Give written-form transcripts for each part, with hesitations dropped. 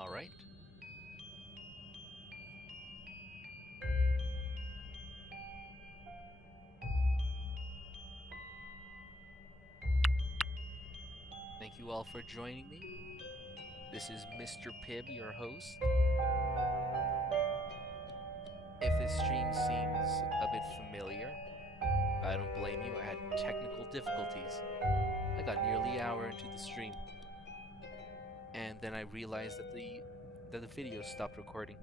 Alright. Thank you all for joining me. This is Mr. Pibb, your host. If this stream seems a bit familiar, I don't blame you. I had technical difficulties. I got nearly an hour into the stream, and then I realized that the video stopped recording.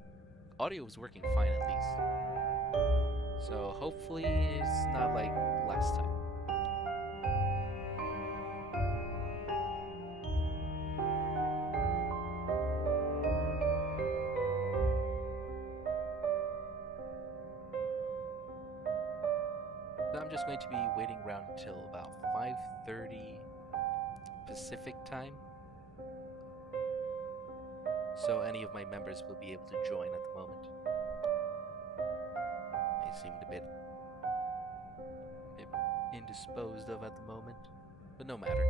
Audio was working fine at least, so hopefully it's not like last time. So I'm just going to be waiting around until about 5:30 Pacific time, so any of my members will be able to join at the moment. They seemed a bit indisposed of at the moment, but no matter.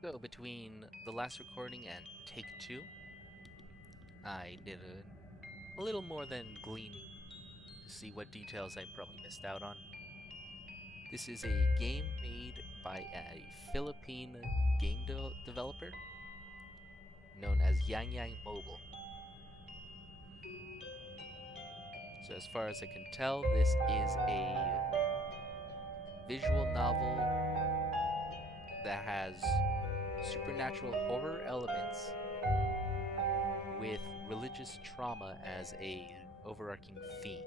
So between the last recording and take 2, I did a little more than gleaning to see what details I probably missed out on. This is a game made by a Philippine game developer known as Yang Yang Mobile. So as far as I can tell, this is a visual novel that has supernatural horror elements with religious trauma as a overarching theme.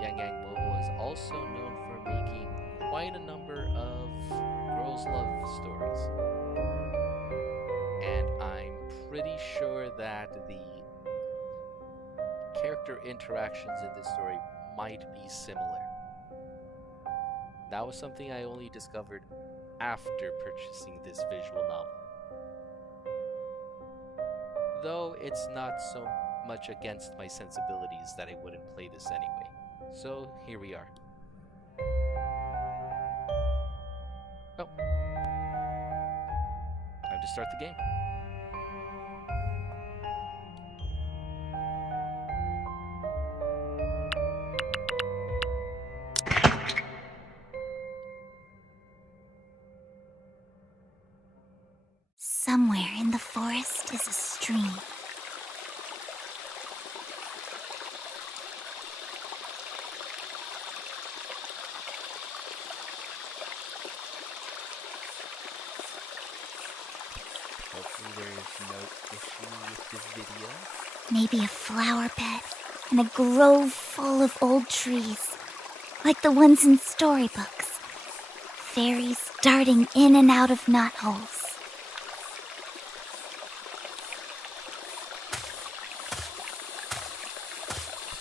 Yang Yang Mobile is also known for making quite a number of girls' love stories, and I'm pretty sure that the character interactions in this story might be similar. That was something I only discovered after purchasing this visual novel, though it's not so much against my sensibilities that I wouldn't play this anyway. So here we are. Oh, time to start the game. Somewhere in the forest is a stream. Hopefully there is no issue with this video. Maybe a flower bed and a grove full of old trees, like the ones in storybooks. Fairies darting in and out of knotholes.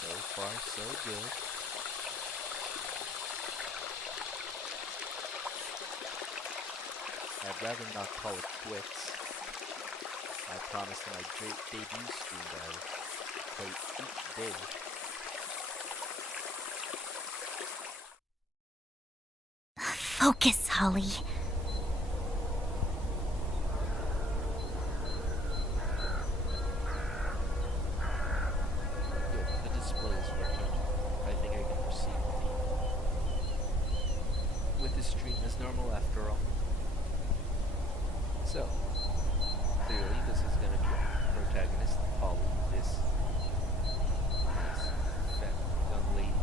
So far, so good. I'd rather not call it quits. I promised in my debut stream that I would play each day. Focus, Holly. Good, the display is working. I think I can proceed with the stream as normal after all. So, clearly this is going to be a protagonist, Holly, this nice, fat young lady.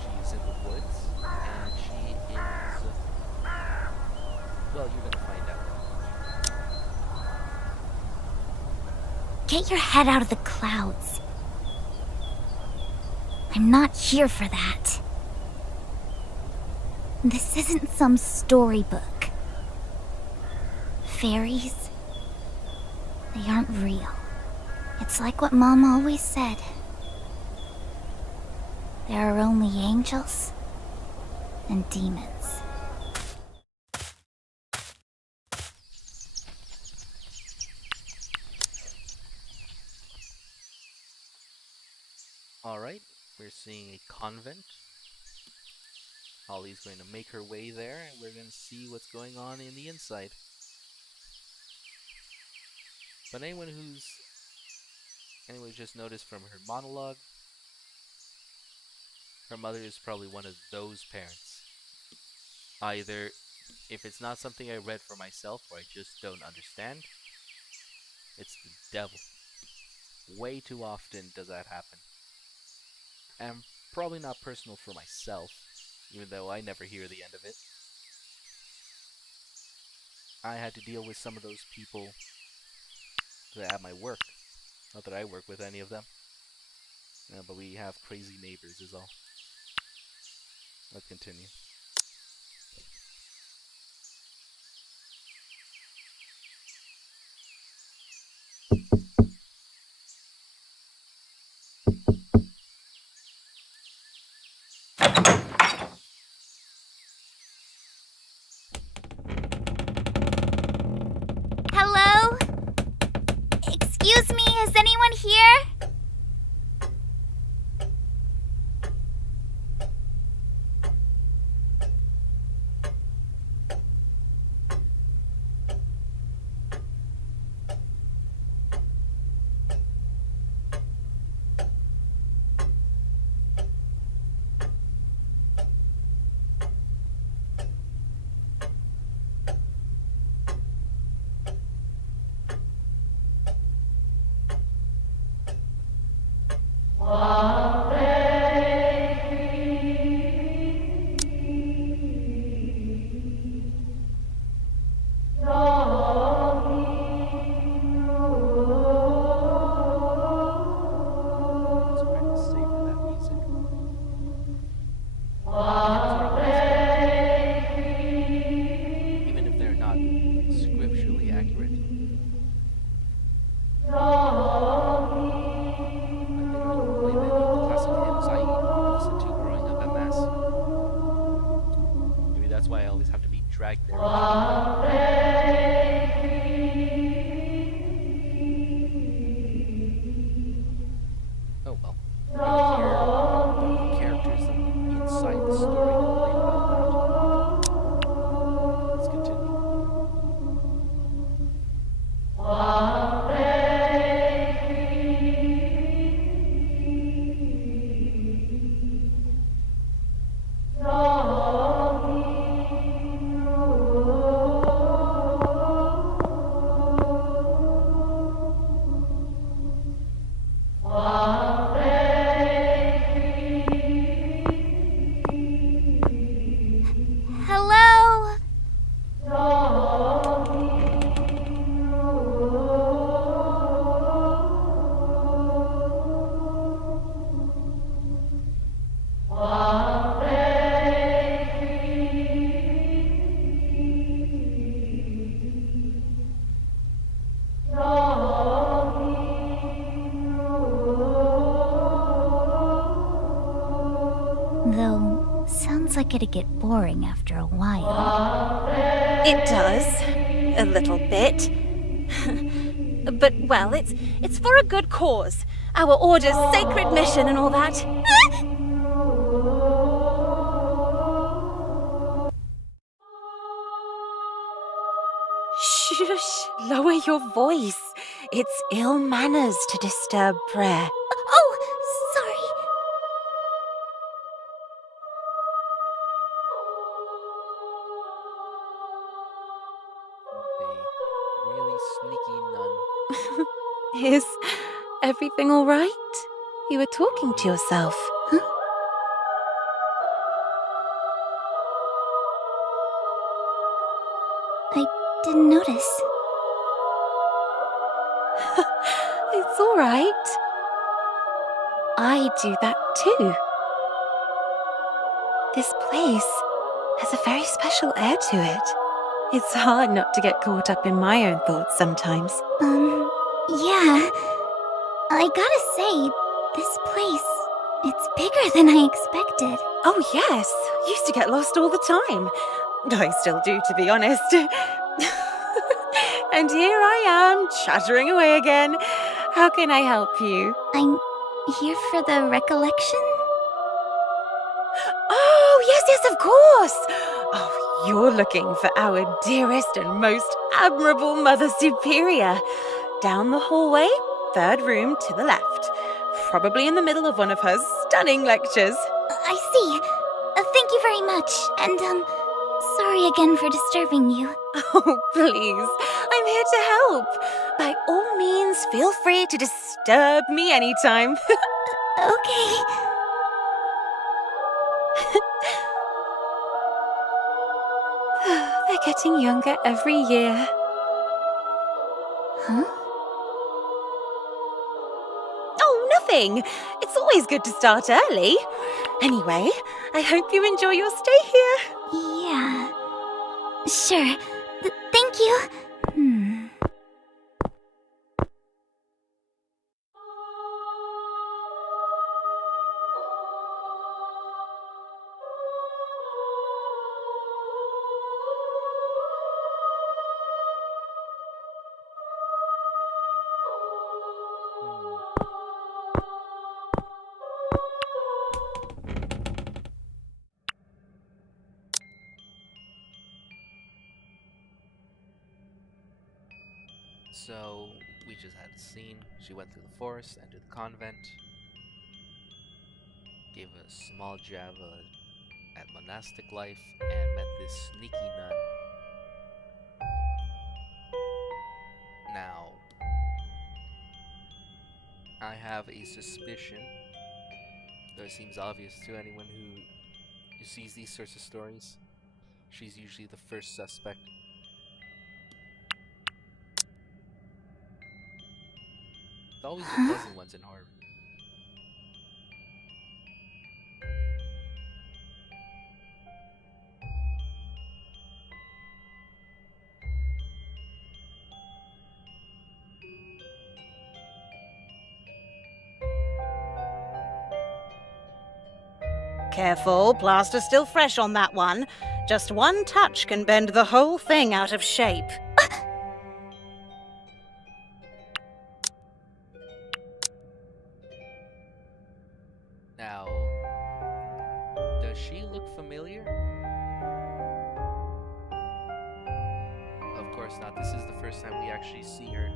She's in the woods, and she is. Well, you're gonna find out. Get your head out of the clouds. I'm not here for that. This isn't some storybook. Fairies, they aren't real. It's like what Mom always said. There are only angels and demons. Alright, we're seeing a convent. Holly's going to make her way there, and we're going to see what's going on in the inside. But anyone who's just noticed from her monologue, her mother is probably one of those parents. Either, if it's not something I read for myself or I just don't understand, it's the devil. Way too often does that happen. And probably not personal for myself, even though I never hear the end of it. I had to deal with some of those people at my work. Not that I work with any of them. But we have crazy neighbors is all. Let's continue. Hello? Excuse me, is anyone here? It's hard to savor that music. Hymns are always good, even if they're not scripturally accurate. They don't even play many of the classic hymns I listened to growing up at Mass. Maybe that's why I always have to be dragged there each week. Oh well. We're gonna hear one of the characters inside the story complain about that. Let's continue. Hello? Though, sounds like it'd get boring after a while. It does. A little bit. But, well, it's for a good cause. Our order's sacred mission and all that. Shush! Lower your voice. It's ill manners to disturb prayer. Oh, sorry. A really sneaky nun. Is everything all right? You were talking to yourself. Huh? I didn't notice. It's all right. I do that too. This place has a very special air to it. It's hard not to get caught up in my own thoughts sometimes. Yeah. I gotta say, this place, it's bigger than I expected. Oh yes, used to get lost all the time. I still do, to be honest. And here I am, chattering away again. How can I help you? I'm here for the Recollection? Oh, yes, of course! Oh, you're looking for our dearest and most admirable Mother Superior. Down the hallway, third room to the left. Probably in the middle of one of her stunning lectures. I see. Thank you very much. And, sorry again for disturbing you. Oh, please. I'm here to help. By all means, feel free to disturb me anytime. Okay. They're getting younger every year. Huh? Oh, nothing. It's always good to start early. Anyway, I hope you enjoy your stay here. Yeah. Sure. Thank you. So, we just had a scene. She went through the forest, entered the convent, gave a small jab at monastic life, and met this sneaky nun. Now, I have a suspicion, though it seems obvious to anyone who sees these sorts of stories. She's usually the first suspect. It's always the pleasant ones in horror. Careful, plaster's still fresh on that one. Just one touch can bend the whole thing out of shape. Now, does she look familiar? Of course not. This is the first time we actually see her.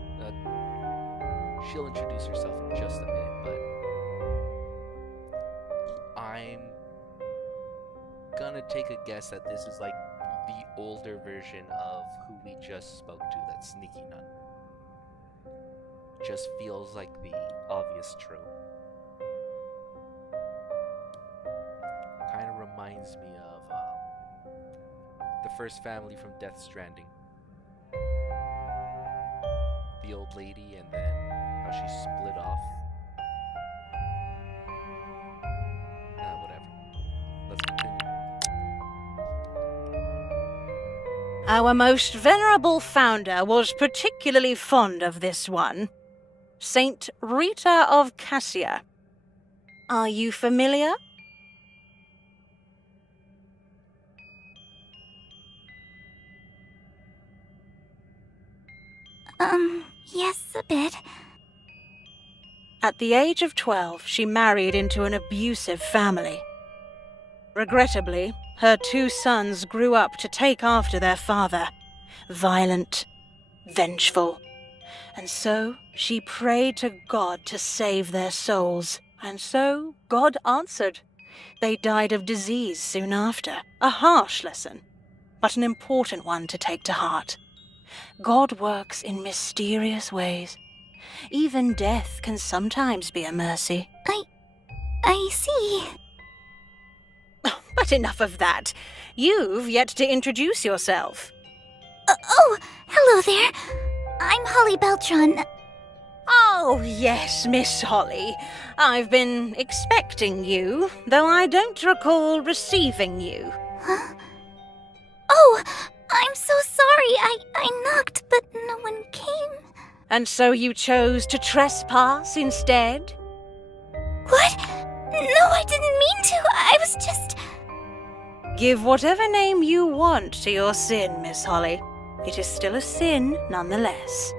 She'll introduce herself in just a minute, but I'm gonna take a guess that this is like the older version of who we just spoke to, that sneaky nun. Just feels like the obvious trope. Kind of reminds me of the first family from Death Stranding. The old lady and then how she split off. Whatever. Let's continue. Our most venerable founder was particularly fond of this one. Saint Rita of Cassia. Are you familiar? Yes, a bit. At the age of 12, she married into an abusive family. Regrettably, her 2 sons grew up to take after their father. Violent, vengeful. And so she prayed to God to save their souls. And so God answered. They died of disease soon after. A harsh lesson, but an important one to take to heart. God works in mysterious ways. Even death can sometimes be a mercy. I see. But enough of that. You've yet to introduce yourself. Oh, hello there. I'm Holly Beltron. Oh, yes, Miss Holly. I've been expecting you, though I don't recall receiving you. Huh? Oh, I'm so sorry. I knocked, but no one came. And so you chose to trespass instead? What? No, I didn't mean to. I was just... Give whatever name you want to your sin, Miss Holly. It is still a sin, nonetheless.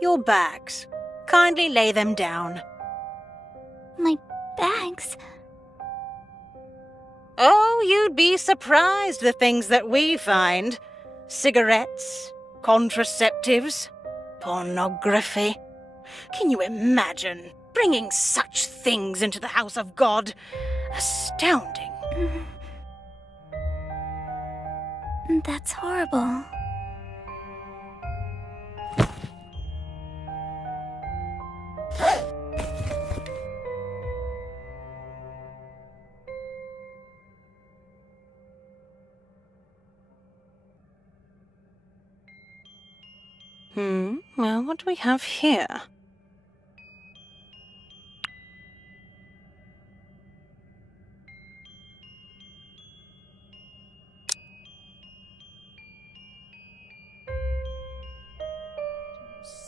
Your bags. Kindly lay them down. My bags? Oh, you'd be surprised the things that we find. Cigarettes, contraceptives, pornography. Can you imagine bringing such things into the house of God? Astounding. That's horrible. Well, what do we have here?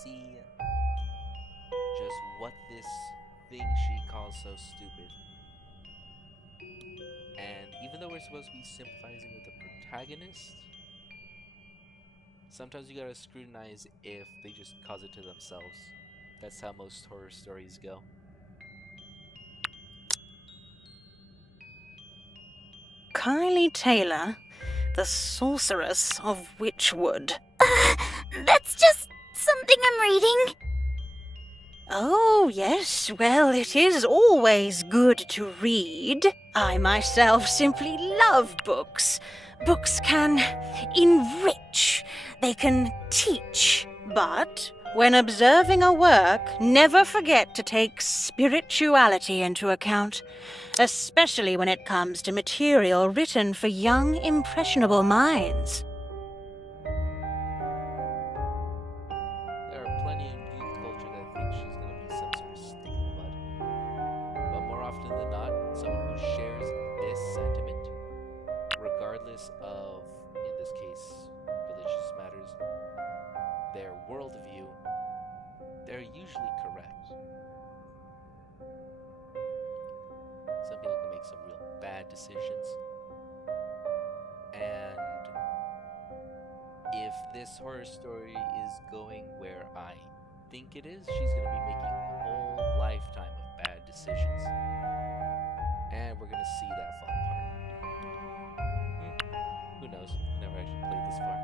See just what this thing she calls so stupid. And even though we're supposed to be sympathizing with the protagonist, sometimes you gotta scrutinize if they just cause it to themselves. That's how most horror stories go. Kylie Taylor, the sorceress of Witchwood. That's just something I'm reading. Oh, yes, well, it is always good to read. I myself simply love books. Books can enrich, they can teach, but when observing a work, never forget to take spirituality into account, especially when it comes to material written for young, impressionable minds. There are plenty in youth culture that think she's gonna be some sort of stick in the mud. But more often than not, someone who shares this sentiment, regardless of, in this case, religious matters, their worldview, they're usually correct. Some people can make some real bad decisions. And if this horror story is going where I think it is, she's going to be making a whole lifetime of bad decisions. And we're going to see that fall apart. Who knows? I never actually played this far.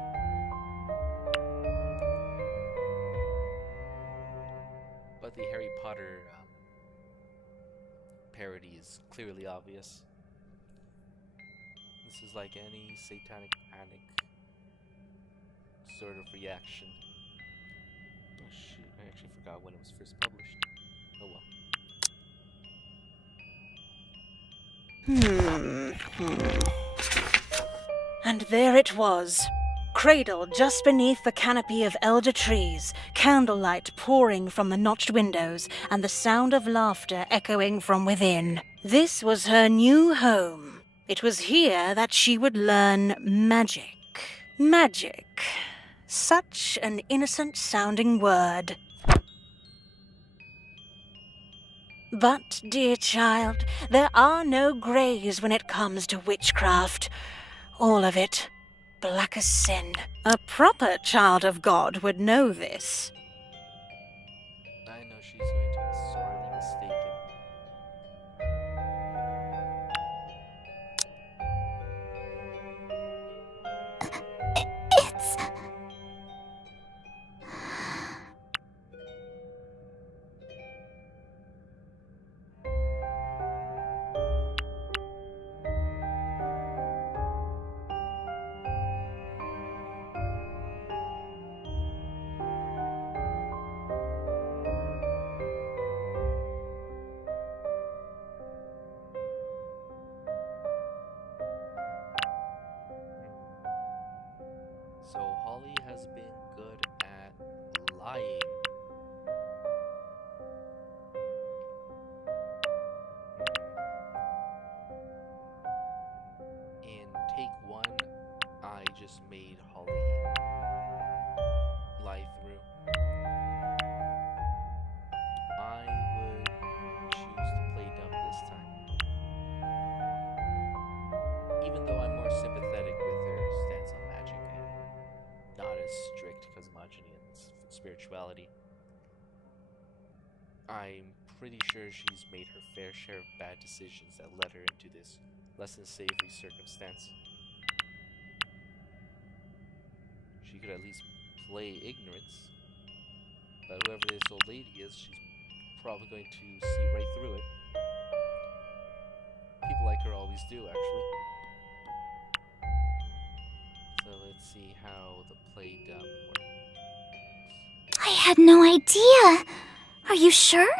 But the Harry Potter parody is clearly obvious. This is like any satanic panic sort of reaction. Oh shoot, I actually forgot when it was first published. Oh well. And there it was, cradled just beneath the canopy of elder trees, candlelight pouring from the notched windows, and the sound of laughter echoing from within. This was her new home. It was here that she would learn magic. Magic. Such an innocent-sounding word. But, dear child, there are no greys when it comes to witchcraft. All of it, black as sin. A proper child of God would know this. I know she's going to be sorely mistaken. It's... always been good at lying. In take one, I just made Holly lie through. I would choose to play dumb this time. Even though I'm more sympathetic with her stance on magic and not as strict cosmogony and spirituality, I'm pretty sure she's made her fair share of bad decisions that led her into this less than savory circumstance. She could at least play ignorance, but whoever this old lady is, she's probably going to see right through it. People like her always do, actually. So let's see how the play dumb works. I had no idea. Are you sure?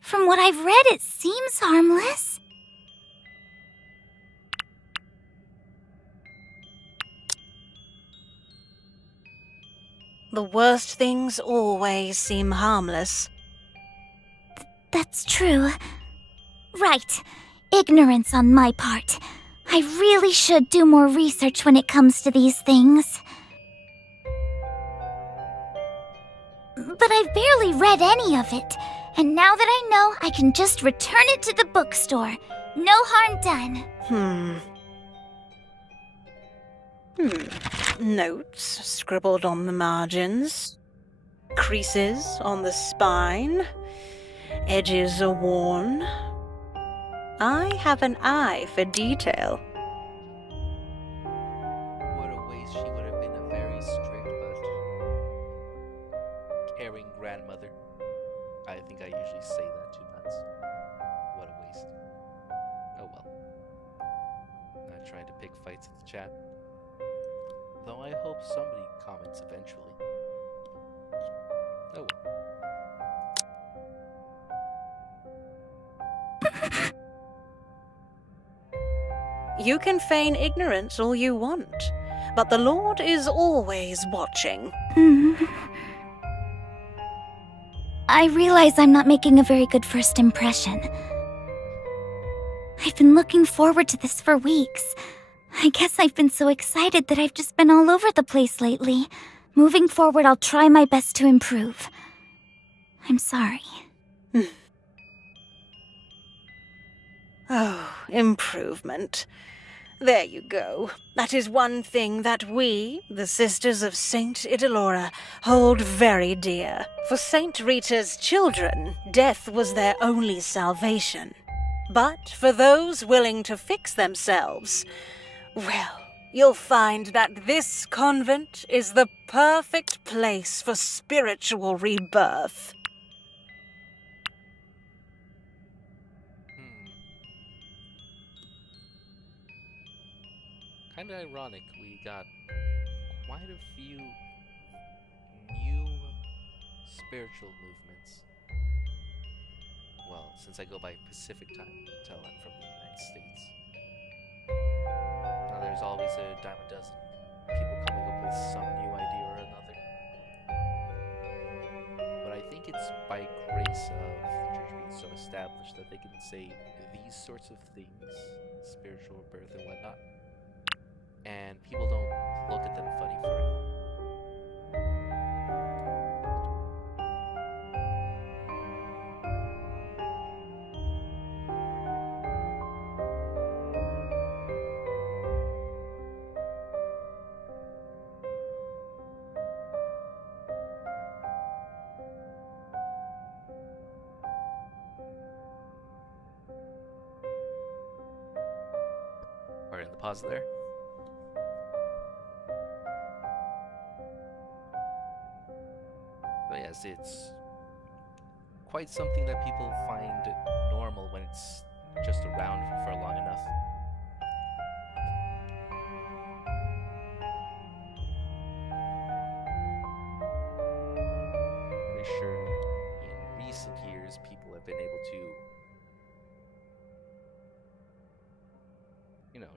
From what I've read, it seems harmless. The worst things always seem harmless. That's true. Right. Ignorance on my part. I really should do more research when it comes to these things. But I've barely read any of it. And now that I know, I can just return it to the bookstore. No harm done. Notes scribbled on the margins. Creases on the spine. Edges are worn. I have an eye for detail. What a waste. She would have been a very strict but caring grandmother. I think I usually say that to nuns. What a waste. Oh well. Not trying to pick fights with the chat. Though I hope somebody comments eventually. Oh well. You can feign ignorance all you want, but the Lord is always watching. I realize I'm not making a very good first impression. I've been looking forward to this for weeks. I guess I've been so excited that I've just been all over the place lately. Moving forward, I'll try my best to improve. I'm sorry. Oh, improvement. There you go. That is one thing that we, the Sisters of Saint Idalora, hold very dear. For Saint Rita's children, death was their only salvation. But for those willing to fix themselves, well, you'll find that this convent is the perfect place for spiritual rebirth. Kinda ironic, we got quite a few new spiritual movements. Well, since I go by Pacific time, you can tell I'm from the United States. Now there's always a dime a dozen people coming up with some new idea or another. But I think it's by grace of the church being so established that they can say these sorts of things, spiritual birth and whatnot, and people don't look at them funny for it. Pardon the pause there. But yes, it's quite something that people find normal when it's just around for long enough. I'm pretty sure in recent years people have been able to,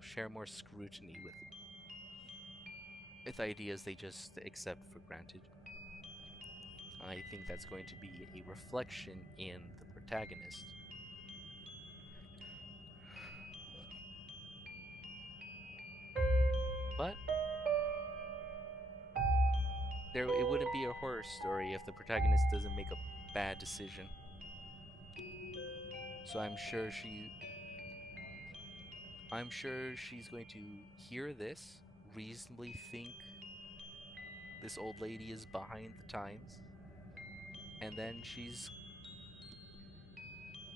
share more scrutiny with with ideas they just accept for granted. I think that's going to be a reflection in the protagonist. But it wouldn't be a horror story if the protagonist doesn't make a bad decision. So I'm sure she's going to hear this, reasonably think this old lady is behind the times, and then she's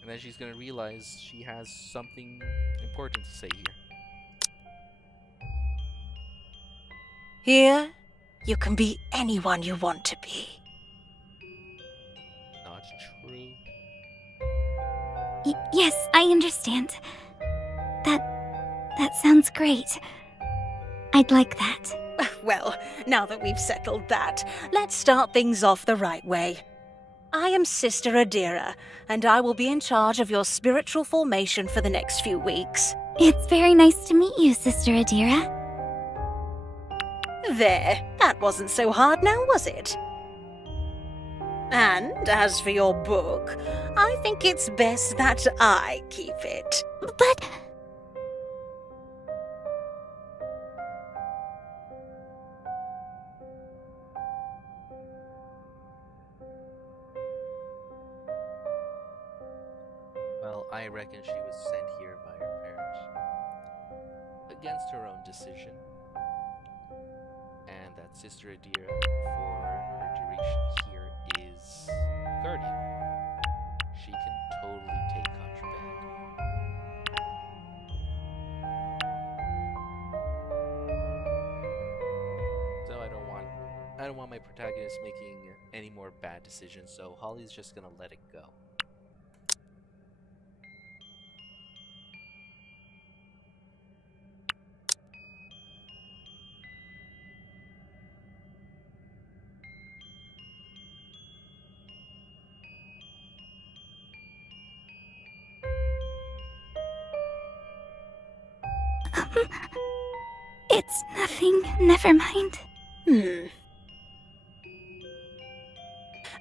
going to realize she has something important to say here. Here, you can be anyone you want to be. Not true. Yes, I understand. That sounds great. I'd like that. Well, now that we've settled that, let's start things off the right way. I am Sister Adira, and I will be in charge of your spiritual formation for the next few weeks. It's very nice to meet you, Sister Adira. There, that wasn't so hard now, was it? And as for your book, I think it's best that I keep it. But... Well, I reckon she was sent here by her parents against her own decision, and that Sister Adira, for her duration here, is guardian. She can totally take contraband. So I don't want my protagonist making any more bad decisions, so Holly's just gonna let it go. It's nothing. Never mind.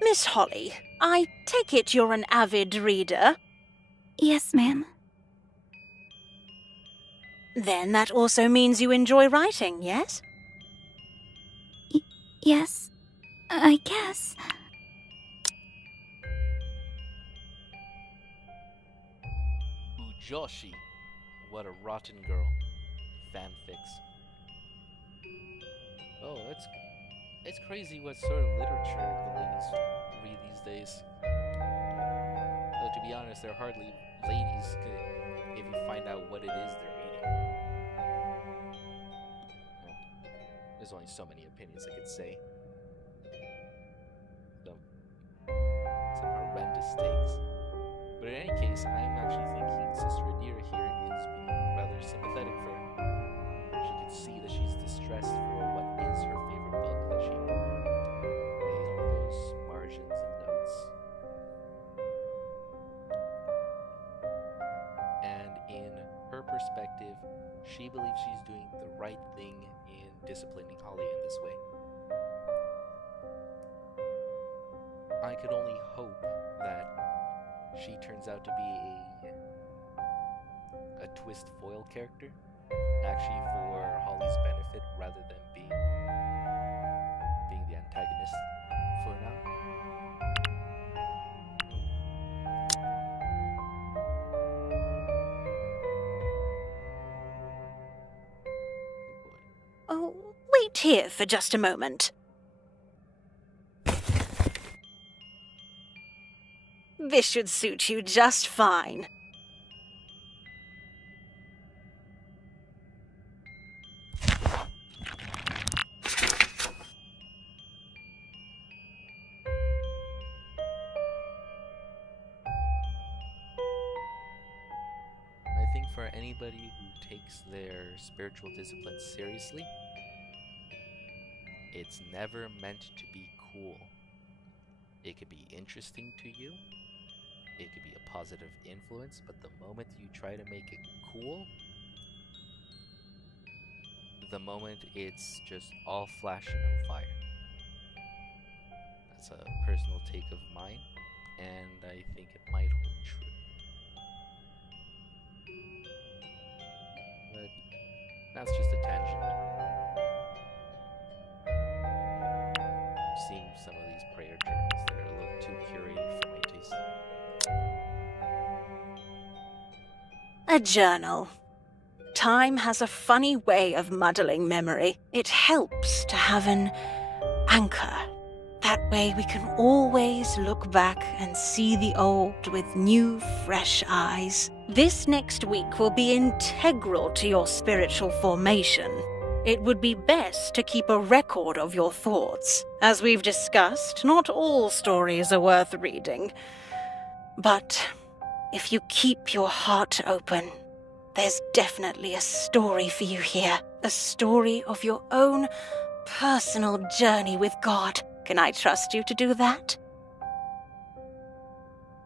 Miss Holly, I take it you're an avid reader? Yes, ma'am. Then that also means you enjoy writing, yes? Yes, I guess. Ooh, Joshi. What a rotten girl. Fanfics. Oh, it's crazy what sort of literature the ladies read these days. Though to be honest, they're hardly ladies if you find out what it is they're reading. Well, there's only so many opinions I could say. Some horrendous takes. But in any case, I'm actually thinking Sister Adira here is being rather sympathetic for her. She could see that she's distressed for what is her favorite book, that she made all those margins and notes. And in her perspective, she believes she's doing the right thing in disciplining Holly in this way. I could only hope that she turns out to be a twist foil character, actually for Holly's benefit rather than being the antagonist for now. Oh, wait here for just a moment. This should suit you just fine. I think for anybody who takes their spiritual discipline seriously, it's never meant to be cool. It could be interesting to you, it could be a positive influence, but the moment you try to make it cool, the moment, it's just all flash and no fire. That's a personal take of mine, and I think it might hold true. But that's just a tangent. Seeing some of these prayer journals that are a little too curated for my taste. A journal. Time has a funny way of muddling memory. It helps to have an anchor. That way we can always look back and see the old with new, fresh eyes. This next week will be integral to your spiritual formation. It would be best to keep a record of your thoughts. As we've discussed, not all stories are worth reading. But if you keep your heart open, there's definitely a story for you here. A story of your own personal journey with God. Can I trust you to do that?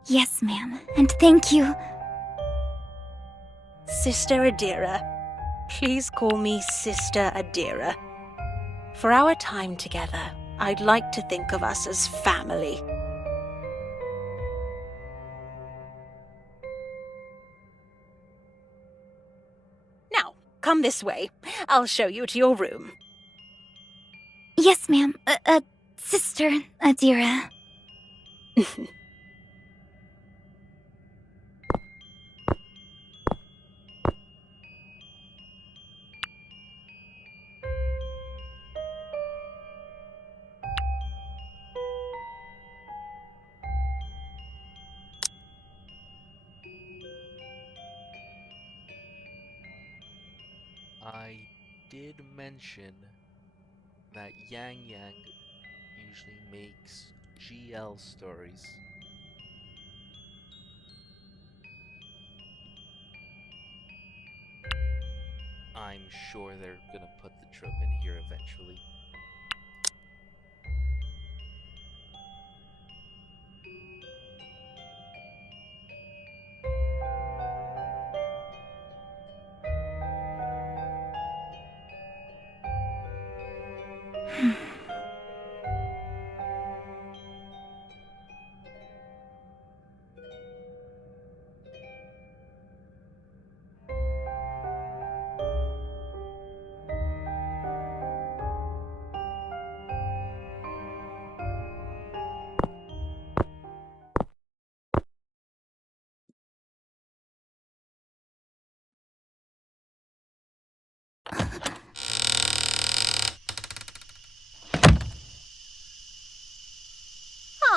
Yes, ma'am, and thank you. Sister Adira. Please call me Sister Adira. For our time together, I'd like to think of us as family. Now, come this way. I'll show you to your room. Yes, ma'am. Sister Adira. I did mention that Yang Yang usually makes GL stories. I'm sure they're gonna put the trope in here eventually.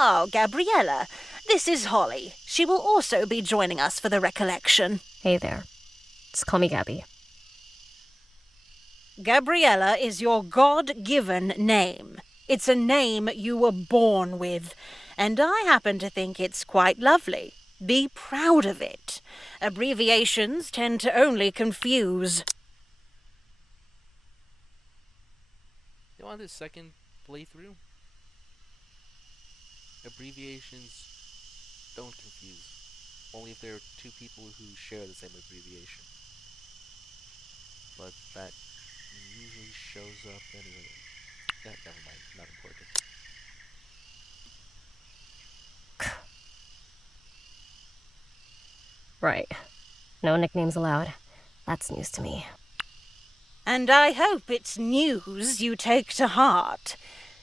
Oh, Gabriella. This is Holly. She will also be joining us for the Recollection. Hey there. Just call me Gabby. Gabriella is your God-given name. It's a name you were born with, and I happen to think it's quite lovely. Be proud of it. Abbreviations tend to only confuse. You want this second playthrough? Abbreviations don't confuse. Only if there are two people who share the same abbreviation. But that usually shows up anyway. Yeah, never mind, not important. Right. No nicknames allowed. That's news to me. And I hope it's news you take to heart.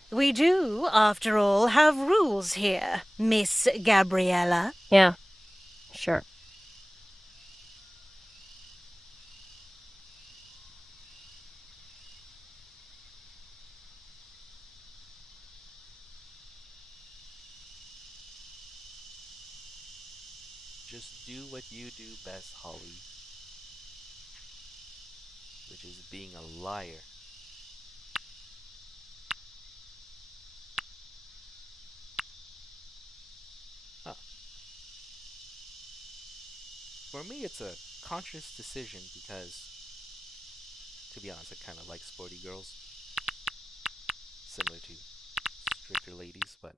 We do, after all, have rules here, Miss Gabriella. Yeah, sure. Just do what you do best, Holly. Which is being a liar. Huh. For me, it's a conscious decision because, to be honest, I kind of like sporty girls. Similar to stricter ladies, but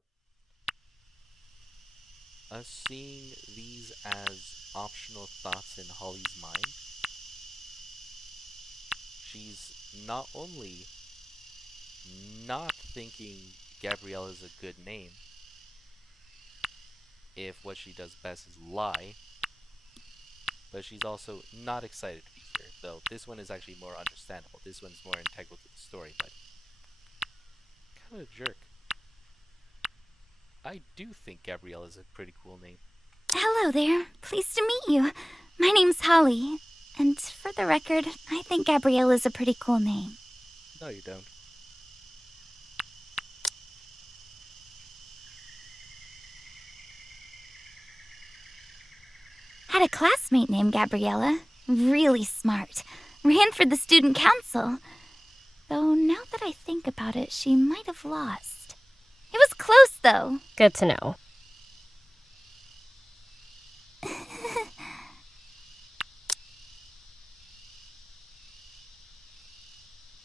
us seeing these as optional thoughts in Holly's mind, she's not only not thinking Gabrielle is a good name, if what she does best is lie, but she's also not excited to be here, though this one is actually more understandable. This one's more integral to the story, but kind of a jerk. I do think Gabrielle is a pretty cool name. Hello there. Pleased to meet you. My name's Holly. And for the record, I think Gabrielle is a pretty cool name. No, you don't. Had a classmate named Gabriella. Really smart. Ran for the student council. Though now that I think about it, she might have lost. It was close, though. Good to know.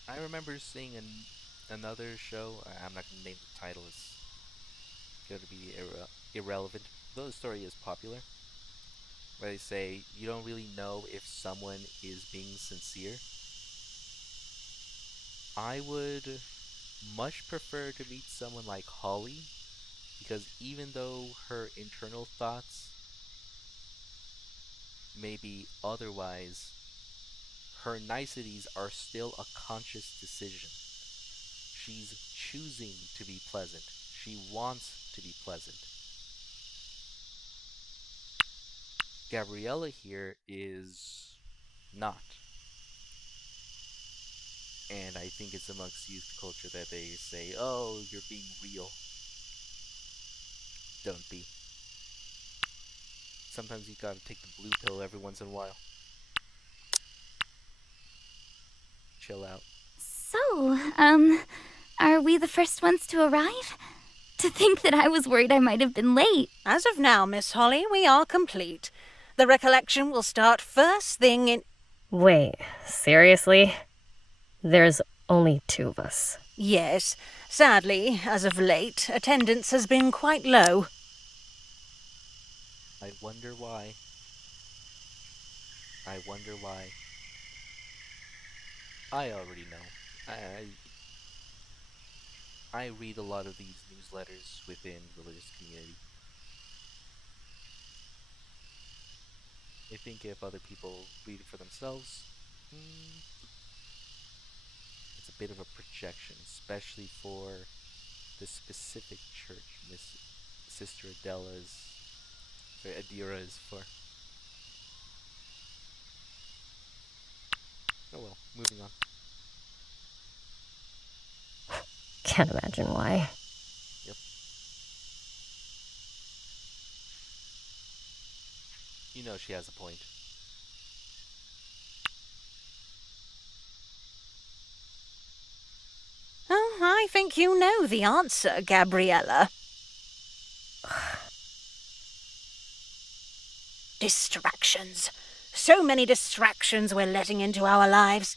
I remember seeing another show. I'm not going to name the title. It's going to be irrelevant, though the story is popular, where they say you don't really know if someone is being sincere. I would much prefer to meet someone like Holly, because even though her internal thoughts may be otherwise, her niceties are still a conscious decision. She's choosing to be pleasant. She wants to be pleasant. Gabriella here is not. And I think it's amongst youth culture that they say, oh, you're being real. Don't be. Sometimes you gotta take the blue pill every once in a while. Chill out. So, are we the first ones to arrive? To think that I was worried I might have been late. As of now, Miss Holly, we are complete. The recollection will start first thing in... Wait, seriously? There's only 2 of us. Yes. Sadly, as of late, attendance has been quite low. I wonder why. I wonder why. I already know. I read a lot of these newsletters within the religious community. I think if other people read it for themselves, it's a bit of a projection, especially for the specific church Sister Adira is for. Oh well, moving on. Can't imagine why. Yep. You know she has a point. Oh, I think you know the answer, Gabriella. Distractions. So many distractions we're letting into our lives.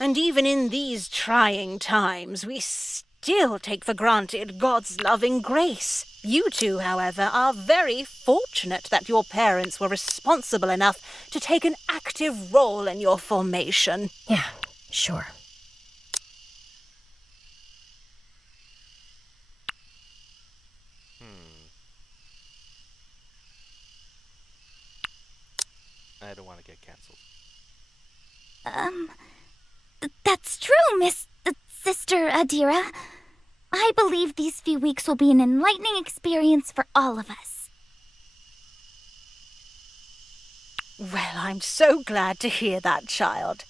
And even in these trying times, we still take for granted God's loving grace. You two, however, are very fortunate that your parents were responsible enough to take an active role in your formation. Yeah, sure. I don't want to get cancelled. That's true, Sister Adira. I believe these few weeks will be an enlightening experience for all of us. Well, I'm so glad to hear that, child.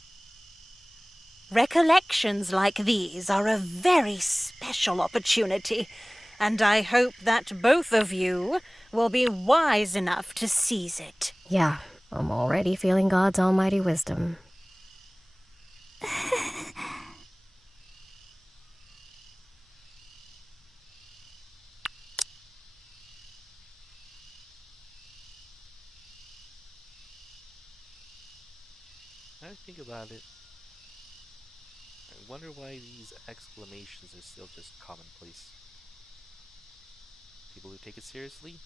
Recollections like these are a very special opportunity, and I hope that both of you will be wise enough to seize it. Yeah, I'm already feeling God's almighty wisdom. I think about it. I wonder why these exclamations are still just commonplace. People who take it seriously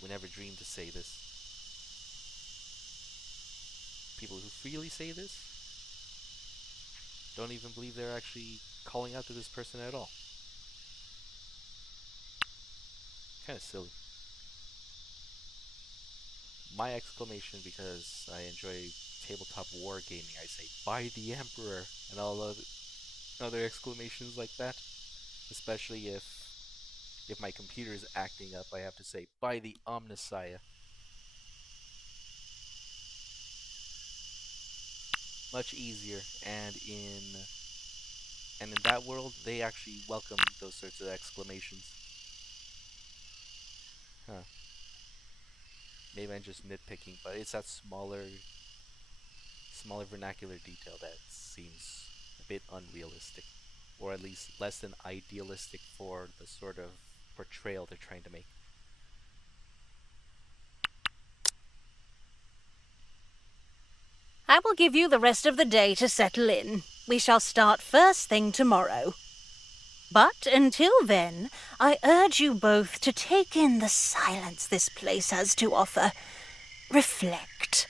would never dream to say this. People who freely say this don't even believe they're actually calling out to this person at all. Kind of silly. My exclamation, because I enjoy tabletop wargaming, I say, by the Emperor, and all other exclamations like that. Especially if my computer is acting up, I have to say, by the Omnissiah. Much easier, and in that world, they actually welcome those sorts of exclamations. Huh. Maybe I'm just nitpicking, but it's that smaller vernacular detail that seems a bit unrealistic, or at least less than idealistic for the sort of portrayal they're trying to make. I will give you the rest of the day to settle in. We shall start first thing tomorrow. But until then, I urge you both to take in the silence this place has to offer. Reflect.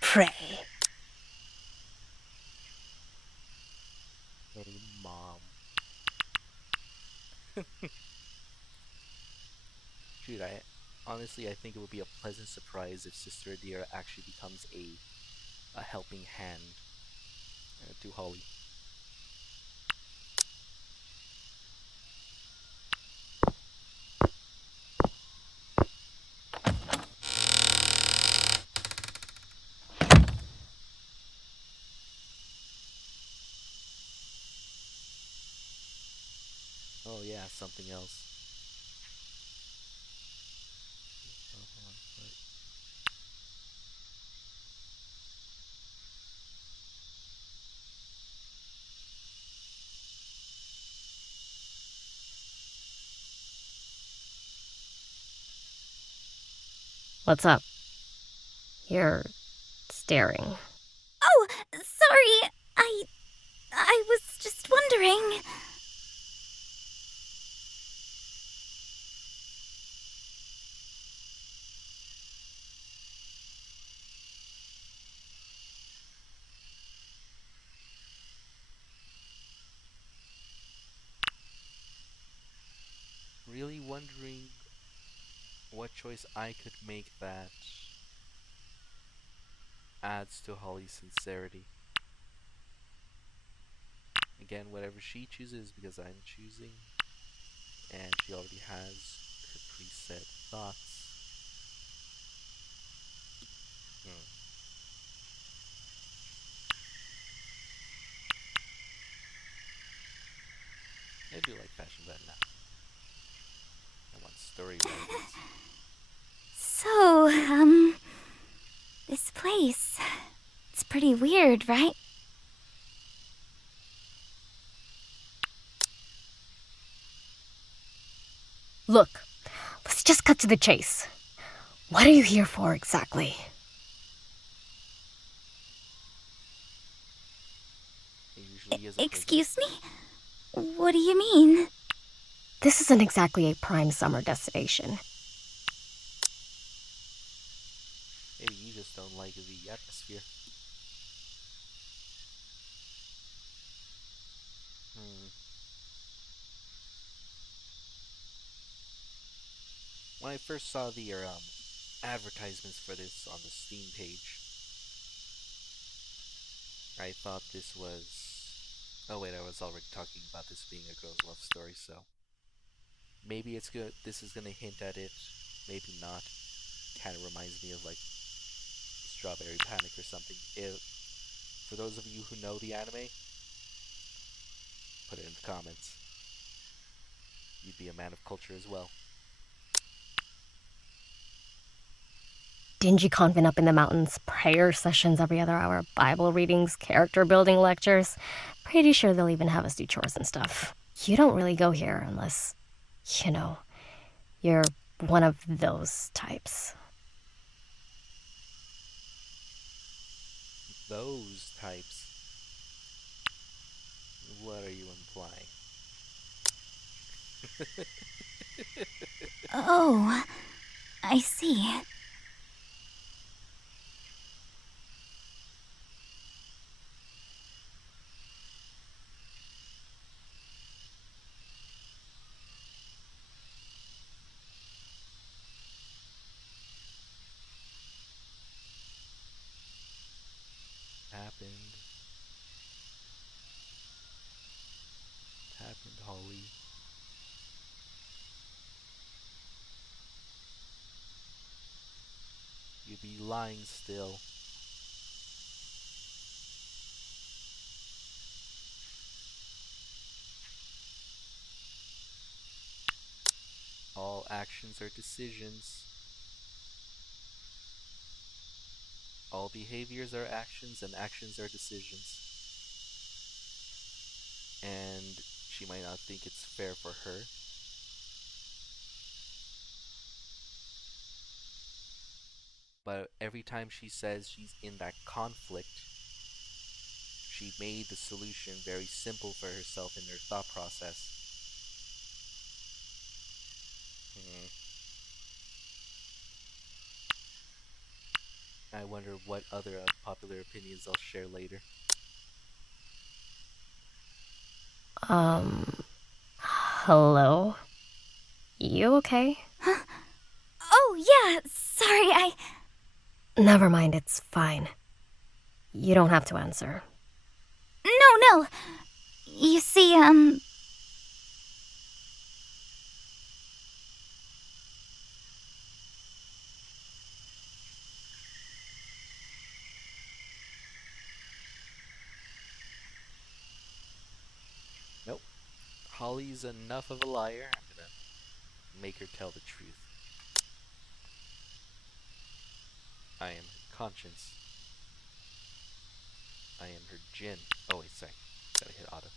Pray. Hey, Mom. Dude, honestly, I think it would be a pleasant surprise if Sister Adira actually becomes a helping hand to Holly. Oh yeah, something else. What's up? You're staring. Oh, sorry. I was just wondering. Really wondering what choice I could make that adds to Holly's sincerity. Again, whatever she chooses, because I'm choosing, and she already has her preset thoughts. I do like fashion better now. I want story relevance. So, this place. It's pretty weird, right? Look, let's just cut to the chase. What are you here for exactly? It usually is a prison. Excuse me? What do you mean? This isn't exactly a prime summer destination. Maybe you just don't like the atmosphere. When I first saw the advertisements for this on the Steam page, I thought this was... Oh wait, I was already talking about this being a girl's love story, so... Maybe it's good. This is gonna hint at it. Maybe not. Kind of reminds me of like Strawberry Panic or something. For those of you who know the anime, put it in the comments. You'd be a man of culture as well. Dingy convent up in the mountains, prayer sessions every other hour, Bible readings, character building lectures. Pretty sure they'll even have us do chores and stuff. You don't really go here unless, you know, you're one of those types. Those types. What are you implying? Oh, I see. happened? What happened, Holly? You be lying still. All actions are decisions. All behaviors are actions, and actions are decisions. And she might not think it's fair for her. But every time she says she's in that conflict, she made the solution very simple for herself in her thought process. I wonder what other unpopular opinions I'll share later. Hello? You okay? Oh, yeah, sorry, Never mind, it's fine. You don't have to answer. No. You see, Nope. Holly's enough of a liar. I'm gonna make her tell the truth. I am her conscience. I am her djinn. Oh wait, sorry. Gotta hit auto.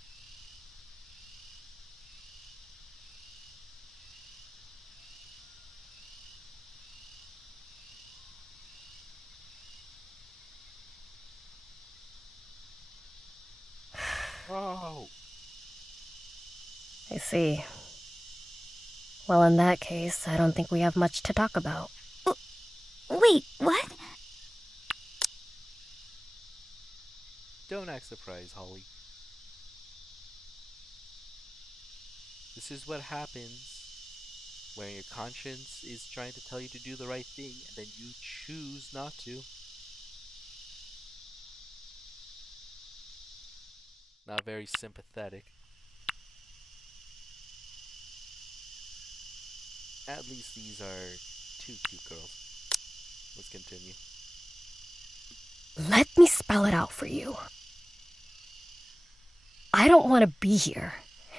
Oh! I see. Well, in that case, I don't think we have much to talk about. wait, what? Don't act surprised, Holly. This is what happens when your conscience is trying to tell you to do the right thing and then you choose not to. Not very sympathetic. At least these are two cute girls. Let's continue. Let me spell it out for you. I don't want to be here.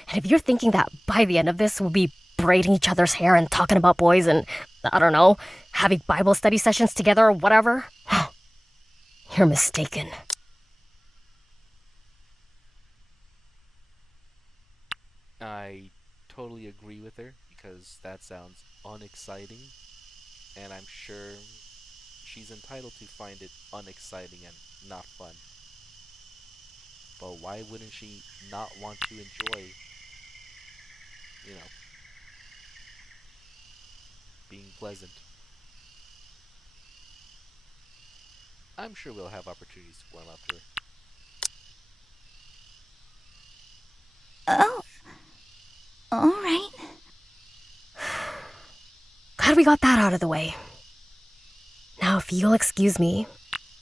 And if you're thinking that by the end of this we'll be braiding each other's hair and talking about boys and, I don't know, having Bible study sessions together or whatever, you're mistaken. I totally agree with her because that sounds unexciting, and I'm sure she's entitled to find it unexciting and not fun. But why wouldn't she not want to enjoy, being pleasant? I'm sure we'll have opportunities to warm up to her. Oh, alright. Glad we got that out of the way. Now, if you'll excuse me,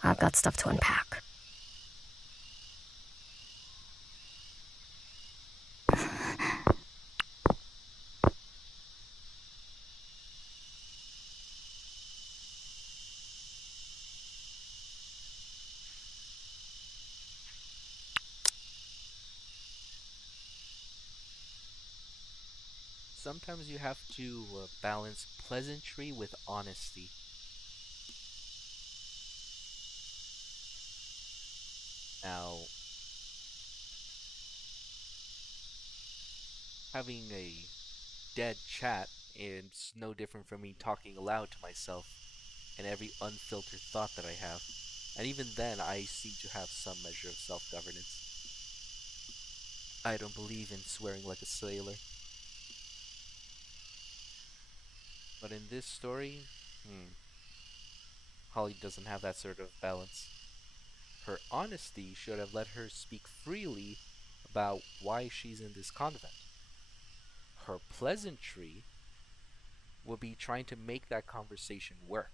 I've got stuff to unpack. Sometimes you have to balance pleasantry with honesty. Now, having a dead chat is no different from me talking aloud to myself and every unfiltered thought that I have. And even then, I seem to have some measure of self-governance. I don't believe in swearing like a sailor. But in this story, Holly doesn't have that sort of balance. Her honesty should have let her speak freely about why she's in this convent. Her pleasantry will be trying to make that conversation work.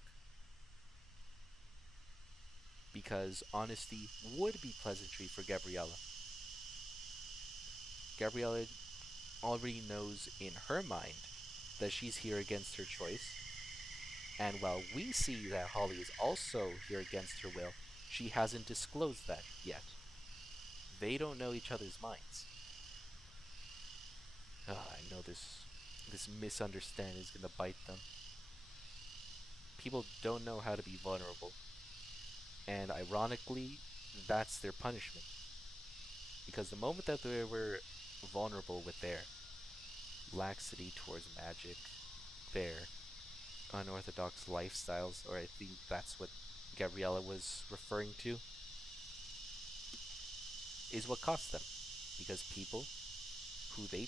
because honesty would be pleasantry for Gabriella. Gabriella already knows in her mind that she's here against her choice, and while we see that Holly is also here against her will, she hasn't disclosed that yet. They don't know each other's minds. I know this misunderstanding is gonna bite them. People don't know how to be vulnerable, and ironically, that's their punishment. Because the moment that they were vulnerable with their laxity towards magic, their unorthodox lifestyles, or I think that's what Gabriella was referring to, is what cost them. Because people who they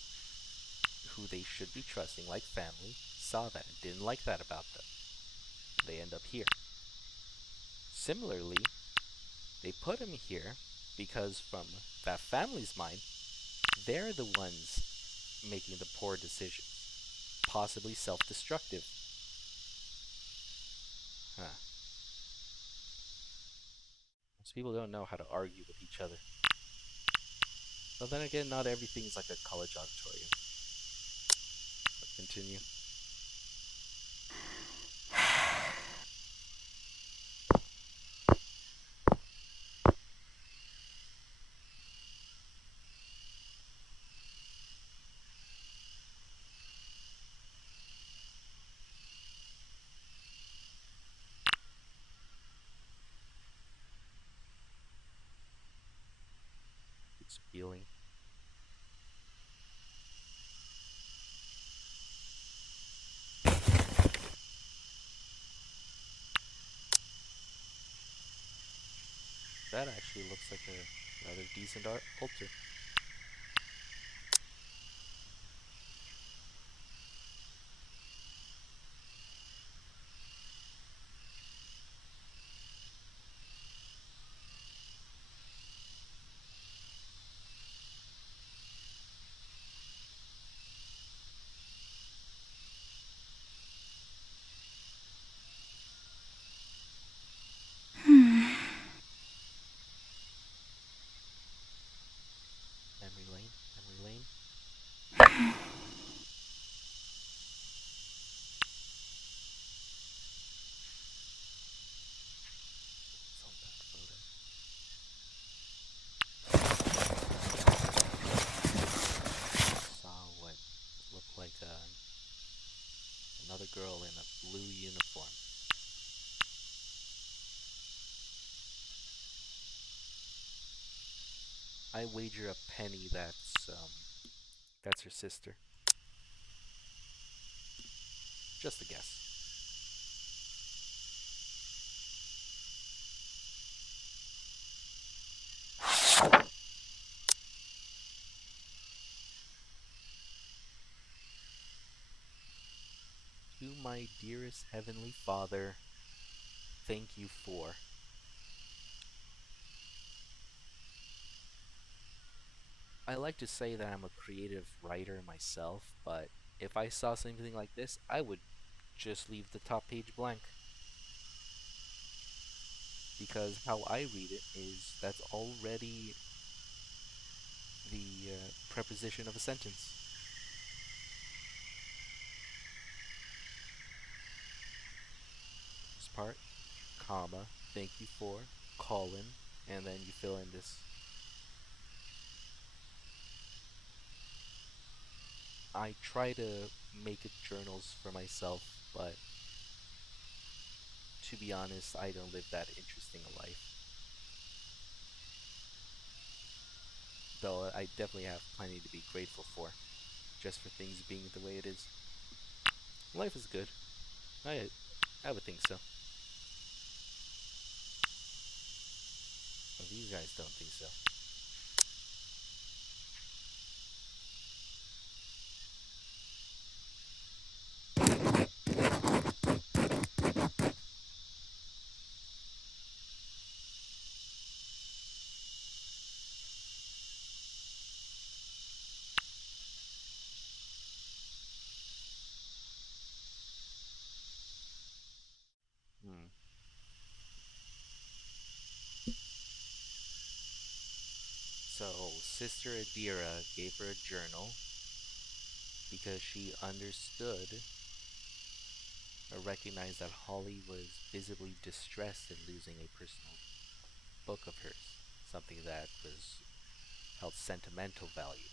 should be trusting like family saw that and didn't like that about them. They end up here. Similarly, they put him here because from that family's mind, they're the ones making the poor decisions, possibly self-destructive. Most people don't know how to argue with each other. But then again, not everything's like a college auditorium. But continue. It's feeling. That actually looks like a rather decent altar. Memory lane, memory lane. It's on that photo. Saw what looked like another girl in a blue uniform. I wager a penny that's her sister. Just a guess. To my dearest Heavenly Father, thank you for. I like to say that I'm a creative writer myself, but if I saw something like this, I would just leave the top page blank. Because how I read it is that's already the preposition of a sentence. This part, comma, thank you for, colon, and then you fill in this. I try to make it journals for myself, but to be honest, I don't live that interesting a life. Though I definitely have plenty to be grateful for, just for things being the way it is. Life is good. I would think so. Well, these guys don't think so. Hmm. So, Sister Adira gave her a journal because she understood or recognized that Holly was visibly distressed in losing a personal book of hers, something that was held sentimental value.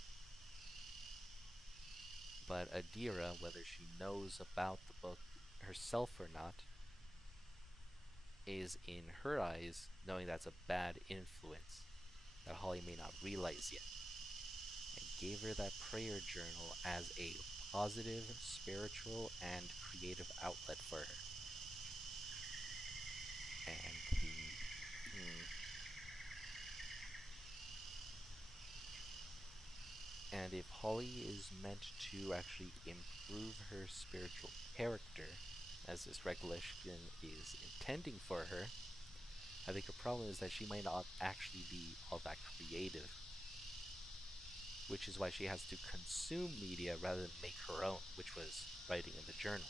But Adira, whether she knows about the book herself or not, is in her eyes knowing that's a bad influence that Holly may not realize yet, and gave her that prayer journal as a positive, spiritual, and creative outlet for her. And and if Holly is meant to actually improve her spiritual character, as this recollection is intending for her, I think her problem is that she might not actually be all that creative, which is why she has to consume media rather than make her own, which was writing in the journal.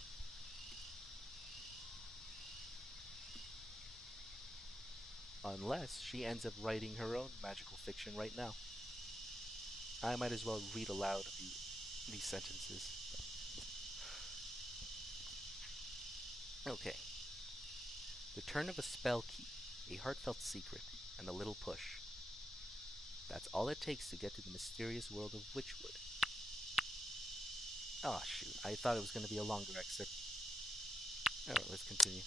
Unless she ends up writing her own magical fiction right now. I might as well read aloud these sentences. Okay. The turn of a spell key, a heartfelt secret, and a little push. That's all it takes to get to the mysterious world of Witchwood. Oh shoot, I thought it was going to be a longer excerpt. Alright, let's continue.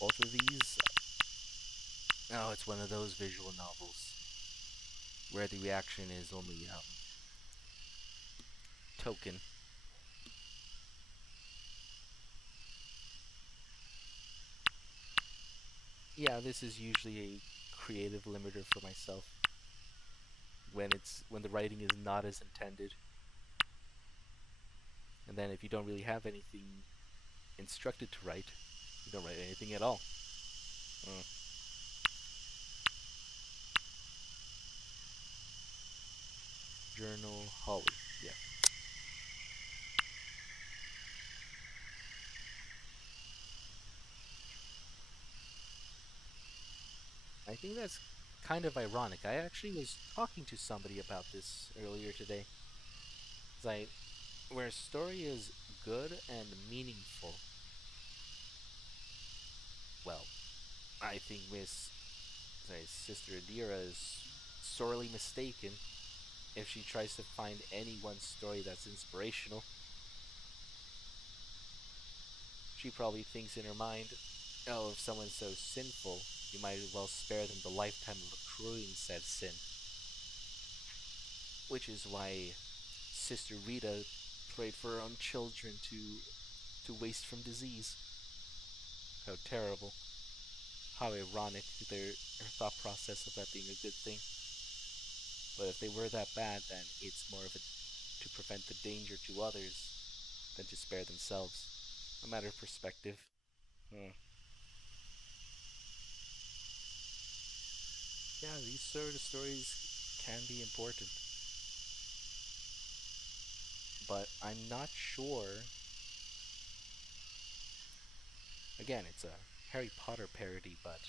Both of these, oh, it's one of those visual novels where the reaction is only token. Yeah, this is usually a creative limiter for myself when the writing is not as intended. And then if you don't really have anything instructed to write, you don't write anything at all. Journal Holly, yeah. I think that's kind of ironic. I actually was talking to somebody about this earlier today. Where a story is good and meaningful, well, I think Sister Adira is sorely mistaken if she tries to find any one story that's inspirational. She probably thinks in her mind, oh, if someone's so sinful, you might as well spare them the lifetime of accruing said sin. Which is why Sister Rita prayed for her own children to waste from disease. How terrible. How ironic her thought process of that being a good thing. But if they were that bad, then it's more of to prevent the danger to others than to spare themselves. A matter of perspective. Yeah, these sort of stories can be important. But I'm not sure. Again, it's a Harry Potter parody, but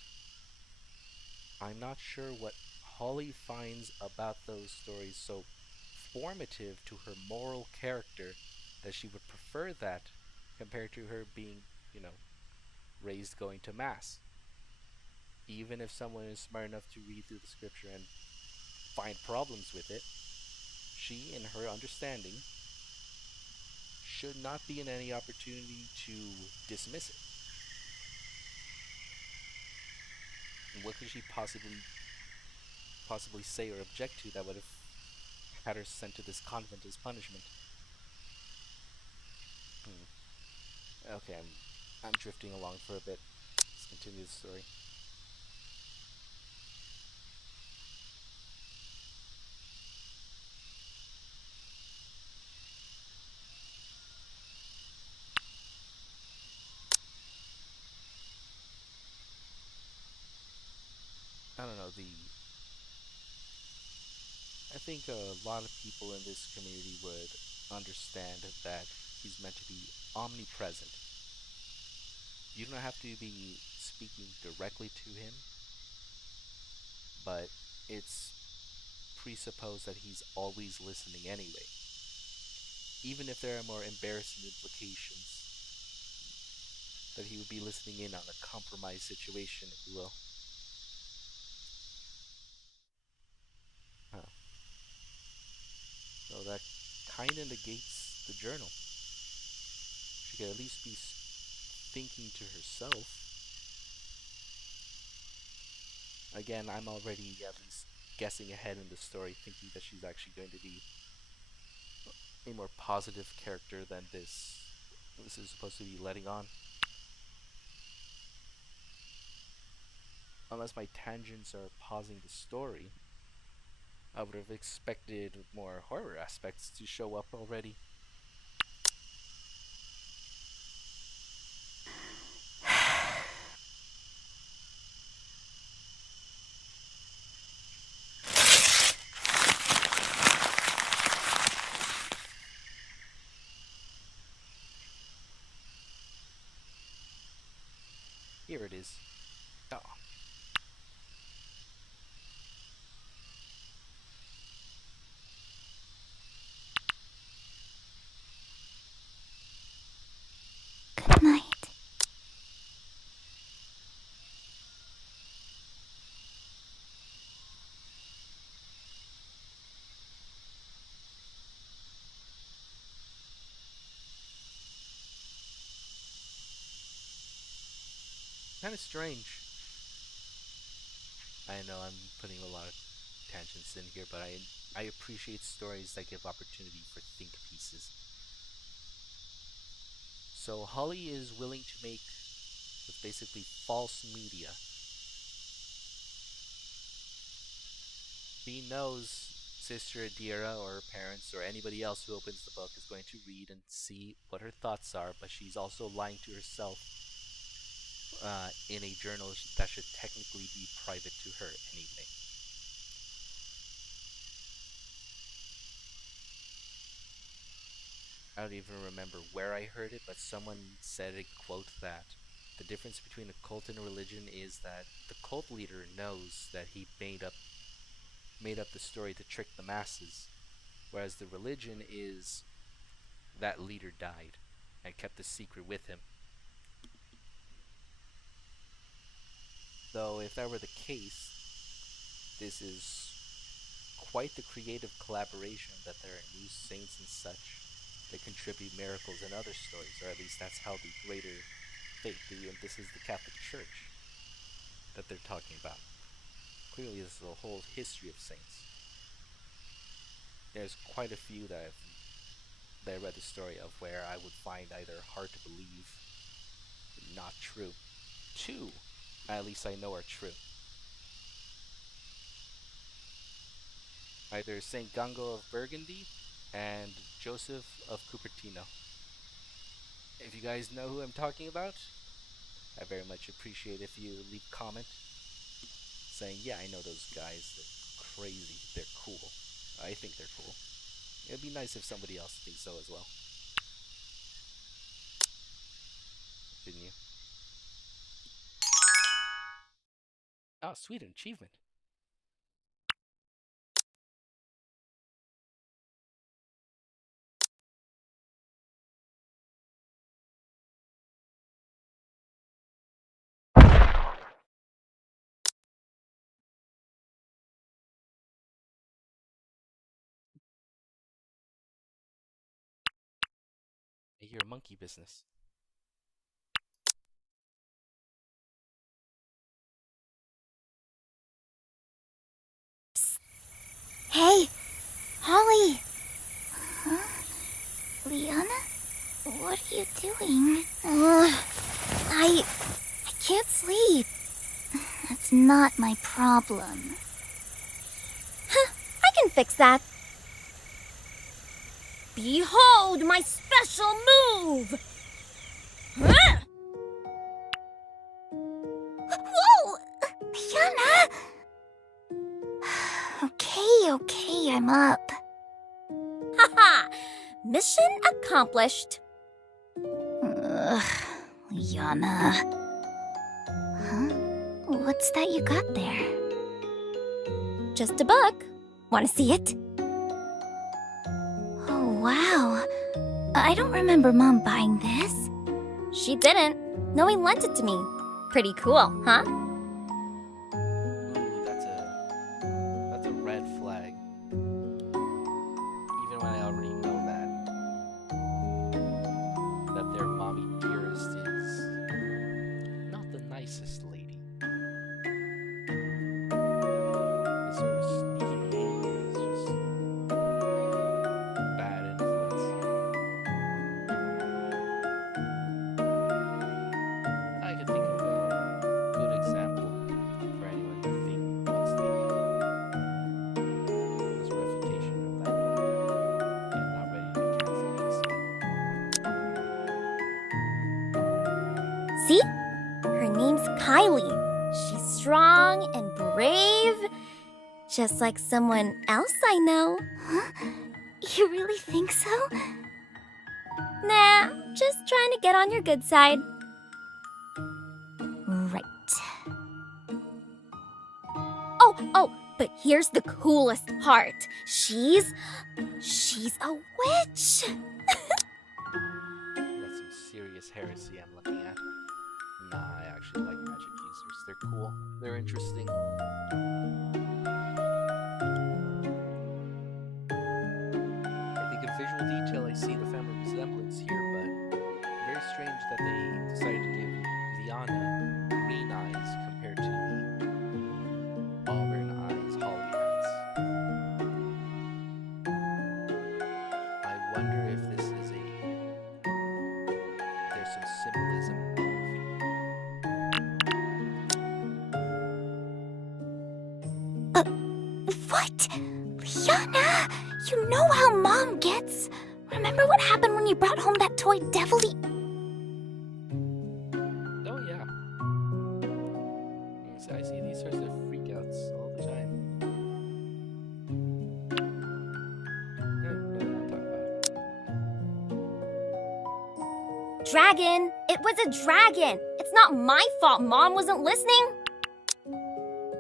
I'm not sure what Holly finds about those stories so formative to her moral character that she would prefer that compared to her being, raised going to Mass. Even if someone is smart enough to read through the scripture and find problems with it, she, in her understanding, should not be in any opportunity to dismiss it. And what could she possibly say or object to that would have had her sent to this convent as punishment? Okay, I'm drifting along for a bit. Let's continue the story. I don't know, I think a lot of people in this community would understand that he's meant to be omnipresent. You don't have to be speaking directly to him, but it's presupposed that he's always listening anyway, even if there are more embarrassing implications, that he would be listening in on a compromised situation, if you will. Huh. So that kinda negates the journal. She could at least be thinking to herself. Again, I'm already at least guessing ahead in the story, thinking that she's actually going to be a more positive character than this is supposed to be letting on. Unless my tangents are pausing the story, I would have expected more horror aspects to show up already. Here it is. Oh. Good night. Kind of strange. I know I'm putting a lot of tangents in here, but I appreciate stories that give opportunity for think pieces. So Holly is willing to make with basically false media. She knows Sister Adira or her parents or anybody else who opens the book is going to read and see what her thoughts are, but she's also lying to herself in a journal that should technically be private to her anyway. I don't even remember where I heard it, but someone said a quote that the difference between a cult and a religion is that the cult leader knows that he made up the story to trick the masses, whereas the religion is that leader died and kept the secret with him. Though if that were the case, this is quite the creative collaboration that there are new saints and such that contribute miracles in other stories, or at least that's how the greater faith, and this is the Catholic Church that they're talking about. Clearly this is a whole history of saints. There's quite a few that I read the story of where I would find either hard to believe, not true. Two, at least I know are true. Either Saint Gango of Burgundy and Joseph of Cupertino. If you guys know who I'm talking about, I very much appreciate if you leave a comment saying, yeah, I know those guys, they're crazy, they're cool. I think they're cool. It'd be nice if somebody else thinks so as well. Didn't you? Oh, sweet, an achievement. I hear monkey business. Hey, Holly. Huh? Liana? What are you doing? I can't sleep. That's not my problem. I can fix that. Behold my special move! Whoa! Liana! Okay, okay, I'm up. Haha! Mission accomplished. Ugh, Liana. Huh? What's that you got there? Just a book. Want to see it? Oh, wow. I don't remember Mom buying this. She didn't. Noe lent it to me. Pretty cool, huh? Ooh, that's a red flag. Even when I already know that their mommy dearest is not the nicest lady. This sort of sneaky behavior is just bad influence. I could think of a good example for anyone who wants the this refutation of that book and not ready to be canceled. See? Her name's Kylie. She's strong and brave. Just like someone else I know. Huh? You really think so? Nah, just trying to get on your good side. Right. Oh, but here's the coolest part. She's a witch. That's some serious heresy I'm looking at. Nah, I actually like magic users. They're cool. They're interesting. I think a visual detail I see the family resemblance here, but very strange that they decided to give Liana green eyes compared to the auburn eyes Holly has. I wonder if this is there's some symbolism What? Liana, you know how Mom gets. Remember what happened when you brought home that toy devil-y? Oh yeah. Yes, I see these sorts of freakouts all the time. Really not talk about it. Dragon! It was a dragon! It's not my fault Mom wasn't listening!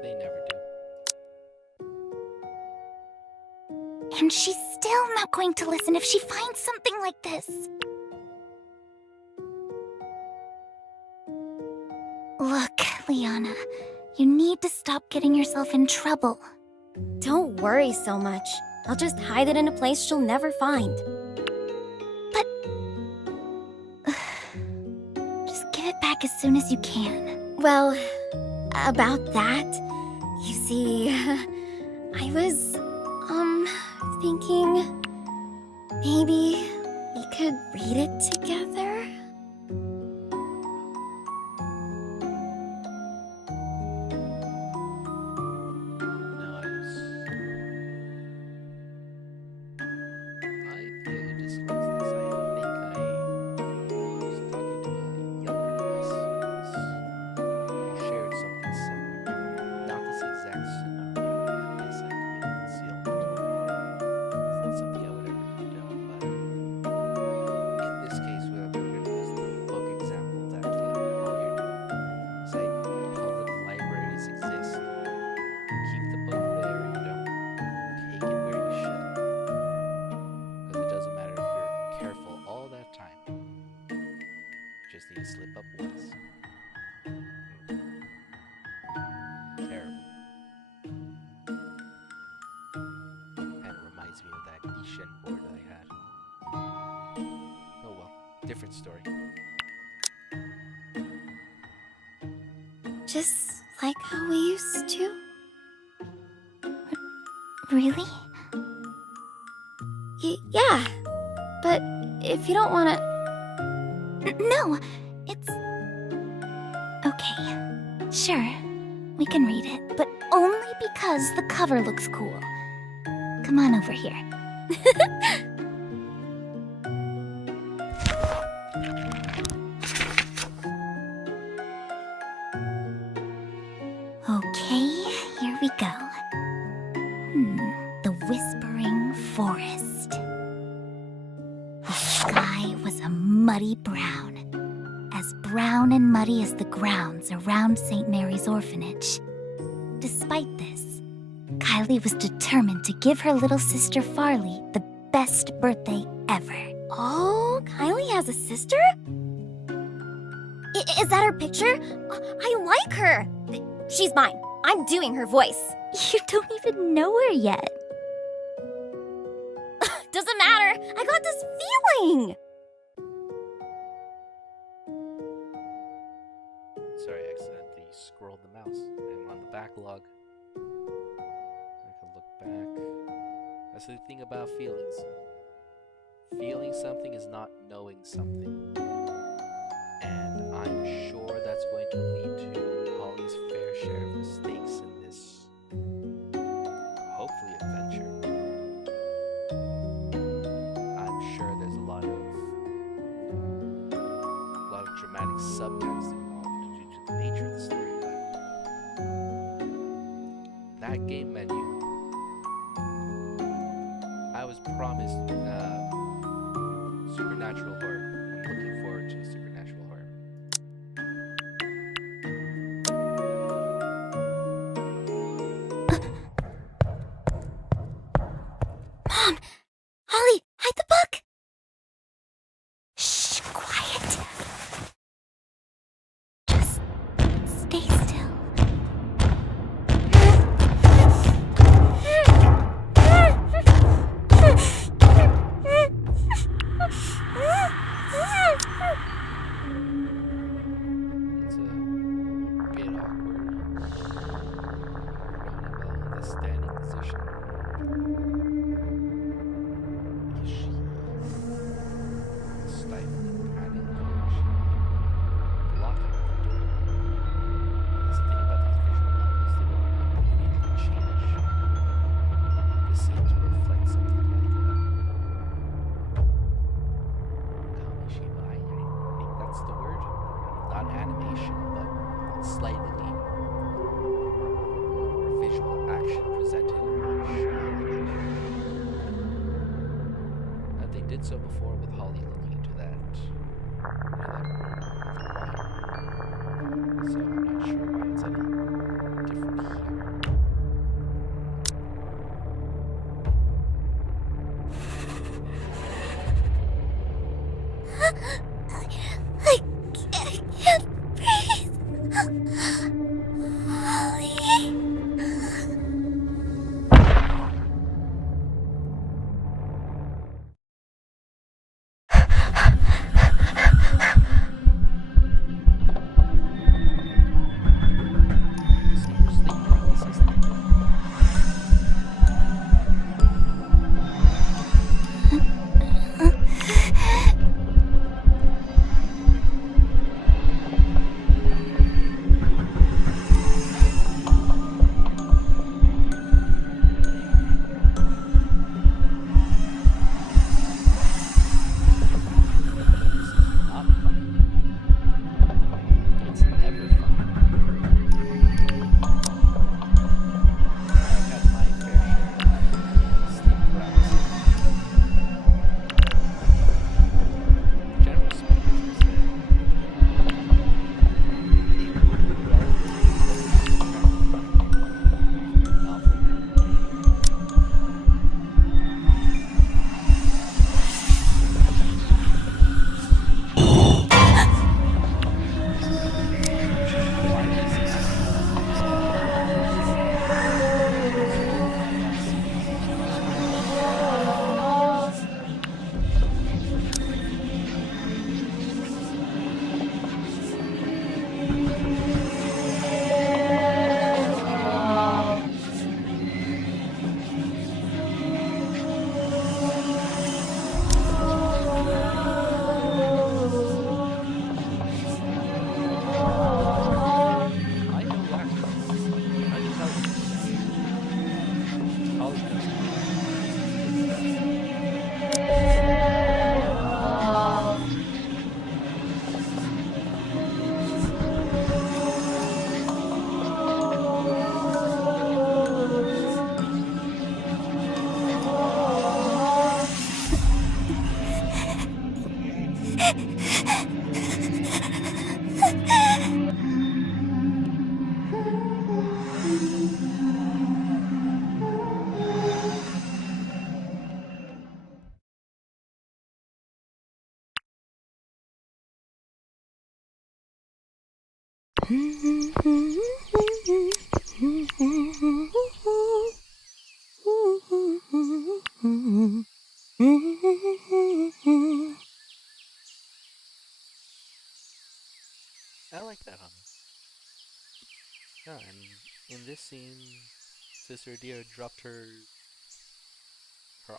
They never do. And she's still not going to listen if she finds something like this. Look, Liana, you need to stop getting yourself in trouble. Don't worry so much. I'll just hide it in a place she'll never find. Just give it back as soon as you can. Well, about that, you see, I was, thinking maybe we could read it together? No, I think I could disclose this. I think I was talking to a younger niece who shared something similar. Not this exact scenario, but this idea of concealment. It's not something I would ever condone, but in this case, we're going to use the book example that all you're doing. Say, public libraries exist. Keep the book there, you don't take it where you should. Because it doesn't matter if you're careful all that time. You just need to slip up once. Terrible. And it reminds me of that Ishen board I had. Oh well, different story. Just like how we used to? Really? Yeah, but if you don't want to... No, it's... Okay, sure, we can read it, but only because the cover looks cool. Come on over here. Okay, here we go. The east. The sky was a muddy brown and muddy as the grounds around St. Mary's Orphanage. Despite this, Kylie was determined to give her little sister Farley the best birthday ever. Oh, Kylie has a sister? Is that her picture? I like her. She's mine. I'm doing her voice. You don't even know her yet. Doesn't matter. I got this feeling. Sorry, I accidentally scrolled the mouse. I'm on the backlog. I can look back. That's the thing about feelings. Feeling something is not knowing something. And I'm sure that's going to lead to Holly's fair share of mistakes in this, hopefully, adventure. I'm sure there's a lot of dramatic subtext involved due to the nature of the story, but that game menu, I was promised supernatural horror. I'm looking forward to supernatural horror. Mom! Holly, hide the book! Shh, quiet. Just stay still. It's a bit awkward. Annabelle in the standing position. Is she stifling panic, or is she blocking the door? That's the thing about these visual novels, they don't immediately change the scene to reflect something like Kamishiba, I think that's the word. Not animation, but slightly more visual action presented. They did so before with Holly looking into that room. So I'm not sure why it's any different here. I can't breathe. Holly. See your sleep paralysis there. I like that humming. Yeah, and in this scene, Sister Deer dropped her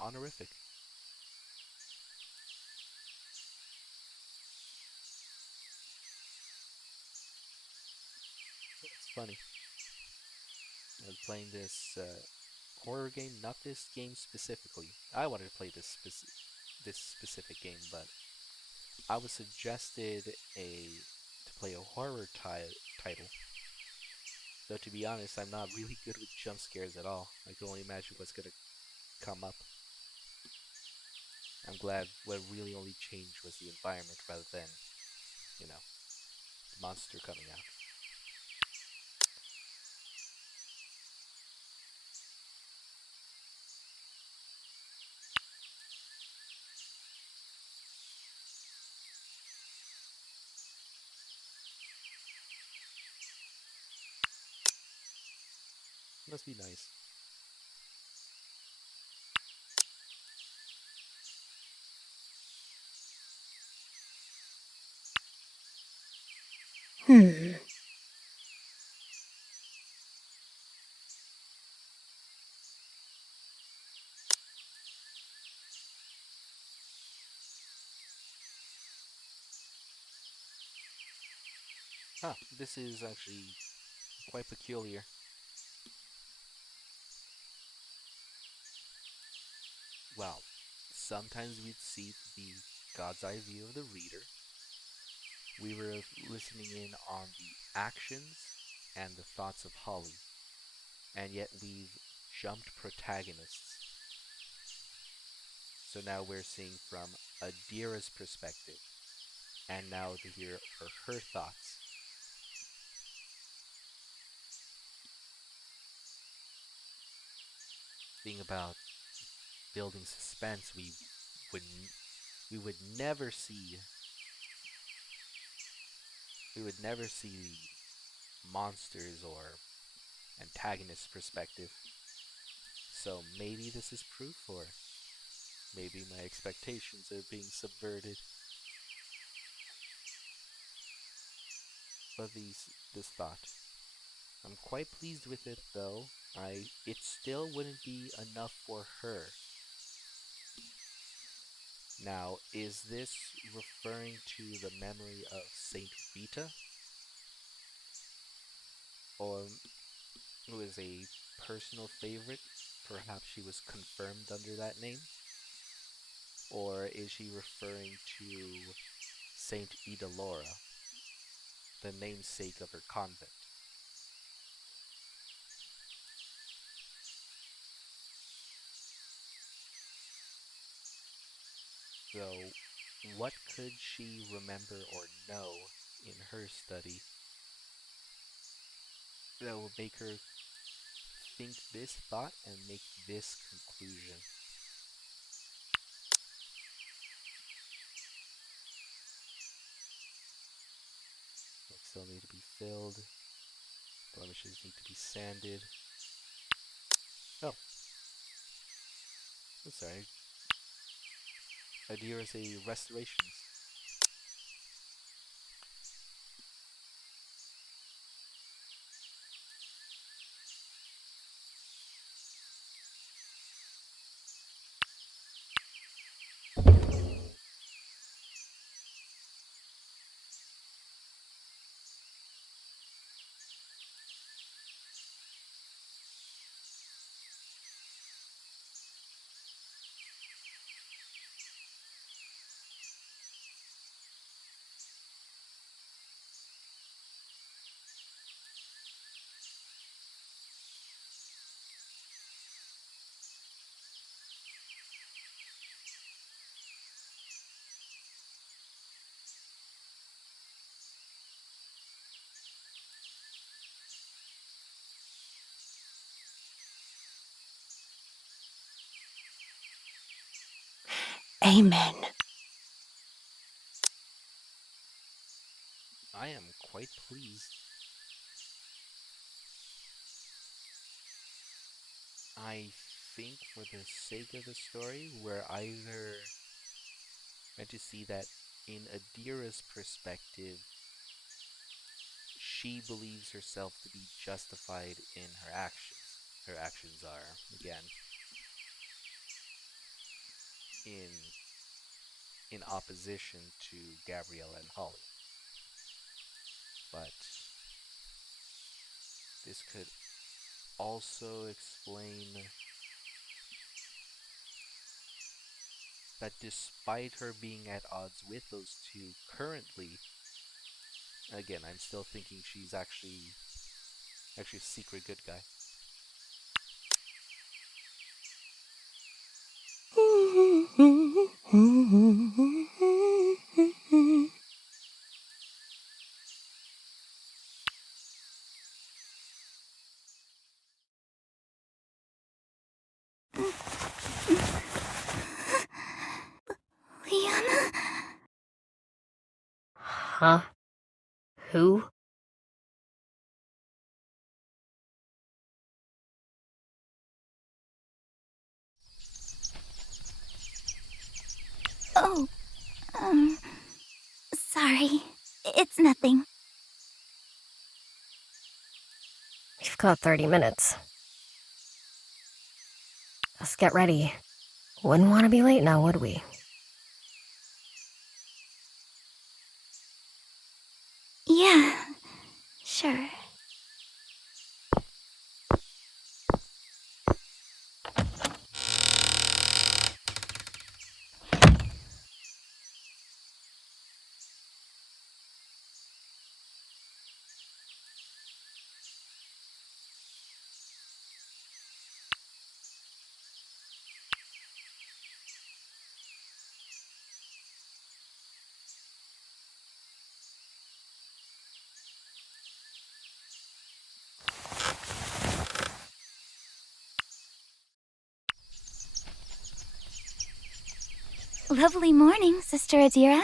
honorific. It's funny. I was playing this horror game, not this game specifically. I wanted to play this specific game, but I was suggested to play a horror title. Though to be honest, I'm not really good with jump scares at all. I can only imagine what's gonna come up. I'm glad what really only changed was the environment rather than, the monster coming out. Must be nice. This is actually quite peculiar. Well, sometimes we'd see the God's eye view of the reader. We were listening in on the actions and the thoughts of Holly, and yet we've jumped protagonists. So now we're seeing from Adira's perspective, and now to hear her thoughts. Being about building suspense, would would never see the monsters or antagonist perspective. So maybe this is proof, or maybe my expectations are being subverted. But this thought, I'm quite pleased with it, though. It still wouldn't be enough for her. Now, is this referring to the memory of Saint Rita? Or who is a personal favorite? Perhaps she was confirmed under that name? Or is she referring to Saint Idalora, the namesake of her convent? So, what could she remember or know in her study that will make her think this thought and make this conclusion? Still need to be filled. Blemishes need to be sanded. Oh. I'm sorry. Adira's a restorations. Amen. I am quite pleased. I think for the sake of the story, we're either meant to see that in Adira's perspective, she believes herself to be justified in her actions. Her actions are, again, in opposition to Gabriella and Holly. But this could also explain that despite her being at odds with those two currently, again, I'm still thinking she's actually a secret good guy. Liana? Huh? Who? Oh, sorry. It's nothing. We've got 30 minutes. Let's get ready. Wouldn't want to be late now, would we? Yeah, sure. Lovely morning, Sister Adira.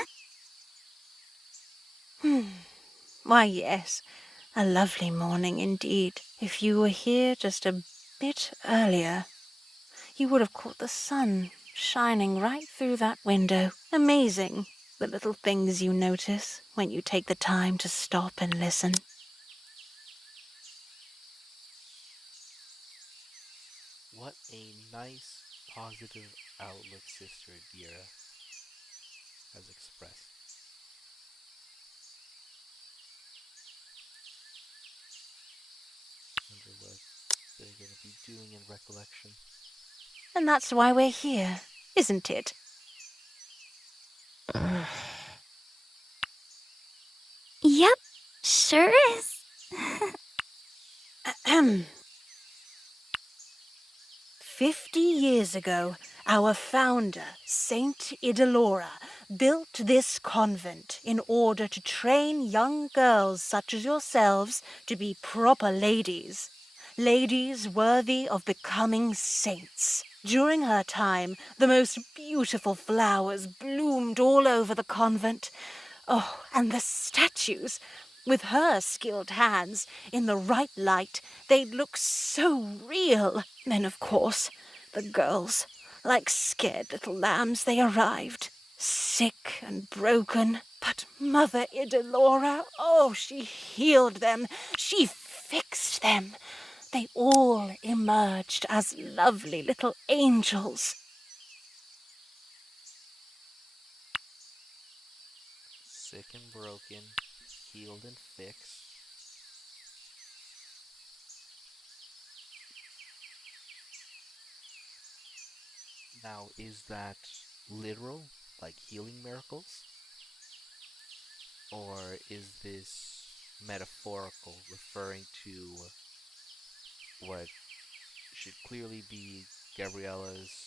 Why, yes, a lovely morning indeed. If you were here just a bit earlier, you would have caught the sun shining right through that window. Amazing, the little things you notice when you take the time to stop and listen. What a nice, positive outlook Sister Adira has expressed. Wonder what they're going to be doing in Recollection. And that's why we're here, isn't it? Yep, sure is. Ahem. 50 years ago, our founder, Saint Idalora, built this convent in order to train young girls such as yourselves to be proper ladies. Ladies worthy of becoming saints. During her time, the most beautiful flowers bloomed all over the convent. Oh, and the statues! With her skilled hands, in the right light, they'd look so real. Then, of course, the girls, like scared little lambs, they arrived, sick and broken. But Mother Idalora, oh, she healed them. She fixed them. They all emerged as lovely little angels. Sick and broken, healed and fixed. Now, is that literal, like healing miracles? Or is this metaphorical, referring to what should clearly be Gabriella's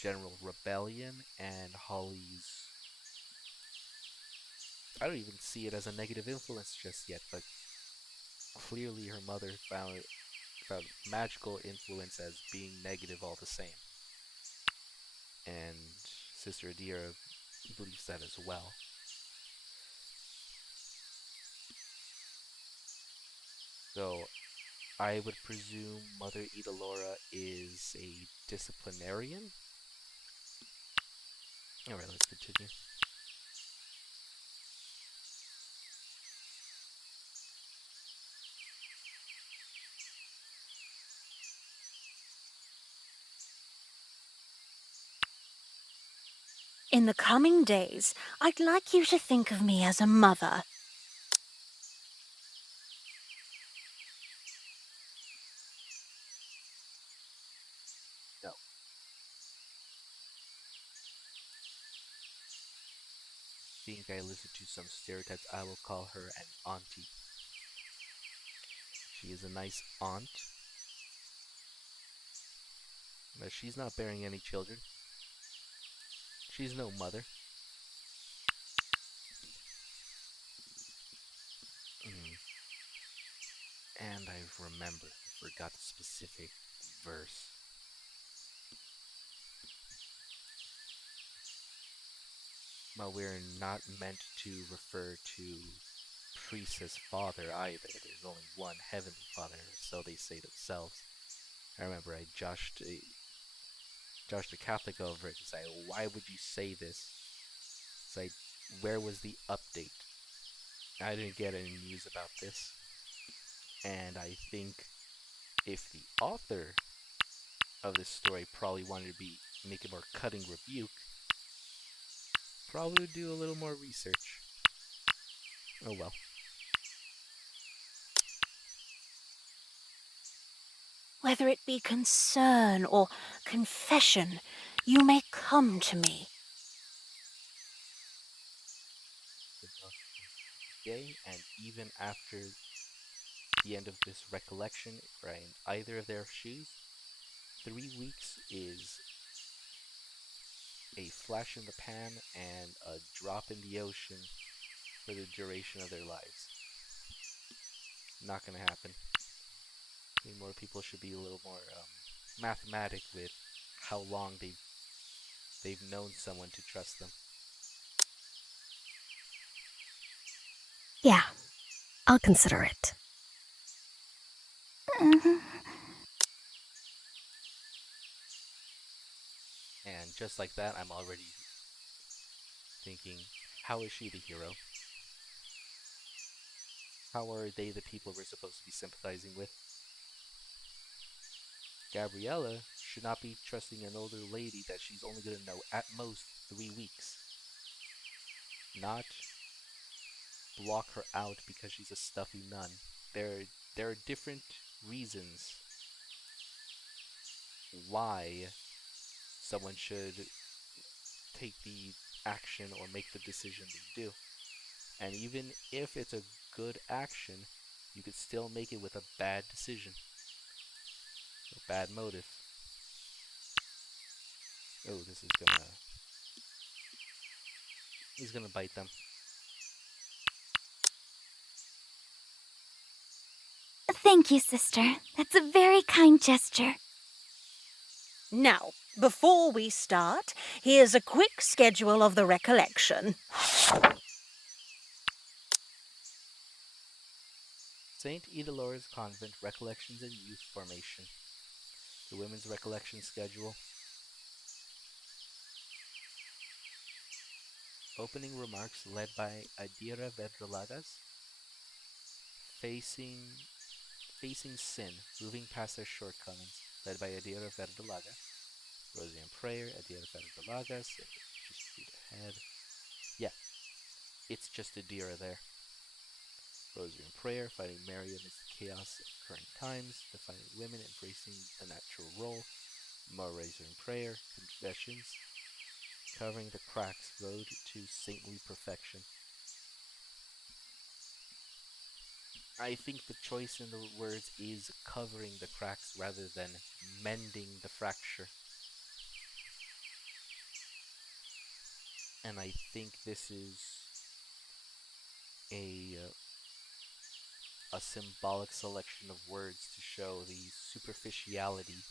general rebellion and Holly's... I don't even see it as a negative influence just yet, but clearly her mother found magical influence as being negative all the same. And Sister Adira believes that as well. So I would presume Mother Idalora is a disciplinarian. Alright, let's continue. In the coming days, I'd like you to think of me as a mother. No. Think I listen to some stereotypes, I will call her an auntie. She is a nice aunt, but she's not bearing any children. She's no mother. And I forgot the specific verse. But we're not meant to refer to priest as father either. There's only one heavenly father, so they say themselves. I remember I joshed a Catholic over it. It's like, why would you say this? It's like, where was the update? I didn't get any news about this. And I think if the author of this story probably wanted to make a more cutting rebuke, probably would do a little more research. Oh well. Whether it be concern or confession, you may come to me. Day, and even after the end of this recollection, if we're in either of their shoes, 3 weeks is a flash in the pan and a drop in the ocean for the duration of their lives. Not gonna happen. I think more people should be a little more mathematic with how long they've known someone to trust them. Yeah, I'll consider it. And just like that, I'm already thinking, how is she the hero? How are they the people we're supposed to be sympathizing with? Gabriella should not be trusting an older lady that she's only going to know at most 3 weeks. Not block her out because she's a stuffy nun. There are different reasons why someone should take the action or make the decision they do. And even if it's a good action, you could still make it with a bad decision. A bad motive. Oh, this is gonna bite them. Thank you, sister. That's a very kind gesture. Now, before we start, here's a quick schedule of the recollection. St. Idalora's Convent, Recollections and Youth Formation. The Women's Recollection Schedule. Opening remarks led by Adira Vedralagas. Facing sin, moving past their shortcomings, led by Adira Verdolaga. Rosary and Prayer, Adira Verdolagas. Just read ahead. Yeah, it's just Adira there. Rosary and Prayer, Fighting Mary amidst the chaos of current times, Defining Women, Embracing the Natural Role. More Rosary and Prayer, Confessions, Covering the Cracks, Road to Saintly Perfection. I think the choice in the words is covering the cracks rather than mending the fracture. And I think this is a symbolic selection of words to show the superficiality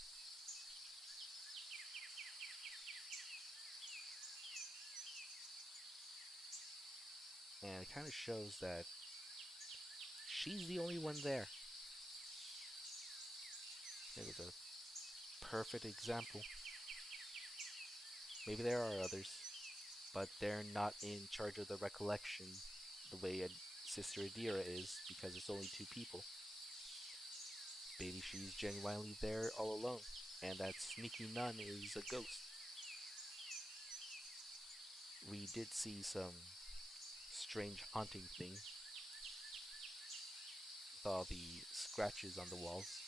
and it kind of shows that she's the only one there. It was a perfect example. Maybe there are others, but they're not in charge of the recollection the way Sister Adira is, because it's only 2 people. Maybe she's genuinely there all alone, and that sneaky nun is a ghost. We did see some strange haunting thing with all the scratches on the walls.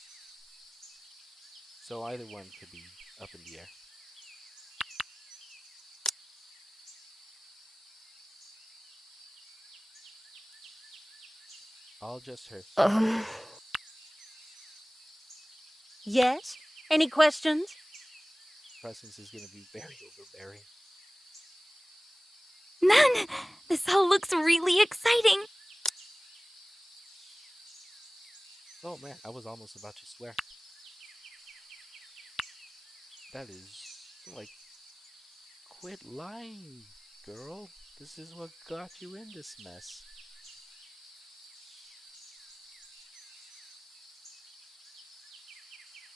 So either one could be up in the air. All just her. Yes? Any questions? Presence is going to be very overbearing. None! This all looks really exciting. Oh man, I was almost about to swear. That is, like, quit lying, girl. This is what got you in this mess.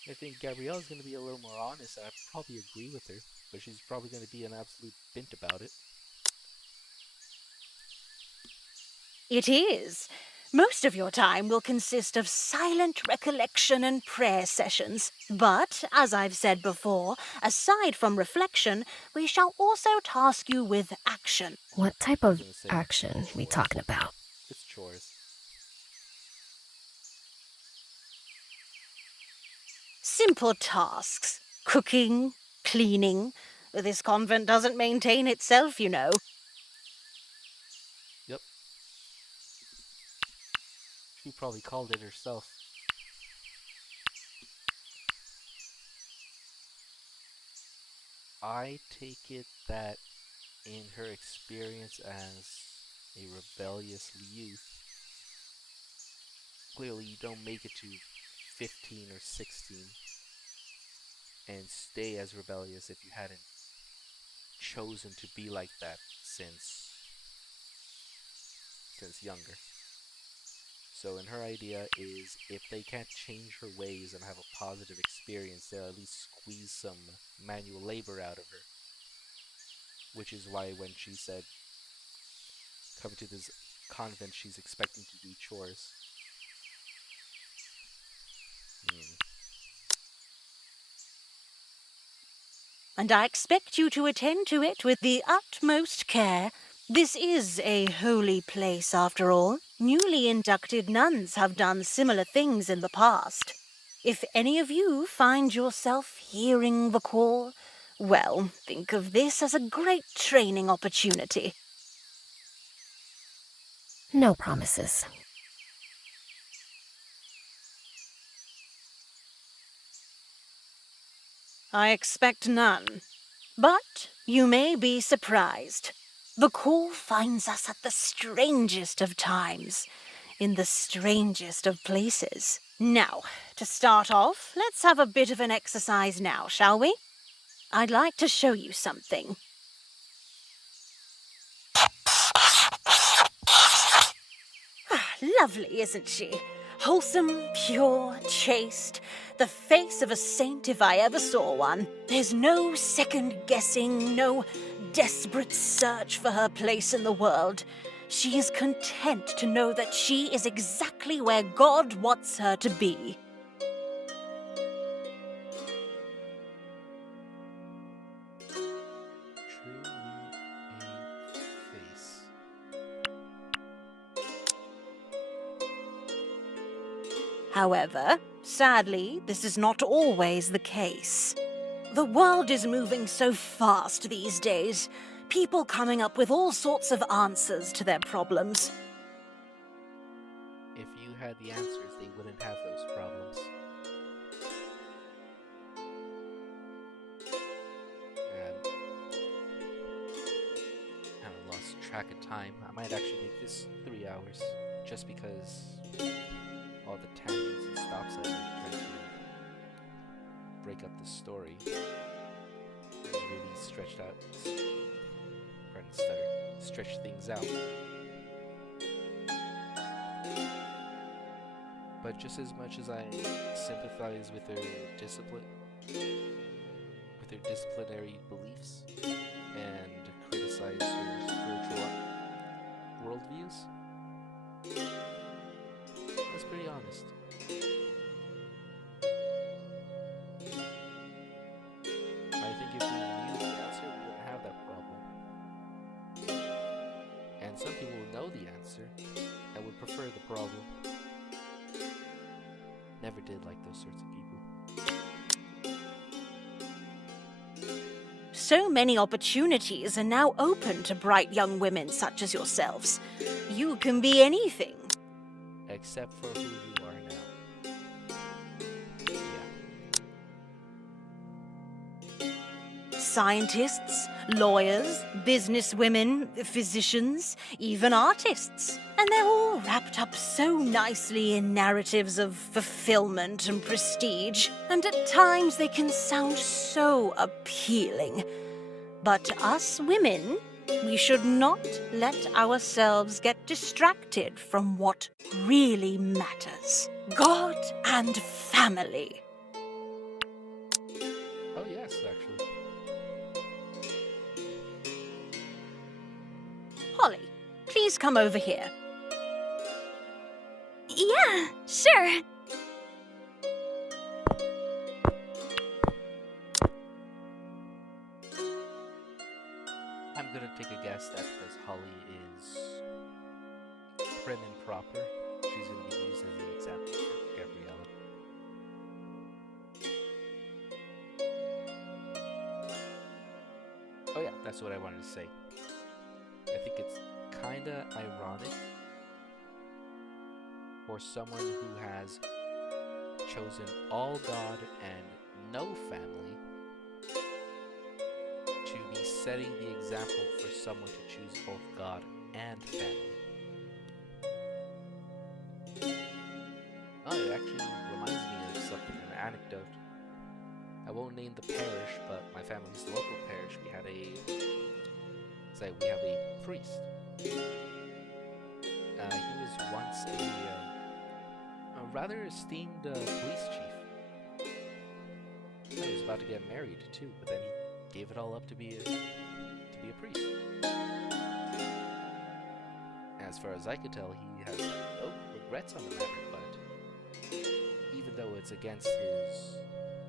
I think Gabrielle's going to be a little more honest, and I probably agree with her, but she's probably going to be an absolute bint about it. It is. Most of your time will consist of silent recollection and prayer sessions. But, as I've said before, aside from reflection, we shall also task you with action. What type of action we talking about? It's chores. Simple tasks. Cooking, cleaning. This convent doesn't maintain itself, you know. Yep. She probably called it herself. I take it that in her experience as a rebellious youth, clearly you don't make it to 15 or 16 and stay as rebellious if you hadn't chosen to be like that since younger. So in her idea is, if they can't change her ways and have a positive experience, they'll at least squeeze some manual labor out of her. Which is why when she said, coming to this convent, she's expecting to do chores. And I expect you to attend to it with the utmost care. This is a holy place, after all. Newly inducted nuns have done similar things in the past. If any of you find yourself hearing the call, well, think of this as a great training opportunity. No promises. I expect none. But you may be surprised. The call finds us at the strangest of times, in the strangest of places. Now, to start off, let's have a bit of an exercise now, shall we? I'd like to show you something. Lovely, isn't she? Wholesome, pure, chaste. The face of a saint if I ever saw one. There's no second guessing, no desperate search for her place in the world. She is content to know that she is exactly where God wants her to be. Truly a face. However, sadly, this is not always the case. The world is moving so fast these days, people coming up with all sorts of answers to their problems. If you had the answers, they wouldn't have those problems. And I lost track of time. I might actually make this 3 hours, just because all the tangents and stops I was trying to break up the story. It was really stretched out. Pardon the stutter. Stretch things out. But just as much as I sympathize with their disciplinary beliefs, and criticize her spiritual worldviews, that's pretty honest. I think if we knew the answer, we wouldn't have that problem. And some people would know the answer and would prefer the problem. Never did like those sorts of people. So many opportunities are now open to bright young women such as yourselves. You can be anything. Except for who you are now. Yeah. Scientists, lawyers, businesswomen, physicians, even artists. And they're all wrapped up so nicely in narratives of fulfillment and prestige, and at times they can sound so appealing. But us women, we should not let ourselves get distracted from what really matters. God and family. Oh yes, actually. Holly, please come over here. Yeah, sure. I'm gonna take a guess that because Holly is prim and proper, she's gonna be used as the example for Gabriella. Oh yeah, that's what I wanted to say. I think it's kinda ironic for someone who has chosen all God and no family to be setting the example for someone to choose both God and family. Oh, it actually reminds me of something, an anecdote. I won't name the parish, but my family's local parish. We have a priest. He was once a rather esteemed police chief. He was about to get married too, but then he gave it all up to be a priest. As far as I could tell, he has no regrets on the matter, but even though it's against his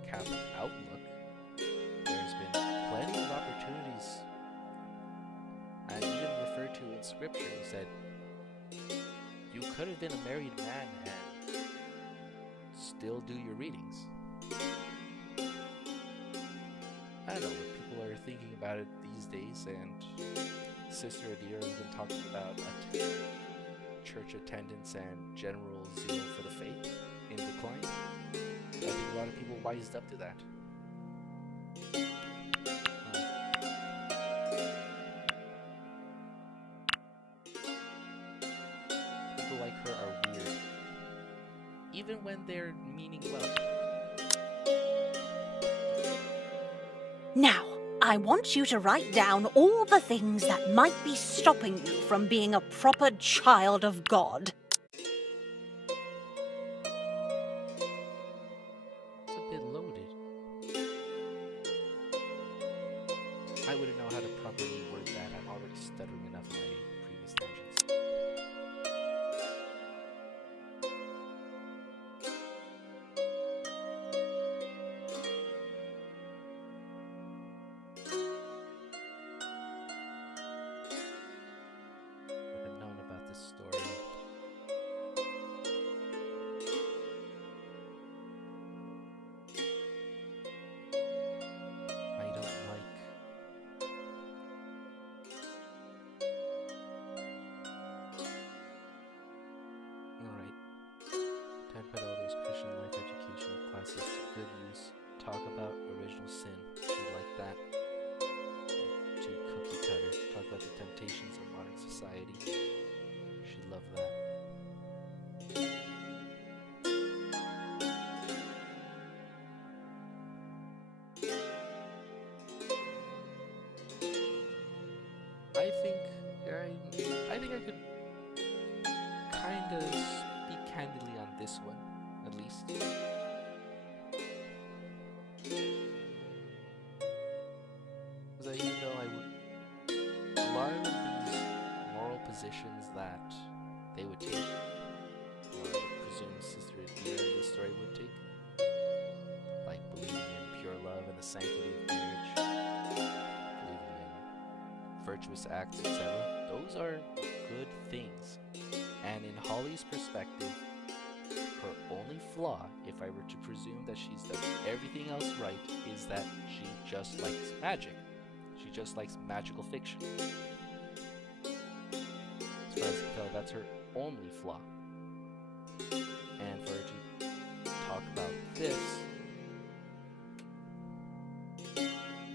Catholic outlook, there's been plenty of opportunities, and even referred to in scripture. He said, you could have been a married man and still do your readings. I don't know what people are thinking about it these days, and Sister Adira has been talking about church attendance and general zeal for the faith in decline. I think a lot of people wised up to that. People like her are weird, even when they're meaning well. Now, I want you to write down all the things that might be stopping you from being a proper child of God. It's a bit loaded. I wouldn't know how to properly word that. I'm already stuttering enough in my previous tangents. I've known about this story. I don't like. Alright. Time to put all those Christian life education classes to good use. Talk about original sin. She like that. Too cookie cutter. Talk about the temptations of modern society. She love that. I think I could kind of speak candidly on this one, at least. Because even though a lot of these moral positions that they would take, or I would presume Sister Adira in this story would take, like believing in pure love and the sanctity of marriage, believing in virtuous acts, etc. Those are good things. And in Holly's perspective, her only flaw, if I were to presume that she's done everything else right, is that she just likes magic. She just likes magical fiction. As far as I can tell, that's her only flaw. And for her to talk about this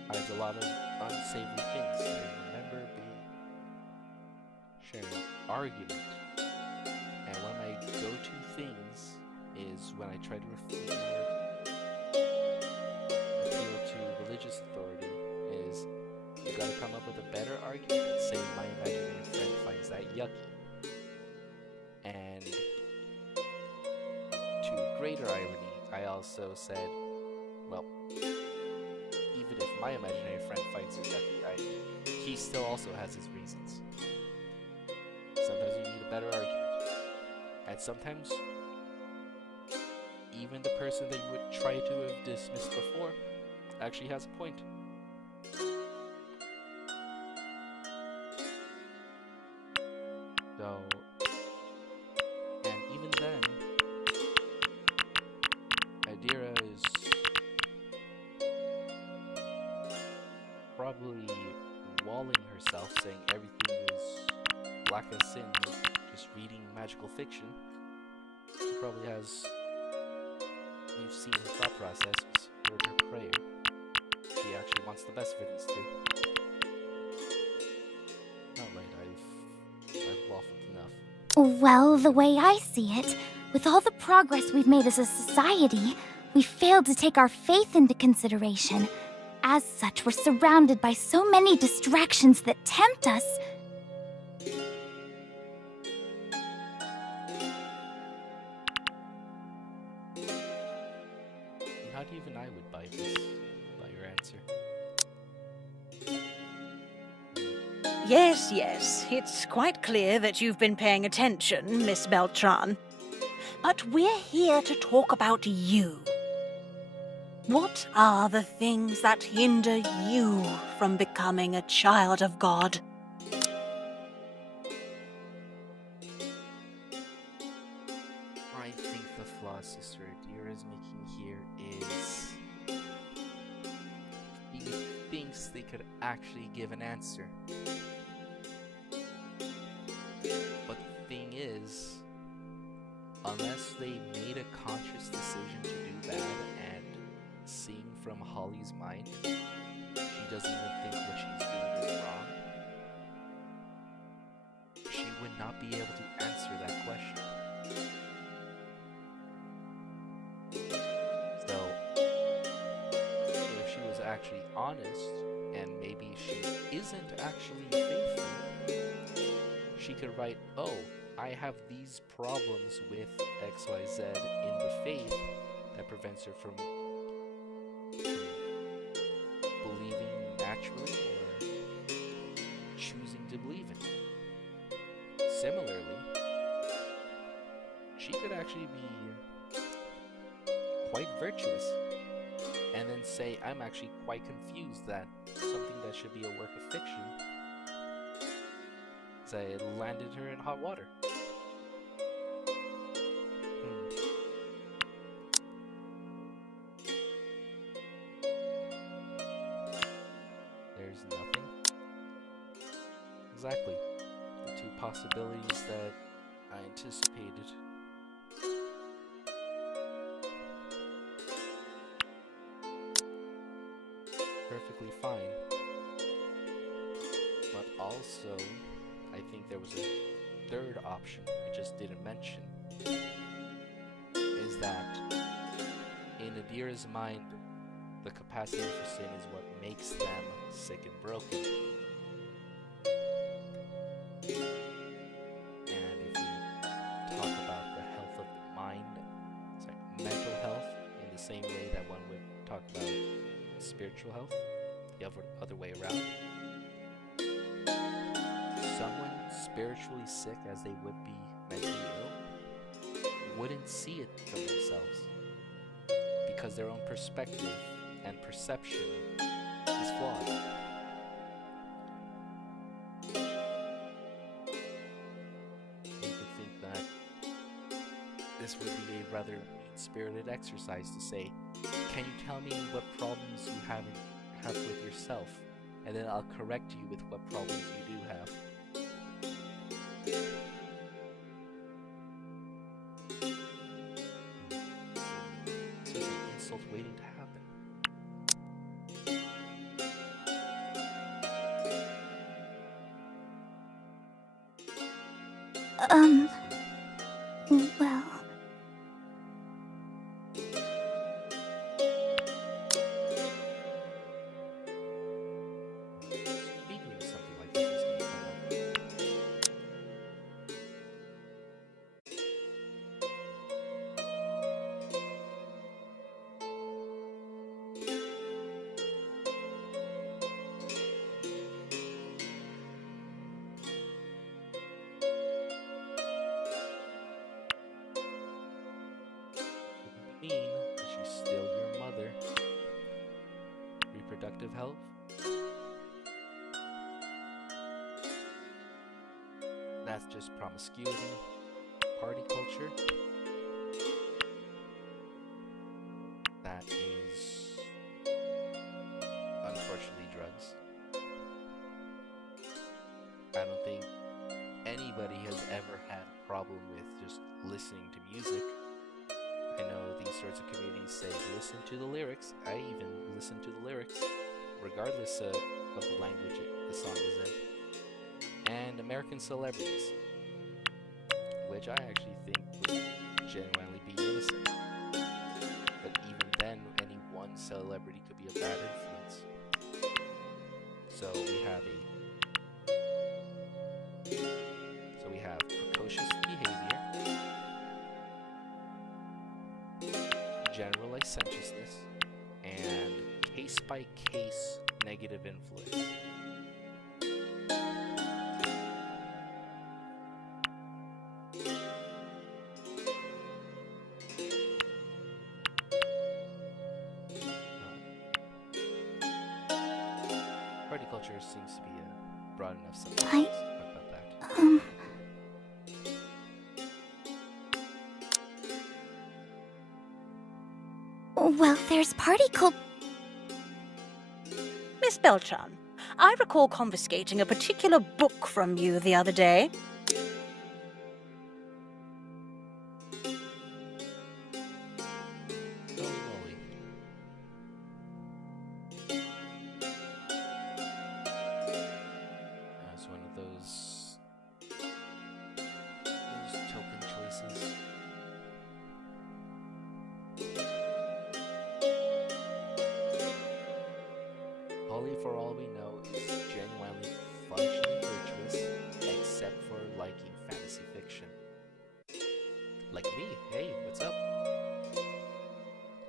hides a lot of unsavory things. I remember sharing an argument, and one of my go-to things is when I try to appeal to religious authority, is you gotta come up with a better argument than saying my imaginary friend finds that yucky. And to greater irony, I also said, well, even if my imaginary friend finds it yucky, he still also has his reasons. Sometimes you need a better argument. And sometimes even the person that you would try to have dismissed before actually has a point. So, and even then, Adira is probably walling herself, saying everything is black as sin, just reading magical fiction. She probably has, we've seen her thought process, heard her prayer. She actually wants the best for these two. Alright, I've waffled enough. Well, the way I see it, with all the progress we've made as a society, we failed to take our faith into consideration. As such, we're surrounded by so many distractions that tempt us. Not even I would buy this, by your answer. Yes, it's quite clear that you've been paying attention, Miss Beltran. But we're here to talk about you. What are the things that hinder you from becoming a child of God? I think the flaw Sister Adira is making here is he thinks they could actually give an answer. But the thing is, unless they made a conscious decision to do bad, and seeing from Holly's mind, she doesn't even think what she's doing is wrong, she would not be able to answer that question. So, if she was actually honest, and maybe she isn't actually faithful, she could write, oh, I have these problems with XYZ in the faith that prevents her from believing naturally or choosing to believe it. Similarly, she could actually be quite virtuous and then say, I'm actually quite confused that something that should be a work of fiction, it landed her in hot water. There's nothing. Exactly. The two possibilities that I anticipated. Perfectly fine. But also, I think there was a third option I just didn't mention, is that in Adira's mind, the capacity for sin is what makes them sick and broken. And if we talk about the health of the mind same way that one would talk about spiritual health, the other way around. Someone spiritually sick as they would be mentally ill wouldn't see it from themselves because their own perspective and perception is flawed. You could think that this would be a rather mean-spirited exercise to say, can you tell me what problems you have with yourself, and then I'll correct you with what problems you do have. It's like an insult waiting to happen. Well, Speaking of something like this is gonna come up. Mean that she's still your mother. Reproductive health? That's just promiscuity, party culture. That is, unfortunately, drugs. I don't think anybody has ever had a problem with just listening to music. I know these sorts of communities say listen to the lyrics. I even listen to the lyrics, regardless of the language the song is in. And American celebrities, which I actually think would genuinely be innocent. But even then, any one celebrity could be a bad influence. So we have precocious behavior, general licentiousness, and case-by-case negative influence. Party culture seems to be a broad enough subject. I- Let's talk about that. Well, there's party Miss Belchan, I recall confiscating a particular book from you the other day. Holy moly. That was one of those token choices. Holly, for all we know, is genuinely functionally virtuous, except for liking fantasy fiction. Like me, hey, what's up?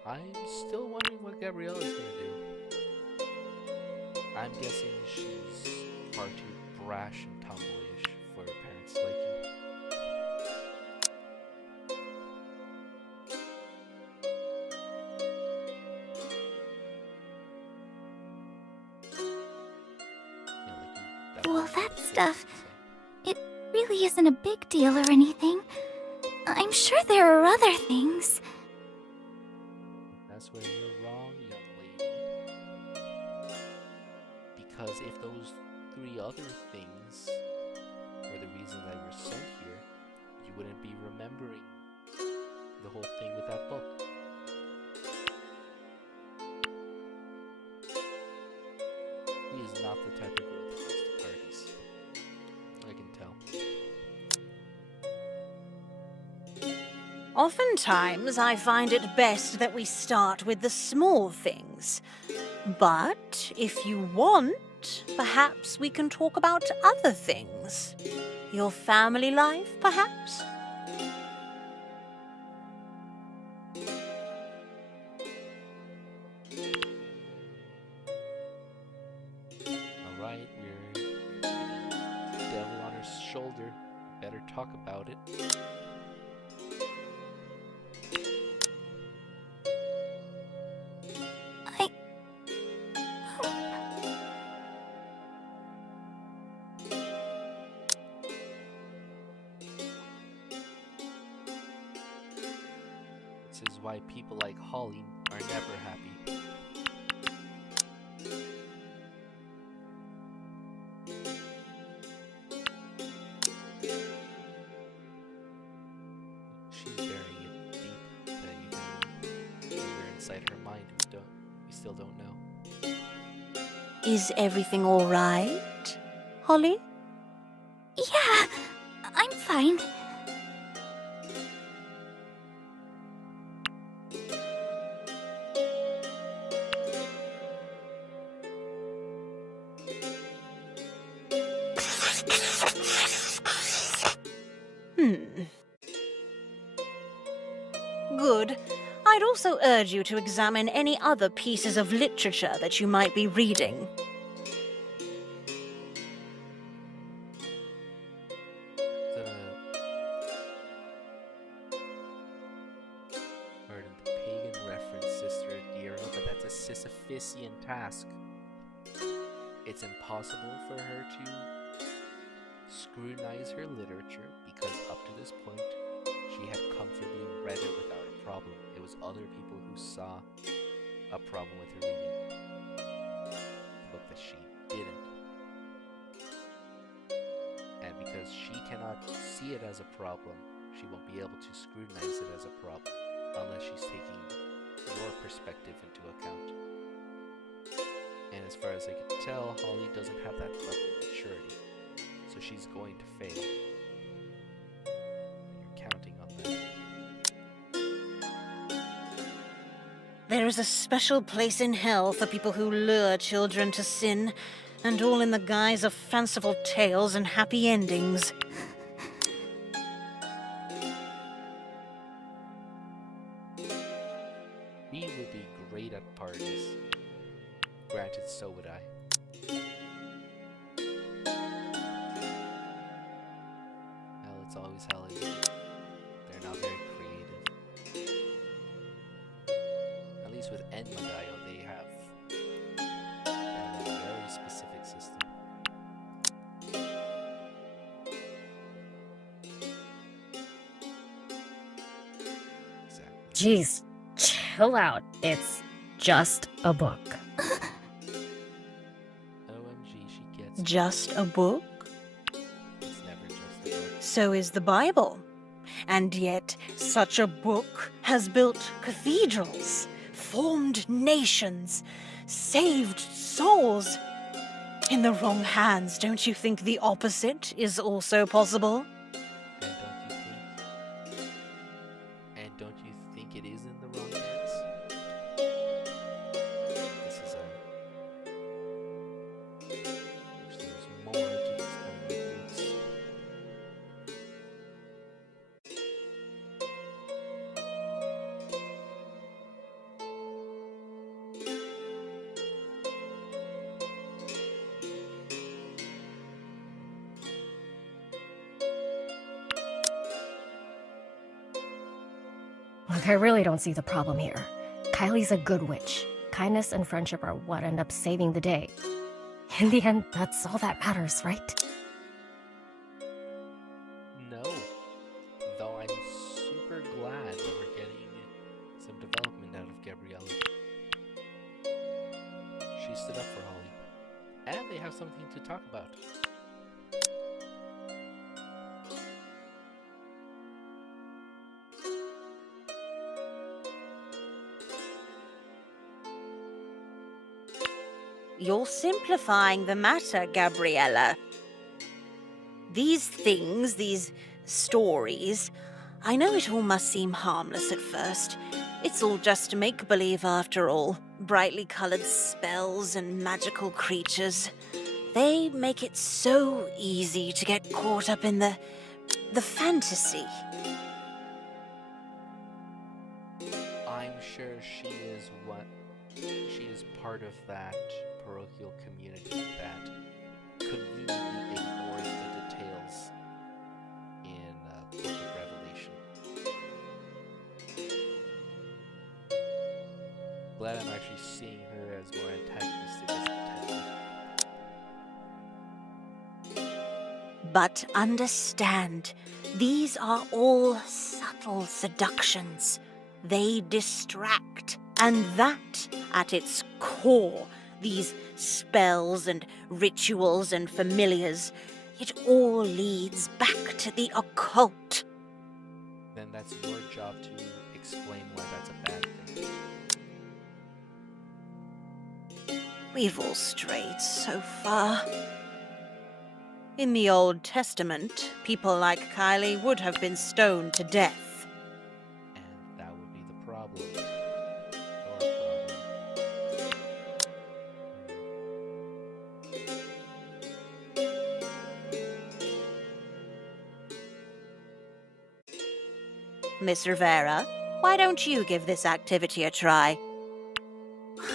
I'm still wondering what Gabriella's gonna do. I'm guessing she's far too brash and tomboyish for her parents' liking. Well, that stuff, it really isn't a big deal or anything. I'm sure there are other things. That's where you're wrong, young lady. Because if those three other things were the reason that you're sent here, you wouldn't be remembering the whole thing with that book. He is not the type of girl that goes to parties. I can tell. Oftentimes, I find it best that we start with the small things. But if you want, perhaps we can talk about other things. Your family life, perhaps? shoulder. Better talk about it. I... This is why people like Holly are never happy. She's burying it deep that you can figure inside her mind. We still don't know. Is everything all right, Holly? Yeah, I'm fine. Good. I'd also urge you to examine any other pieces of literature that you might be reading. Pardon the pagan reference, Sister Adira, but that's a Sisyphusian task. It's impossible for her to scrutinize her literature because up to this point, she had comfortably read it without a problem. It was other people who saw a problem with her reading the book that she didn't. And because she cannot see it as a problem, she won't be able to scrutinize it as a problem unless she's taking your perspective into account. And as far as I can tell, Holly doesn't have that level of maturity, so she's going to fail. And you're counting on that. There is a special place in hell for people who lure children to sin, and all in the guise of fanciful tales and happy endings. We would be great at parties. Granted, so would I. Hell, it's always hell, isn't it? They're not very creative. At least with Enmadayo, they have a very specific system. Exactly. Jeez, chill out. It's just a book. OMG, she gets it. Just a book? It's never just a book. So is the Bible. And yet, such a book has built cathedrals, formed nations, saved souls. In the wrong hands, don't you think the opposite is also possible? And don't you think it is in the wrong hands? This is there's more to this than meets. Look, I really don't see the problem here. Kylie's a good witch. Kindness and friendship are what end up saving the day. In the end, that's all that matters, right? No. Though I'm super glad that we're getting some development out of Gabriella. She stood up for Holly. And they have something to talk about. You're simplifying the matter, Gabriella. These things, these stories, I know it all must seem harmless at first. It's all just make-believe after all. Brightly colored spells and magical creatures. They make it so easy to get caught up in the fantasy. I'm sure she is part of that parochial community that conveniently ignores the details glad I'm actually seeing her as more antagonistic as attentive. But understand, these are all subtle seductions. They distract, and that, at its core, these spells and rituals and familiars, it all leads back to the occult. Then that's your job to explain why that's a bad thing. We've all strayed so far. In the Old Testament, people like Kylie would have been stoned to death. And that would be the problem. Your problem. Miss Rivera, why don't you give this activity a try? Ooh, we're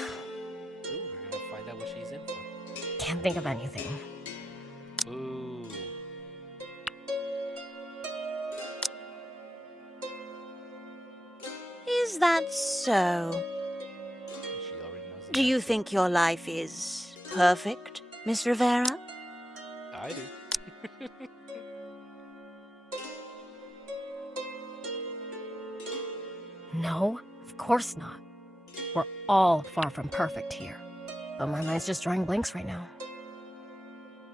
gonna find out what she's in for. Can't think of anything. Ooh. Is that so? She already knows the Do you answer. think your life is perfect, Miss Rivera? I do. No, of course not. We're all far from perfect here. But my mind's just drawing blanks right now.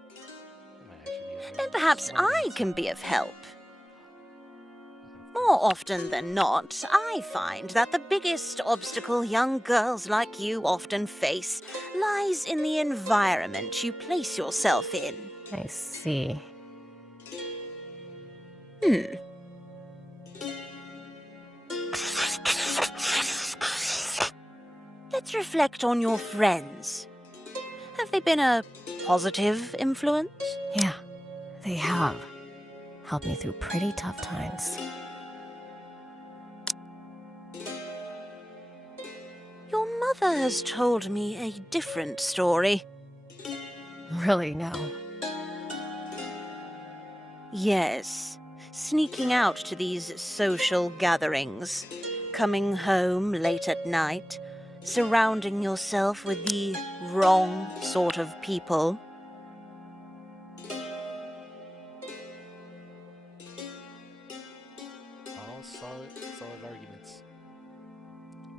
That might actually be a very Then perhaps smart I answer. can be of help. More often than not, I find that the biggest obstacle young girls like you often face lies in the environment you place yourself in. I see. Let's reflect on your friends. Have they been a positive influence? Yeah, they have. Helped me through pretty tough times. Your mother has told me a different story. Really, no. Yes, sneaking out to these social gatherings, coming home late at night, surrounding yourself with the wrong sort of people. All solid arguments.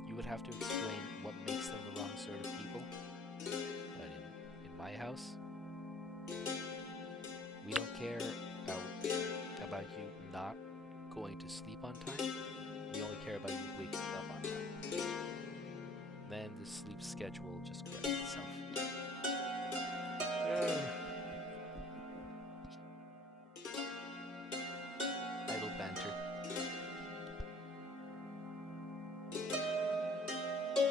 You would have to explain what makes them the wrong sort of people. But in my house, we don't care about you not going to sleep on time. We only care about you waking up on time. Then the sleep schedule just corrects itself. Idle banter.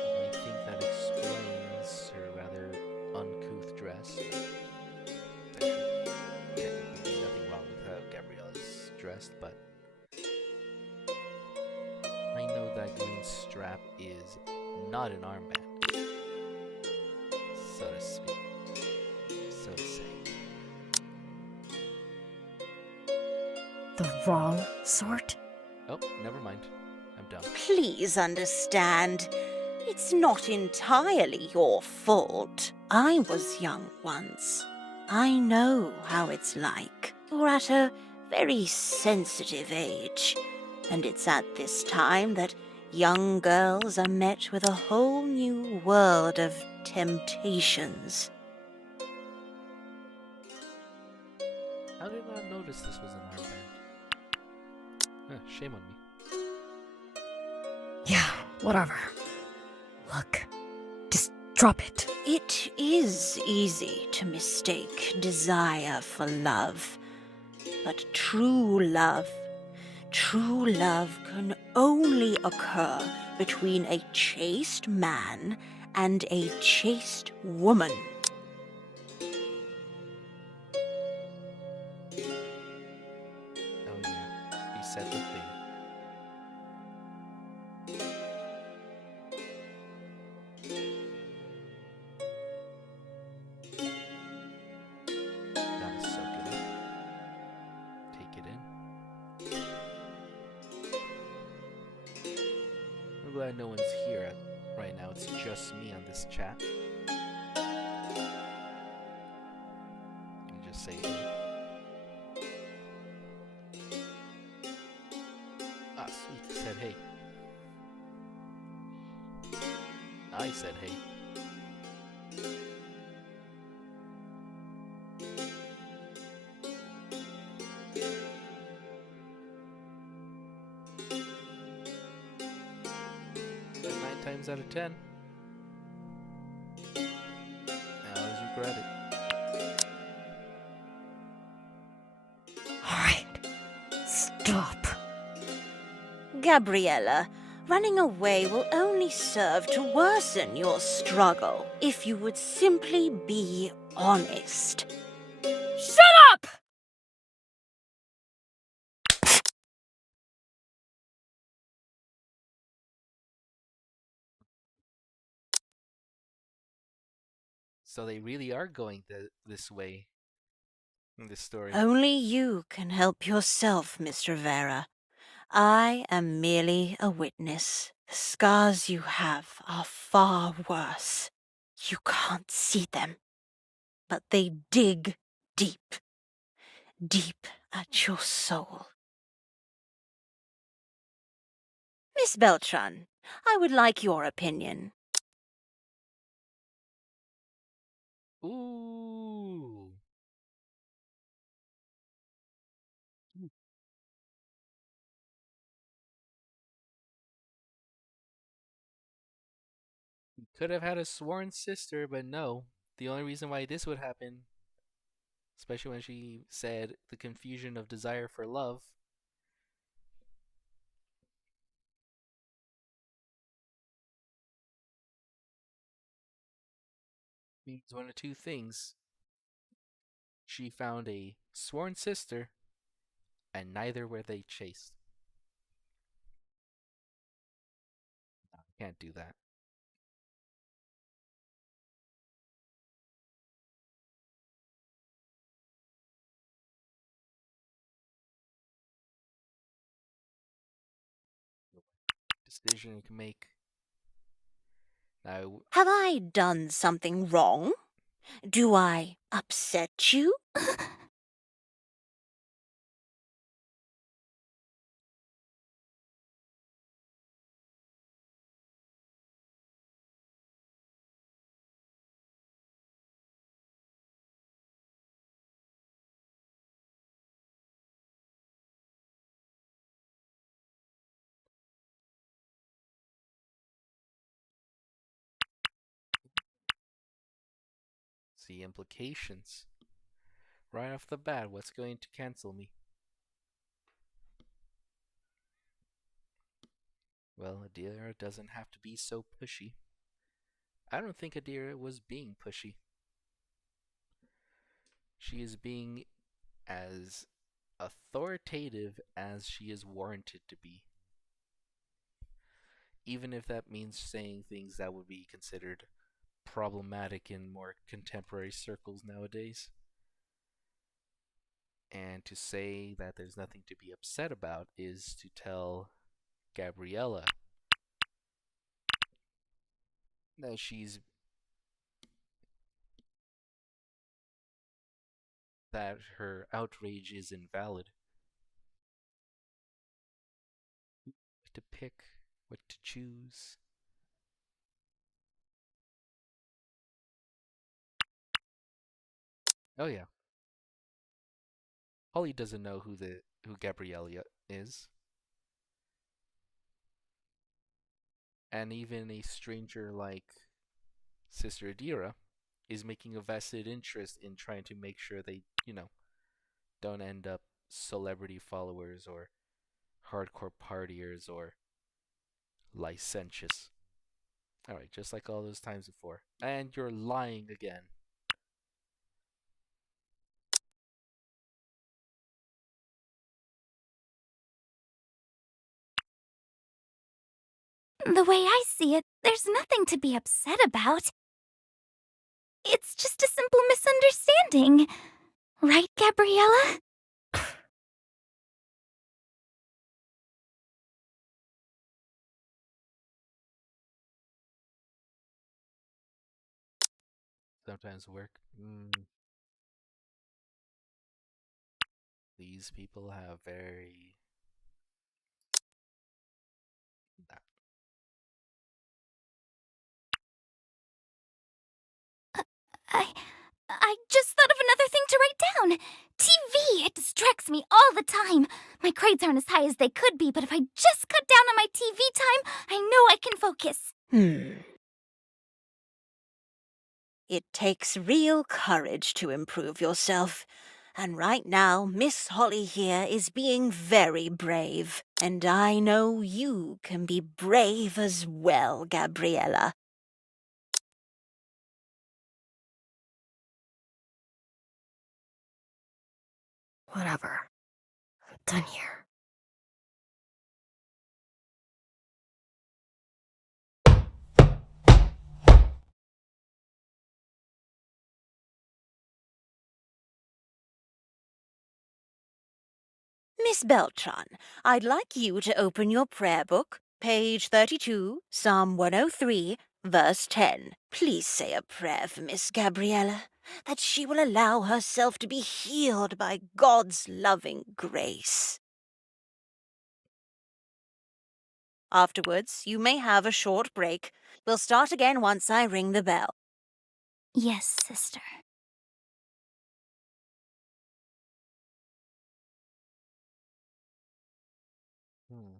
I think that explains her rather uncouth dress. There should technically be nothing wrong with how Gabriella's dressed, but I know that green strap is not an armband, so to speak, so to say. The wrong sort? Oh, never mind. I'm done. Please understand, it's not entirely your fault. I was young once. I know how it's like. You're at a very sensitive age, and it's at this time that young girls are met with a whole new world of temptations. How did I not notice this was an armband? Shame on me. Yeah, whatever. Look, just drop it. It is easy to mistake desire for love, but true love can only occur between a chaste man and a chaste woman. Oh yeah, he said the thing. Gotta soak it in. Take it in. I'm glad glad no one's here right now. It's just me on this chat. And just say hey. Ah, sweet. It said hey. I said hey. Times out of 10. I always regret it. Alright. Stop. Gabriella, running away will only serve to worsen your struggle if you would simply be honest. Shut up! So they really are going this way in this story. Only you can help yourself, Mr. Vera. I am merely a witness. The scars you have are far worse. You can't see them, but they dig deep, deep at your soul. Miss Beltran, I would like your opinion. Ooh. You could have had a sworn sister, but no. The only reason why this would happen, especially when she said the confusion of desire for love, means one of two things. She found a sworn sister, and neither were they chaste. No, can't do that. Decision you can make. Now, Have I done something wrong? Do I upset you? see implications. Right off the bat, what's going to cancel me? Well, Adira doesn't have to be so pushy. I don't think Adira was being pushy. She is being as authoritative as she is warranted to be. Even if that means saying things that would be considered problematic in more contemporary circles nowadays. And to say that there's nothing to be upset about is to tell Gabriella that her outrage is invalid. What to pick, what to choose. Oh yeah. Holly doesn't know who Gabriella is. And even a stranger like Sister Adira is making a vested interest in trying to make sure they, don't end up celebrity followers or hardcore partiers or licentious. Alright, just like all those times before. And you're lying again. The way I see it, there's nothing to be upset about. It's just a simple misunderstanding. Right, Gabriella? sometimes work. These people have very. I I just thought of another thing to write down. TV! It distracts me all the time. My grades aren't as high as they could be, but if I just cut down on my TV time, I know I can focus. It takes real courage to improve yourself. And right now, Miss Holly here is being very brave. And I know you can be brave as well, Gabriella. Whatever. I'm done here. Miss Beltran, I'd like you to open your prayer book, page 32, Psalm 103, verse 10. Please say a prayer for Miss Gabriella, that she will allow herself to be healed by God's loving grace. Afterwards, you may have a short break. We'll start again once I ring the bell. Yes, sister. Hmm.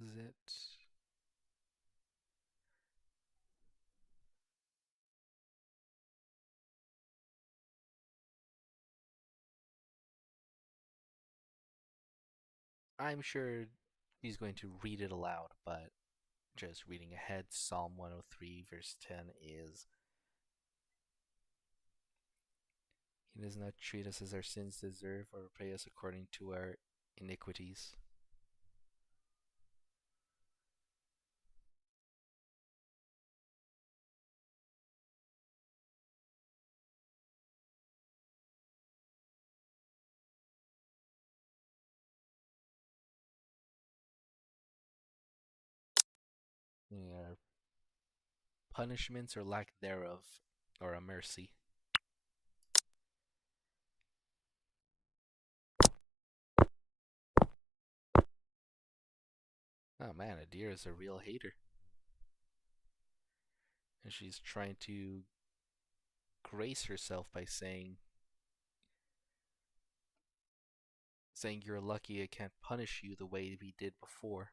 Is it? I'm sure he's going to read it aloud, but just reading ahead, Psalm 103, verse 10 is He does not treat us as our sins deserve or repay us according to our iniquities. Our punishments or lack thereof, or a mercy. Oh man, Adira is a real hater. And she's trying to grace herself by saying you're lucky I can't punish you the way we did before.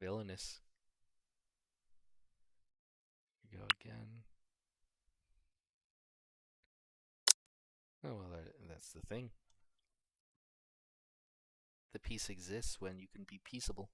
Villainous. Here we go again. Oh well, that's the thing. The peace exists when you can be peaceable.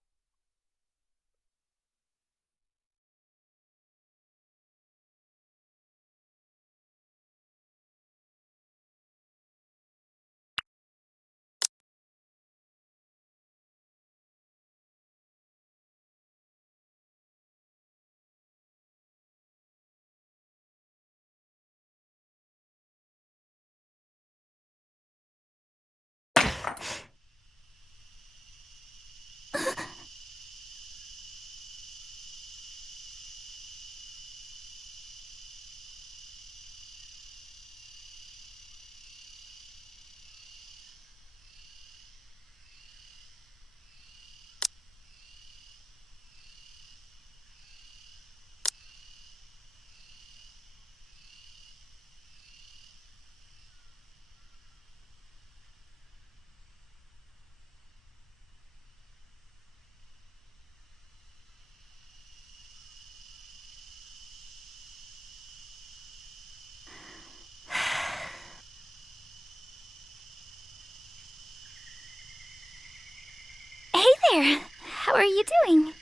Hey there! How are you doing?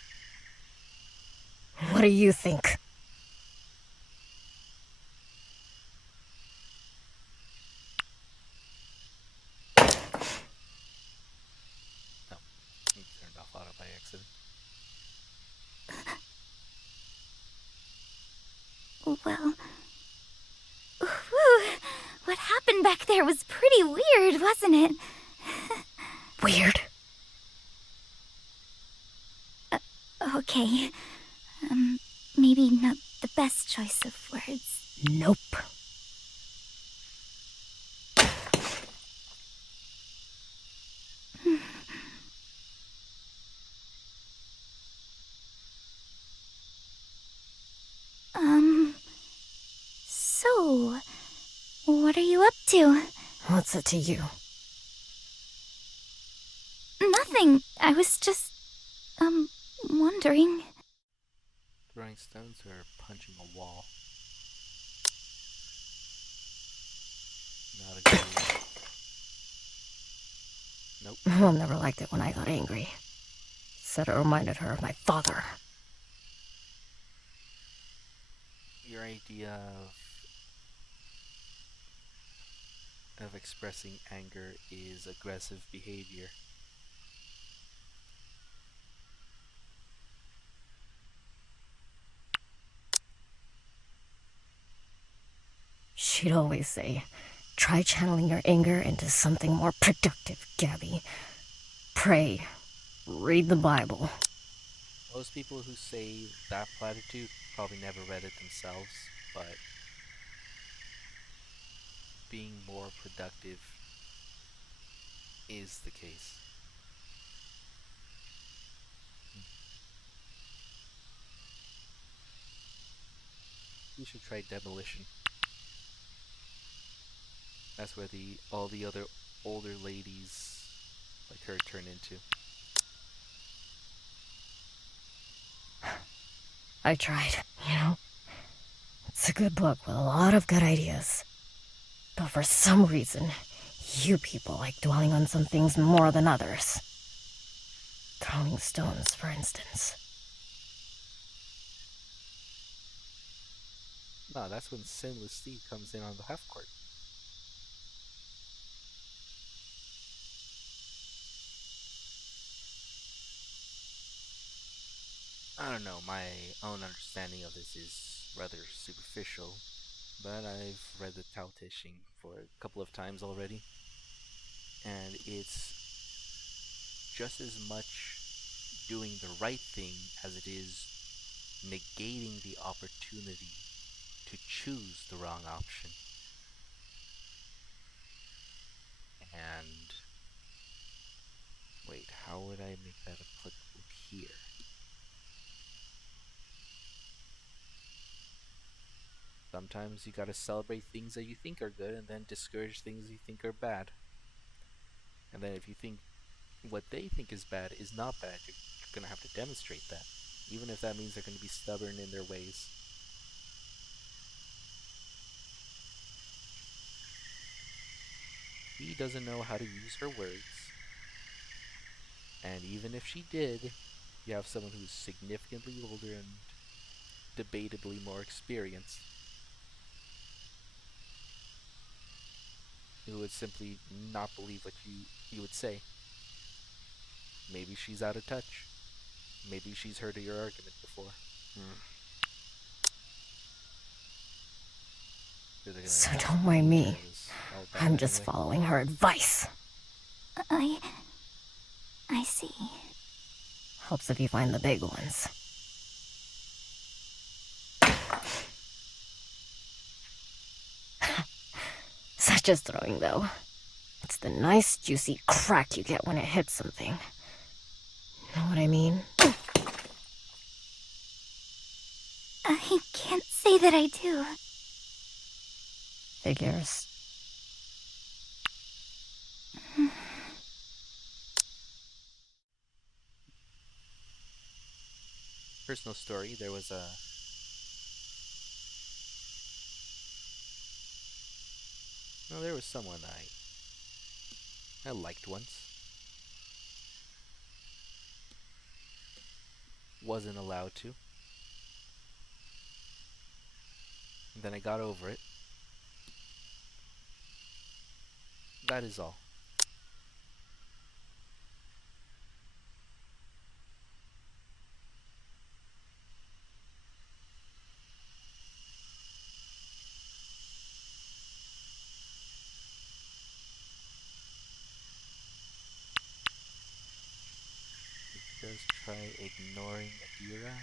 What do you think? Oh, he turned off auto by accident. well... Whew, what happened back there was pretty weird, wasn't it? Weird? Okay. Maybe not the best choice of words. Nope. So... what are you up to? What's it to you? Nothing. I was just... wondering. Throwing stones or punching a wall? Not a good idea. Nope. Mom never liked it when I got angry. Said it reminded her of my father. Your idea of expressing anger is aggressive behavior. She'd always say, try channeling your anger into something more productive, Gabby. Pray. Read the Bible. Most people who say that platitude probably never read it themselves, but being more productive is the case. You should try demolition. That's where all the other older ladies like her turn into. I tried, you know. It's a good book with a lot of good ideas. But for some reason, you people like dwelling on some things more than others. Throwing stones, for instance. No, that's when Sinless Steve comes in on the half court. I don't know, my own understanding of this is rather superficial, but I've read the Tao Te Ching for a couple of times already, and it's just as much doing the right thing as it is negating the opportunity to choose the wrong option. And wait, how would I make that applicable here? Sometimes you gotta celebrate things that you think are good and then discourage things you think are bad. And then if you think what they think is bad is not bad, you're gonna have to demonstrate that. Even if that means they're gonna be stubborn in their ways. He doesn't know how to use her words. And even if she did, you have someone who's significantly older and debatably more experienced, who would simply not believe what you would say. Maybe she's out of touch. Maybe she's heard of your argument before. So don't mind me. I'm just following her advice. I see. Helps if you find the big ones. Such as throwing, though. It's the nice, juicy crack you get when it hits something. Know what I mean? I can't say that I do. Figures. Personal story, there was someone I liked once. Wasn't allowed to. And then I got over it. That is all. try ignoring Adira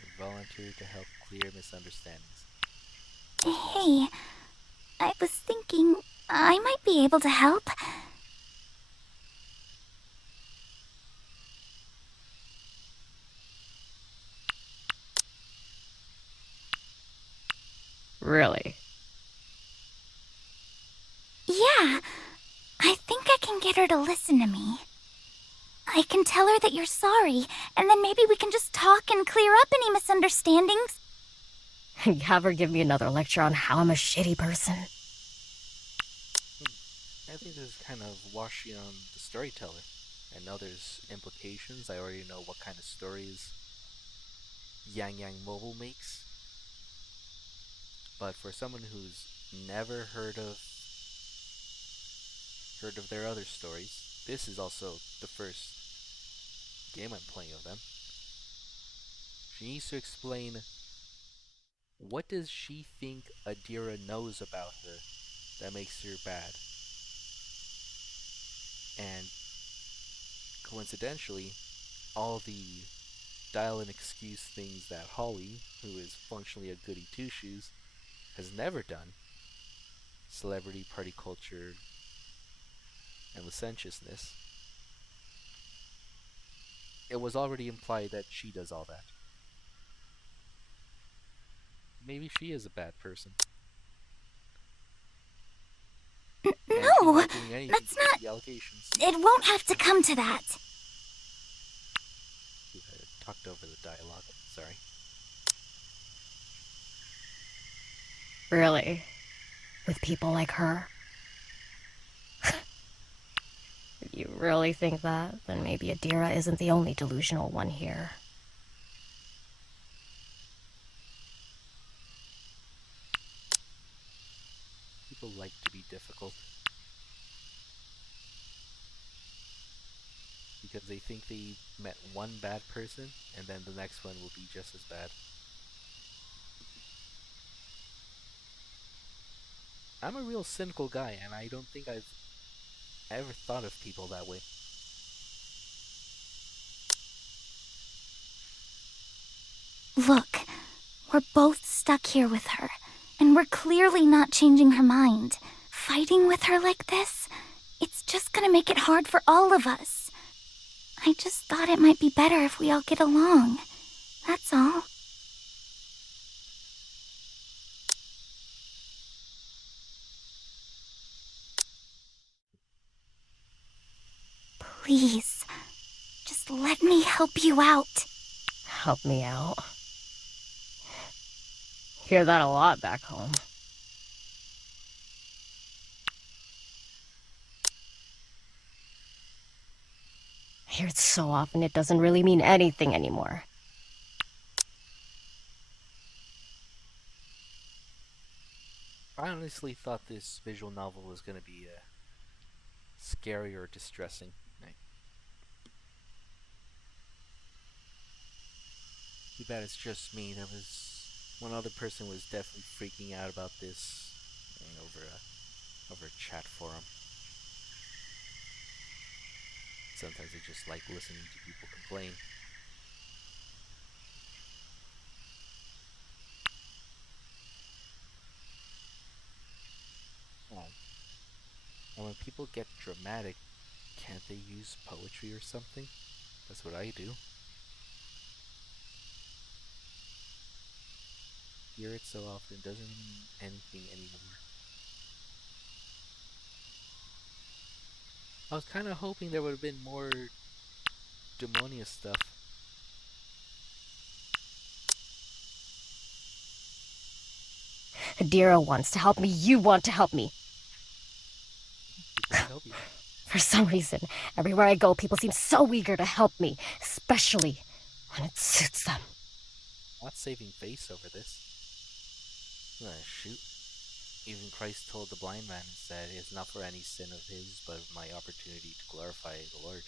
and volunteer to help clear misunderstandings. Hey, I was thinking I might be able to help. Really? Yeah, I think I can get her to listen to me. I can tell her that you're sorry, and then maybe we can just talk and clear up any misunderstandings. Have her give me another lecture on how I'm a shitty person. I think this is kind of washy on the storyteller. I know there's implications. I already know what kind of stories Yang Yang Mobile makes. But for someone who's never heard of their other stories, this is also the first game I'm playing of them. She needs to explain, what does she think Adira knows about her that makes her bad? And coincidentally, all the dial and excuse things that Holly, who is functionally a goody two shoes, has never done, celebrity, party culture, and licentiousness, it was already implied that she does all that. Maybe she is a bad person. And she's No, not doing anything that's to meet not. the allegations. It won't have to come to that. I talked over the dialogue. Sorry. Really? With people like her? If you really think that, then maybe Adira isn't the only delusional one here. People like to be difficult. Because they think they met one bad person, and then the next one will be just as bad. I'm a real cynical guy, and I don't think I've ever thought of people that way. Look, we're both stuck here with her, and we're clearly not changing her mind. Fighting with her like this, it's just gonna make it hard for all of us. I just thought it might be better if we all get along. That's all. Please, just let me help you out. Help me out. Hear that a lot back home. I hear it so often it doesn't really mean anything anymore. I honestly thought this visual novel was going to be scary or distressing. Too bad it's just me. There was one other person was definitely freaking out about this over a chat forum. Sometimes I just like listening to people complain. And when people get dramatic, can't they use poetry or something? That's what I do. Hear it so often doesn't mean anything anymore. I was kind of hoping there would have been more demonious stuff. Adira wants to help me, you want to help me. People can help you. For some reason, everywhere I go, people seem so eager to help me, especially when it suits them. Not saving face over this. Shoot. Even Christ told the blind man and said, "It is not for any sin of his, but of my opportunity to glorify the Lord."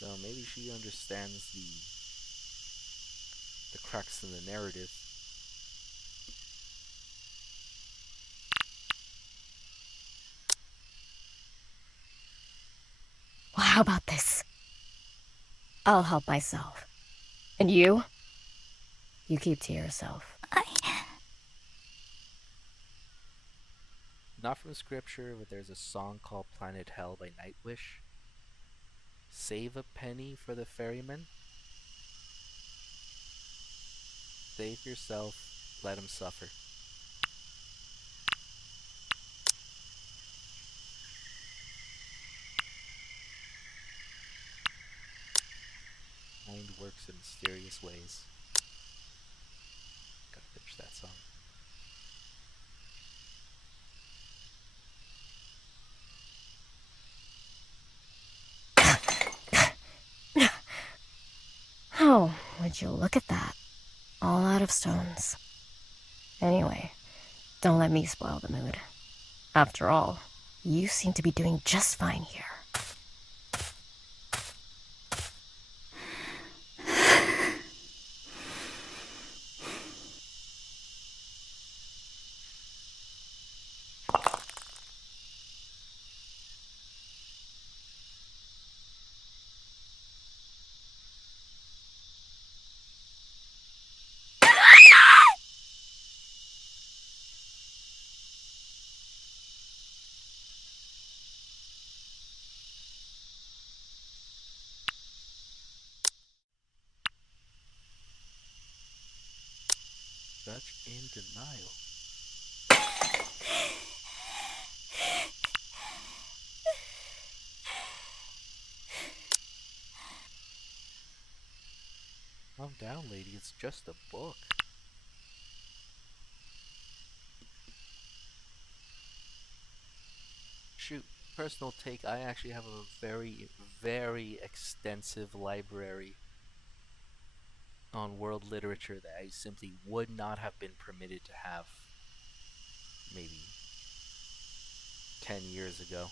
So maybe she understands the cracks in the narrative. How about this? I'll help myself. And you keep to yourself. Not from scripture, but there's a song called Planet Hell by Nightwish. Save a penny for the ferryman. Save yourself, let him suffer. Mind works in mysterious ways. Gotta finish that song. Oh, would you look at that? All out of stones. Anyway, don't let me spoil the mood. After all, you seem to be doing just fine here. Such in denial. Calm down, lady. It's just a book. Shoot, personal take, I actually have a very, very extensive library on world literature that I simply would not have been permitted to have maybe 10 years ago.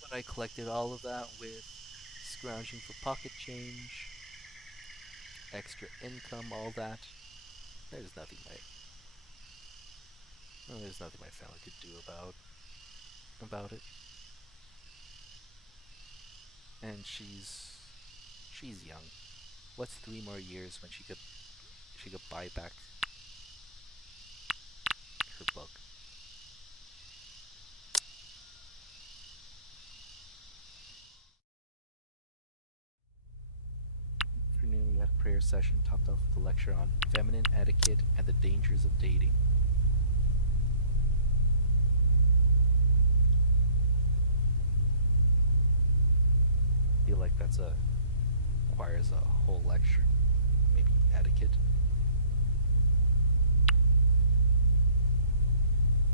But I collected all of that with scrounging for pocket change, extra income, all that. There's nothing my family could do about it. And she's young. What's 3 more years when she could buy back her book? Afternoon, we had a prayer session topped off with a lecture on feminine etiquette and the dangers of dating. I feel like that's requires a whole lecture. Maybe etiquette.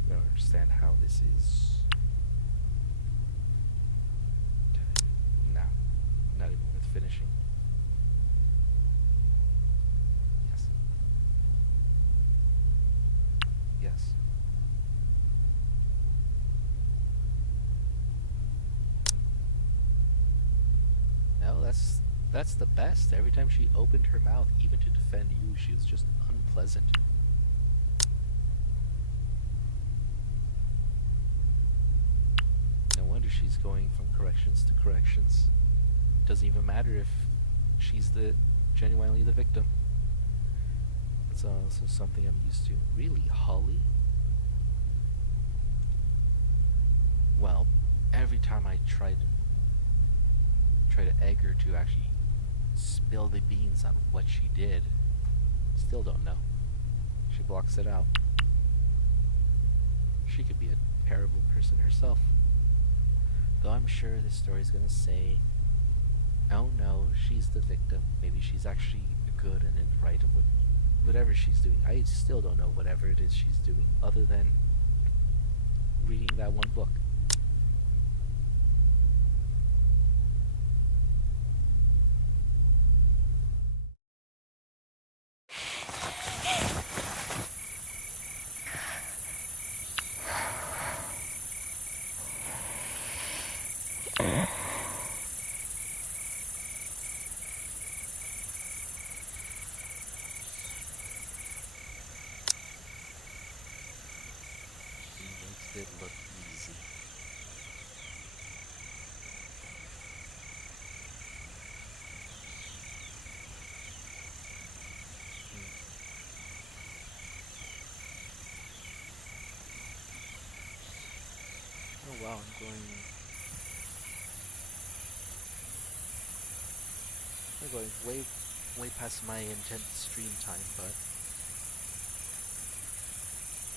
I don't understand how this is. No, not even worth finishing. Yes. Yes. No, that's the best. Every time she opened her mouth, even to defend you, she was just unpleasant. No wonder she's going from corrections to corrections. Doesn't even matter if she's genuinely the victim. It's also something I'm used to. Really, Holly? Well, every time I try to egg her to actually spill the beans on what she did, still don't know. She blocks it out. She could be a terrible person herself. Though I'm sure this story's gonna say, oh no, she's the victim. Maybe she's actually good and in the right of whatever she's doing. I still don't know whatever it is she's doing, other than reading that one book. She makes it look easy. I'm going way past my intended stream time, but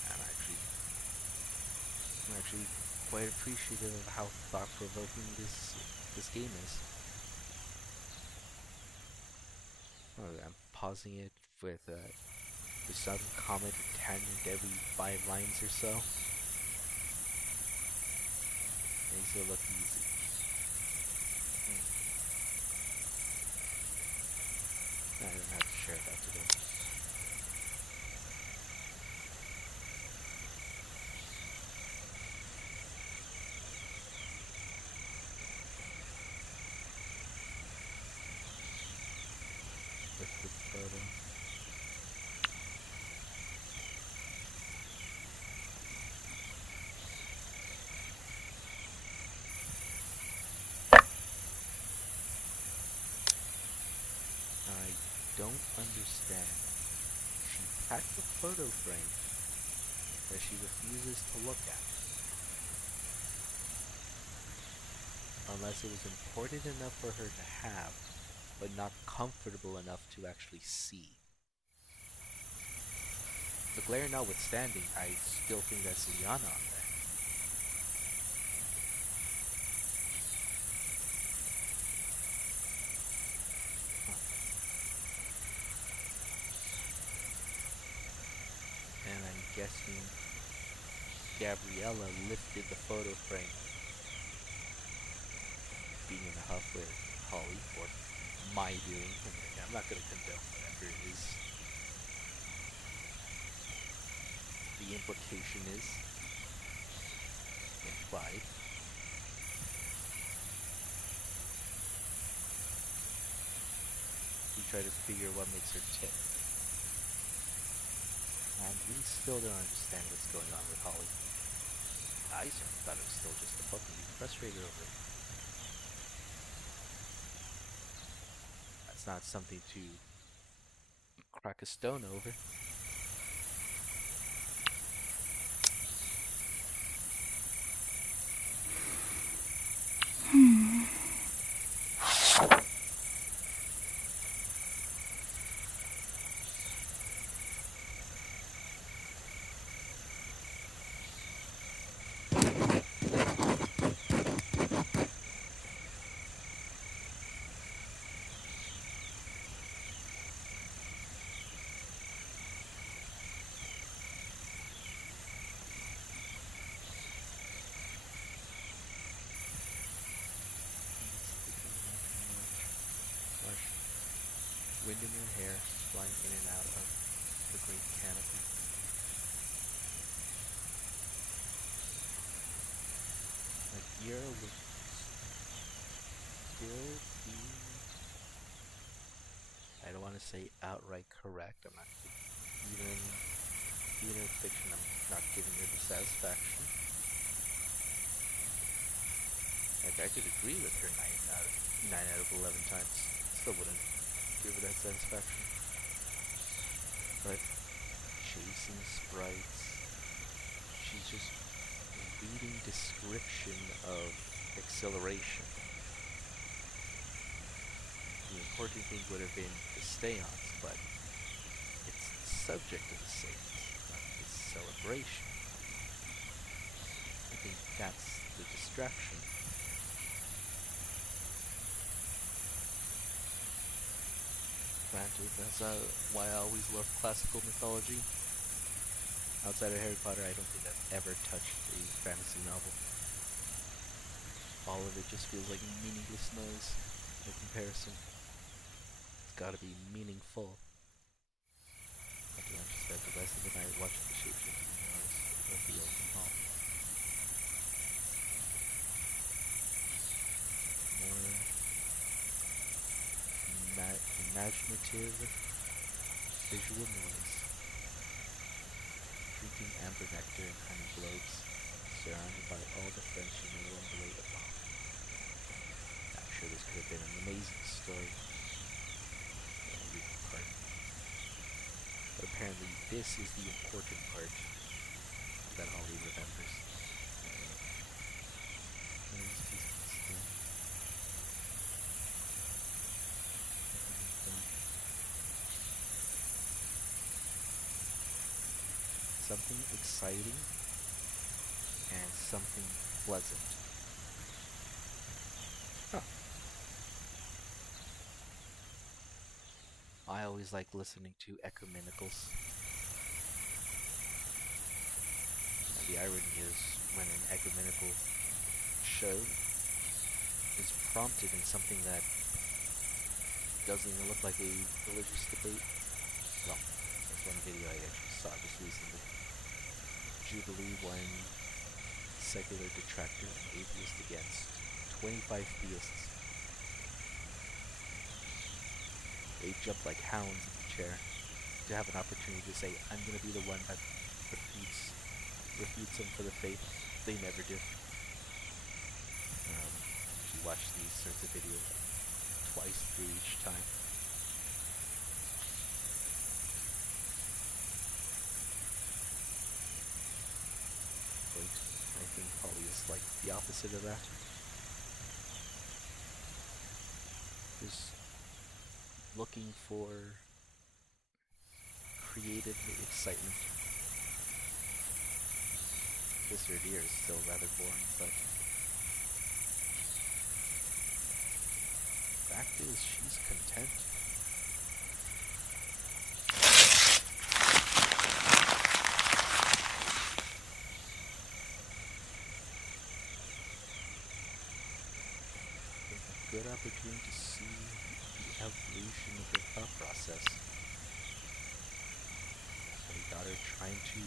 I'm actually quite appreciative of how thought-provoking this game is. Oh, I'm pausing it with some comment or tangent every 5 lines or so. Makes it look easy. I don't have to share that today. With the photo. I don't understand. She packed a photo frame that she refuses to look at. Unless it was important enough for her to have, but not comfortable enough to actually see. The glare notwithstanding, I still think that's Liana on there. And I'm guessing Gabriella lifted the photo frame, being in a huff with Holly, or my doing. I'm not going to condone whatever it is. The implication is implied. We try to figure what makes her tick. And we still don't understand what's going on with Holly. I certainly thought it was still just a book and being frustrated over it. That's not something to crack a stone over. Wind in your hair, flying in and out of the great canopy. Akira would still be, I don't want to say outright correct. I'm not, even in fiction, I'm not giving her the satisfaction. Like, I could agree with her 9 out of 11 times. Still wouldn't give her that satisfaction. But chasing sprites, she's just reading description of acceleration. The important thing would have been the stay-ons, but it's the subject of the saints, not the celebration. I think that's the distraction. Granted, that's why I always loved classical mythology. Outside of Harry Potter, I don't think I've ever touched a fantasy novel. All of it just feels like meaningless noise in comparison. It's gotta be meaningful. Not to just spend the rest of the night watching the shape-shifting noise of the open hall. More imaginative visual noise. Drinking amber nectar and honey globes, surrounded by all the friends she made along the way to Bach. I'm sure this could have been an amazing story. Part. But apparently this is the important part that Holly remembers. something exciting and something pleasant. Huh. I always like listening to ecumenicals. And the irony is, when an ecumenical show is prompted in something that doesn't even look like a religious debate. Well, there's one video I actually saw just recently. Jubilee one secular detractor and atheist against 25 theists. They jumped like hounds in the chair to have an opportunity to say, I'm going to be the one that refutes them for the faith. They never do. If you watch these sorts of videos twice through each time. Wait, I think Holly is like the opposite of that. Just looking for creative excitement. This her deer is still rather boring, but fact is, she's content. A good opportunity to see the evolution of her thought process. So we got her trying to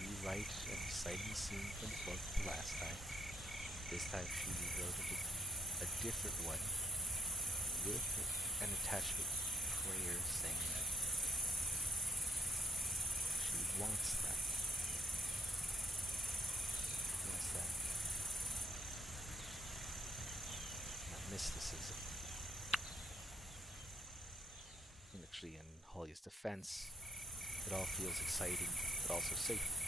rewrite an exciting scene from the book the last time. This time she rewrote a different one with an attachment prayer saying that she wants that. Wants that. Not mysticism. And actually, in Holly's defense, it all feels exciting, but also safe.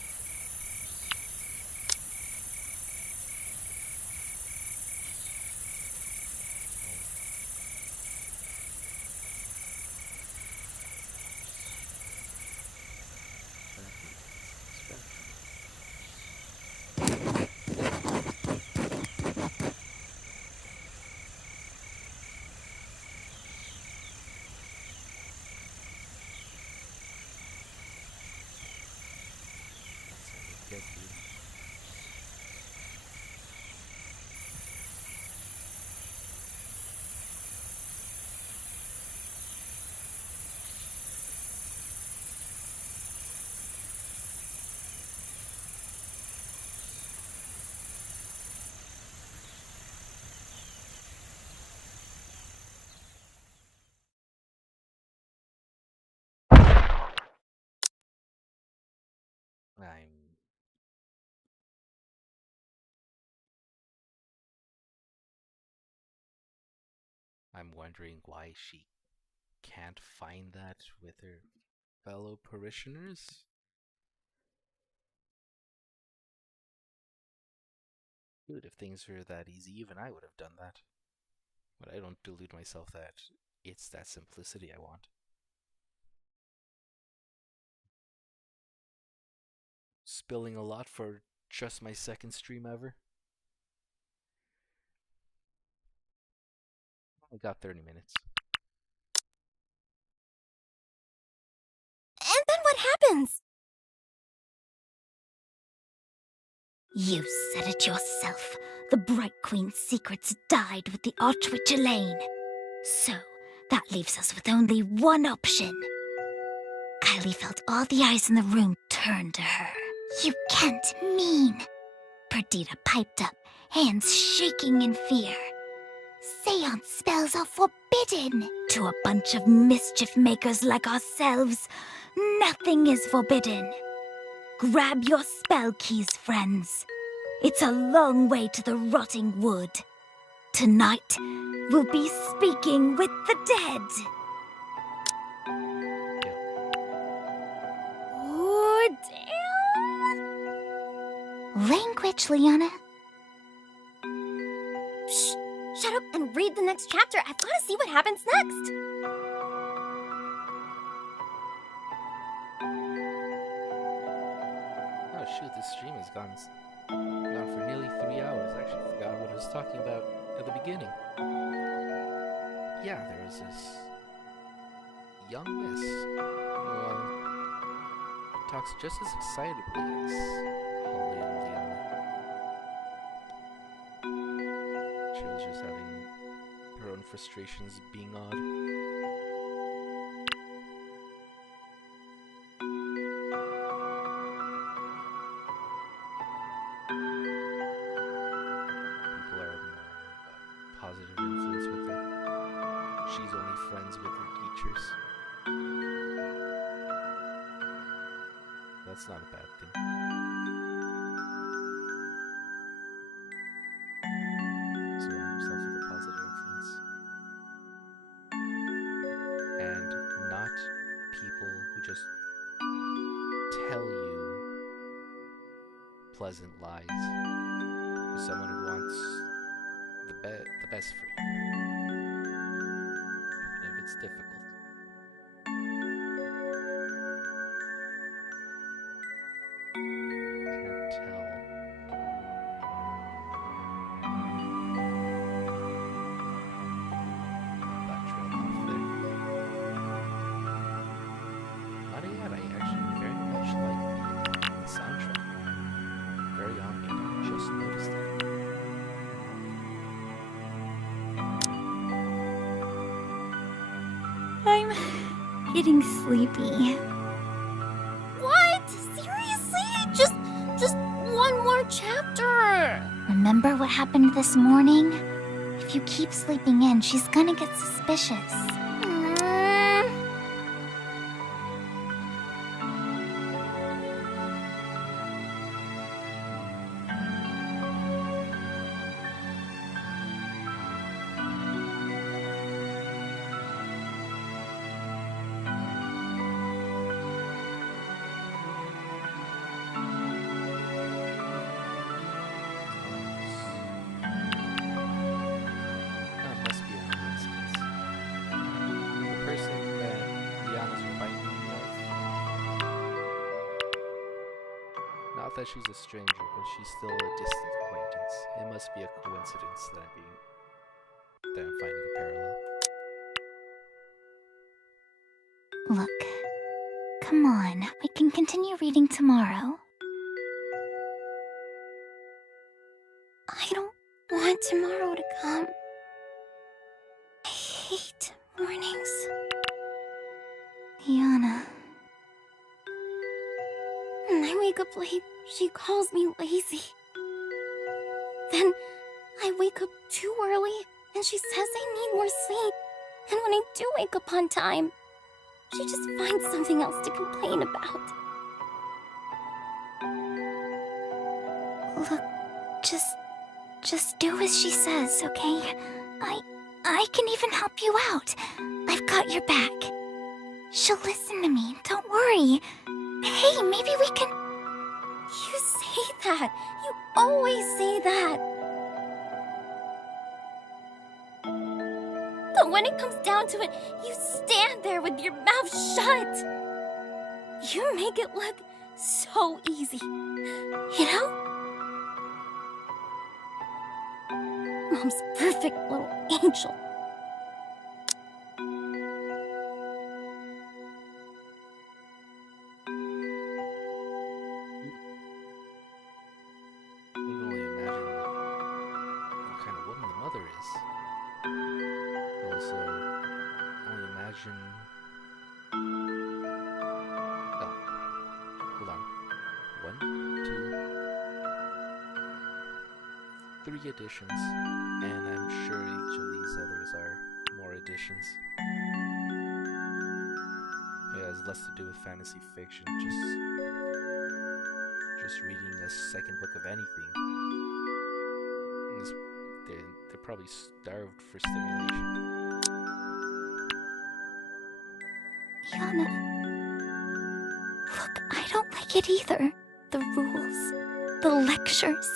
I'm wondering why she can't find that with her fellow parishioners. Dude, if things were that easy, even I would have done that. But I don't delude myself that it's that simplicity I want. Spilling a lot for just my second stream ever. I got 30 minutes. And then what happens? You said it yourself. The Bright Queen's secrets died with the Archwitch Elaine. So, that leaves us with only one option. Kylie felt all the eyes in the room turn to her. You can't mean. Perdita piped up, hands shaking in fear. Seance spells are forbidden. To a bunch of mischief makers like ourselves, nothing is forbidden. Grab your spell keys, friends. It's a long way to the rotting wood. Tonight, we'll be speaking with the dead. Oh, damn! Language, Liana. Shh! Shut up and read the next chapter. I've got to see what happens next. Shoot, this stream has gone for nearly 3 hours. I actually forgot what I was talking about at the beginning. Yeah, there was this young miss who talks just as excitedly as Holly and Leona. She was just having her own frustrations being odd. People are more positive influence with her. She's only friends with her teachers. That's not a bad thing. Surround yourself with a positive influence. And not people who just tell you pleasant lies. Or someone who wants the best for you. Even if it's difficult. Can't tell. Backtrail off there. Not yet, I actually very much like the soundtrack. Very ambient, I just noticed it. I'm getting sleepy. What? Seriously? Just one more chapter. Remember what happened this morning? If you keep sleeping in, she's gonna get suspicious. That must be a coincidence. The person that Liana's reminding me of. Not that she's a stranger, but she's still a distant acquaintance. It must be a coincidence that I'm finding a parallel. Look, come on, we can continue reading tomorrow. I don't want tomorrow to come. I hate mornings. Liana. When I wake up late, she calls me lazy. Then I wake up too early, and she says I need more sleep. And when I do wake up on time, she just finds something else to complain about. Look, just do as she says, okay? I can even help you out. I've got your back. She'll listen to me, don't worry. Hey, maybe we can... You say that. You always say that. But when it comes down to it, you stand there with your mouth shut. You make it look so easy. You know? Mom's perfect little angel. I can only imagine what kind of woman the mother is. Also, only imagine. Oh, hold on. 1, 2, 3 additions, and I'm sure each of these others are more additions. It has less to do with fantasy fiction, just reading a second book of anything. They're probably starved for stimulation. Liana. Look, I don't like it either. The rules, the lectures.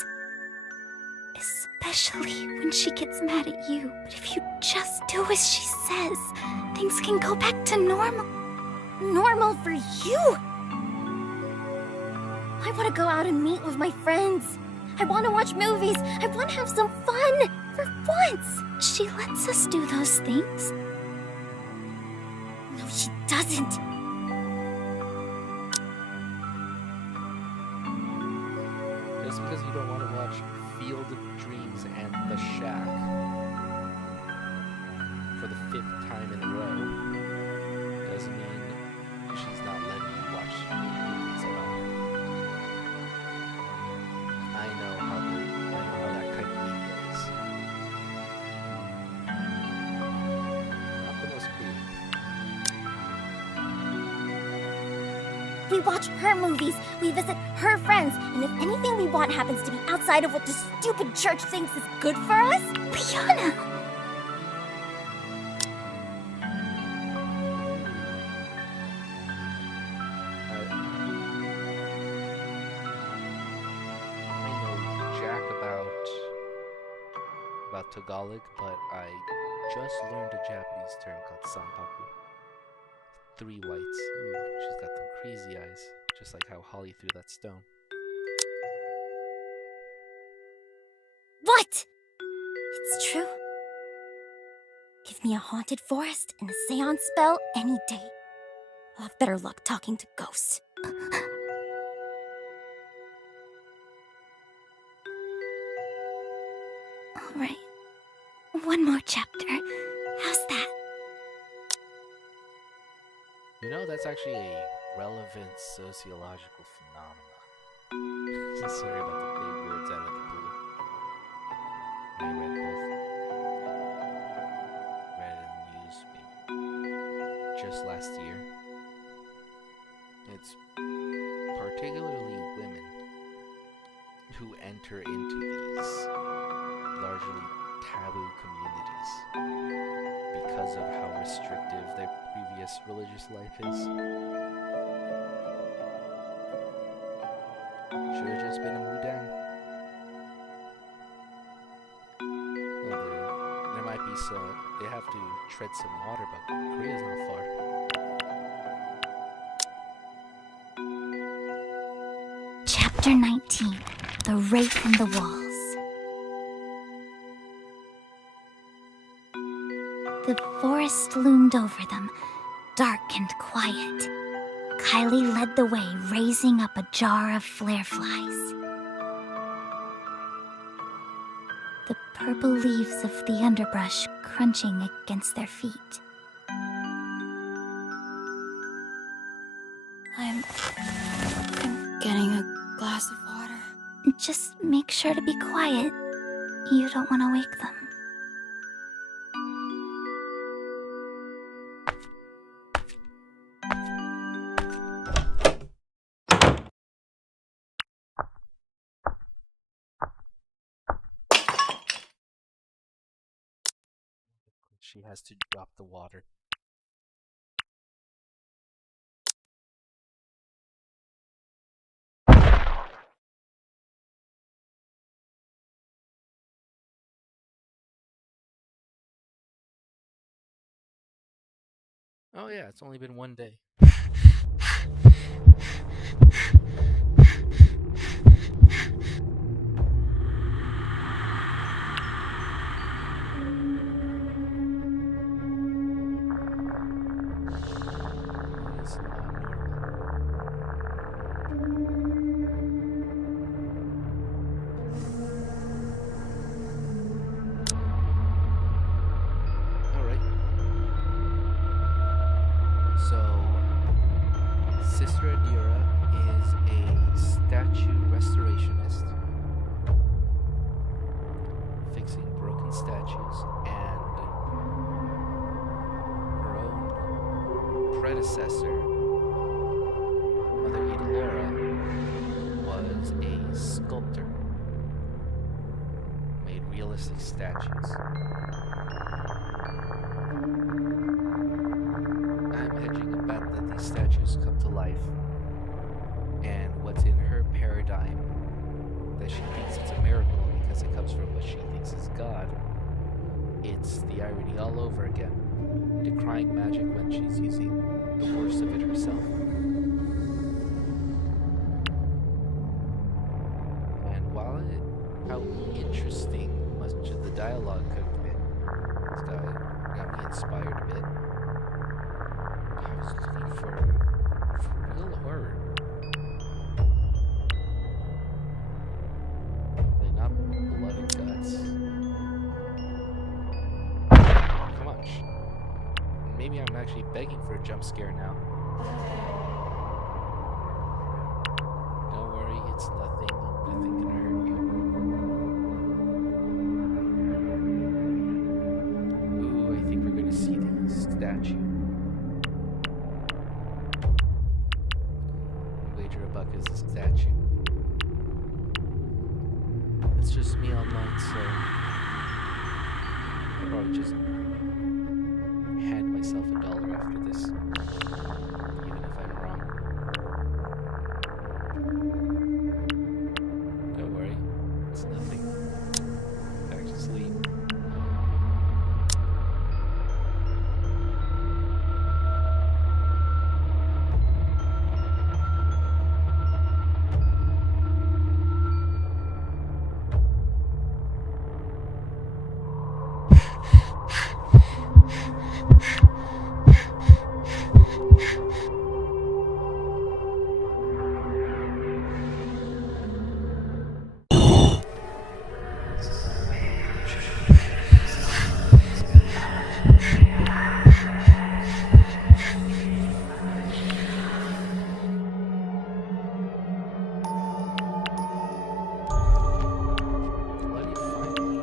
Especially when she gets mad at you. But if you just do as she says, things can go back to normal. Normal for you? I want to go out and meet with my friends. I want to watch movies. I want to have some fun. For once. She lets us do those things. No, she doesn't. Just because you don't want to watch Field of Dreams and The Shack for the 5th time in a row doesn't mean she's not letting you watch movies at all. I know how that kind of media is. Not the most creative. We watch her movies. We visit her friends. And if anything we want happens to be outside of what the stupid church thinks is good for us, Liana! I know jack about Tagalog, but I just learned a Japanese term called sanpaku. 3 whites. Ooh, she's got them crazy eyes, just like how Holly threw that stone. what? It's true. Give me a haunted forest and a seance spell any day. I'll have better luck talking to ghosts. All right. One more chapter. How's that? You know, that's actually a relevant sociological phenomenon. Sorry about the big words out of the blue. I read both. Read it in the news maybe just last year. It's particularly women who enter into these largely taboo communities because of how restrictive their previous religious life is. Should have just been a Mudang. Well, there might be some. They have to tread some water, but Korea's not far. Chapter 19. The Wraith in the Walls. The forest loomed over them, dark and quiet. Kylie led the way, raising up a jar of flare flies. The purple leaves of the underbrush crunching against their feet. I'm getting a glass of water. Just make sure to be quiet. You don't want to wake them. She has to drop the water. Oh yeah, it's only been 1 day. It's not normal. Alright. So, Sister Adira is a statue restorationist, fixing broken statues, and her own predecessor, Mother Idalora, was a sculptor, made realistic statues. I'm hedging a bet that these statues come to life, and what's in her paradigm that she thinks it's a miracle because it comes from what she thinks is God. It's the irony all over again, decrying magic when she's using the worst of it herself. dialogue could have been. This guy got me inspired a bit. I was looking for real horror. They're not blood and guts. Come on. Maybe I'm actually begging for a jump scare now. Don't worry, it's nothing. Nothing can hurt you. Ooh, I think we're gonna see the statue. Wager a buck is a statue. It's just me online, so I'll probably just hand myself $1 after this, even if I'm wrong. Don't worry, it's nothing. Back to sleep. Bloody finally.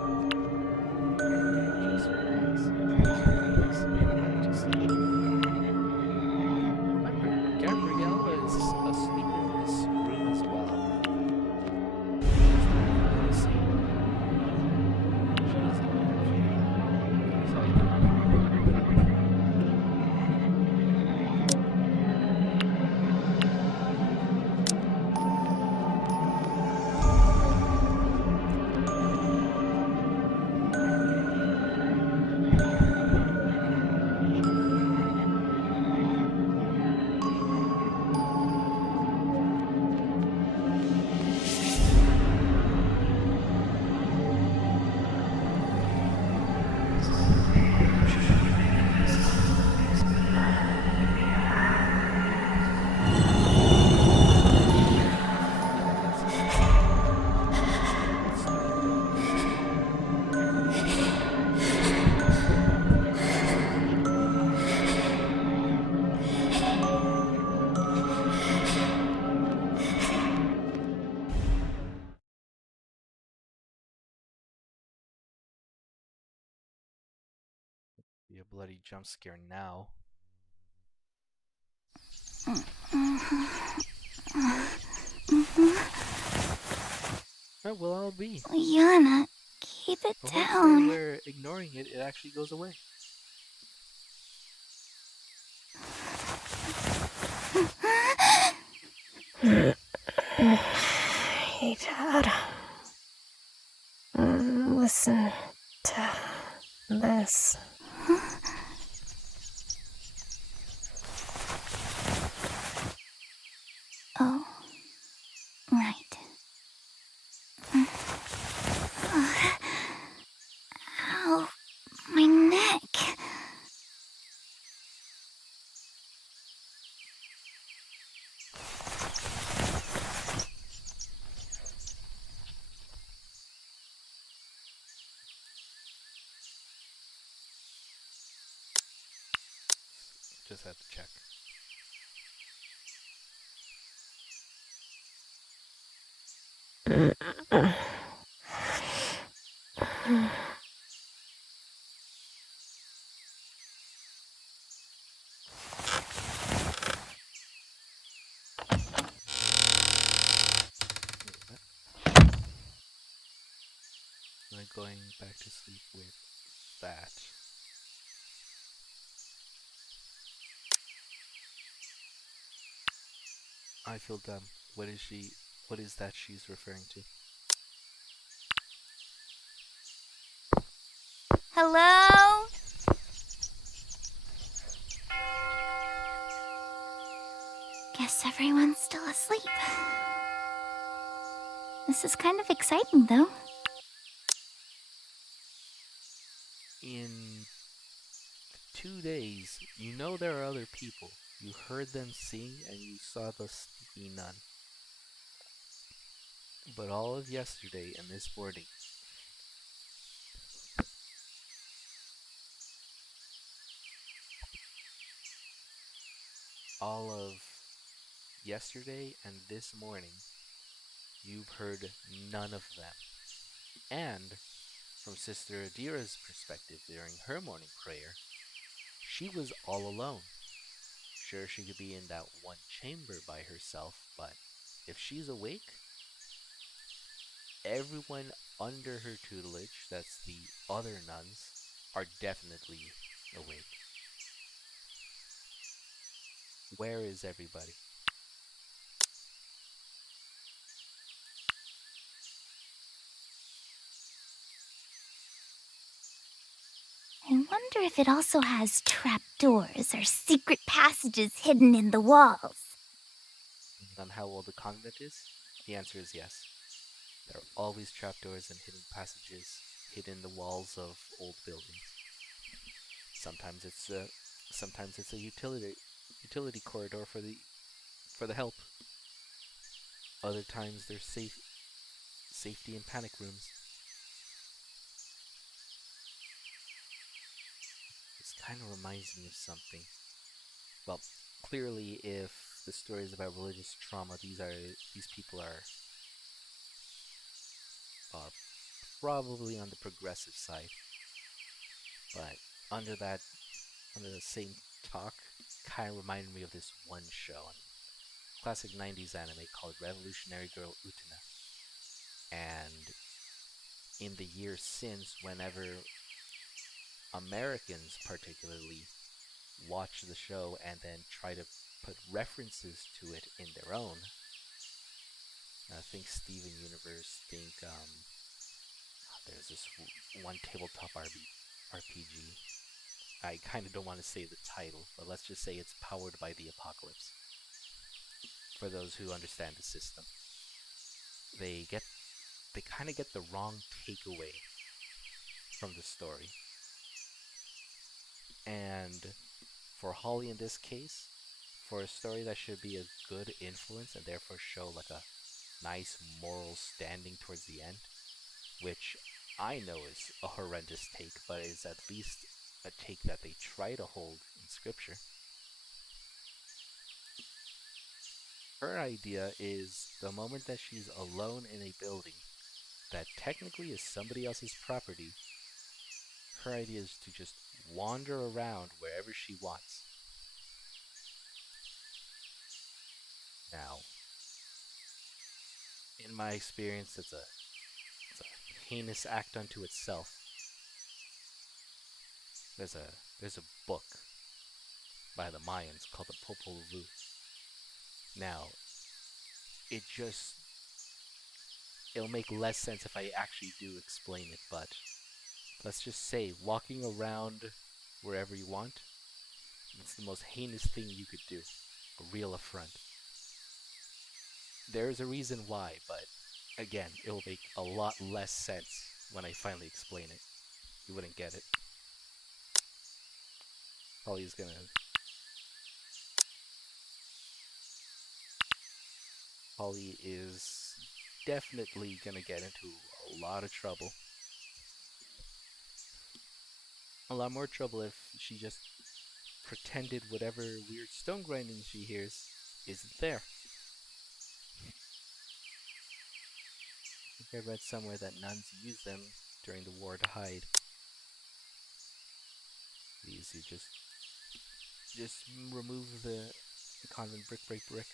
Just relax. Just sleep. Remember, Gabriella is asleep in this room as well. Let's see. She doesn't know if be a bloody jump scare now. Where will I be? Liana, keep it But once down. we're ignoring it, it actually goes away. Hey, Dad. Listen to this. Oh, right. Ow, my neck. Just had to check. Am I going back to sleep with that? I feel dumb. What is that she's referring to? Hello? Guess everyone's still asleep. This is kind of exciting, though. days, you know there are other people. You heard them sing and you saw the sneaky nun. But all of yesterday and this morning, all of yesterday and this morning, you've heard none of them. And from Sister Adira's perspective during her morning prayer, she was all alone. Sure, she could be in that one chamber by herself, but if she's awake, everyone under her tutelage, that's the other nuns, are definitely awake. Where is everybody? I wonder if it also has trapdoors or secret passages hidden in the walls. On how old the convent is? The answer is yes. There are always trapdoors and hidden passages hidden in the walls of old buildings. Sometimes it's a utility corridor for the help. Other times there's safety and panic rooms. This kind of reminds me of something. Well, clearly, if the story is about religious trauma, these people are probably on the progressive side. But under the same talk, kind of reminded me of this one show, a classic 90s anime called Revolutionary Girl Utena. And in the years since, whenever Americans particularly watch the show and then try to put references to it in their own, think Steven Universe, think there's this one tabletop RPG. I kind of don't want to say the title, but let's just say it's powered by the apocalypse. For those who understand the system, they kind of get the wrong takeaway from the story. And for Holly in this case, for a story that should be a good influence and therefore show like a nice moral standing towards the end, which I know is a horrendous take, but is at least a take that they try to hold in scripture. Her idea is the moment that she's alone in a building that technically is somebody else's property, her idea is to just wander around wherever she wants. Now, in my experience, it's a heinous act unto itself. There's a book by the Mayans called the Popol Vuh. Now, it'll make less sense if I actually do explain it, but let's just say walking around wherever you want, it's the most heinous thing you could do. A real affront. There's a reason why, but again, it will make a lot less sense when I finally explain it. You wouldn't get it. Holly is definitely gonna get into a lot of trouble. A lot more trouble if she just pretended whatever weird stone grinding she hears isn't there. I think I read somewhere that nuns use them during the war to hide. These you just remove the convent brick.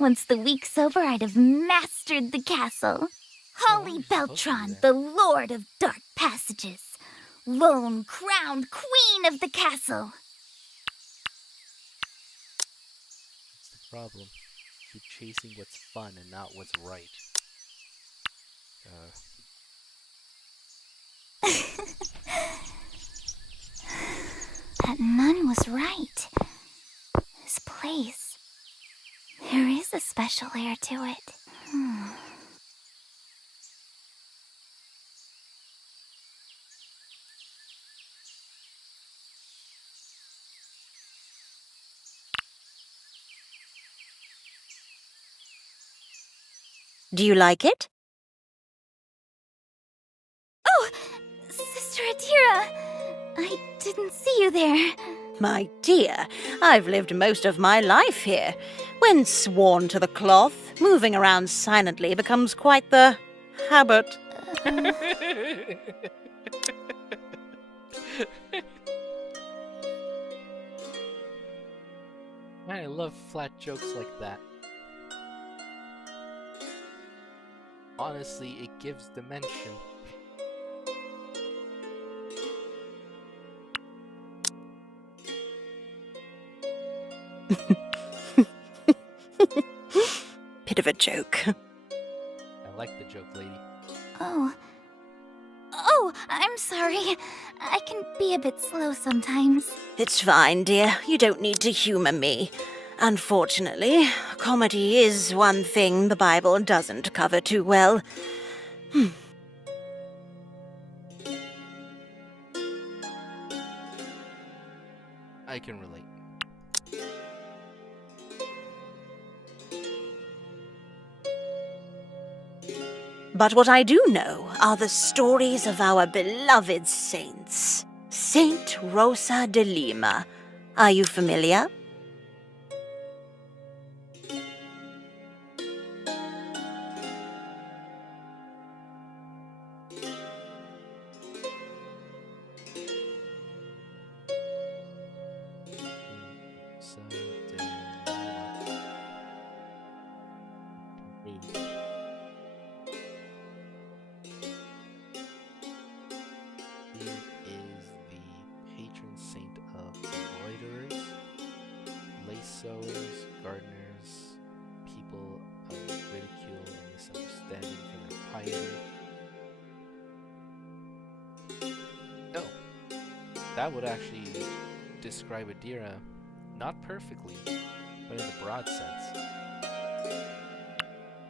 Once the week's over, I'd have mastered the castle. Holly Beltron, the Lord of Dark Passages. Lone crowned queen of the castle. That's the problem. Keep chasing what's fun and not what's right. That nun was right. This place, there is a special air to it. Do you like it? Oh, Sister Adira! I didn't see you there. My dear, I've lived most of my life here. When sworn to the cloth, moving around silently becomes quite the habit. Man, I love flat jokes like that. Honestly, it gives dimension. Bit of a joke. I like the joke, lady. Oh, I'm sorry. I can be a bit slow sometimes. It's fine, dear. You don't need to humor me. Unfortunately, comedy is one thing the Bible doesn't cover too well. I can relate. But what I do know are the stories of our beloved saints. Saint Rosa de Lima. Are you familiar? So, he is the patron saint of embroiderers, lace sewers, gardeners, people of ridicule and misunderstanding for their piety. Oh, that would actually describe Adira not perfectly, but in the broad sense.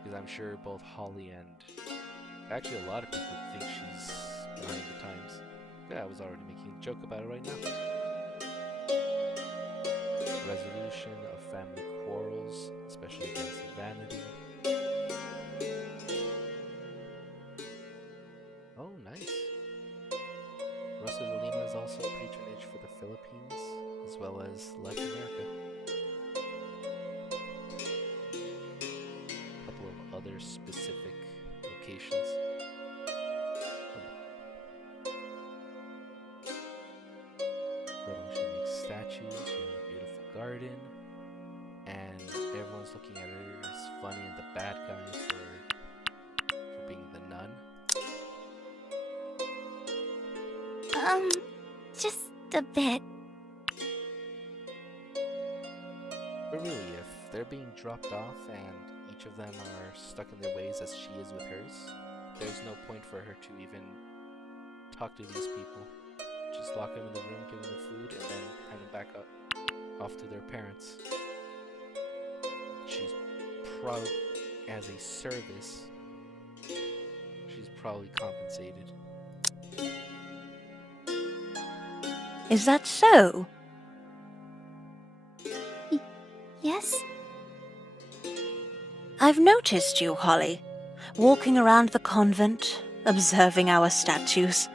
Because I'm sure both Holly and actually a lot of people think she's behind the times. Yeah, I was already making a joke about it right now. Resolution of family quarrels, especially against vanity. Oh, nice. Rosa de Lima is also patronage for the Philippines, as well as Latin America. A couple of other specific locations. She makes statues, she has a beautiful garden, and everyone's looking at her as funny and the bad guy for being the nun. Just a bit. But really, if they're being dropped off and each of them are stuck in their ways as she is with hers, there's no point for her to even talk to these people. Just lock them in the room, give them the food, and then hand them back off to their parents. She's probably, as a service, she's probably compensated. Is that so? Yes? I've noticed you, Holly, walking around the convent, observing our statues.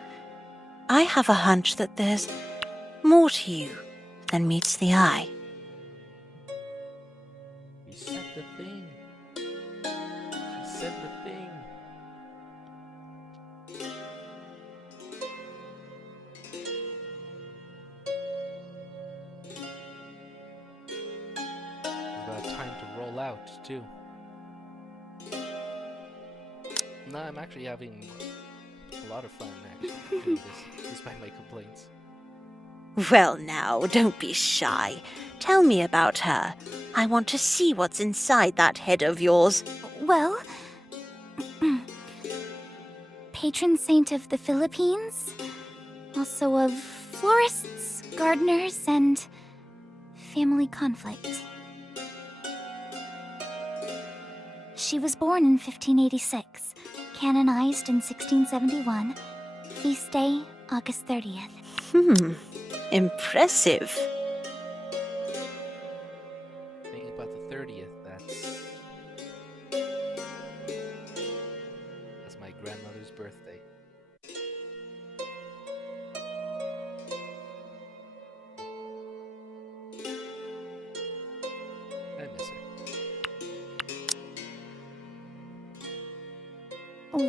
I have a hunch that there's more to you than meets the eye. You said the thing. She said the thing. It's about time to roll out, too. No, I'm actually having a lot of fun actually doing this, despite my complaints. Well now, don't be shy. Tell me about her. I want to see what's inside that head of yours. Well, patron saint of the Philippines, also of florists, gardeners, and family conflict. She was born in 1586, canonized in 1671, feast day August 30th. Impressive. Think about the 30th, that's I miss her.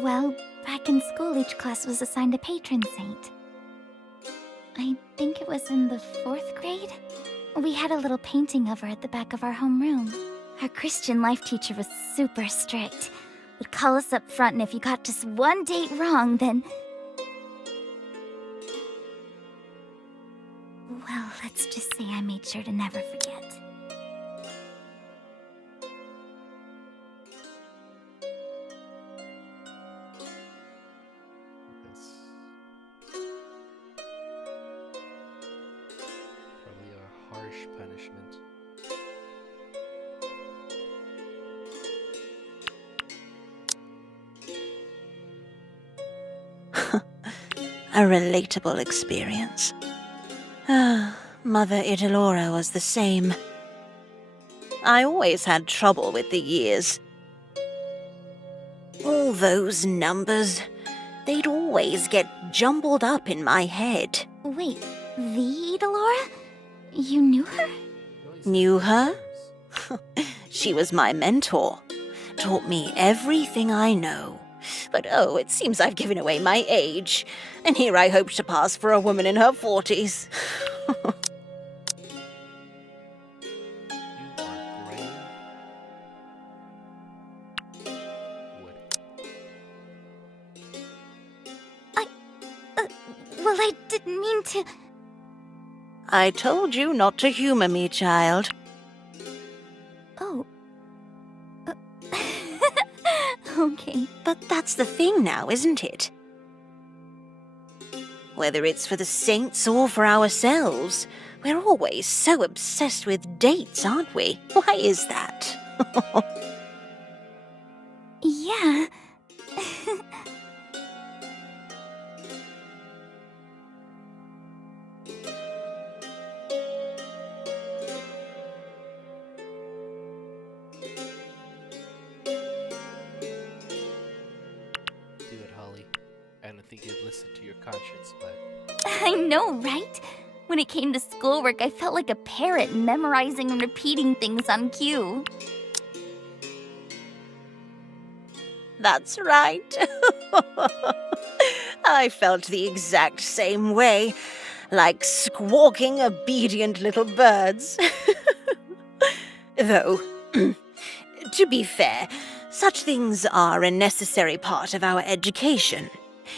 Well, back in school, each class was assigned a patron saint. I think it was in the 4th grade. We had a little painting of her at the back of our homeroom. Our Christian life teacher was super strict. Would call us up front, and if you got just one date wrong, then... Well, let's just say I made sure to never forget. That's probably a harsh punishment. A relatable experience. Mother Italora was the same. I always had trouble with the years. All those numbers, they'd always get jumbled up in my head. Wait, the Idolora? You knew her? Knew her? She was my mentor. Taught me everything I know. But oh, it seems I've given away my age. And here I hope to pass for a woman in her 40s. You are gray. Wood. Well, I didn't mean to... I told you not to humor me, child. Oh. Okay. But that's the thing now, isn't it? Whether it's for the saints or for ourselves, we're always so obsessed with dates, aren't we? Why is that? Yeah. Do it, Holly. I don't think you'd listen to your conscience, but I know, right? When it came to schoolwork, I felt like a parrot memorizing and repeating things on cue. That's right. I felt the exact same way, like squawking obedient little birds. Though, to be fair, such things are a necessary part of our education.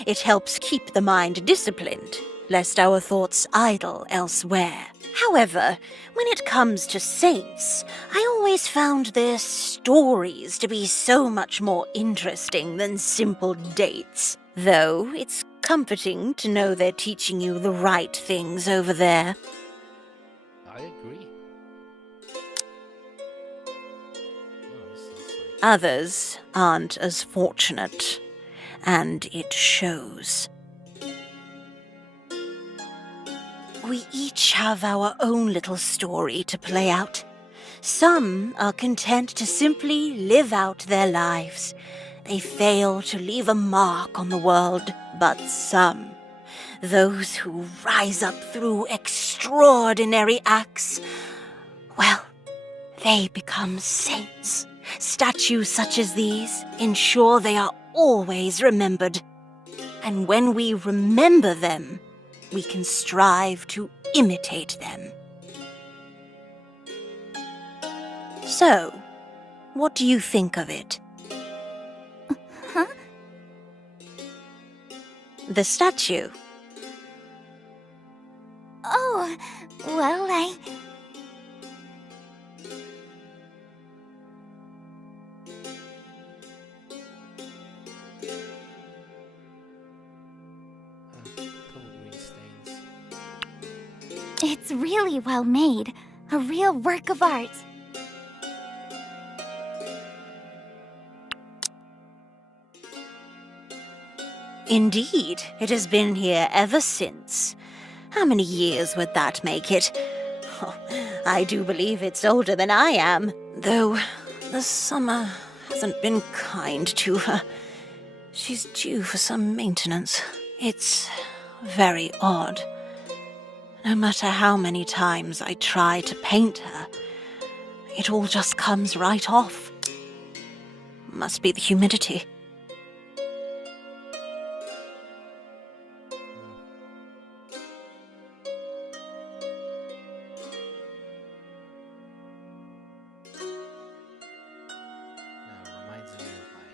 It helps keep the mind disciplined, lest our thoughts idle elsewhere. However, when it comes to saints, I always found their stories to be so much more interesting than simple dates. Though it's comforting to know they're teaching you the right things over there. I agree. Oh, this is like... Others aren't as fortunate, and it shows. We each have our own little story to play out. Some are content to simply live out their lives. They fail to leave a mark on the world, but some, those who rise up through extraordinary acts, well, they become saints. Statues such as these ensure they are always remembered. And when we remember them, we can strive to imitate them. So, what do you think of it? Huh? The statue. Oh, well, couple green stains. It's really well made. A real work of art. Indeed, it has been here ever since. How many years would that make it? Oh, I do believe it's older than I am, though the summer hasn't been kind to her. She's due for some maintenance. It's very odd. No matter how many times I try to paint her, It all just comes right off. Must be the humidity. Now it reminds me of my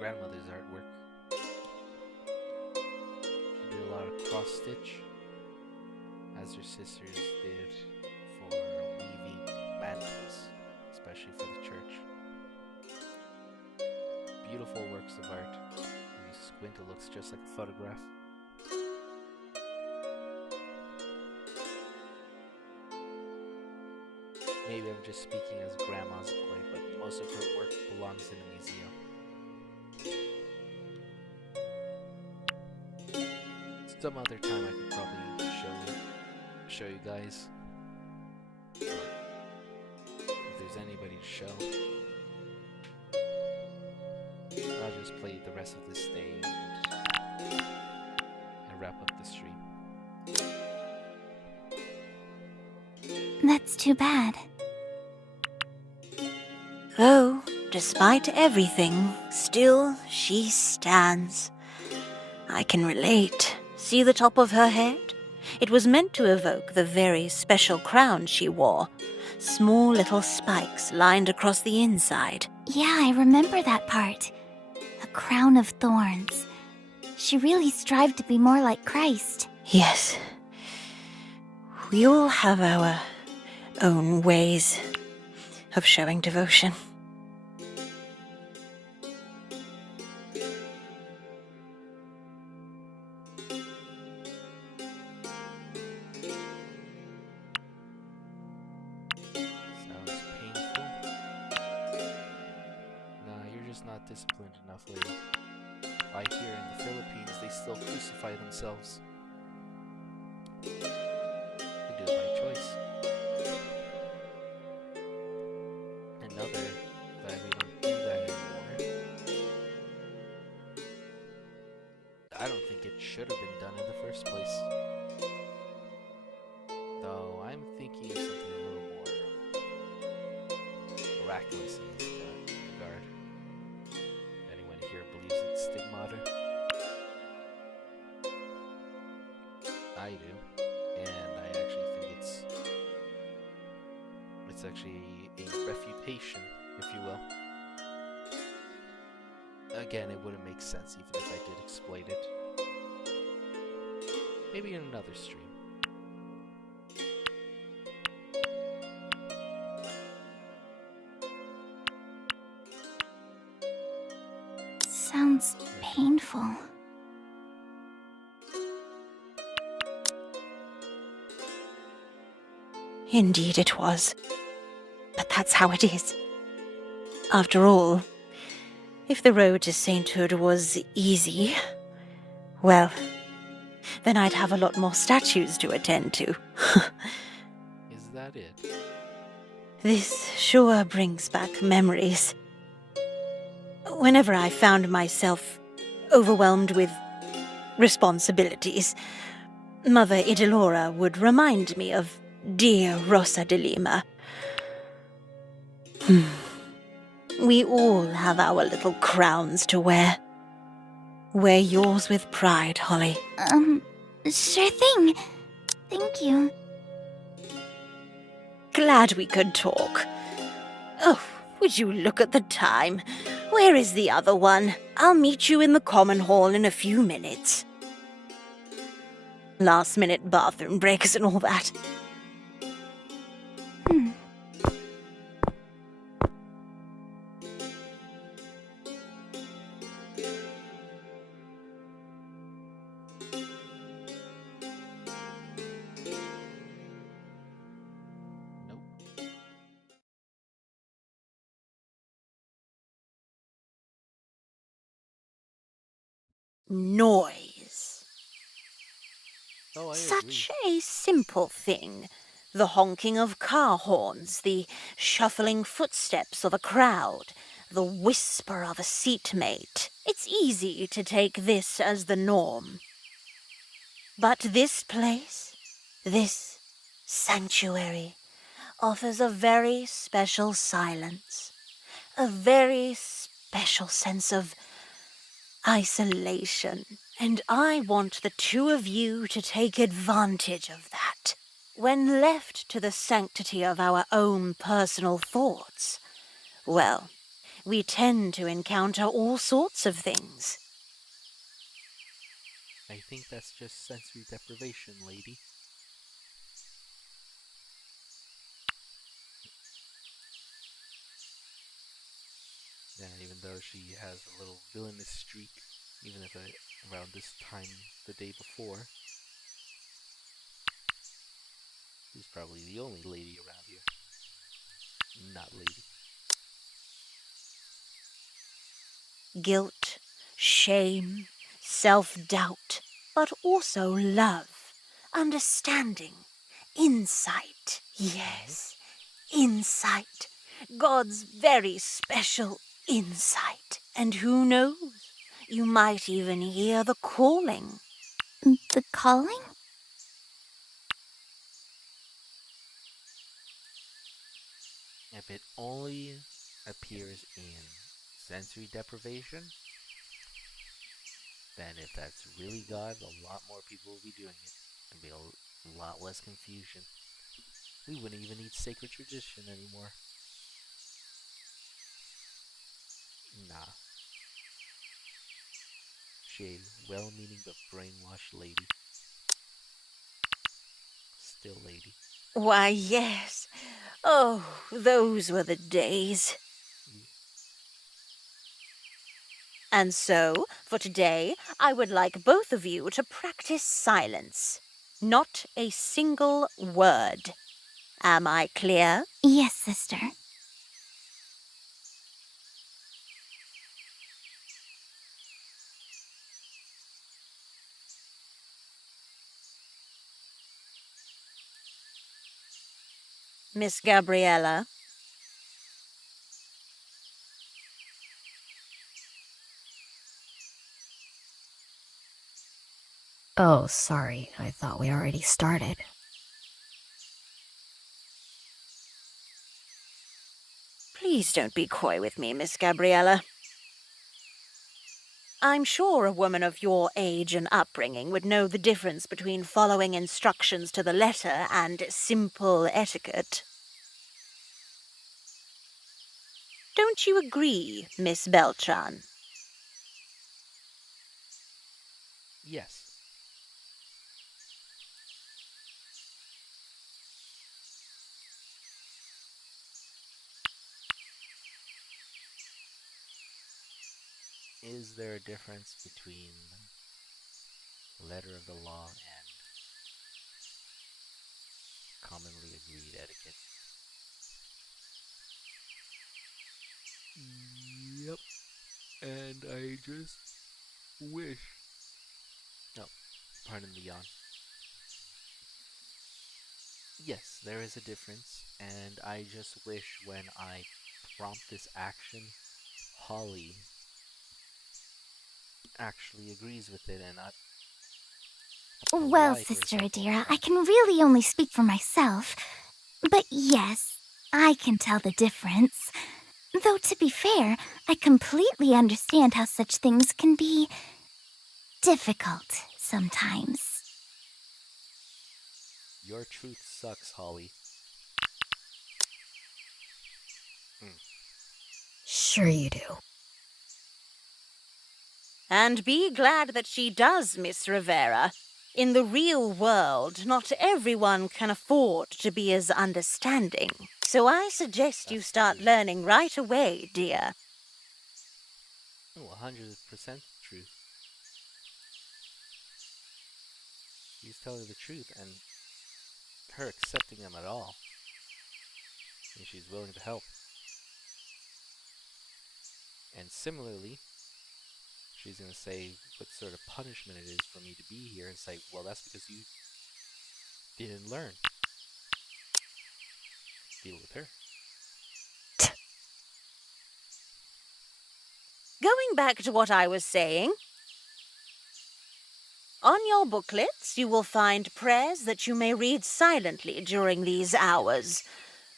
grandmother's artwork. She did a lot of cross stitch, as her sisters did for weaving mantles, especially for the church. Beautiful works of art. When you squint, it looks just like a photograph. Maybe I'm just speaking as grandma's boy, but most of her work belongs in a museum. Some other time I could probably show you guys. Or if there's anybody to show. I'll just play the rest of this day and wrap up the stream. That's too bad. Though, despite everything, still she stands. I can relate. See the top of her head? It was meant to evoke the very special crown she wore. Small little spikes lined across the inside. Yeah, I remember that part. A crown of thorns. She really strived to be more like Christ. Yes. We all have our own ways of showing devotion. Sounds painful. Nah, you're just not disciplined enough, lady. I hear in the Philippines they still crucify themselves. I do it by choice. And now they're glad we don't do that anymore. I don't think it should have been done in the first place. Though I'm thinking of something a little more miraculous in this regard. Anyone here believes in stigmata? I do, and I actually think it's actually a refutation, if you will. Again, it wouldn't make sense even if I did exploit it. Maybe in another stream. Sounds painful. Indeed it was. But that's how it is. After all, if the road to sainthood was easy, well, then I'd have a lot more statues to attend to. Is that it? This sure brings back memories. Whenever I found myself overwhelmed with responsibilities, Mother Idilora would remind me of dear Rosa de Lima. We all have our little crowns to wear. Wear yours with pride, Holly. Sure thing. Thank you. Glad we could talk. Oh, would you look at the time? Where is the other one? I'll meet you in the common hall in a few minutes. Last-minute bathroom breaks and all that. Nope. Noise. Oh, I Such agree. a simple thing. The honking of car horns, the shuffling footsteps of a crowd, the whisper of a seatmate. It's easy to take this as the norm. But this place, this sanctuary, offers a very special silence, a very special sense of isolation. And I want the two of you to take advantage of that. When left to the sanctity of our own personal thoughts, well, we tend to encounter all sorts of things. I think that's just sensory deprivation, lady. Yeah, even though she has a little villainous streak, even if around this time the day before, she's probably the only lady around here. Not lady. Guilt, shame, self-doubt, but also love, understanding, insight. Yes, insight. God's very special insight. And who knows? You might even hear the calling. The calling? If it only appears in sensory deprivation, then if that's really God, a lot more people will be doing it. There'd be a lot less confusion. We wouldn't even need sacred tradition anymore. Nah. She a well-meaning but brainwashed lady. Still lady. Why, yes. Oh, those were the days. And so, for today, I would like both of you to practice silence. Not a single word. Am I clear? Yes, sister. Miss Gabriella? Oh, sorry. I thought we already started. Please don't be coy with me, Miss Gabriella. I'm sure a woman of your age and upbringing would know the difference between following instructions to the letter and simple etiquette. Don't you agree, Miss Beltran? Yes. Is there a difference between letter of the law and commonly agreed etiquette? Yep. And I just wish... No, pardon the yawn. Yes, there is a difference, and I just wish when I prompt this action, Holly actually agrees with it and not... Well, lie to Sister herself all the Adira, I time. can really only speak for myself. But yes, I can tell the difference. Though, to be fair, I completely understand how such things can be difficult sometimes. Your truth sucks, Holly. Sure you do. And be glad that she does, Miss Rivera. In the real world, not everyone can afford to be as understanding. So I suggest you That's start true. learning right away, dear. Oh, 100% truth. He's telling the truth, and her accepting him at all. And she's willing to help. And similarly, she's going to say what sort of punishment it is for me to be here, and say, well, that's because you didn't learn. Deal with her. Going back to what I was saying, on your booklets you will find prayers that you may read silently during these hours.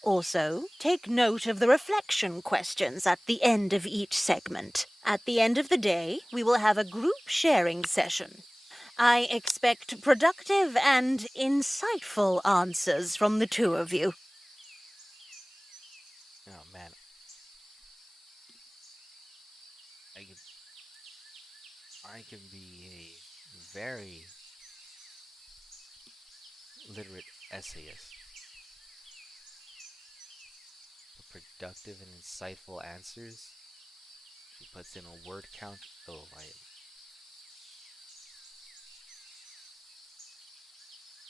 Also, take note of the reflection questions at the end of each segment. At the end of the day, we will have a group sharing session. I expect productive and insightful answers from the two of you. Oh man, I can be a very literate essayist. The productive and insightful answers. She puts in a word count. Oh,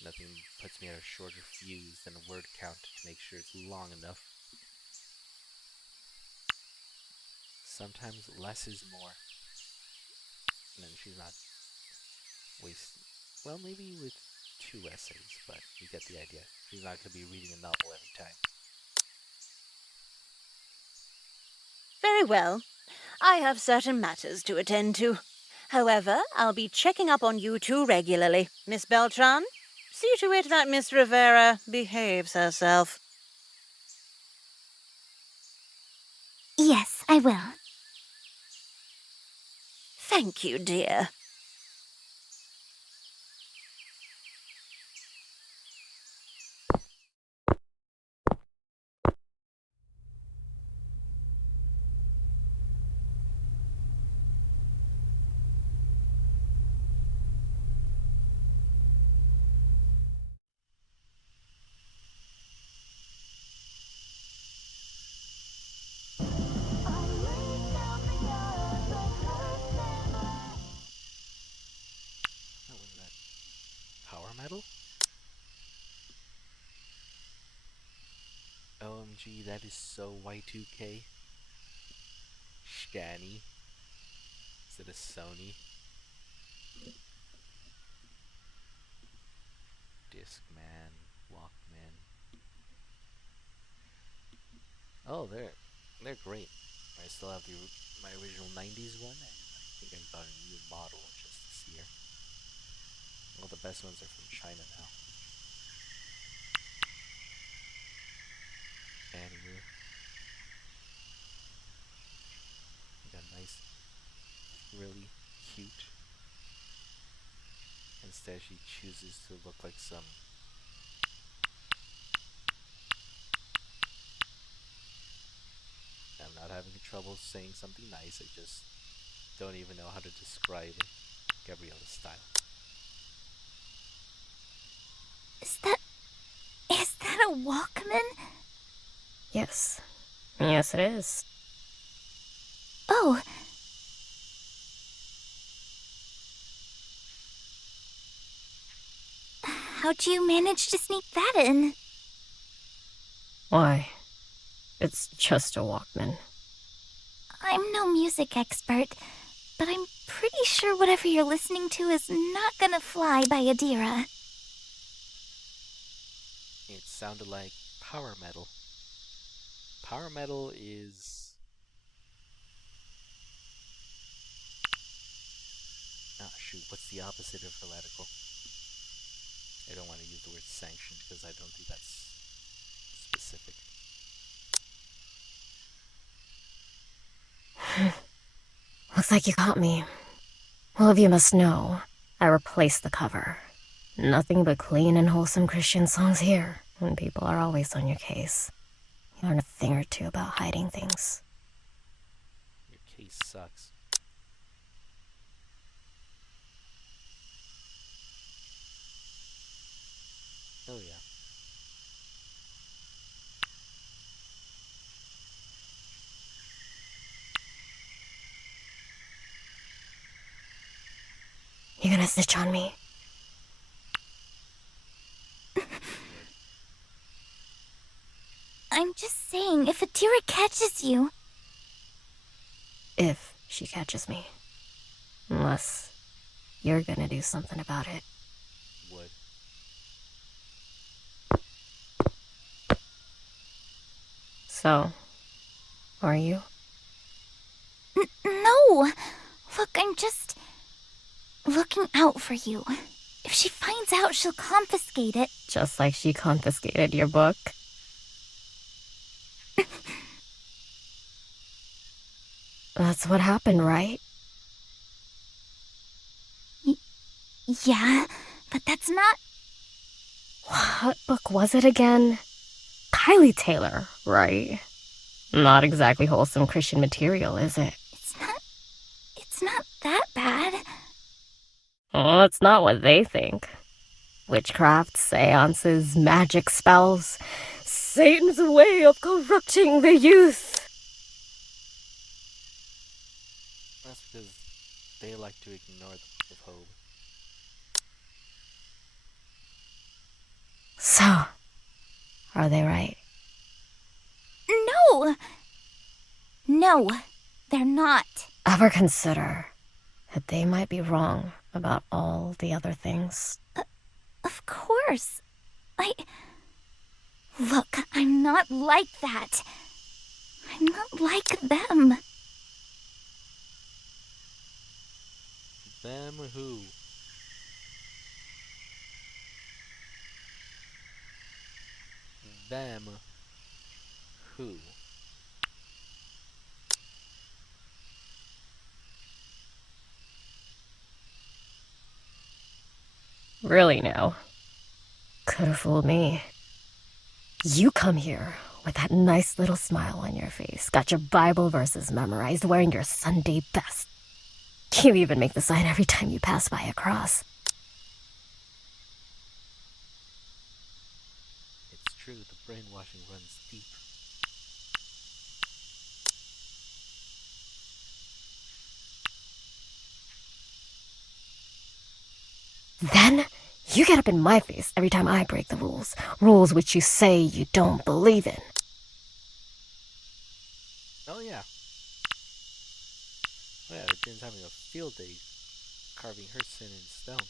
nothing puts me at a shorter fuse than a word count to make sure it's long enough. Sometimes less is more. And then she's not wasting. Well, maybe with 2 essays, but you get the idea. She's not going to be reading a novel every time. Very well. I have certain matters to attend to. However, I'll be checking up on you two regularly. Miss Beltran, see to it that Miss Rivera behaves herself. Yes, I will. Thank you, dear. What was that? Power metal? OMG, that is so Y2K. Shani. Is it a Sony? Discman, Walkman. Oh, they're great. I still have my original 90s one, and I think I got a new model just this year. All the best ones are from China now. Anyway, got nice, really cute. Instead, she chooses to look like some I'm not having trouble saying something nice. I just don't even know how to describe Gabriella's style. Is that a Walkman? Yes. Yes, it is. Oh. How'd you manage to sneak that in? Why? It's just a Walkman. I'm no music expert, but I'm pretty sure whatever you're listening to is not gonna fly by Adira. It sounded like power metal. Power metal is... Ah, shoot, what's the opposite of heretical? I don't want to use the word sanctioned because I don't think that's specific. Looks like you caught me. All of you must know, I replaced the cover. Nothing but clean and wholesome Christian songs here, when people are always on your case. You learn a thing or two about hiding things. Your case sucks. Oh yeah. You gonna snitch on me? I'm just saying, if Adira catches you... If she catches me. Unless you're gonna do something about it. Would. So, are you? No! Look, I'm just... looking out for you. If she finds out, she'll confiscate it. Just like she confiscated your book? That's what happened, right? Yeah, but that's not... What book was it again? Kylie Taylor, right? Not exactly wholesome Christian material, is it? It's not that bad. Well, that's not what they think. Witchcraft, seances, magic spells. Satan's way of corrupting the youth. That's because they like to ignore the Book of Hope. So, are they right? No! No, they're not. Ever consider that they might be wrong about all the other things? Of course. Look, I'm not like that. I'm not like them. Them who? Them who? Really now? Could have fooled me. You come here with that nice little smile on your face, got your Bible verses memorized, wearing your Sunday best. You even make the sign every time you pass by a cross. It's true, the brainwashing runs deep. Then you get up in my face every time I break the rules. Rules which you say you don't believe in. Oh yeah. Oh yeah, Jen's having a field day carving her sin in stone.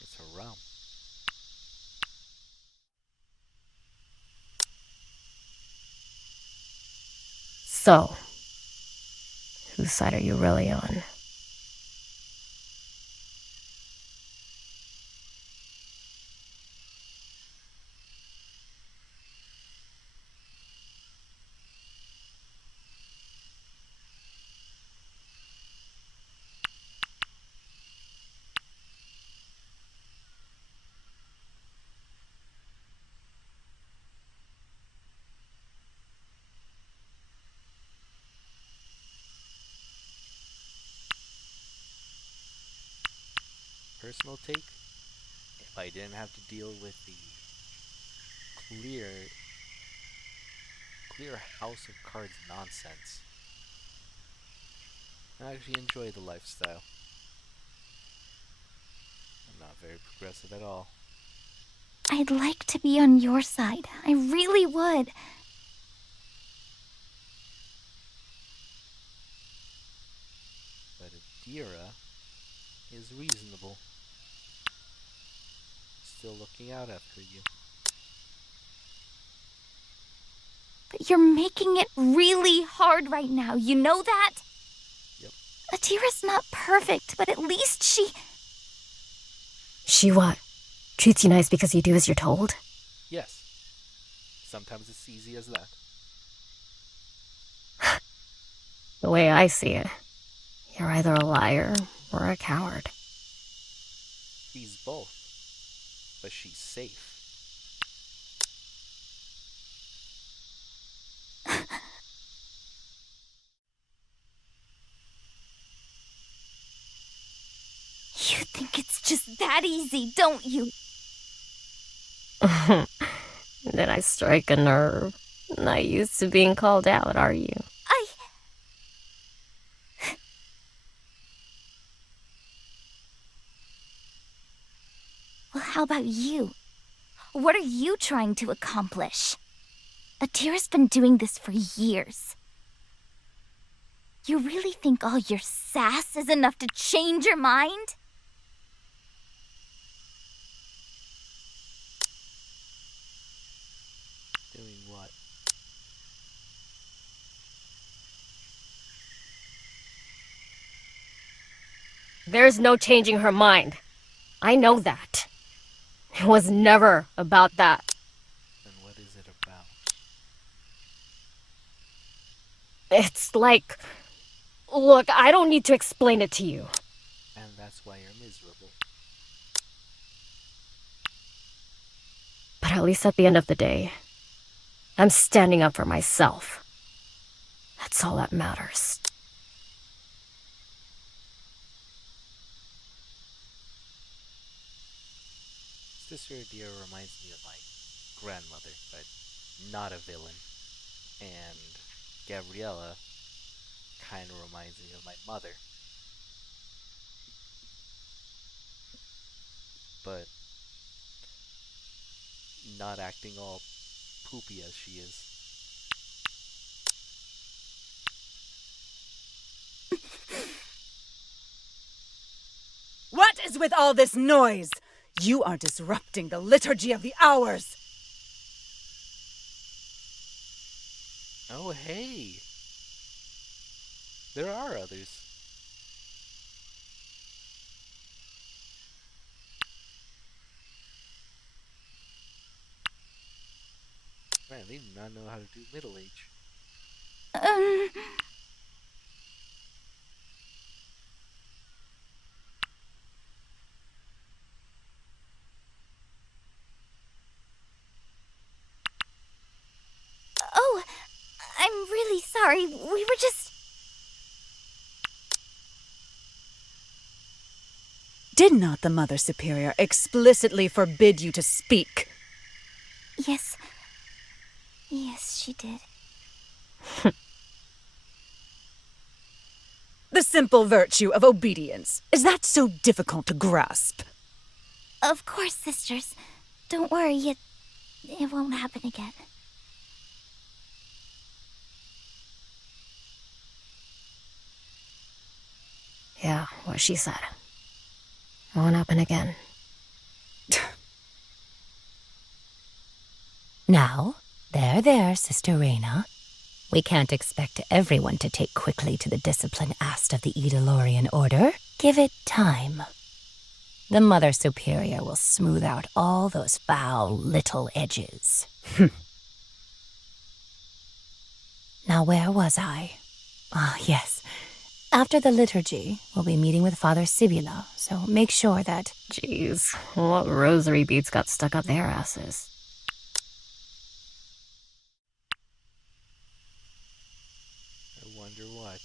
It's her realm. So, whose side are you really on? Personal take, if I didn't have to deal with the clear house of cards nonsense, I actually enjoy the lifestyle. I'm not very progressive at all. I'd like to be on your side. I really would. But Adira is reasonable. Still looking out after you. But you're making it really hard right now. You know that? Yep. Adira's not perfect, but at least she... She what? Treats you nice because you do as you're told? Yes. Sometimes it's easy as that. The way I see it, you're either a liar or a coward. She's both. But she's safe. You think it's just that easy, don't you? Did I strike a nerve? Not used to being called out, are you? Well, how about you? What are you trying to accomplish? Adira's been doing this for years. You really think all your sass is enough to change your mind? Doing what? There's no changing her mind. I know that. It was never about that. Then what is it about? It's like... Look, I don't need to explain it to you. And that's why you're miserable. But at least at the end of the day, I'm standing up for myself. That's all that matters. Sister Dear reminds me of my grandmother, but not a villain. And Gabriella kind of reminds me of my mother, but not acting all poopy as she is. What is with all this noise? You are disrupting the liturgy of the hours. Oh, hey! There are others. Man, they do not know how to do middle age. Um, oh, I'm really sorry. We were just... Did not the Mother Superior explicitly forbid you to speak? Yes. Yes, she did. The simple virtue of obedience. Is that so difficult to grasp? Of course, sisters. Don't worry, it won't happen again. Yeah, what she said. Won't happen again. Now, there, Sister Reyna. We can't expect everyone to take quickly to the discipline asked of the Eidolorian Order. Give it time. The Mother Superior will smooth out all those foul little edges. Now, where was I? Ah, yes. After the liturgy, we'll be meeting with Father Sibula, so make sure that... Jeez, what rosary beads got stuck up their asses? I wonder what.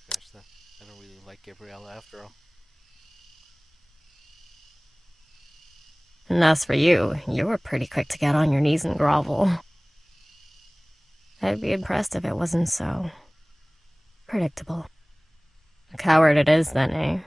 Scratch that. I don't really like Gabriella after all. And as for you, you were pretty quick to get on your knees and grovel. I'd be impressed if it wasn't so... predictable. A coward it is then, eh?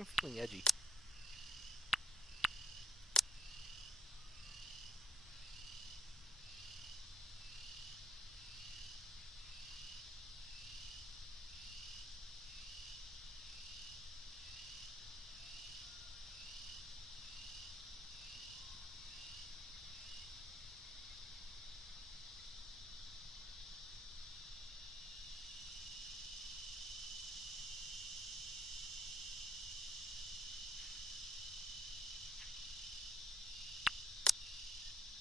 I'm feeling edgy.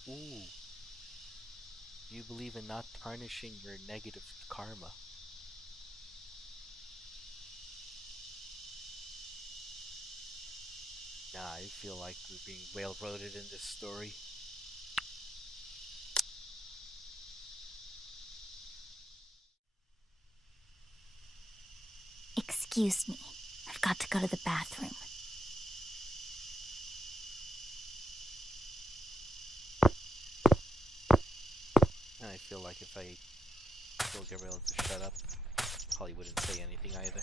Ooh. You believe in not tarnishing your negative karma. Nah, I feel like we're being railroaded in this story. Excuse me. I've got to go to the bathroom. And I feel like if I told Gabriella to shut up, probably wouldn't say anything either.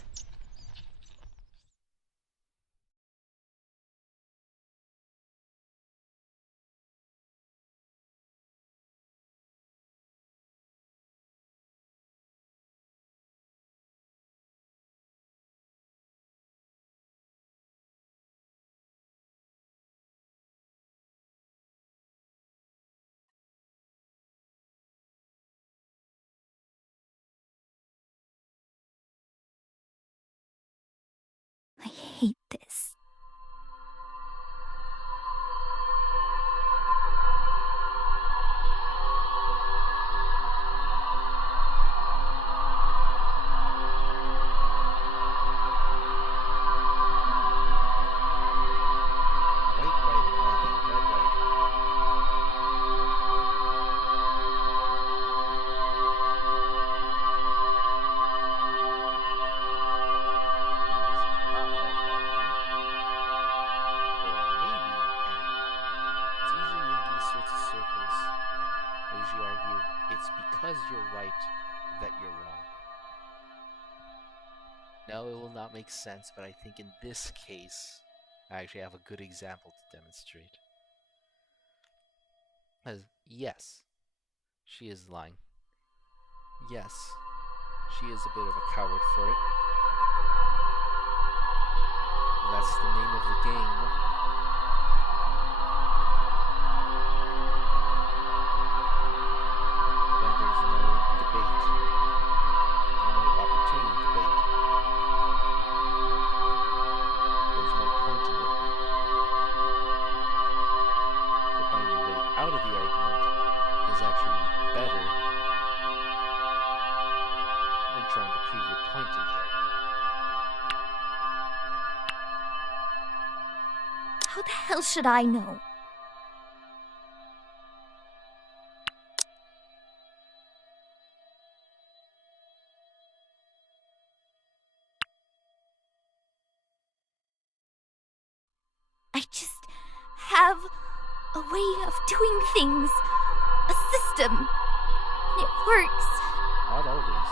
this. White writing rather than red writing. Argue it's because you're right that you're wrong. No, it will not make sense, but I think in this case, I actually have a good example to demonstrate. As yes, she is lying. Yes, she is a bit of a coward for it. That's the name of the game. How the hell should I know? I just have a way of doing things. A system. And it works. Not always.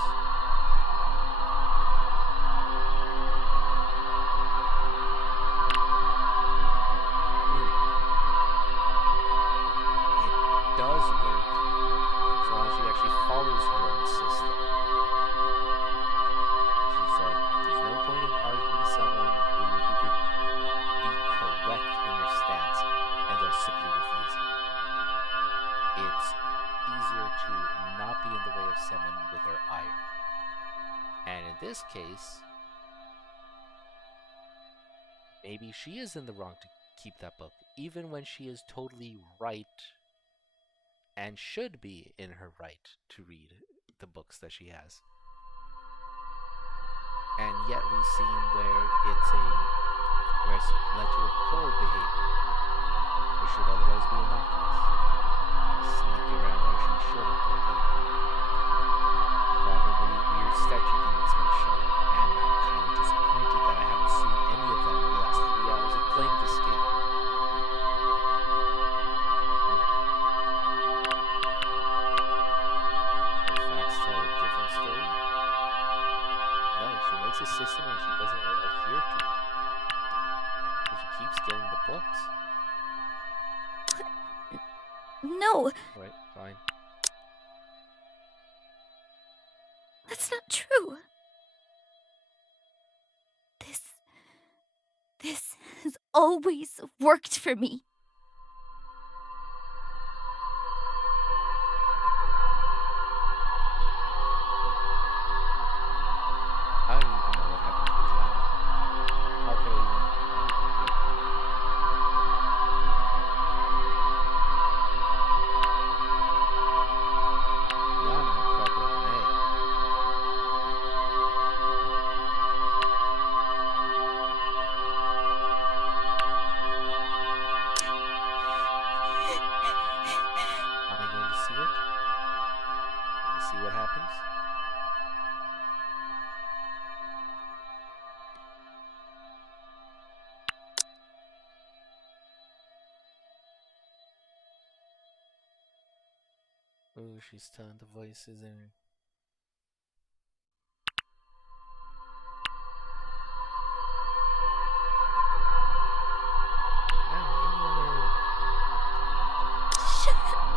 It does work, as long as she actually follows her own system. She said, there's no point in arguing someone who you could be correct in your stance, and they'll simply refuse it. It's easier to not be in the way of someone with their ire. And in this case, maybe she is in the wrong to keep that book, even when she is totally right and should be in her right to read the books that she has. And yet we've seen where it's led to a poor behavior, which should otherwise be innocuous. Sneaking around where she shouldn't, and then probably weird statue demons gonna show up. And I'm kind of disappointed that I haven't seen any of them in the last 3 hours of playing this game. The facts tell a different story. No, she makes a system and she doesn't adhere to it. But she keeps getting the books. No, Right, fine. that's not true. This has always worked for me. I don't even know what happened to Liana. How could I even... Liana cracked like an egg. Are they going to see it? And see what happens? Oh, she's telling the voices in her. Shut up.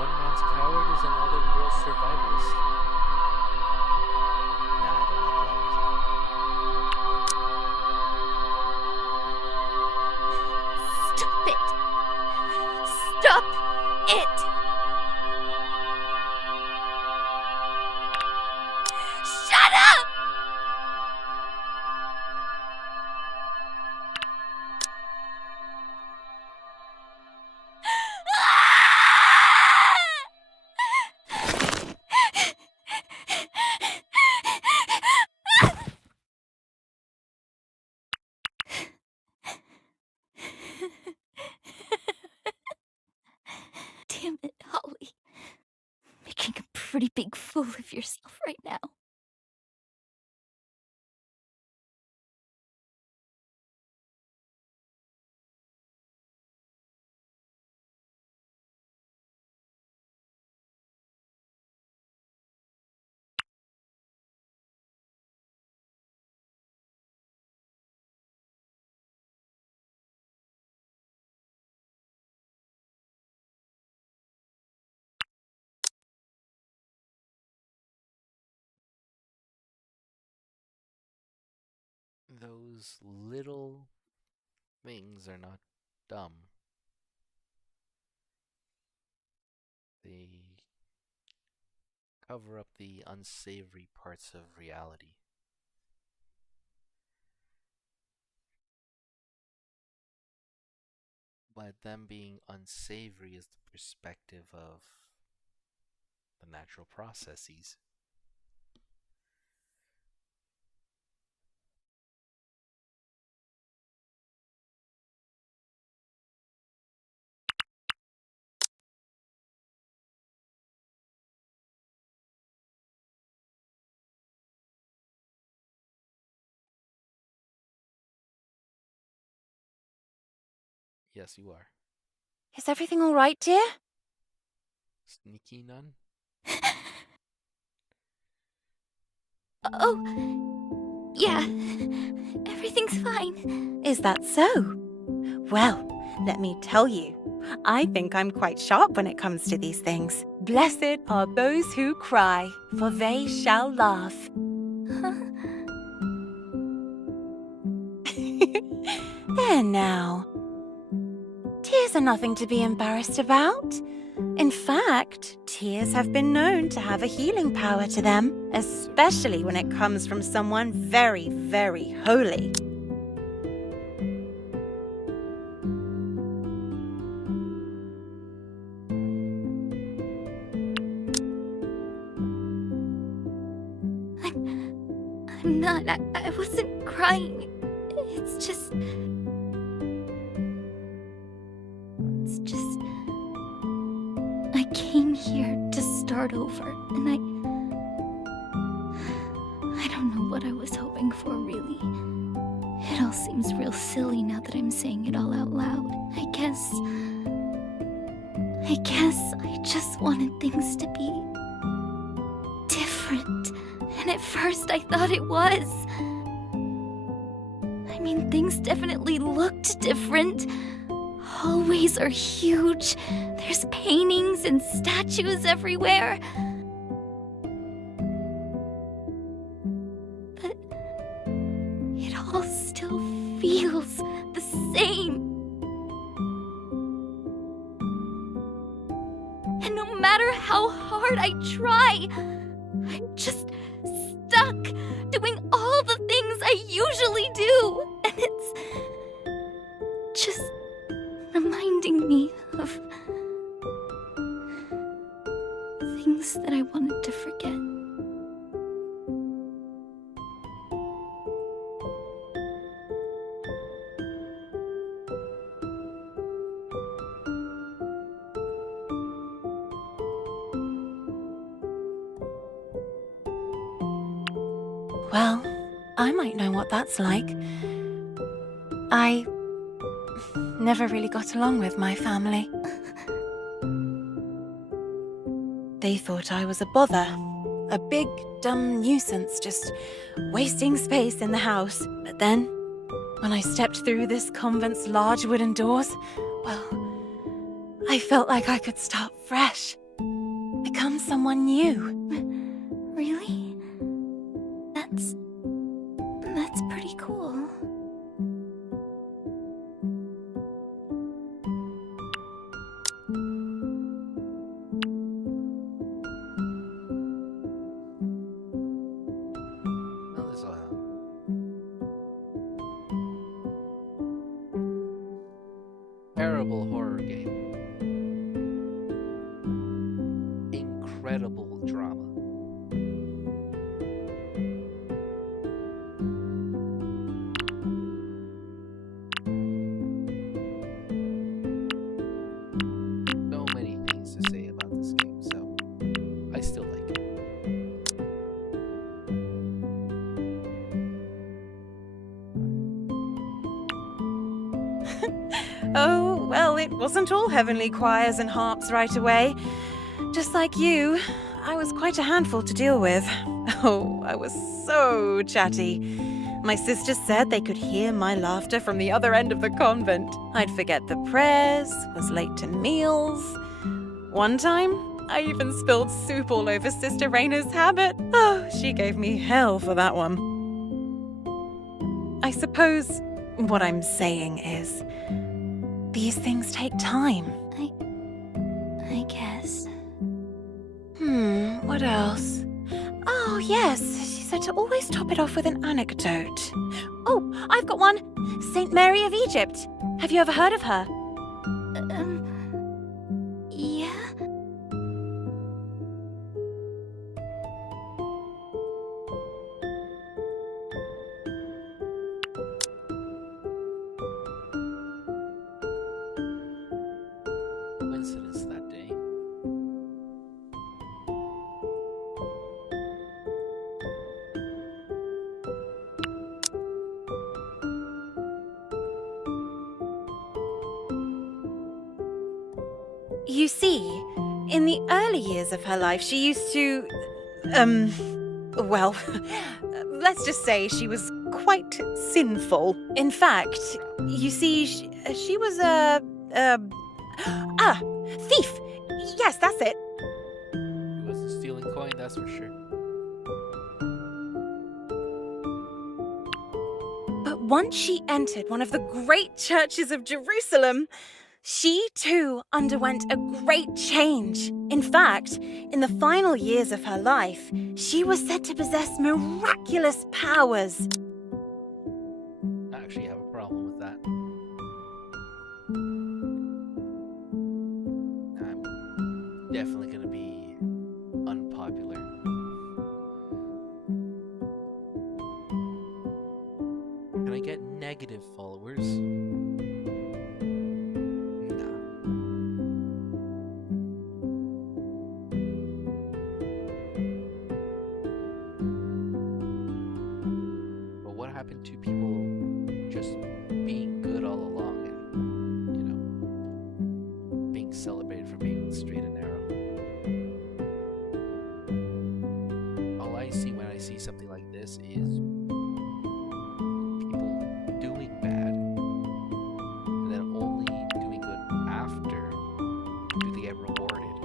One man's coward is another girl's survivalist. Nah, I don't like Stop it. Stop it. pretty big fool of yourself right now. Those little things are not dumb. They cover up the unsavory parts of reality. But them being unsavory is the perspective of the natural processes. Yes, you are. Is everything all right, dear? Sneaky nun? Oh, yeah. Everything's fine. Is that so? Well, let me tell you, I think I'm quite sharp when it comes to these things. Blessed are those who cry, for they shall laugh. There now. Tears are nothing to be embarrassed about. In fact, tears have been known to have a healing power to them, especially when it comes from someone very, very holy. I'm not. I wasn't crying. It's just. I came here to start over, and I don't know what I was hoping for, really. It all seems real silly now that I'm saying it all out loud. I guess I just wanted things to be different. And at first I thought it was. I mean, things definitely looked different. Hallways are huge. There's paintings and statues everywhere. But it all still feels the same. And no matter how hard I try, I'm just stuck doing all the things I usually do. And it's just reminding me of things that I wanted to forget. Well, I might know what that's like. I never really got along with my family. They thought I was a bother, a big, dumb nuisance, just wasting space in the house. But then, when I stepped through this convent's large wooden doors, well, I felt like I could start fresh, become someone new. Really? That's pretty cool. Well, this will help. Terrible horror game. Incredible drama. So many things to say about this game, so I still like it. Oh, well, it wasn't all heavenly choirs and harps right away. Just like you, I was quite a handful to deal with. Oh, I was so chatty. My sisters said they could hear my laughter from the other end of the convent. I'd forget the prayers, was late to meals. One time, I even spilled soup all over Sister Raina's habit. Oh, she gave me hell for that one. I suppose what I'm saying is, these things take time. I guess. What else? Oh, yes, she said to always top it off with an anecdote. Oh, I've got one. Saint Mary of Egypt. Have you ever heard of her? Yeah? Coincidence that day. You see, in the early years of her life, she used to, well, let's just say she was quite sinful. In fact, you see, she was thief. Yes, that's it. He wasn't stealing coin, that's for sure. But once she entered one of the great churches of Jerusalem, she too underwent a great change. In fact, in the final years of her life, she was said to possess miraculous powers. I actually have a problem with that. I'm definitely gonna be unpopular. Can I get negative followers? Happened to people just being good all along and, being celebrated for being on the straight and narrow. All I see when I see something like this is people doing bad and then only doing good after do they get rewarded.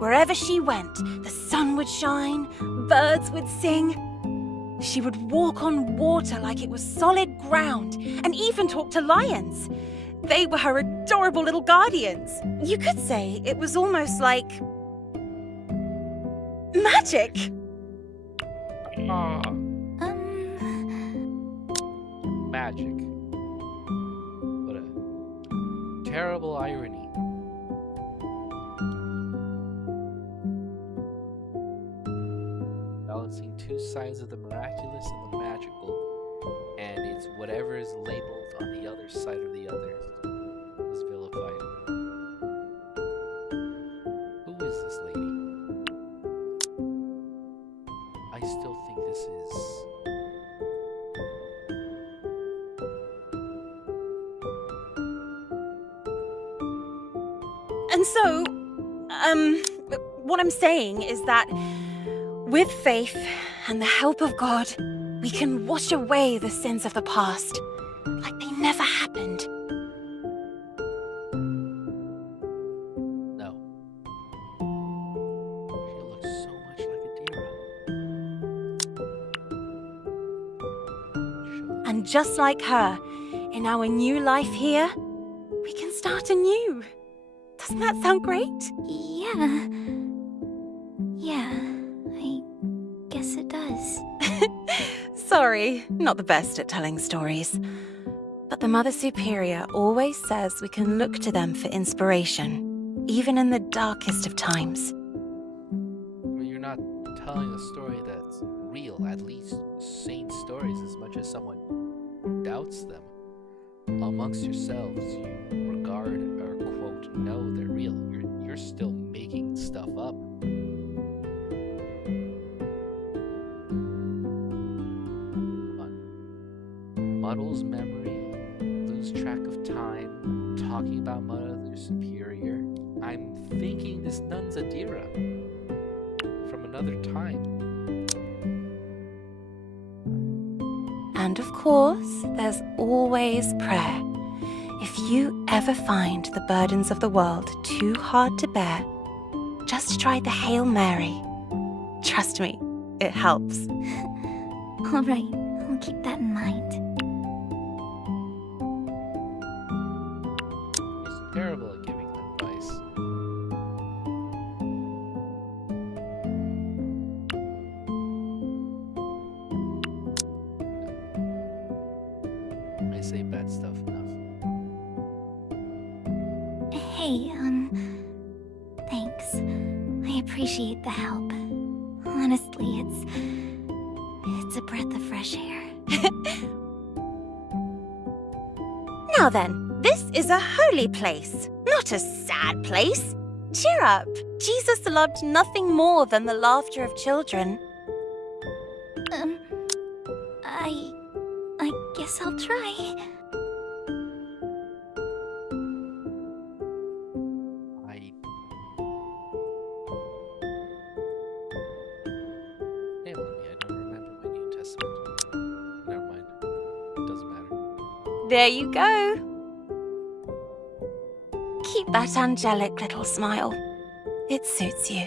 Wherever she went, the sun would shine, birds would sing. She would walk on water like it was solid ground, and even talk to lions. They were her adorable little guardians. You could say it was almost like magic. Magic. What a terrible irony. Balancing two sides of the miraculous and the magical, and it's whatever is labeled on the other side of the other is vilified. Who is this lady? I still think this is... And so, what I'm saying is that with faith and the help of God, we can wash away the sins of the past, like they never happened. No. She looks so much like Adira. And just like her, in our new life here, we can start anew. Doesn't that sound great? Yeah. Yeah, I guess it does. Sorry, not the best at telling stories. But the Mother Superior always says we can look to them for inspiration, even in the darkest of times. When you're not telling a story that's real, at least sane stories, as much as someone doubts them. Amongst yourselves, you regard or quote know they're real. You're still making stuff talking about Mother Superior, I'm thinking this nun's Adira from another time. And of course, there's always prayer. If you ever find the burdens of the world too hard to bear, just try the Hail Mary. Trust me, it helps. All right, I'll keep that in mind. He's terrible at giving advice. I say bad stuff enough. Hey, thanks. I appreciate the help. Honestly, it's a breath of fresh air. Now then, this is a holy place, not a sad place. Cheer up. Jesus loved nothing more than the laughter of children. I guess I'll try. Hey, Lonnie, I don't remember my New Testament. Never mind. Doesn't matter. There you go. Keep that angelic little smile. It suits you.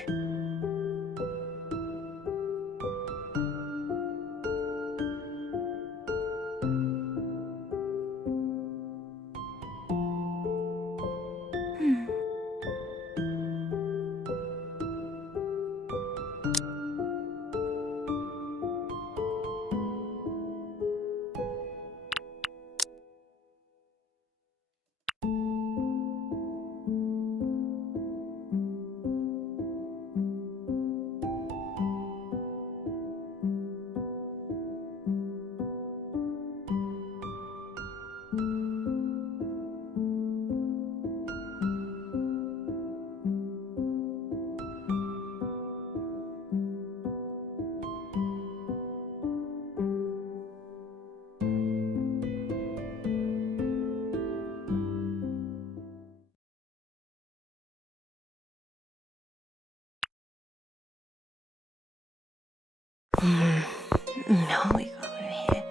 No, we go over here.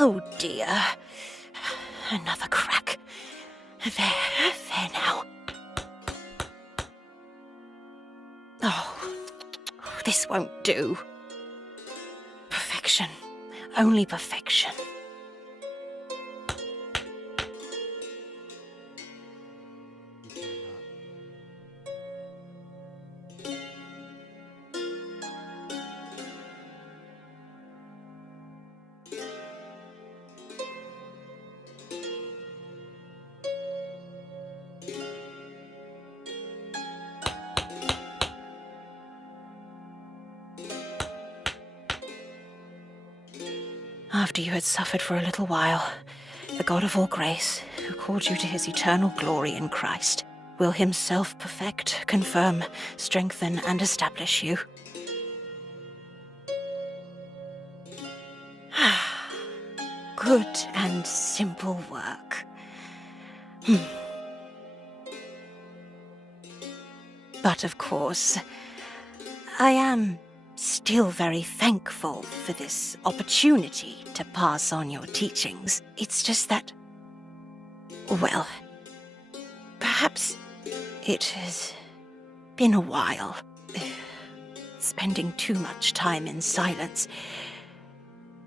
Oh dear. Another crack. There now. Oh, this won't do. Perfection. Only perfection. After you had suffered for a little while, the God of all grace, who called you to his eternal glory in Christ, will himself perfect, confirm, strengthen, and establish you. Good and simple work. But of course, I am still very thankful for this opportunity to pass on your teachings. It's just that, well, perhaps it has been a while. Spending too much time in silence.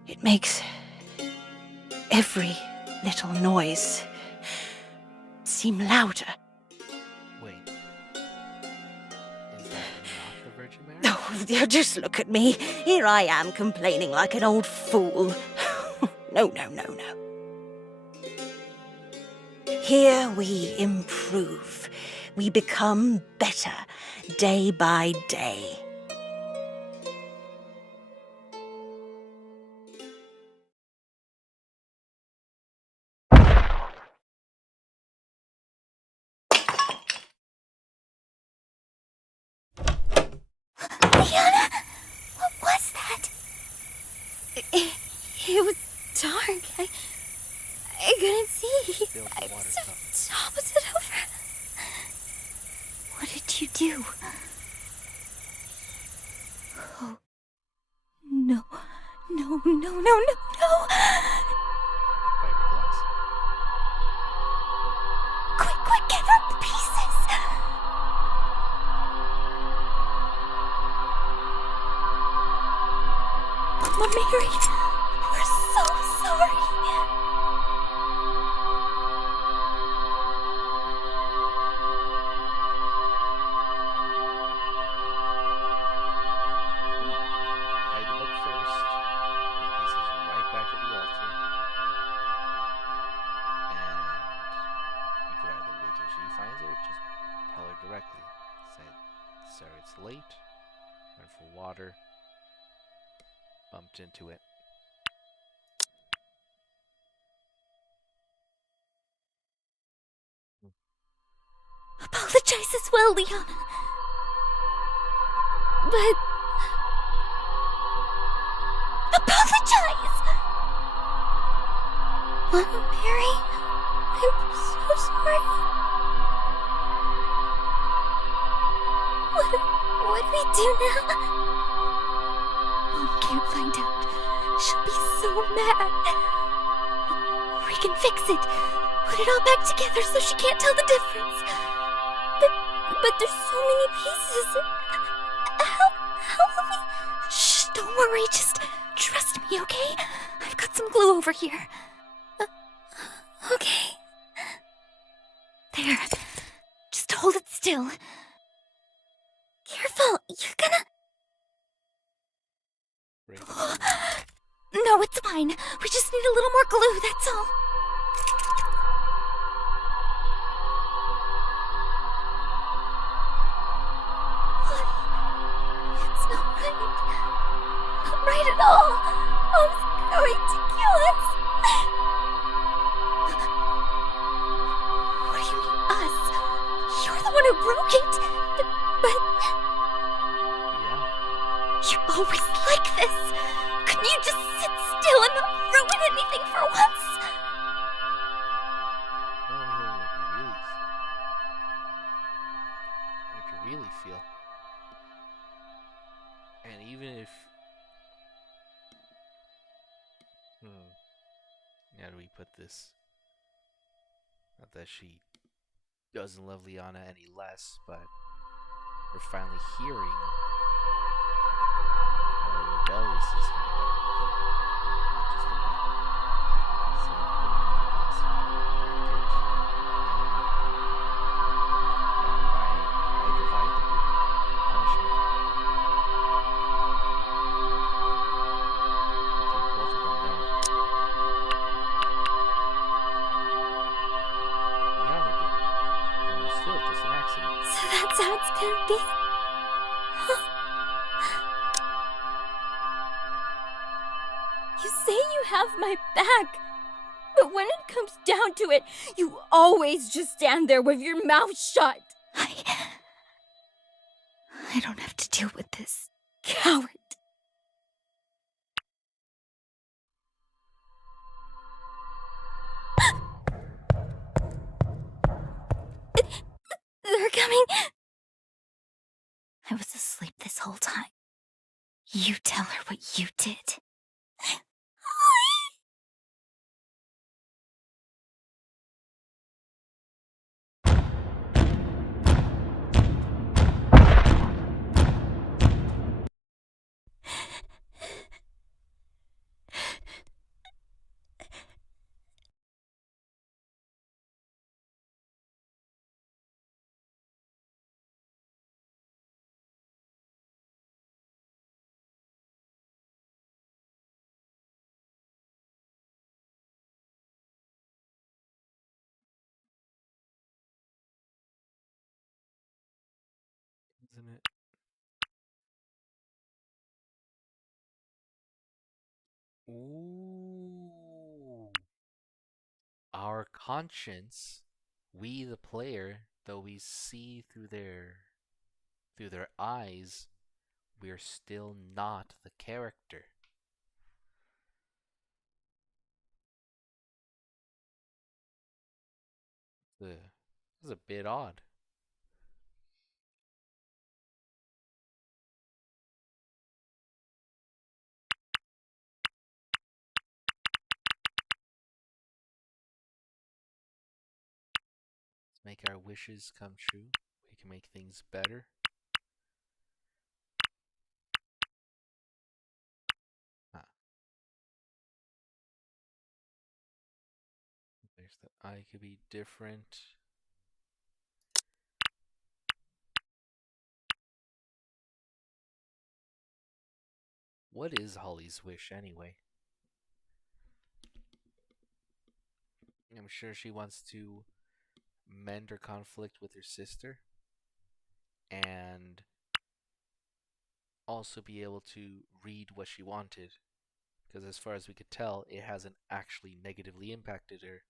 It makes every little noise seem louder. Wait. Is that not the Virgin Mary? Oh, just look at me. Here I am complaining like an old fool. No, no, no, no. Here we improve. We become better day by day. Leona, what was that? It was dark. I couldn't see. Fill the I water was cup. just opposite over. What did you do? Oh. No. No, no, no, no, no! Fiber glass. Quick, quick, gather up the pieces! Mama Mary, we're so sorry. Hide the book first. Put the pieces right back at the altar. And you could either wait till she finds it or just tell her directly. Say, "Sir, it's late. Went for water. Bumped into it." Apologize as well, Leona. But... apologize! Mama Mary, I'm so sorry. What do we do now? Mom can't find out. She'll be so mad. We can fix it. Put it all back together so she can't tell the difference. But there's so many pieces. How will we... Shh, don't worry. Just trust me, okay? I've got some glue over here. Okay. There. Just hold it still. Careful. You're gonna... Break. No, it's fine. We just need a little more glue, that's all. It's not right. Not right at all. Mom's going to kill us. What do you mean, us? You're the one who broke it. But Yeah. you're always like this. Couldn't you just sit still and not ruin anything for once? No, I'm hearing what you really feel. And even if... How do we put this? Not that she doesn't love Liana any less, but we're finally hearing how rebellious this is going to go. Just look back. So, why divide the punishment? Take both of them down. Liana did it. It was still just an accident. So that's how it's gonna be? Huh? You say you have my back, but when it comes down to it, you always just stand there with your mouth shut. I don't have to deal with this. Coward. They're coming. I was asleep this whole time. You tell her what you did. Ooh. Our conscience, we the player, though we see through their eyes, we're still not the character. This is a bit odd. Let's make our wishes come true. We can make things better. Ah, there's the eye could be different. What is Holly's wish anyway? I'm sure she wants to mend her conflict with her sister and also be able to read what she wanted. Because as far as we could tell, it hasn't actually negatively impacted her.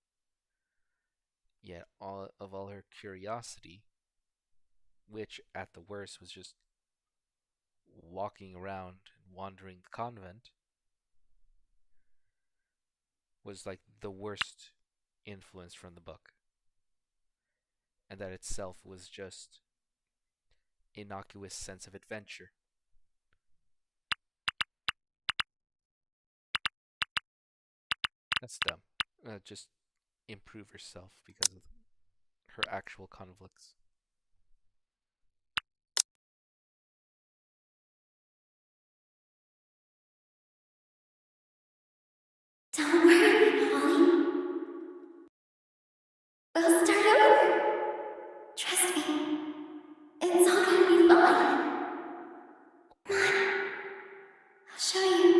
Yet all her curiosity, which at the worst was just walking around and wandering the convent, was like the worst influence from the book. And that itself was just innocuous sense of adventure. That's dumb. Just improve herself because of her actual conflicts. Don't worry, Holly. We'll start over. Trust me. It's all gonna be fine. Come on. I'll show you.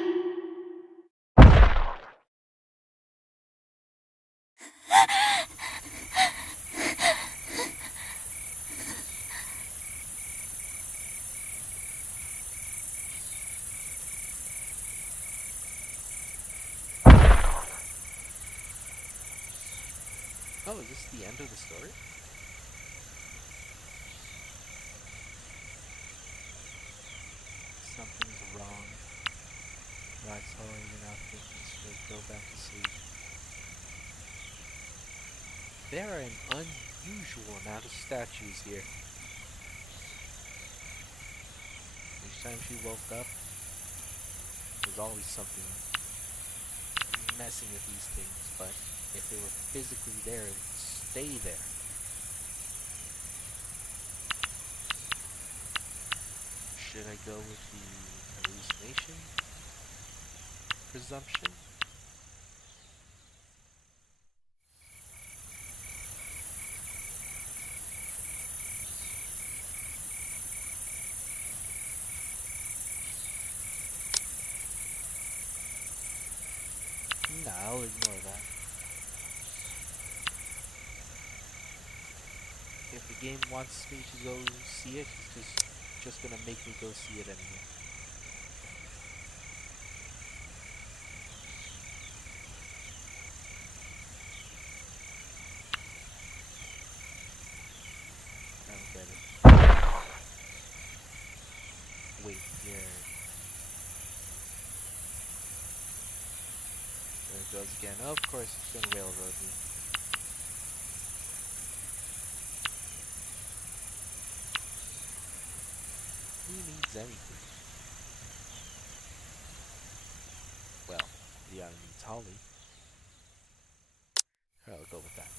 Oh, is this the end of the story? Something's wrong. Right, sorry, you're not thinking straight. Go back to sleep. There are an unusual amount of statues here. Each time she woke up, there's always something messing with these things, but if they were physically there, they would stay there. Should I go with the hallucination presumption? Nah, I'll ignore that. If the game wants me to go see it, it's just gonna make me go see it anyway. I don't get it. Wait, here. There it goes again. Oh, of course, it's gonna railroad me. Who needs anything? Well, the item needs Holly. I'll go with that.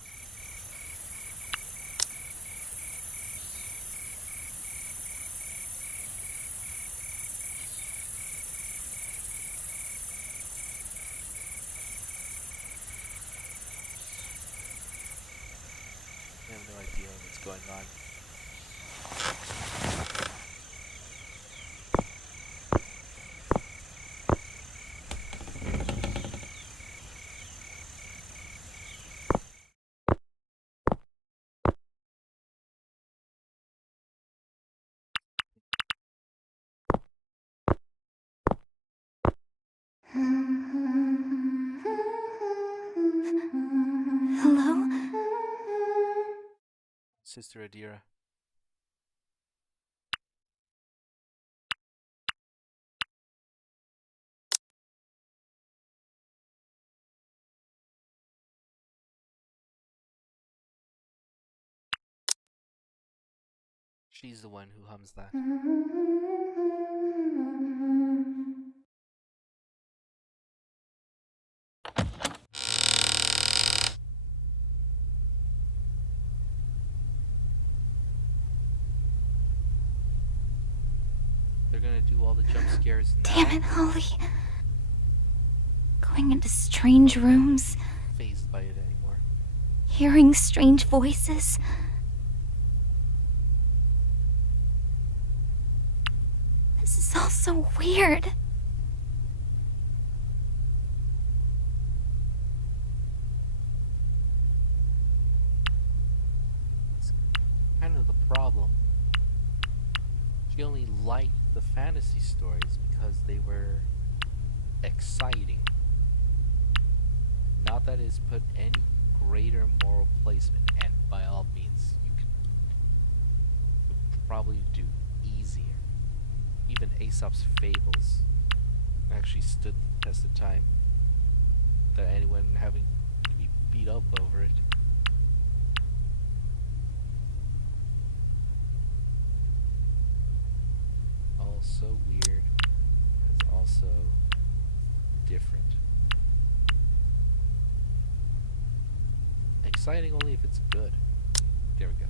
I have no idea what's going on. Sister Adira. She's the one who hums that. They're gonna do all the jump scares now. Damn it, Holly. Going into strange rooms, Fazed by it anymore. hearing strange voices. This is all so weird. It's kind of the problem. She only liked the fantasy stories because they were exciting. Not that it's put any greater moral placement, and by all means, you could probably do easier. Even Aesop's fables actually stood the test of time without anyone having to be beat up over it. Also weird. It's also different. Exciting only if it's good. There we go.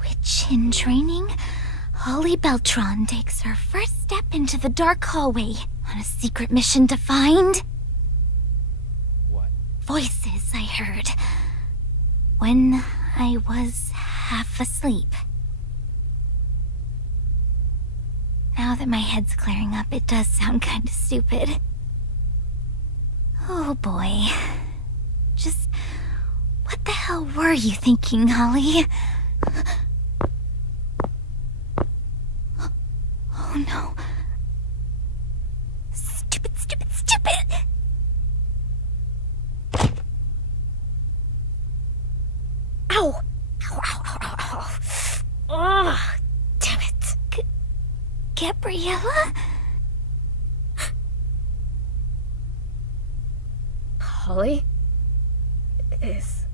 Witch in training, Holly Beltran takes her first step into the dark hallway on a secret mission to find What? voices I heard when I was half asleep. Now that my head's clearing up, it does sound kind of stupid. Oh boy. Just what the hell were you thinking, Holly? Oh no. Stupid, stupid, stupid! Ow! Ow, ow, ow, ow, ow. Ugh, damn it. Gabriella? Holly? Is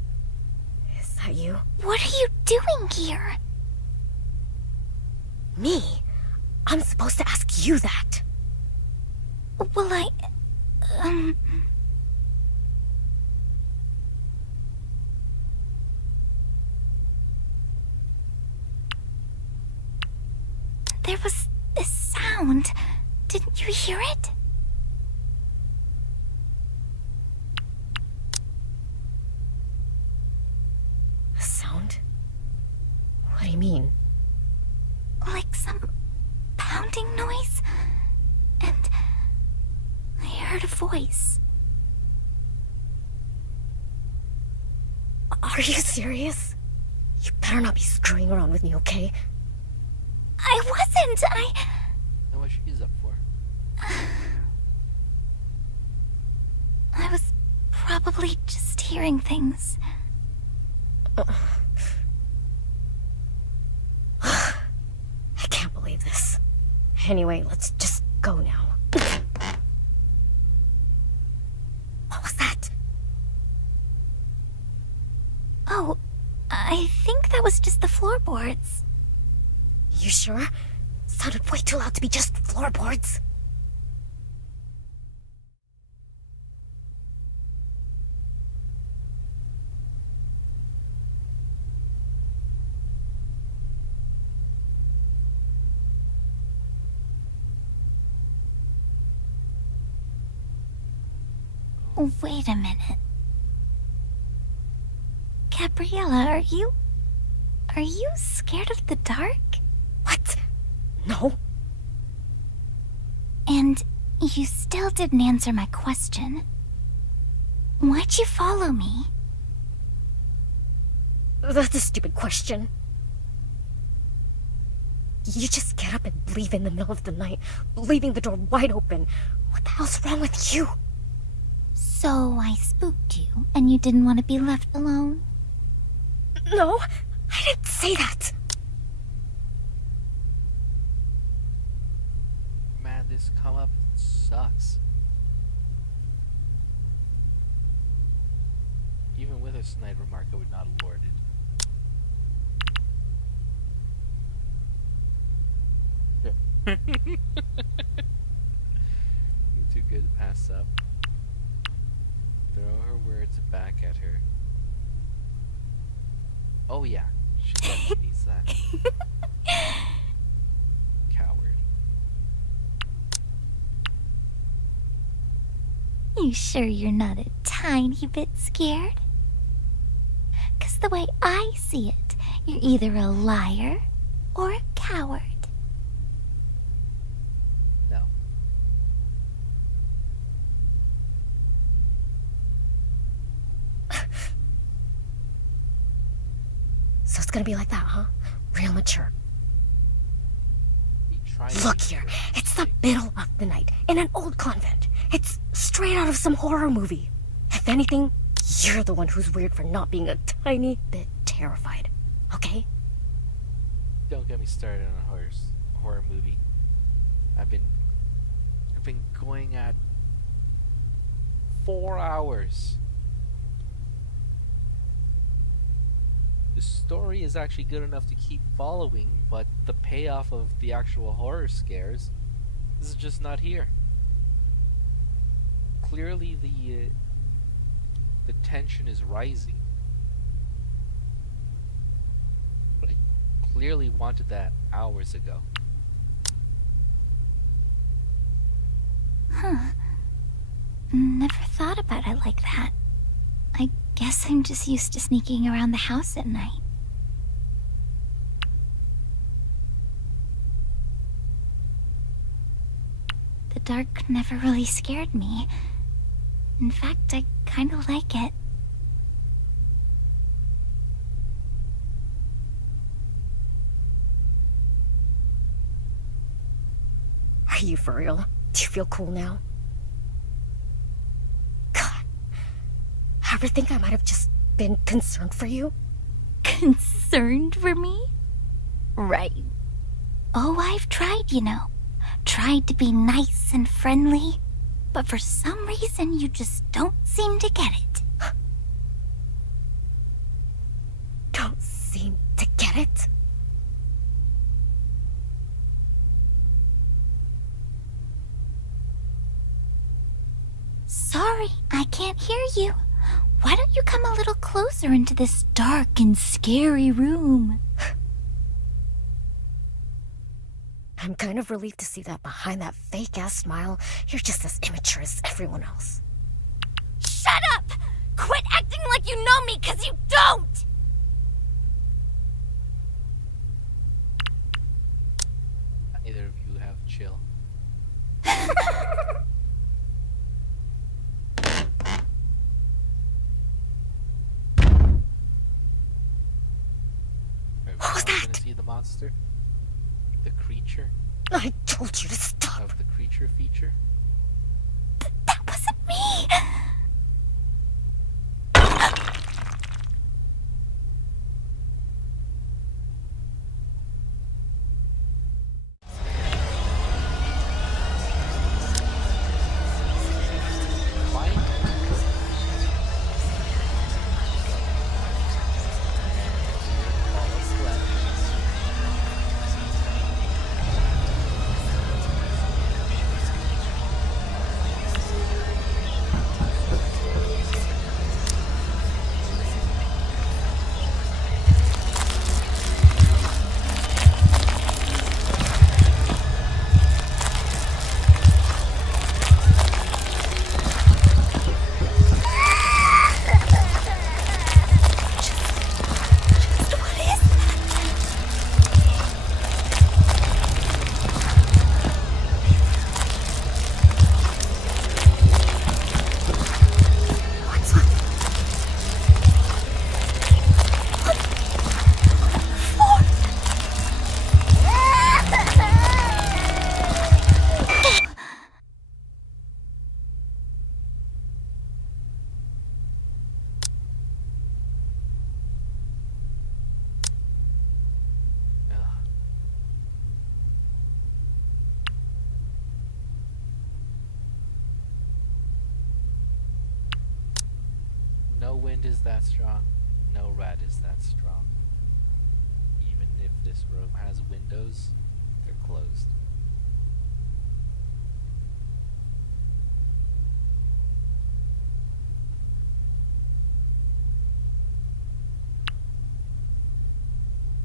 that you? What are you doing here? Me? I'm supposed to ask you that. Well, there was this sound. Didn't you hear it? A sound? What do you mean? Like some pounding noise? And I heard a voice. Are you serious? You better not be screwing around with me, okay? I wasn't! I Know what she's up for. was probably just hearing things. I can't believe this. Anyway, let's just go now. What was that? Oh, I think that was just the floorboards. You sure? Sounded way too loud to be just floorboards. Wait a minute. Gabriella, are you scared of the dark? What? No. And you still didn't answer my question. Why'd you follow me? That's a stupid question. You just get up and leave in the middle of the night, leaving the door wide open. What the hell's wrong with you? So I spooked you, and you didn't want to be left alone? No, I didn't say that. Man, this come up sucks. Even with a snide remark, I would not award it. I'm too good to pass up. Throw her words back at her. Oh yeah, she definitely needs that. Coward. You sure you're not a tiny bit scared? 'Cause the way I see it, you're either a liar or a coward. No. So it's gonna be like that, huh? Real mature. He tried to Look be here, sure. it's the middle of the night in an old convent. It's straight out of some horror movie. If anything, you're the one who's weird for not being a tiny bit terrified. Okay? Don't get me started on a horror movie. I've been going at 4 hours. The story is actually good enough to keep following, but the payoff of the actual horror scares is just not here. Clearly the tension is rising. But I clearly wanted that hours ago. Huh. Never thought about it like that. I guess I'm just used to sneaking around the house at night. The dark never really scared me. In fact, I kinda like it. Are you for real? Do you feel cool now? God. Ever think I might have just been concerned for you? Concerned for me? Right. Oh, I've tried, you know. Tried to be nice and friendly. But for some reason, you just don't seem to get it. Don't seem to get it? Sorry, I can't hear you. Why don't you come a little closer into this dark and scary room? I'm kind of relieved to see that behind that fake-ass smile, you're just as immature as everyone else. Shut up! Quit acting like you know me, 'cause you don't! Neither of you have chill. What was that? Gonna see the monster? The creature I told you to stop. of the creature feature? That wasn't me! Mine? Ball of flesh. wind is that strong, no rat is that strong. Even if this room has windows, they're closed.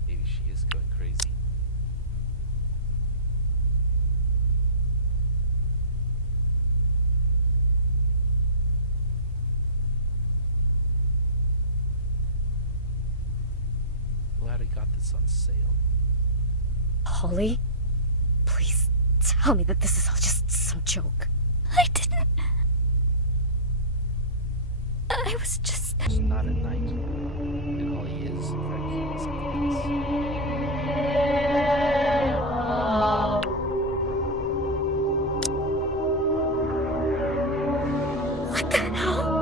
Maybe she is going crazy. Glad I got this on sale. Holly? Please tell me that this is all just some joke. I didn't. I was just. It's not at night. And Holly is, in fact, doing something else. What the hell?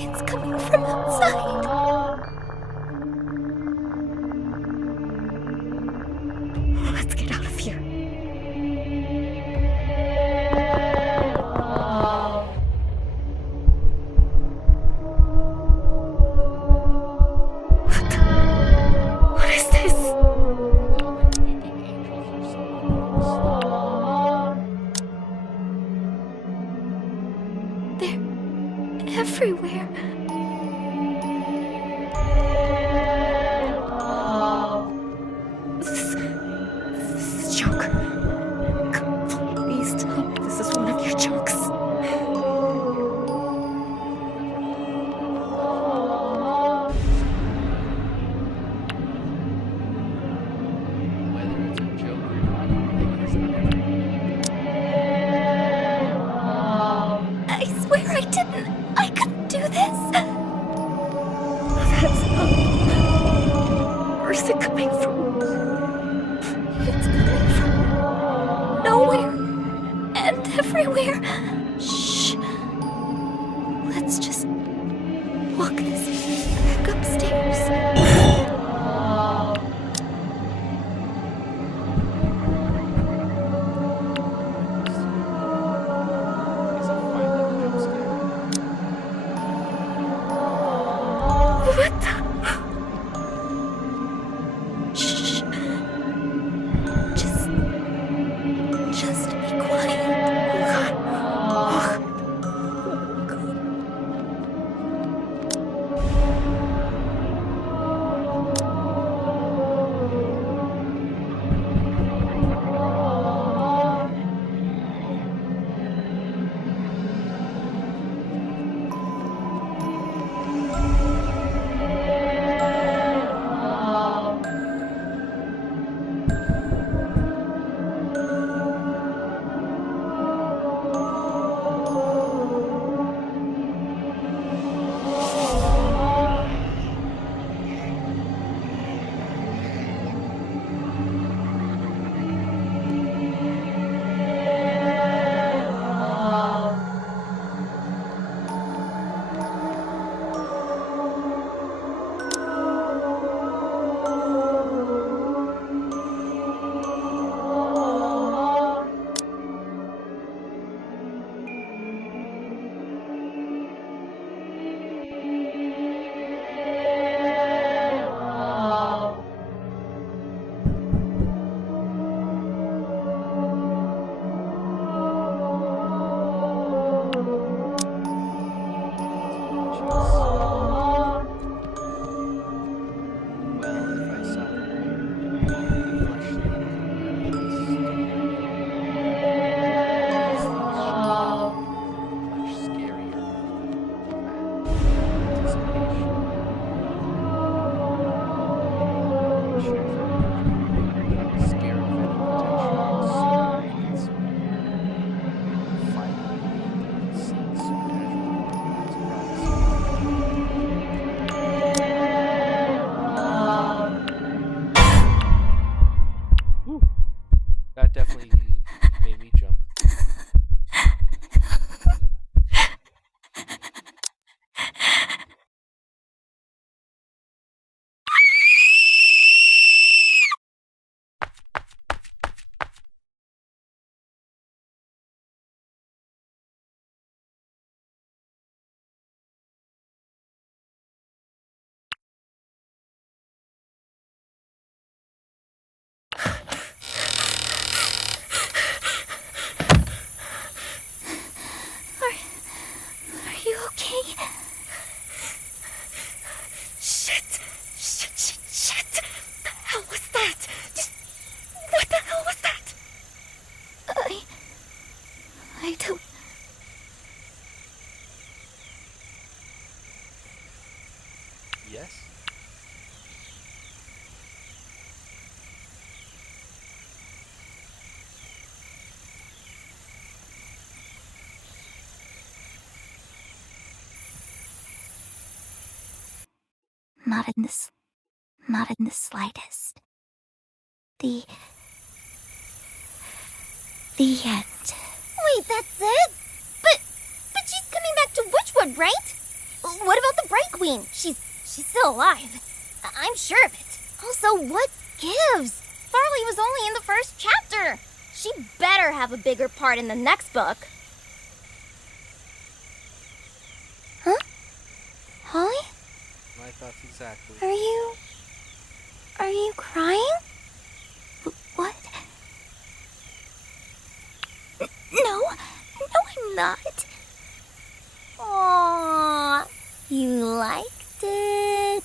It's coming from outside. Let's get out of here. What is this? Are they all like weeping angels or something? They're everywhere. This is a joke. Please tell me this is one of your jokes. Whether it's a joke or not, it is not. I swear I didn't. I couldn't do this. That's not. Where's it coming from? It's coming from nowhere and everywhere. Shh. Let's just walk this back upstairs. Is it finally the jump scare? What the? Shh. Just be quiet. Oh, Yes? Not in this. Not in the slightest. The. The end. Wait, that's it? But she's coming back to Witchwood, right? What about the Bright Queen? She's still alive. I'm sure of it. Also, what gives? Farley was only in the first chapter. She better have a bigger part in the next book. Huh? Holly? My thoughts exactly. Are you crying? What? No, I'm not. Aww, you liked it.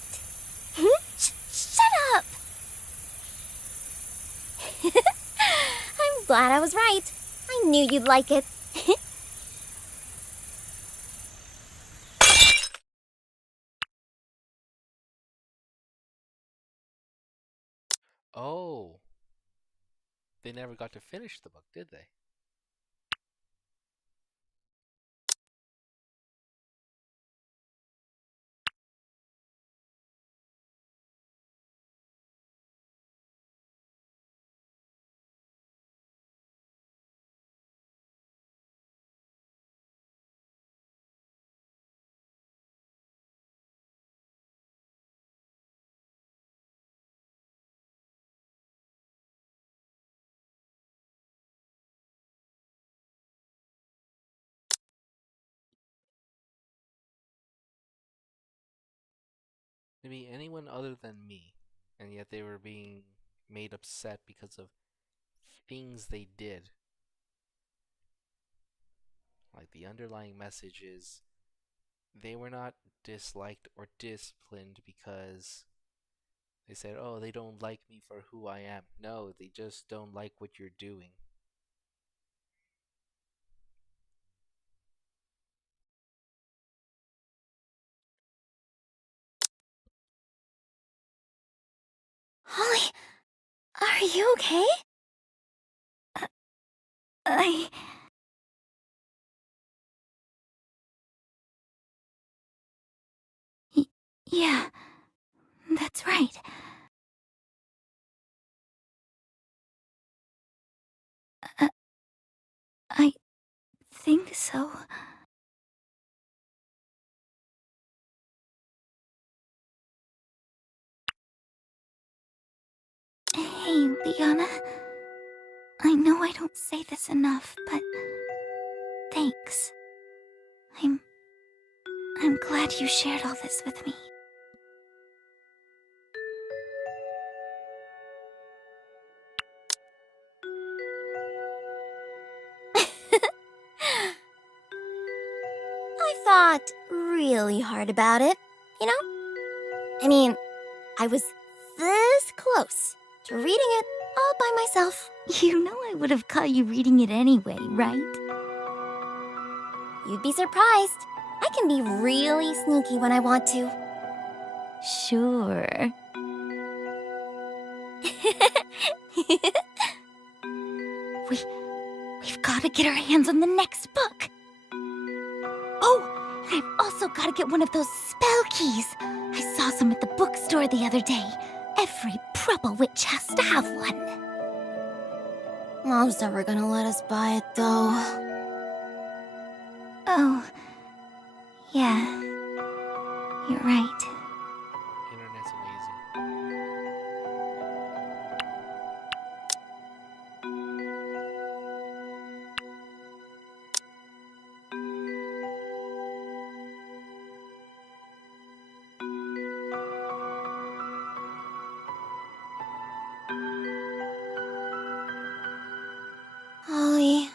Shut up! I'm glad I was right. I knew you'd like it. Oh, they never got to finish the book, did they? Maybe anyone other than me, and yet they were being made upset because of things they did. Like the underlying message is they were not disliked or disciplined because they said, oh, they don't like me for who I am. No, they just don't like what you're doing. Holly, are you okay? I. Yeah, that's right. I think so. Hey, Liana. I know I don't say this enough, but thanks. I'm glad you shared all this with me. I thought really hard about it, you know? I mean, I was this close to reading it all by myself. You know I would have caught you reading it anyway, right? You'd be surprised. I can be really sneaky when I want to. Sure. We've got to get our hands on the next book. Oh, and I've also got to get one of those spell keys. I saw some at the bookstore the other day. Every Prubble witch has to have one. Mom's never gonna let us buy it, though. Oh, yeah. You're right. Internet's amazing. Holly.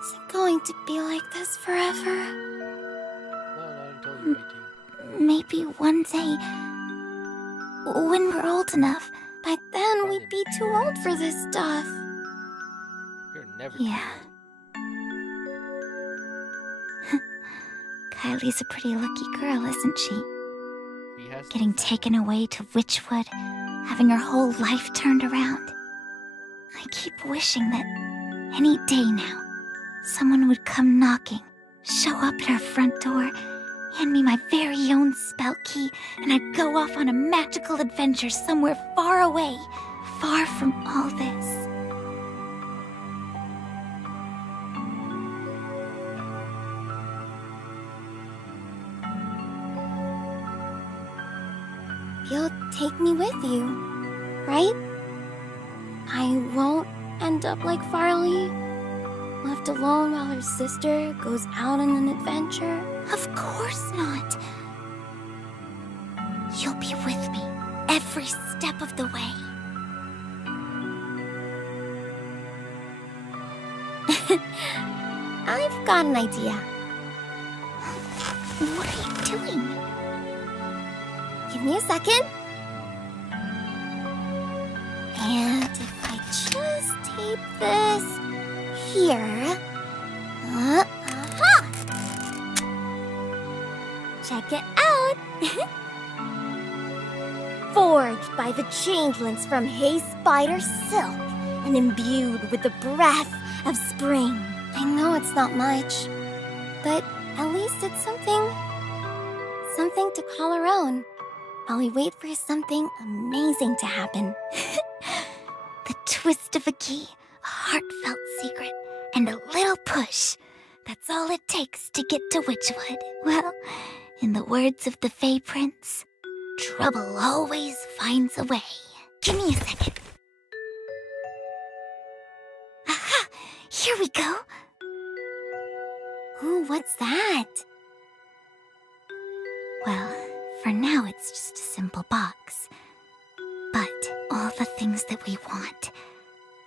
Is it going to be like this forever? No, not until you're 18. Maybe one day, when we're old enough. By then, we'd be too old for this stuff. You're never Yeah. too old. Kylie's a pretty lucky girl, isn't she? She has Getting taken away to Witchwood, having her whole life turned around. I keep wishing that any day now, someone would come knocking, show up at our front door, hand me my very own spell key, and I'd go off on a magical adventure somewhere far away, far from all this. You'll take me with you, right? I won't end up like Farley, left alone while her sister goes out on an adventure. Of course not. You'll be with me every step of the way. I've got an idea. What are you doing? Give me a second. And if I just tape this here. Aha! Check it out. Forged by the changelings from Hay Spider Silk and imbued with the breath of spring. I know it's not much, but at least it's something to call our own. While we wait for something amazing to happen. The twist of a key, a heartfelt secret, and a little push. That's all it takes to get to Witchwood. Well, in the words of the Fey Prince, trouble always finds a way. Give me a second. Aha! Here we go. Ooh, what's that? Well, for now it's just a simple box. But all the things that we want,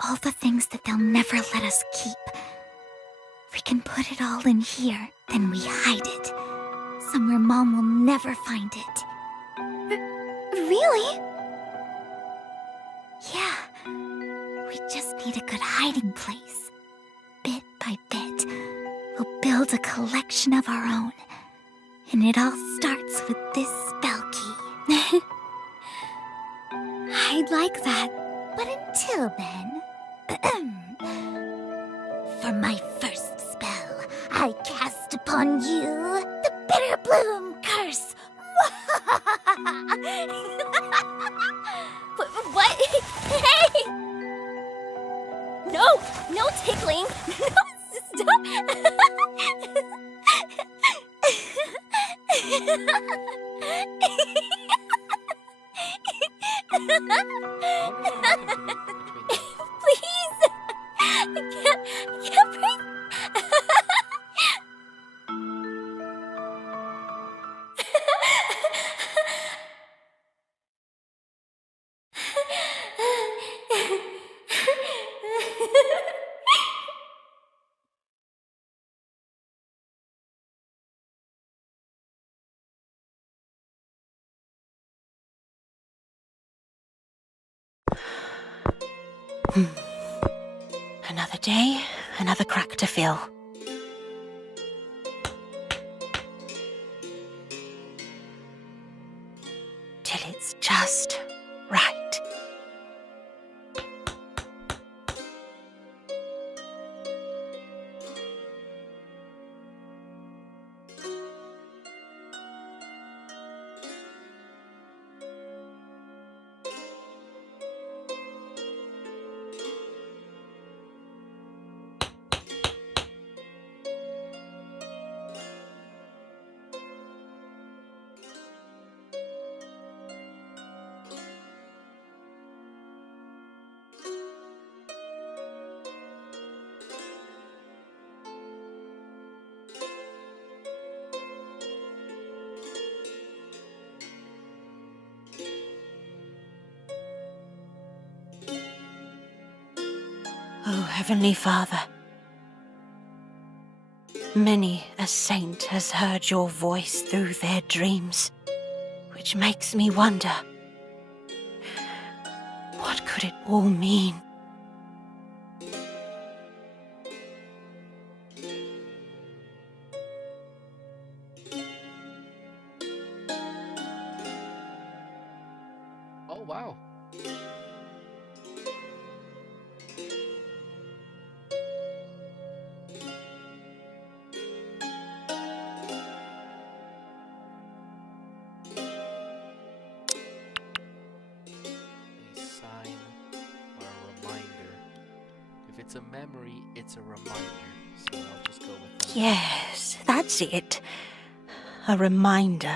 all the things that they'll never let us keep, we can put it all in here, then we hide it. Somewhere Mom will never find it. Really? Yeah, we just need a good hiding place. Bit by bit, we'll build a collection of our own. And it all starts with this spell key. I'd like that. But until then, for my first spell, I cast upon you the Bitter Bloom Curse. What? Hey! No tickling. No, stop. Please! I can't breathe. Another day, another crack to fill. Till it's just right. Oh, Heavenly Father, many a saint has heard your voice through their dreams, which makes me wonder, what could it all mean? wow. A sign or a reminder. If it's a memory, it's a reminder. So I'll just go with that. Yes, that's it. A reminder.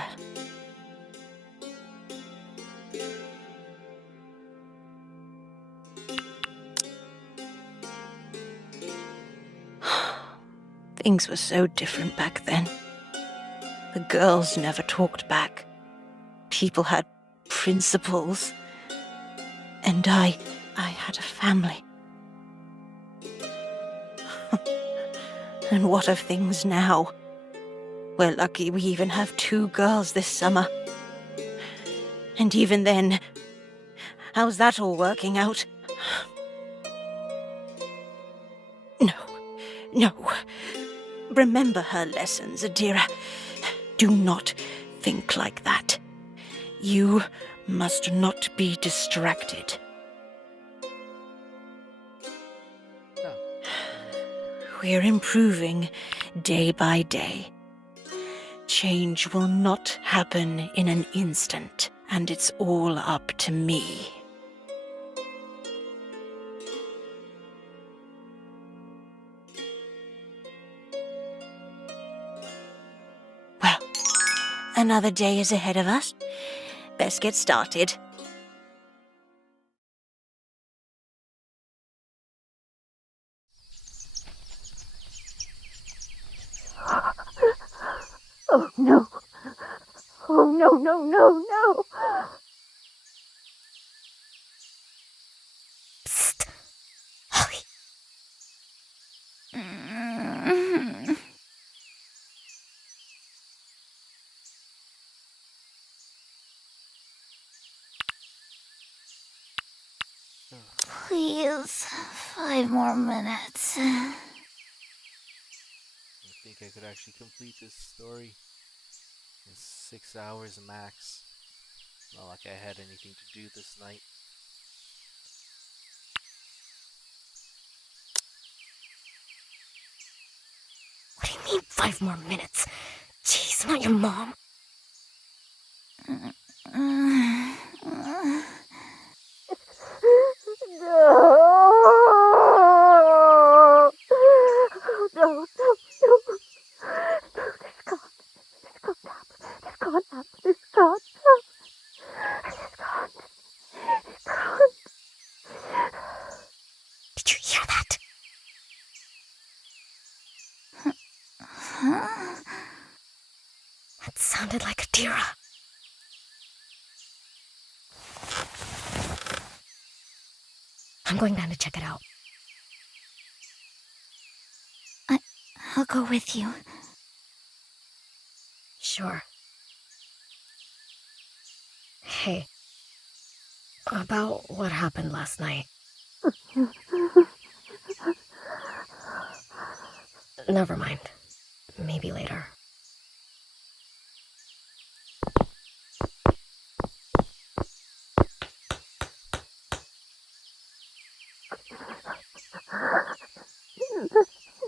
Things were so different back then. The girls never talked back. People had principles. And I had a family. And what of things now? We're lucky we even have 2 girls this summer. And even then, how's that all working out? No. Remember her lessons, Adira. Do not think like that. You must not be distracted. No. We're improving day by day. Change will not happen in an instant, and it's all up to me. Well, another day is ahead of us. Best get started. Oh, no. Oh, no. Psst. Holly. Please, 5 more minutes. I think I could actually complete this story in 6 hours max. Not like I had anything to do this night. What do you mean 5 more minutes? Jeez, I'm not your mom. No. This can't happen. Did you hear that? Huh? That sounded like Adira. I'm going down to check it out. I'll go with you. Sure. Hey, about what happened last night. Never mind. Maybe later.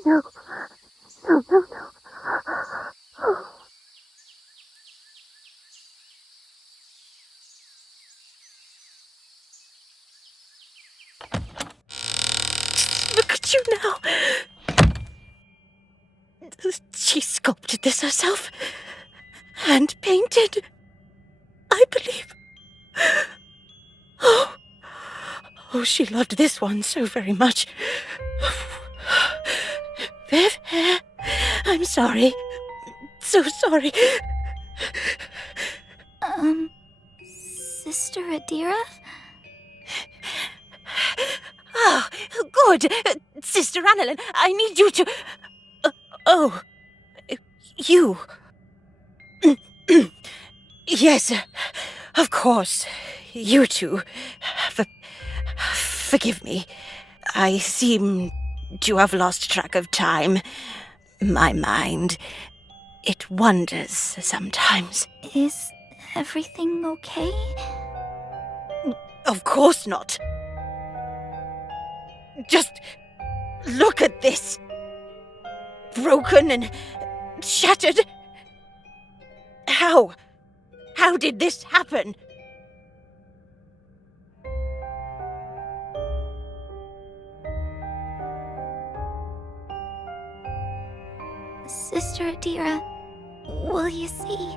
No. Look at you now. She sculpted this herself. Hand painted. I believe. Oh, she loved this one so very much. Viv, I'm sorry. So sorry. Sister Adira? Oh, good. Sister Annalyn, I need you to... you. Yes, of course. You two. Forgive me. I seem to have lost track of time. My mind, it wanders sometimes. Is everything okay? Of course not. Just look at this. Broken and shattered. How? How did this happen? Sister Adira, will you see?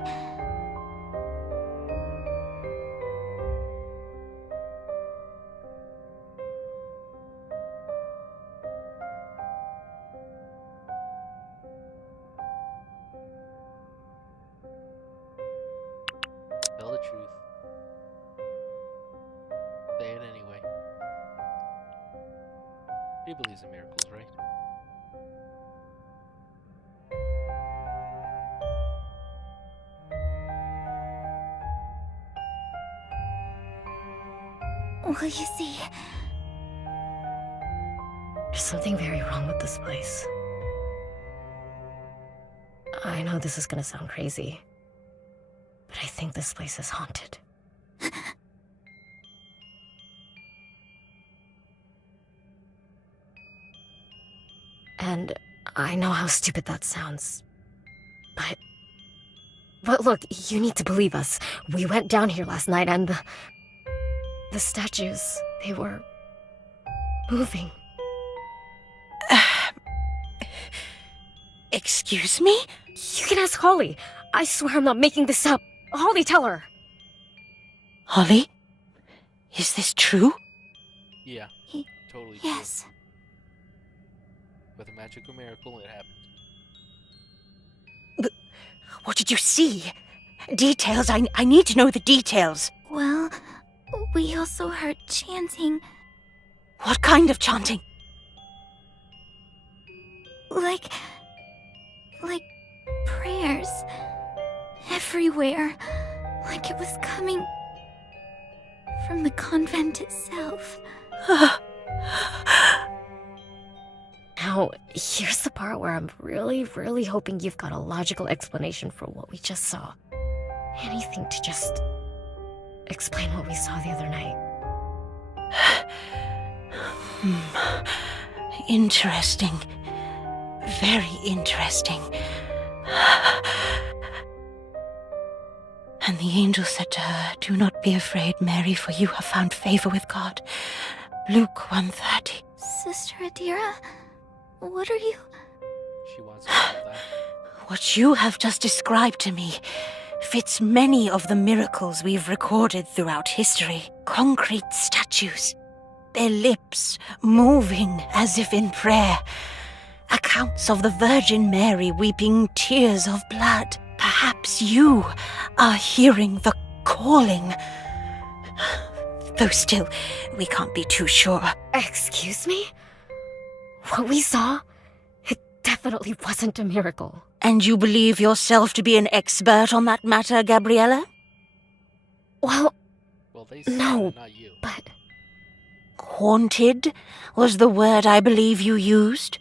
Tell the truth. Say it anyway. She believes in miracles, right? Will you see? There's something very wrong with this place. I know this is gonna sound crazy, but I think this place is haunted. And I know how stupid that sounds, but look, you need to believe us. We went down here last night and the statues, they were moving. Excuse me? You can ask Holly. I swear I'm not making this up. Holly, tell her. Holly? Is this true? Yeah, totally Yes. true. With a magical miracle, it happened. What did you see? Details. I need to know the details. Well, we also heard chanting, What kind of chanting? like prayers. Everywhere. Like it was coming from the convent itself. Now, here's the part where I'm really, really hoping you've got a logical explanation for what we just saw. Anything to just explain what we saw the other night. Interesting. Very interesting. And the angel said to her, "Do not be afraid, Mary, for you have found favor with God." Luke 1:30. Sister Adira, what are you? She wants to know that. What you have just described to me fits many of the miracles we've recorded throughout history. Concrete statues, their lips moving as if in prayer. Accounts of the Virgin Mary weeping tears of blood. Perhaps you are hearing the calling. Though still, we can't be too sure. Excuse me? What we saw? It definitely wasn't a miracle. And you believe yourself to be an expert on that matter, Gabriella? Well, Well, they said No. it, not you. but Haunted was the word I believe you used.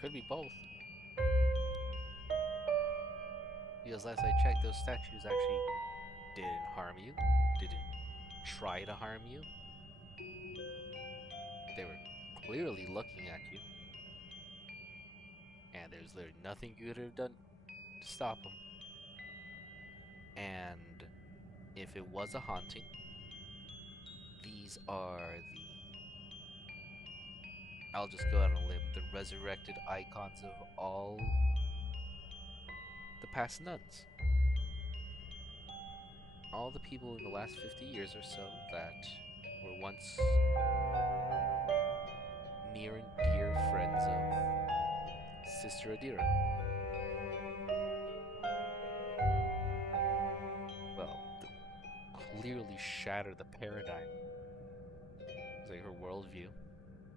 Could be both. Because last I checked, those statues actually didn't harm you, didn't try to harm you. They were clearly looking at you. And there's literally nothing you could have done to stop them. And if it was a haunting, these are I'll just go out on a limb, the resurrected icons of all the past nuns. All the people in the last 50 years or so that were once near and dear friends of Sister Adira. Well, clearly shatter the paradigm. It's like her worldview.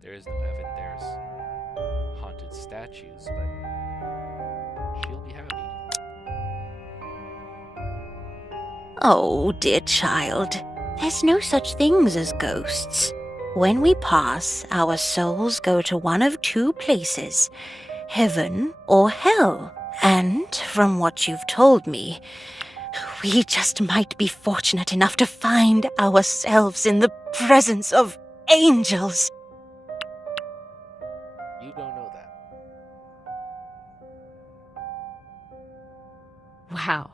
There is no heaven, there's haunted statues, but she'll be happy. Oh, dear child, there's no such things as ghosts. When we pass, our souls go to one of two places, heaven or hell. And from what you've told me, We just might be fortunate enough to find ourselves in the presence of angels. You don't know that. Wow.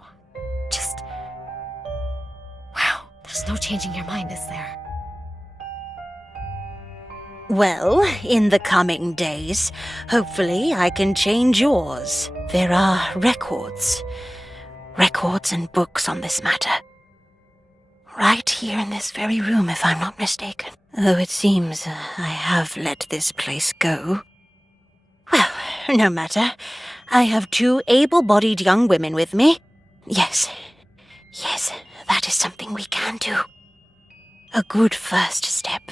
Just... wow. There's no changing your mind, is there? Well, in the coming days, hopefully I can change yours. There are records and books on this matter. Right here in this very room, if I'm not mistaken. Though it seems I have let this place go. Well, no matter. I have 2 able-bodied young women with me. Yes, that is something we can do. A good first step.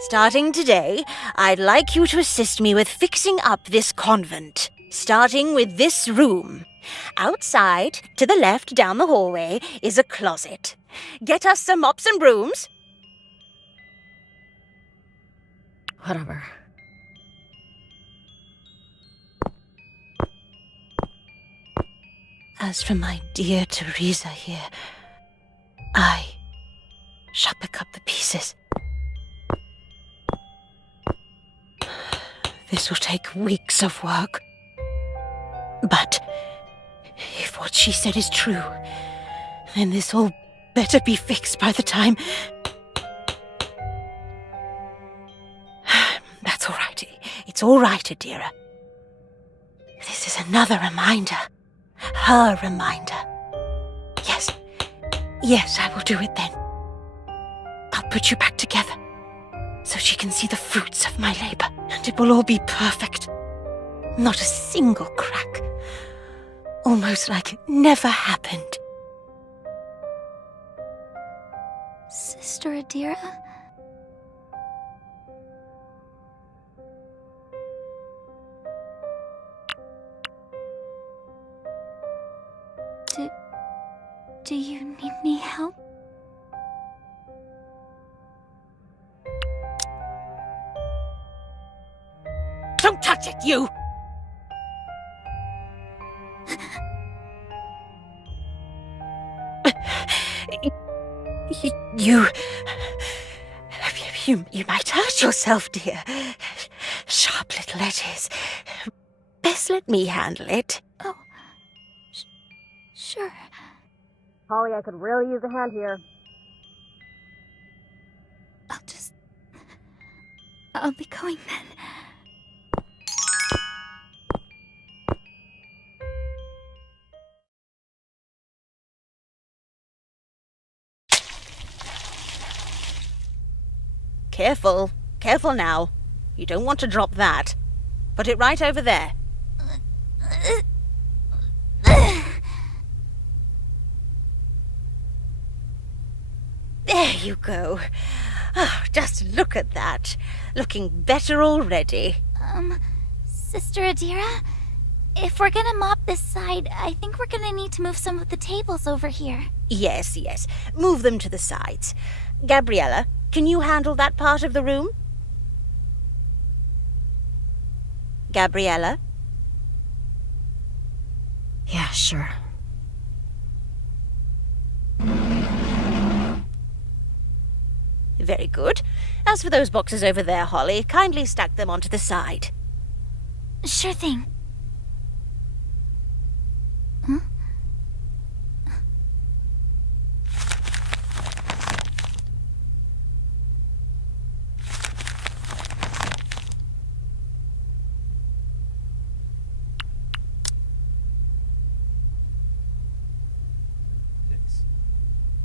Starting today, I'd like you to assist me with fixing up this convent. Starting with this room. Outside, to the left down the hallway, is a closet. Get us some mops and brooms. Whatever. As for my dear Teresa here, I shall pick up the pieces. This will take weeks of work. But if what she said is true, then this all better be fixed by the time... That's all right. It's all right, Adira. This is another reminder. Her reminder. Yes, I will do it then. I'll put you back together, so she can see the fruits of my labor, and it will all be perfect. Not a single crack. Almost like it never happened. Sister Adira? Do you need any help? Don't touch it, you! You might hurt yourself, dear. Sharp little edges. Best let me handle it. Oh, sure. Holly, I could really use a hand here. I'll be going then. Careful now. You don't want to drop that. Put it right over there. There you go. Oh, just look at that. Looking better already. Sister Adira? If we're gonna mop this side, I think we're gonna need to move some of the tables over here. Yes. Move them to the sides. Gabriella, can you handle that part of the room? Gabriella? Yeah, sure. Very good. As for those boxes over there, Holly, kindly stack them onto the side. Sure thing. Huh?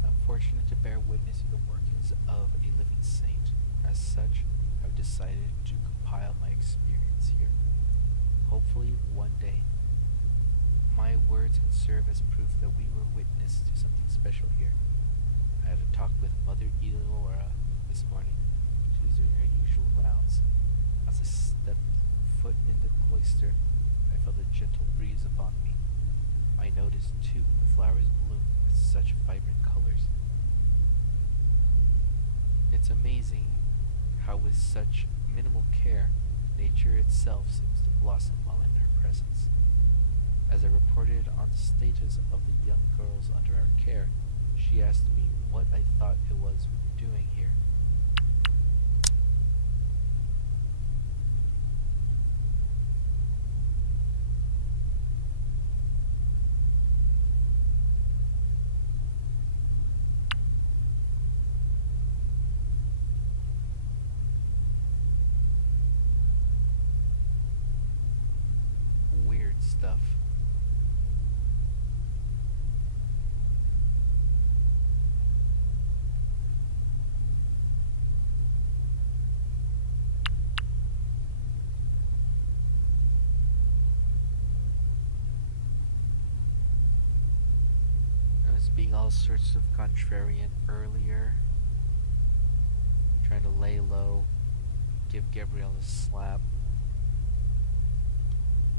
I'm fortunate to bear witness to the workings of a living saint. As such, I've decided to compile my experience here. Hopefully, one day, my words can serve as proof that we were witness to something special here. I had a talk with Mother Elora this morning. She was doing her usual rounds. As I stepped foot into the cloister, I felt a gentle breeze upon me. I noticed, too, the flowers bloom with such vibrant colors. It's amazing how with such minimal care, nature itself seems to blossom while in her presence. As I reported on the status of the young girls under our care, she asked me what I thought it was we were doing here. Weird stuff. I was being all sorts of contrarian earlier, trying to lay low, give Gabrielle a slap,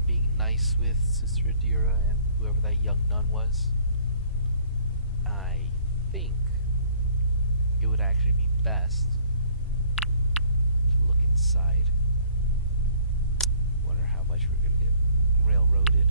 being nice with Sister Adira and whoever that young nun was. I think it would actually be best to look inside. Wonder how much we're gonna get railroaded.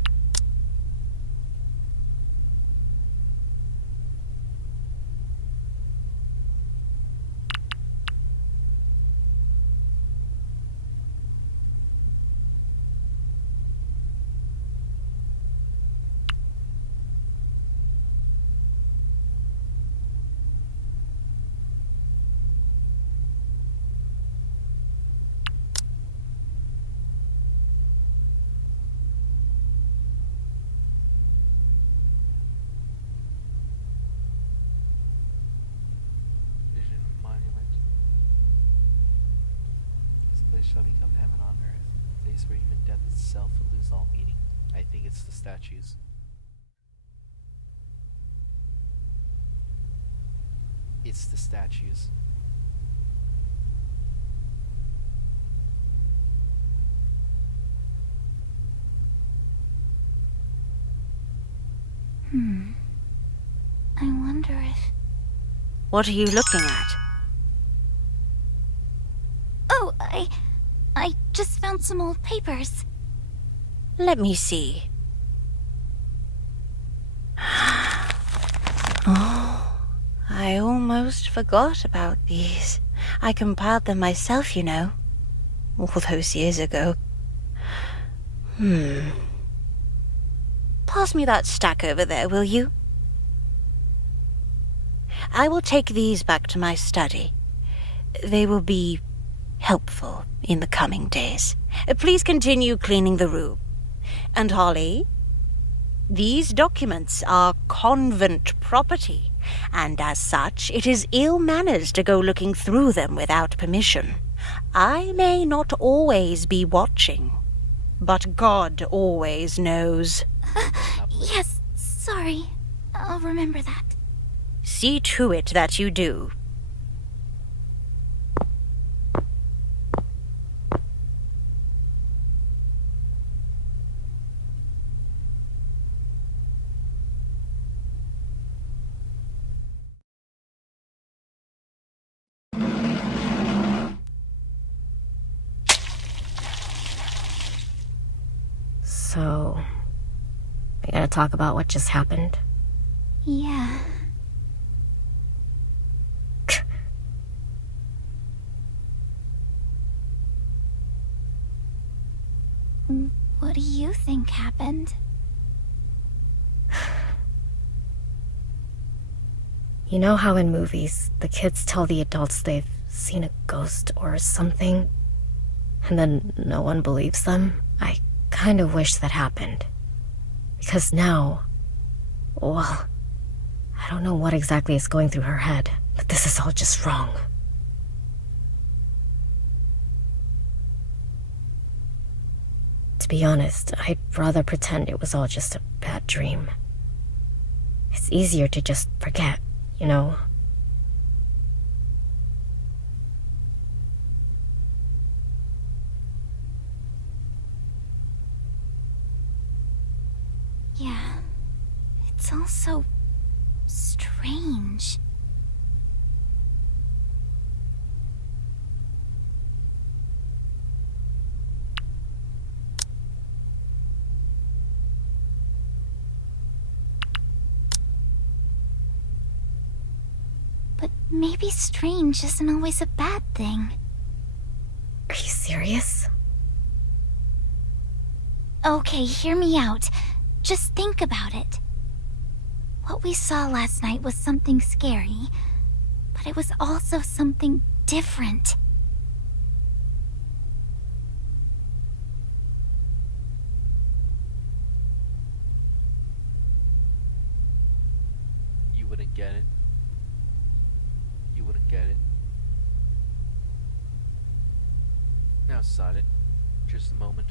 Vision monument. This place shall become heaven on earth, a place where even death itself will lose all meaning. I think it's the statues. It's the statues. I wonder if... What are you looking at? Oh, I just found some old papers. Let me see. Oh, I almost forgot about these. I compiled them myself, you know. All those years ago. Pass me that stack over there, will you? I will take these back to my study. They will be helpful in the coming days. Please continue cleaning the room. And Holly, these documents are convent property, and as such, it is ill manners to go looking through them without permission. I may not always be watching, but God always knows. Yes, sorry. I'll remember that. See to it that you do. So, we gotta talk about what just happened. Yeah. What do you think happened? You know how in movies, the kids tell the adults they've seen a ghost or something, and then no one believes them? I kind of wish that happened. Because now, well, I don't know what exactly is going through her head, but this is all just wrong. To be honest, I'd rather pretend it was all just a bad dream. It's easier to just forget, you know? Yeah. It's all so strange. maybe strange isn't always a bad thing. Are you serious? Okay, hear me out. Just think about it. What we saw last night was something scary, but it was also something different. You wouldn't get it. You wouldn't get it. Now, Sonnet, just a moment.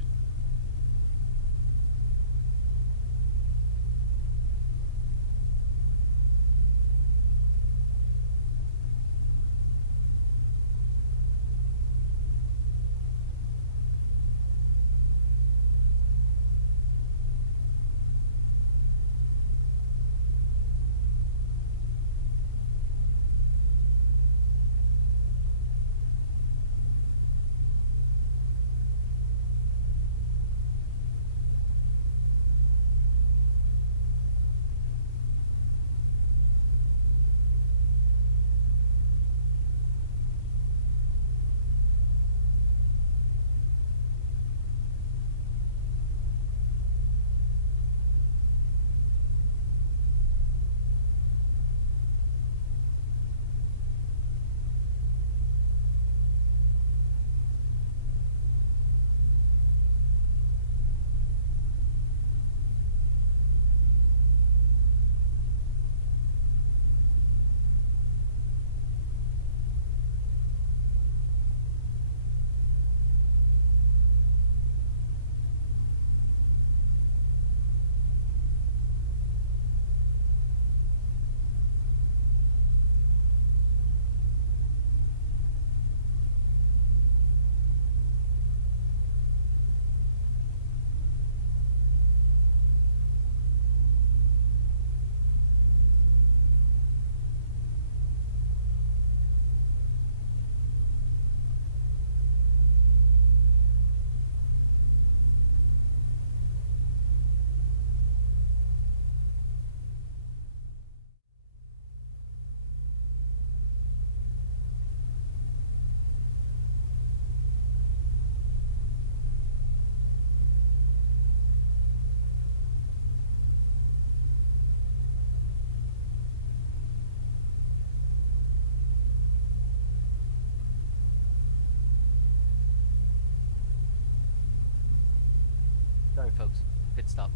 Sorry, folks. Pit stop.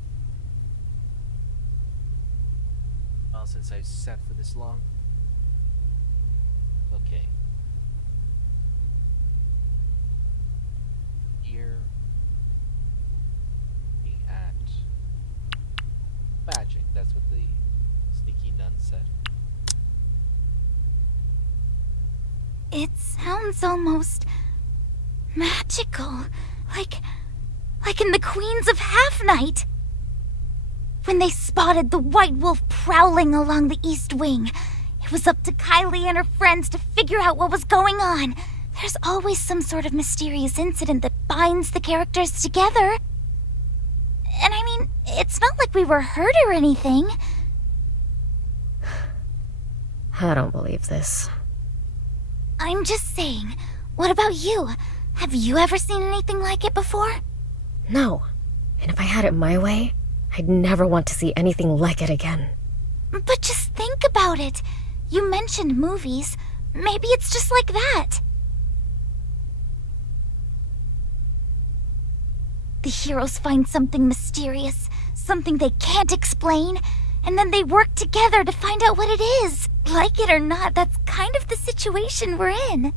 Well, since I've sat for this long. Okay. Here. Looking at magic. That's what the sneaky nun said. It sounds almost magical. Like in the Queens of Half-Night. When they spotted the White Wolf prowling along the East Wing, it was up to Kylie and her friends to figure out what was going on. There's always some sort of mysterious incident that binds the characters together. And I mean, it's not like we were hurt or anything. I don't believe this. I'm just saying, what about you? Have you ever seen anything like it before? No. And if I had it my way, I'd never want to see anything like it again. But just think about it. You mentioned movies. Maybe it's just like that. The heroes find something mysterious, something they can't explain, and then they work together to find out what it is. Like it or not, that's kind of the situation we're in.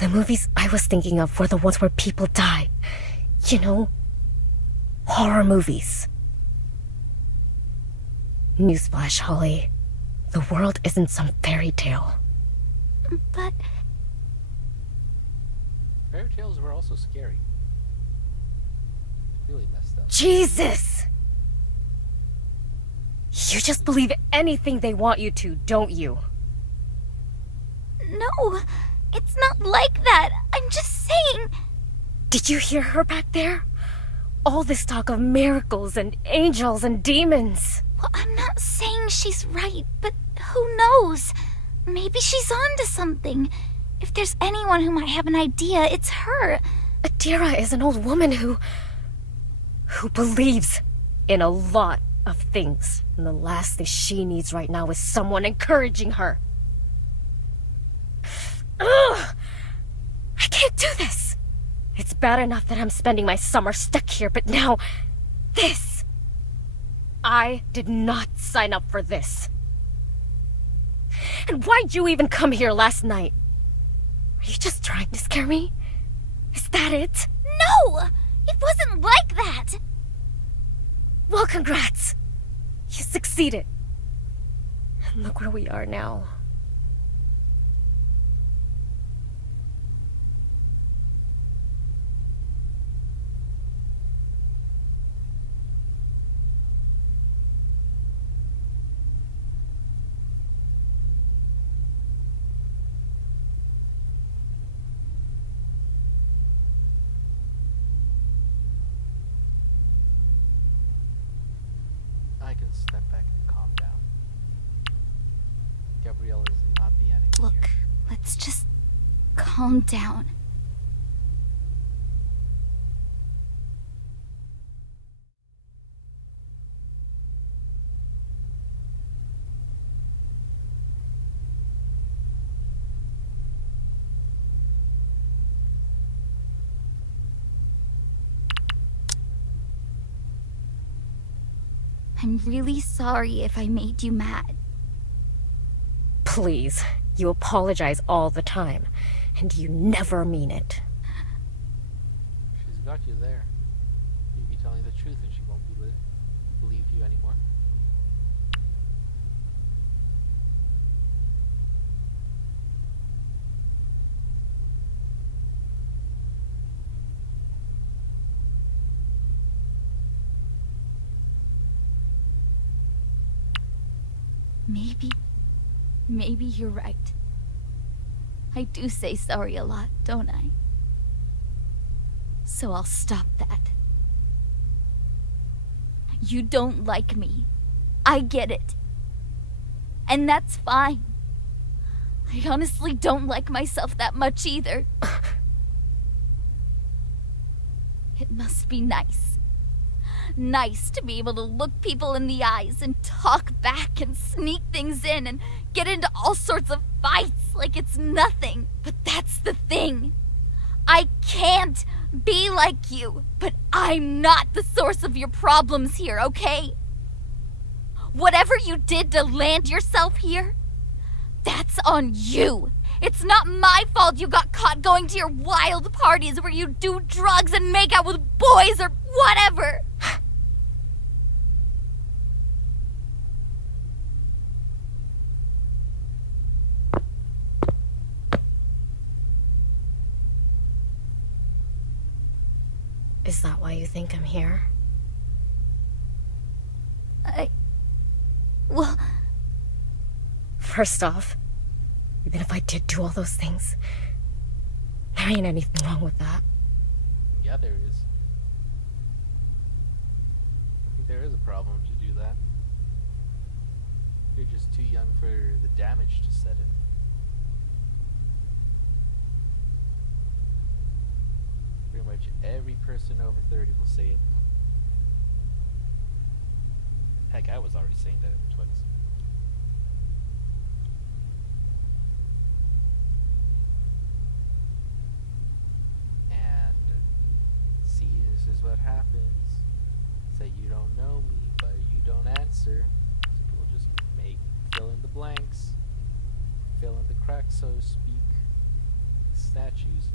The movies I was thinking of were the ones where people die. You know, horror movies. Newsflash, Holly. The world isn't some fairy tale. But Fairy tales were also scary. Really messed up. Jesus! You just believe anything they want you to, don't you? no, it's not like that. I'm just saying. Did you hear her back there? All this talk of miracles and angels and demons. Well, I'm not saying she's right, but who knows? Maybe she's on to something. If there's anyone who might have an idea, it's her. Adira is an old woman who believes in a lot of things. And the last thing she needs right now is someone encouraging her. Ugh! I can't do this! It's bad enough that I'm spending my summer stuck here, but now, this! I did not sign up for this. And why'd you even come here last night? Are you just trying to scare me? Is that it? No! It wasn't like that! Well, congrats! You succeeded. And look where we are now. I can step back and calm down. Gabriella is not the enemy Look, here. let's just calm down. I'm really sorry if I made you mad. Please, you apologize all the time, and you never mean it. She's got you there. You be telling the truth and she won't believe you anymore. Maybe you're right. I do say sorry a lot, don't I? So I'll stop that. You don't like me. I get it. And that's fine. I honestly don't like myself that much either. It must be nice. Nice to be able to look people in the eyes and talk back and sneak things in and get into all sorts of fights like it's nothing. But that's the thing. I can't be like you, but I'm not the source of your problems here, okay? Whatever you did to land yourself here, that's on you. It's not my fault you got caught going to your wild parties where you do drugs and make out with boys or whatever. Is that why you think I'm here? Well, First off, even if I did do all those things, there ain't anything wrong with that. Yeah, there is. I think there is a problem to do that. You're just too young for the damage to set in. Pretty much every person over 30 will say it. Heck, I was already saying that in the 20s. And see, this is what happens. Say you don't know me, but you don't answer. So people just fill in the blanks, fill in the cracks, so to speak. Statues.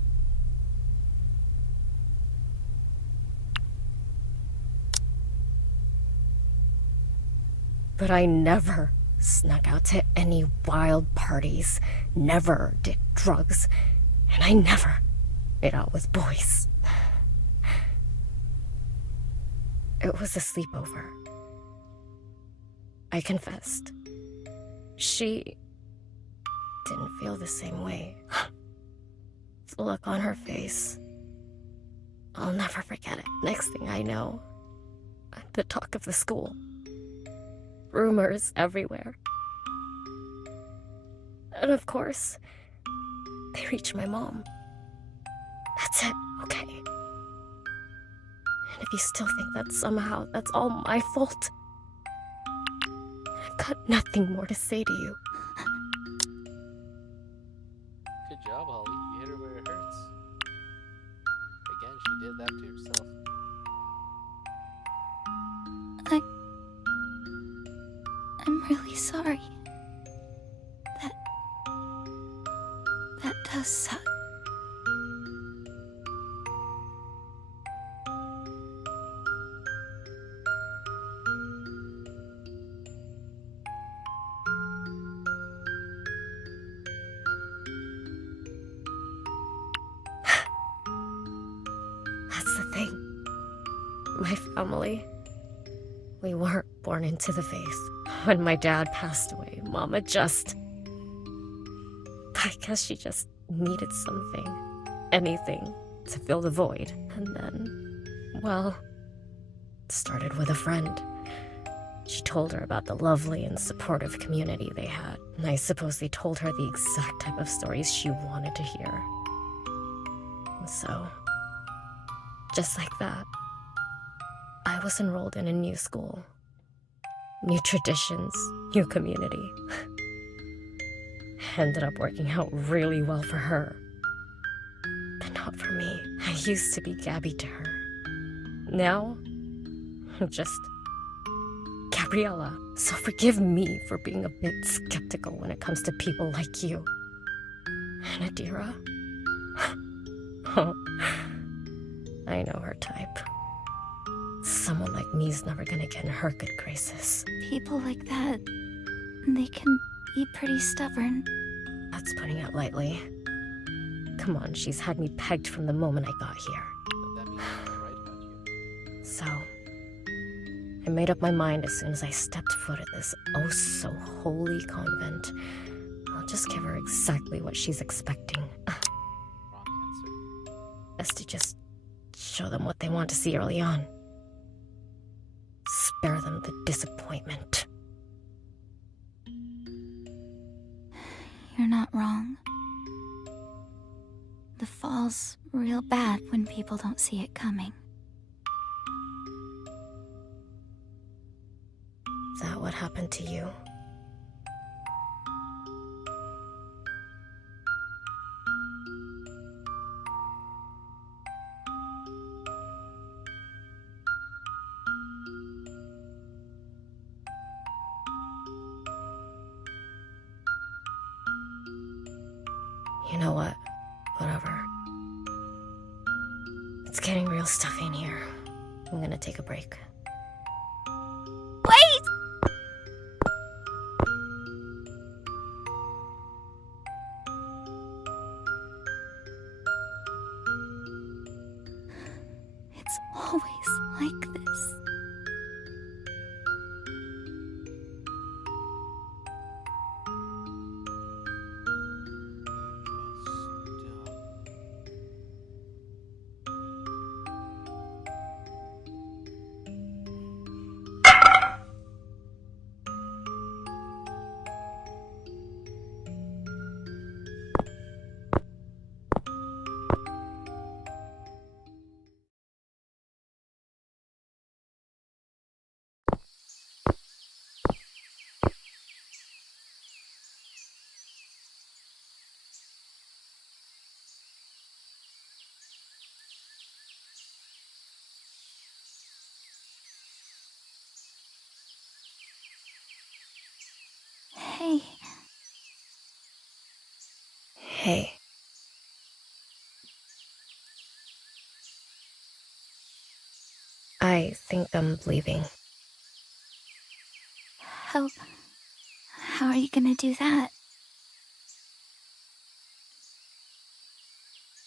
But I never snuck out to any wild parties, never did drugs, and I never made out with boys. It was a sleepover. I confessed. She didn't feel the same way. The look on her face. I'll never forget it. Next thing I know, I'm the talk of the school. Rumors everywhere. And of course, they reached my mom. That's it, okay? And if you still think that somehow that's all my fault, I've got nothing more to say to you. Good job, Holly. You hit her where it hurts. Again, she did that to herself. I'm really sorry. That does suck. That's the thing. My family, we weren't born into the faith. When my dad passed away, Mama I guess she just needed something, anything, to fill the void. And then, well, it started with a friend. She told her about the lovely and supportive community they had, and I suppose they told her the exact type of stories she wanted to hear. And so, just like that, I was enrolled in a new school. New traditions, new community. Ended up working out really well for her. But not for me. I used to be Gabby to her. Now, I'm just Gabriella. So forgive me for being a bit skeptical when it comes to people like you. And Adira? Oh, I know her type. Someone like me's never gonna get in her good graces. People like that, they can be pretty stubborn. That's putting it lightly. Come on, she's had me pegged from the moment I got here. But that means she's right about you. So, I made up my mind as soon as I stepped foot at this oh-so-holy convent. I'll just give her exactly what she's expecting. Wrong answer. Best to just show them what they want to see early on. Spare them the disappointment. You're not wrong. The fall's real bad when people don't see it coming. Is that what happened to you? You know what? Whatever. It's getting real stuffy in here. I'm gonna take a break. Wait! It's always like this. Hey. Hey. I think I'm leaving. How are you gonna do that?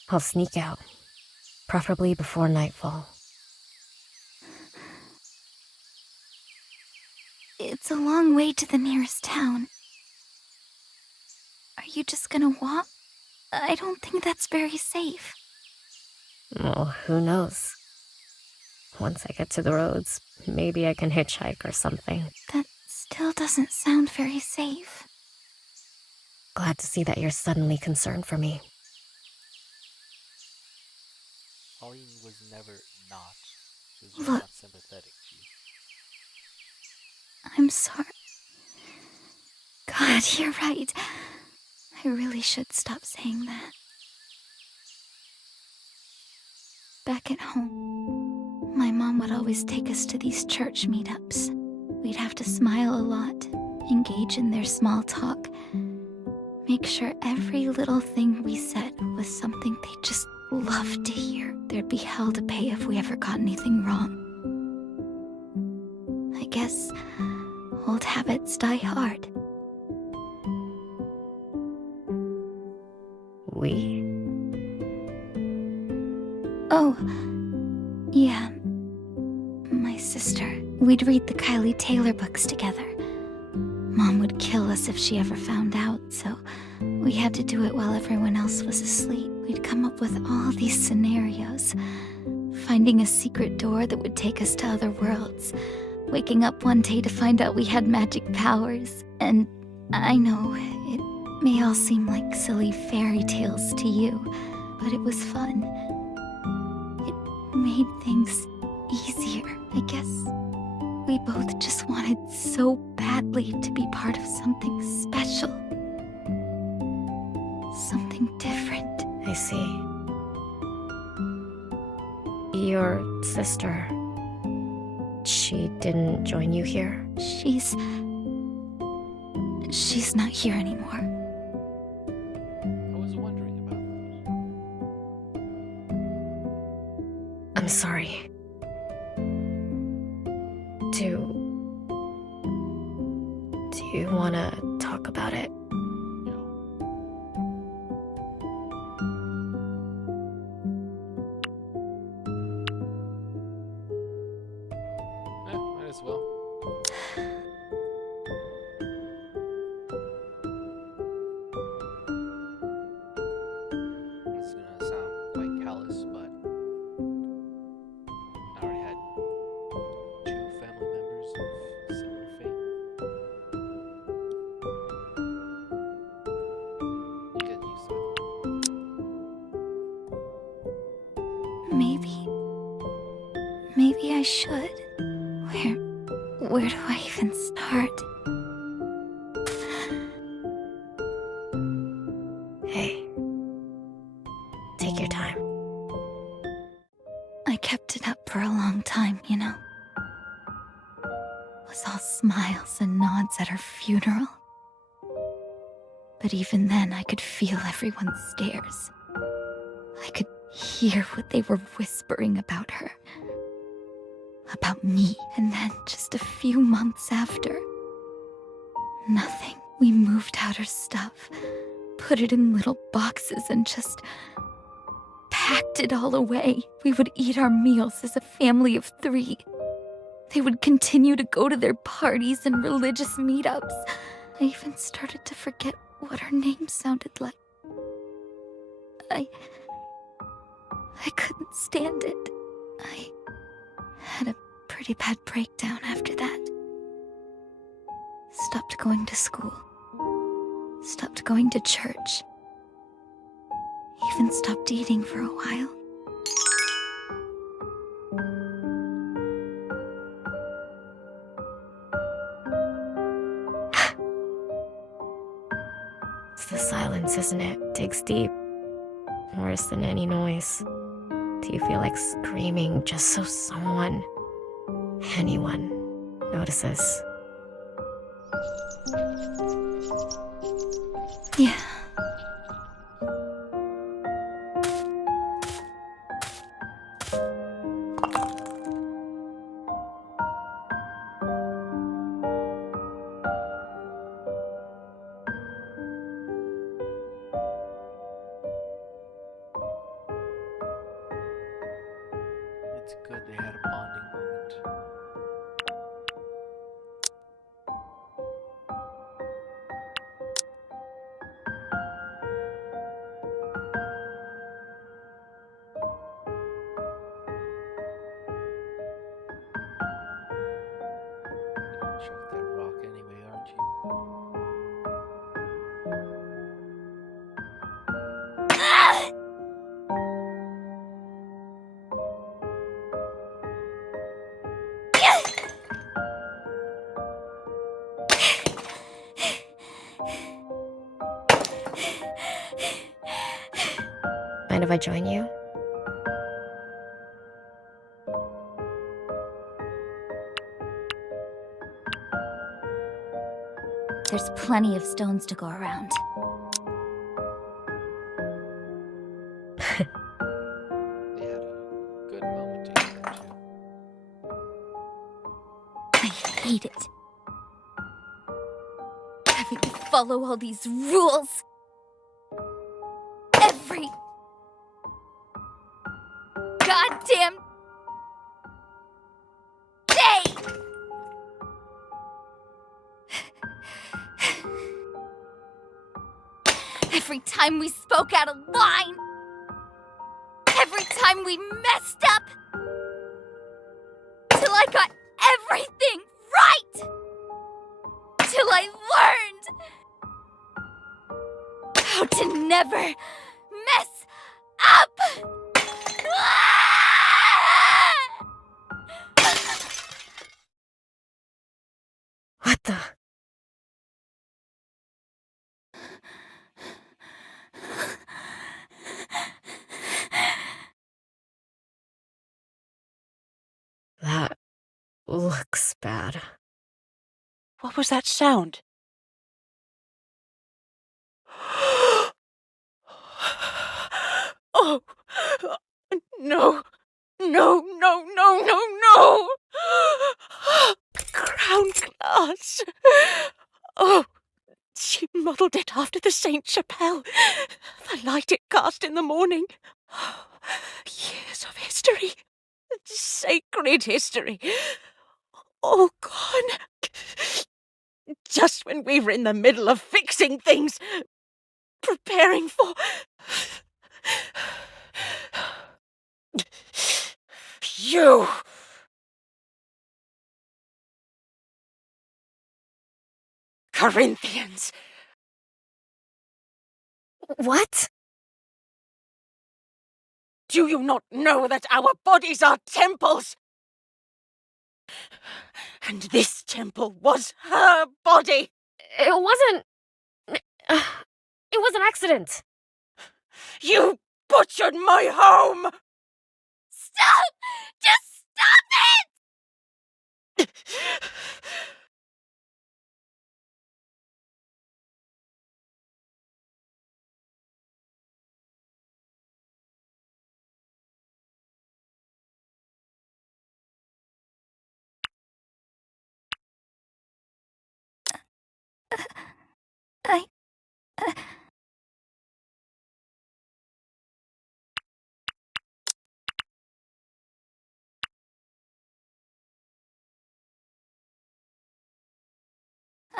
I'll sneak out. Preferably before nightfall. It's a long way to the nearest town. Are you just gonna walk? I don't think that's very safe. Well, who knows? Once I get to the roads, maybe I can hitchhike or something. That still doesn't sound very safe. Glad to see that you're suddenly concerned for me. Pauline was never not. She was just Look. not sympathetic to you. I'm sorry. God, you're right. I really should stop saying that. Back at home, my mom would always take us to these church meetups. We'd have to smile a lot, engage in their small talk, make sure every little thing we said was something they just loved to hear. There'd be hell to pay if we ever got anything wrong. I guess old habits die hard. We? Oh, yeah. My sister. We'd read the Kylie Taylor books together. Mom would kill us if she ever found out, so we had to do it while everyone else was asleep. We'd come up with all these scenarios. Finding a secret door that would take us to other worlds. Waking up one day to find out we had magic powers. And I know, it may all seem like silly fairy tales to you, but it was fun. It made things easier, I guess. We both just wanted so badly to be part of something special. Something different. I see. Your sister, she didn't join you here? She's not here anymore. I was wondering about that. I'm sorry. Do you want to talk about it? No. Might as well. It's gonna sound quite callous, but I already had 2 family members of similar fate. You get used to it. Maybe I should. Where do I even start? Hey, take your time. I kept it up for a long time, you know. Was all smiles and nods at her funeral. But even then, I could feel everyone's stares. I could hear what they were whispering about her. About me. And then, just a few months after, nothing. We moved out her stuff, put it in little boxes, and just packed it all away. We would eat our meals as a family of 3. They would continue to go to their parties and religious meetups. I even started to forget what her name sounded like. I couldn't stand it. I had a pretty bad breakdown after that. Stopped going to school. Stopped going to church. Even stopped eating for a while. It's the silence, isn't it? Digs deep. Worse than any noise. Do you feel like screaming just so anyone, notices? Yeah. It's good they had a bonding moment. Check that rock anyway, aren't you? mind if I join you? There's plenty of stones to go around. They had a good moment together, too. I hate it. Having to follow all these rules. Every goddamn day! Every time we spoke out of line. Every time we messed up. Till I got everything right! Till I learned how to never mess up! What the? That looks bad. What was that sound? Oh, no, no, no, no, no, no! Crown glass. Oh, she modelled it after the Saint Chapelle, the light it cast in the morning. Years of history, sacred history, all gone. Just when we were in the middle of fixing things, preparing for... You! Corinthians! What? Do you not know that our bodies are temples? And this temple was her body! It wasn't... It was an accident. You butchered my home! Stop! Just stop it!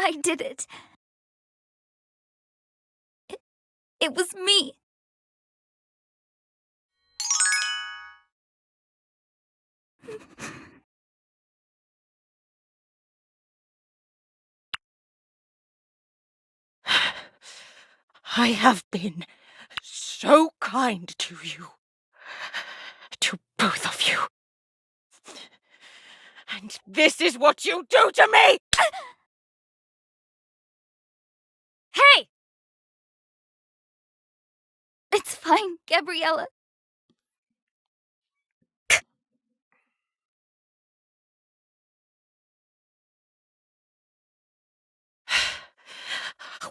I did it. It was me. I have been so kind to you. To both of you. And this is what you do to me! Hey! It's fine, Gabriella.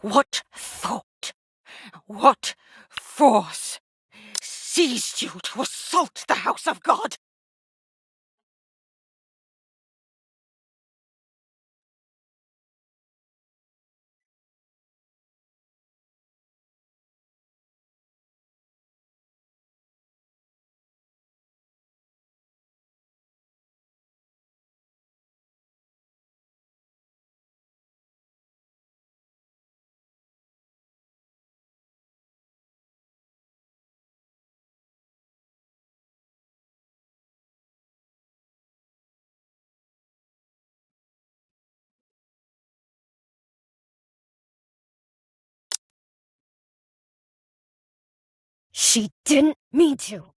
What thought, what force seized you to assault the house of God? She didn't mean to.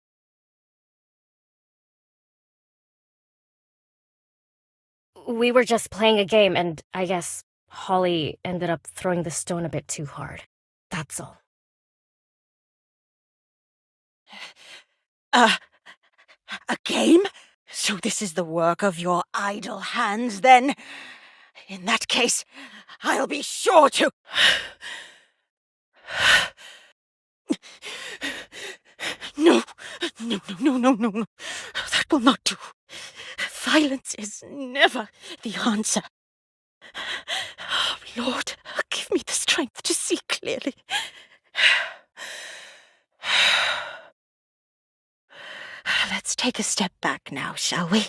We were just playing a game, and I guess Holly ended up throwing the stone a bit too hard. That's all. A game? So this is the work of your idle hands, then? In that case, I'll be sure to... No, no. That will not do. Violence is never the answer. Oh, Lord, give me the strength to see clearly. Let's take a step back now, shall we?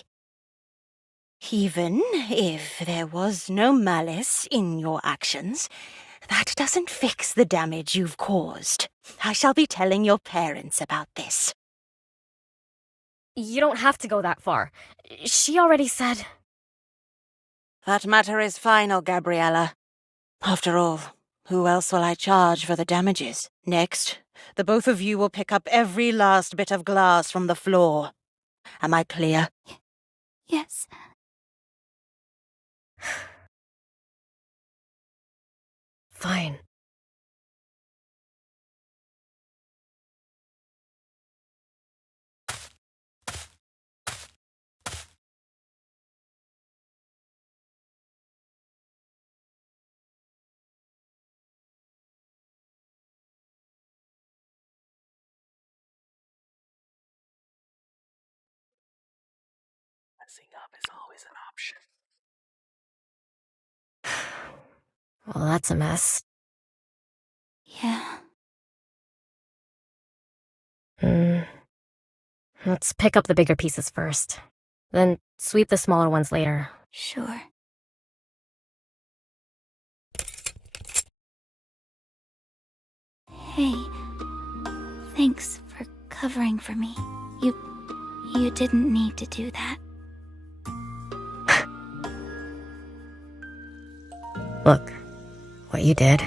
Even if there was no malice in your actions, that doesn't fix the damage you've caused. I shall be telling your parents about this. You don't have to go that far. She already said... That matter is final, Gabriella. After all, who else will I charge for the damages? Next, the both of you will pick up every last bit of glass from the floor. Am I clear? Yes. Fine. Messing up is always an option. Well, that's a mess. Yeah. Let's pick up the bigger pieces first. Then sweep the smaller ones later. Sure. Hey. Thanks for covering for me. You didn't need to do that. Look, what you did.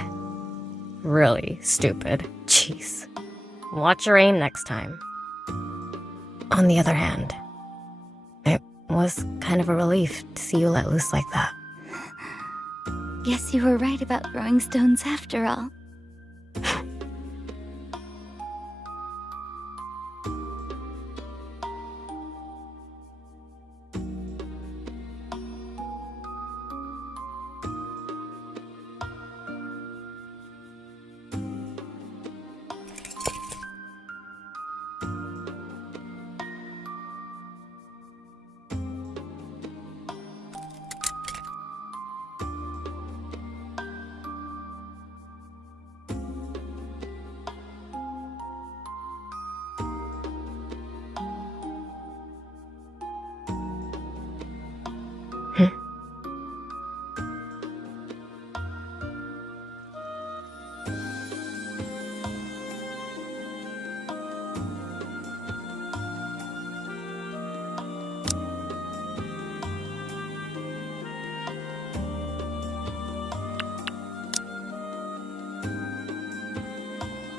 Really stupid. Jeez. Watch your aim next time. On the other hand, it was kind of a relief to see you let loose like that. Guess you were right about throwing stones after all.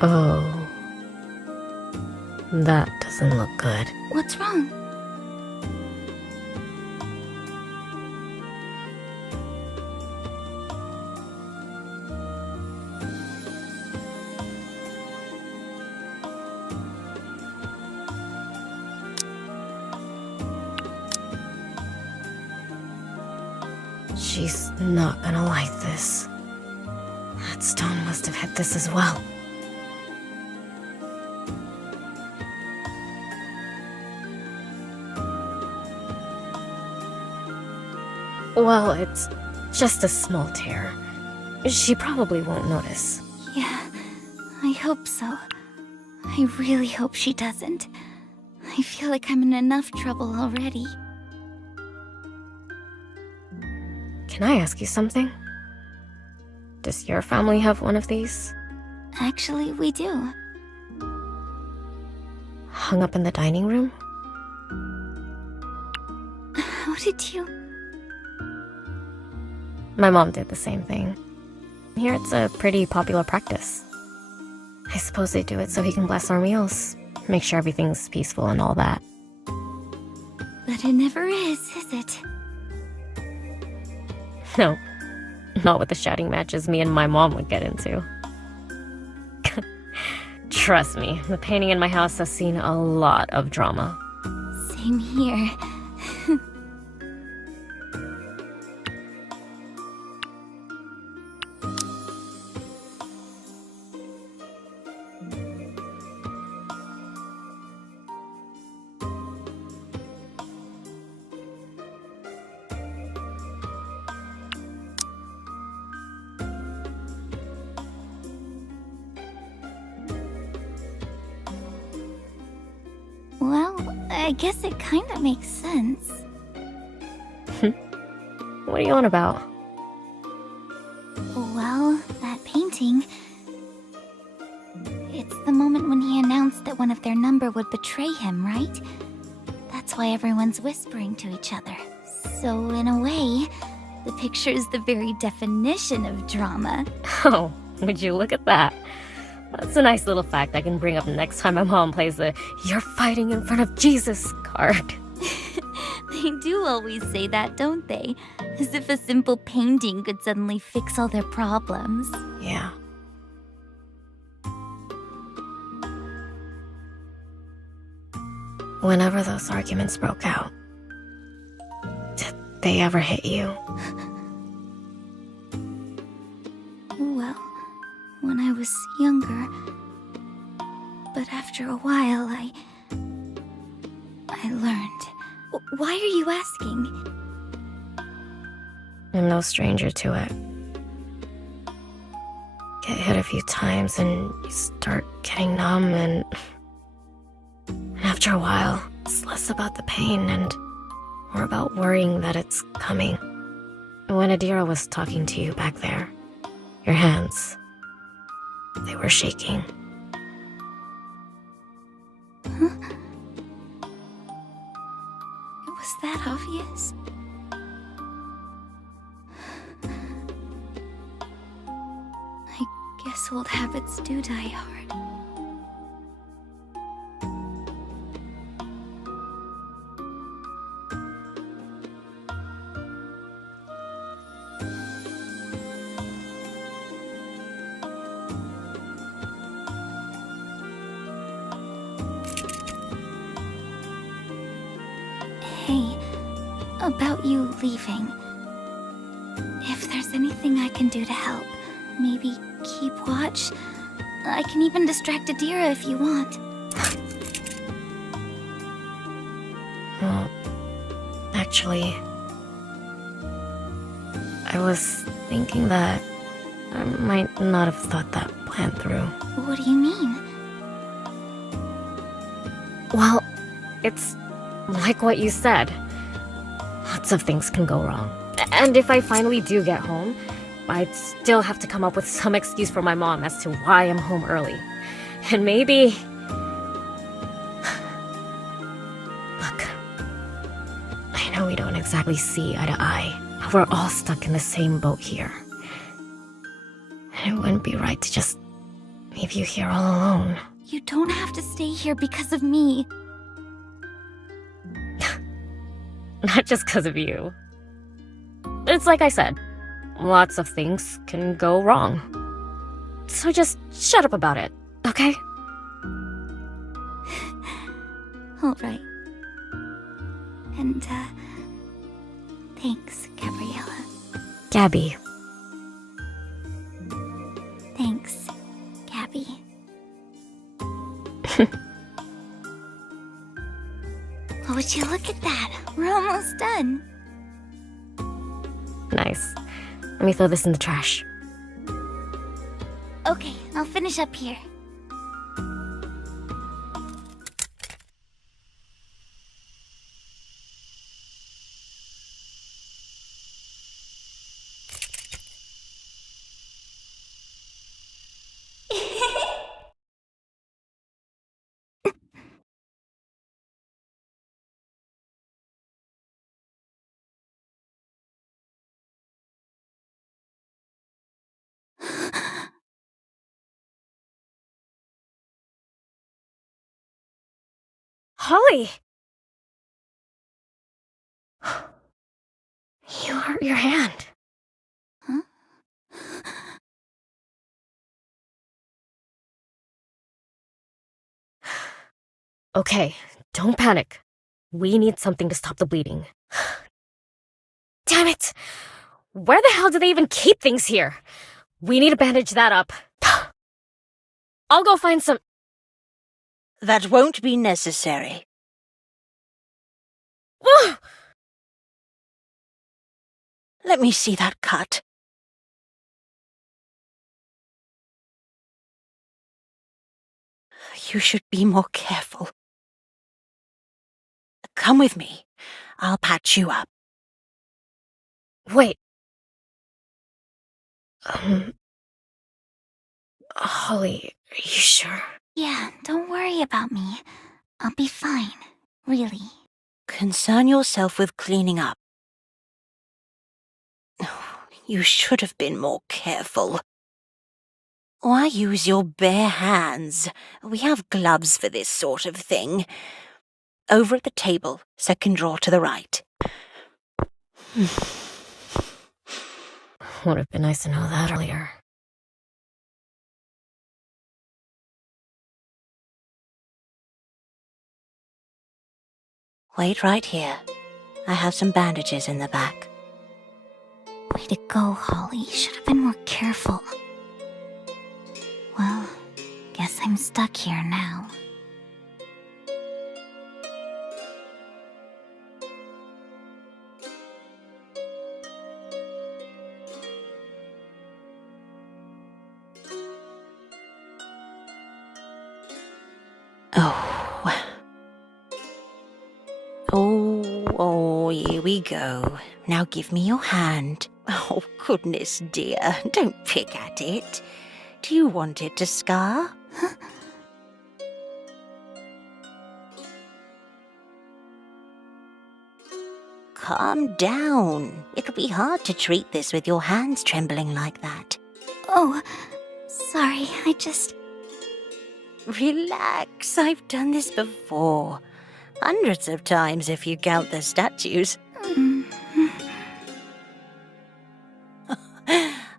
Oh. That doesn't look good. What's wrong? She's not gonna like this. That stone must have hit this as well. Well, it's just a small tear. She probably won't notice. Yeah, I hope so. I really hope she doesn't. I feel like I'm in enough trouble already. Can I ask you something? Does your family have one of these? Actually, we do. Hung up in the dining room? How did you... My mom did the same thing. Here it's a pretty popular practice. I suppose they do it so he can bless our meals, make sure everything's peaceful and all that. But it never is it? No, not with the shouting matches me and my mom would get into. Trust me, the painting in my house has seen a lot of drama. Same here. Well, I guess it kinda makes sense. What are you on about? Well, that painting... It's the moment when he announced that one of their number would betray him, right? That's why everyone's whispering to each other. So, in a way, the picture is the very definition of drama. Oh, would you look at that? That's a nice little fact I can bring up next time my mom plays the "You're fighting in front of Jesus" card. They do always say that, don't they? As if a simple painting could suddenly fix all their problems. Yeah. Whenever those arguments broke out, did they ever hit you? Well, when I was younger. But after a while, I learned. Why are you asking? I'm no stranger to it. Get hit a few times and you start getting numb, and after a while, it's less about the pain and more about worrying that it's coming. When Adira was talking to you back there, your hands, they were shaking. Huh? Was that obvious? I guess old habits do die hard. Hey, about you leaving. If there's anything I can do to help, maybe keep watch. I can even distract Adira if you want. Well, actually, I was thinking that I might not have thought that plan through. What do you mean? Well, it's like what you said. Lots of things can go wrong. And if I finally do get home, I'd still have to come up with some excuse for my mom as to why I'm home early. And maybe... Look, I know we don't exactly see eye to eye, but we're all stuck in the same boat here. And it wouldn't be right to just leave you here all alone. You don't have to stay here because of me. Not just because of you. It's like I said, lots of things can go wrong. So just shut up about it, okay? All right. And, thanks, Gabriella. Gabby. Thanks, Gabby. Would you look at that? We're almost done. Nice. Let me throw this in the trash. Okay, I'll finish up here. Holly! You hurt your hand. Huh? Okay, don't panic. We need something to stop the bleeding. Damn it! Where the hell do they even keep things here? We need to bandage that up. I'll go find some... That won't be necessary. Let me see that cut. You should be more careful. Come with me. I'll patch you up. Wait. Holly, are you sure? Yeah, don't worry about me. I'll be fine. Really. Concern yourself with cleaning up. You should have been more careful. Why use your bare hands? We have gloves for this sort of thing. Over at the table, second drawer to the right. Would have been nice to know that earlier. Wait right here. I have some bandages in the back. Way to go, Holly. Should have been more careful. Well, guess I'm stuck here now. Oh, here we go. Now give me your hand. Oh, goodness dear, don't pick at it. Do you want it to scar? Calm down. It'll be hard to treat this with your hands trembling like that. Oh, sorry, I just... Relax, I've done this before. Hundreds of times if you count the statues.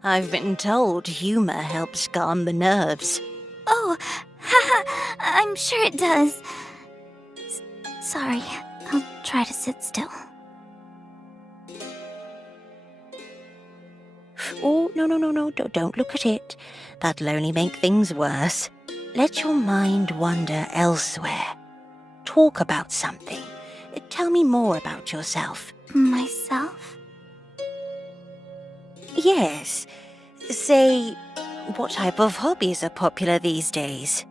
I've been told humor helps calm the nerves. Oh, haha, I'm sure it does. Sorry, I'll try to sit still. Oh, no, don't look at it. That'll only make things worse. Let your mind wander elsewhere. Talk about something. Tell me more about yourself. Myself? Yes. Say, what type of hobbies are popular these days?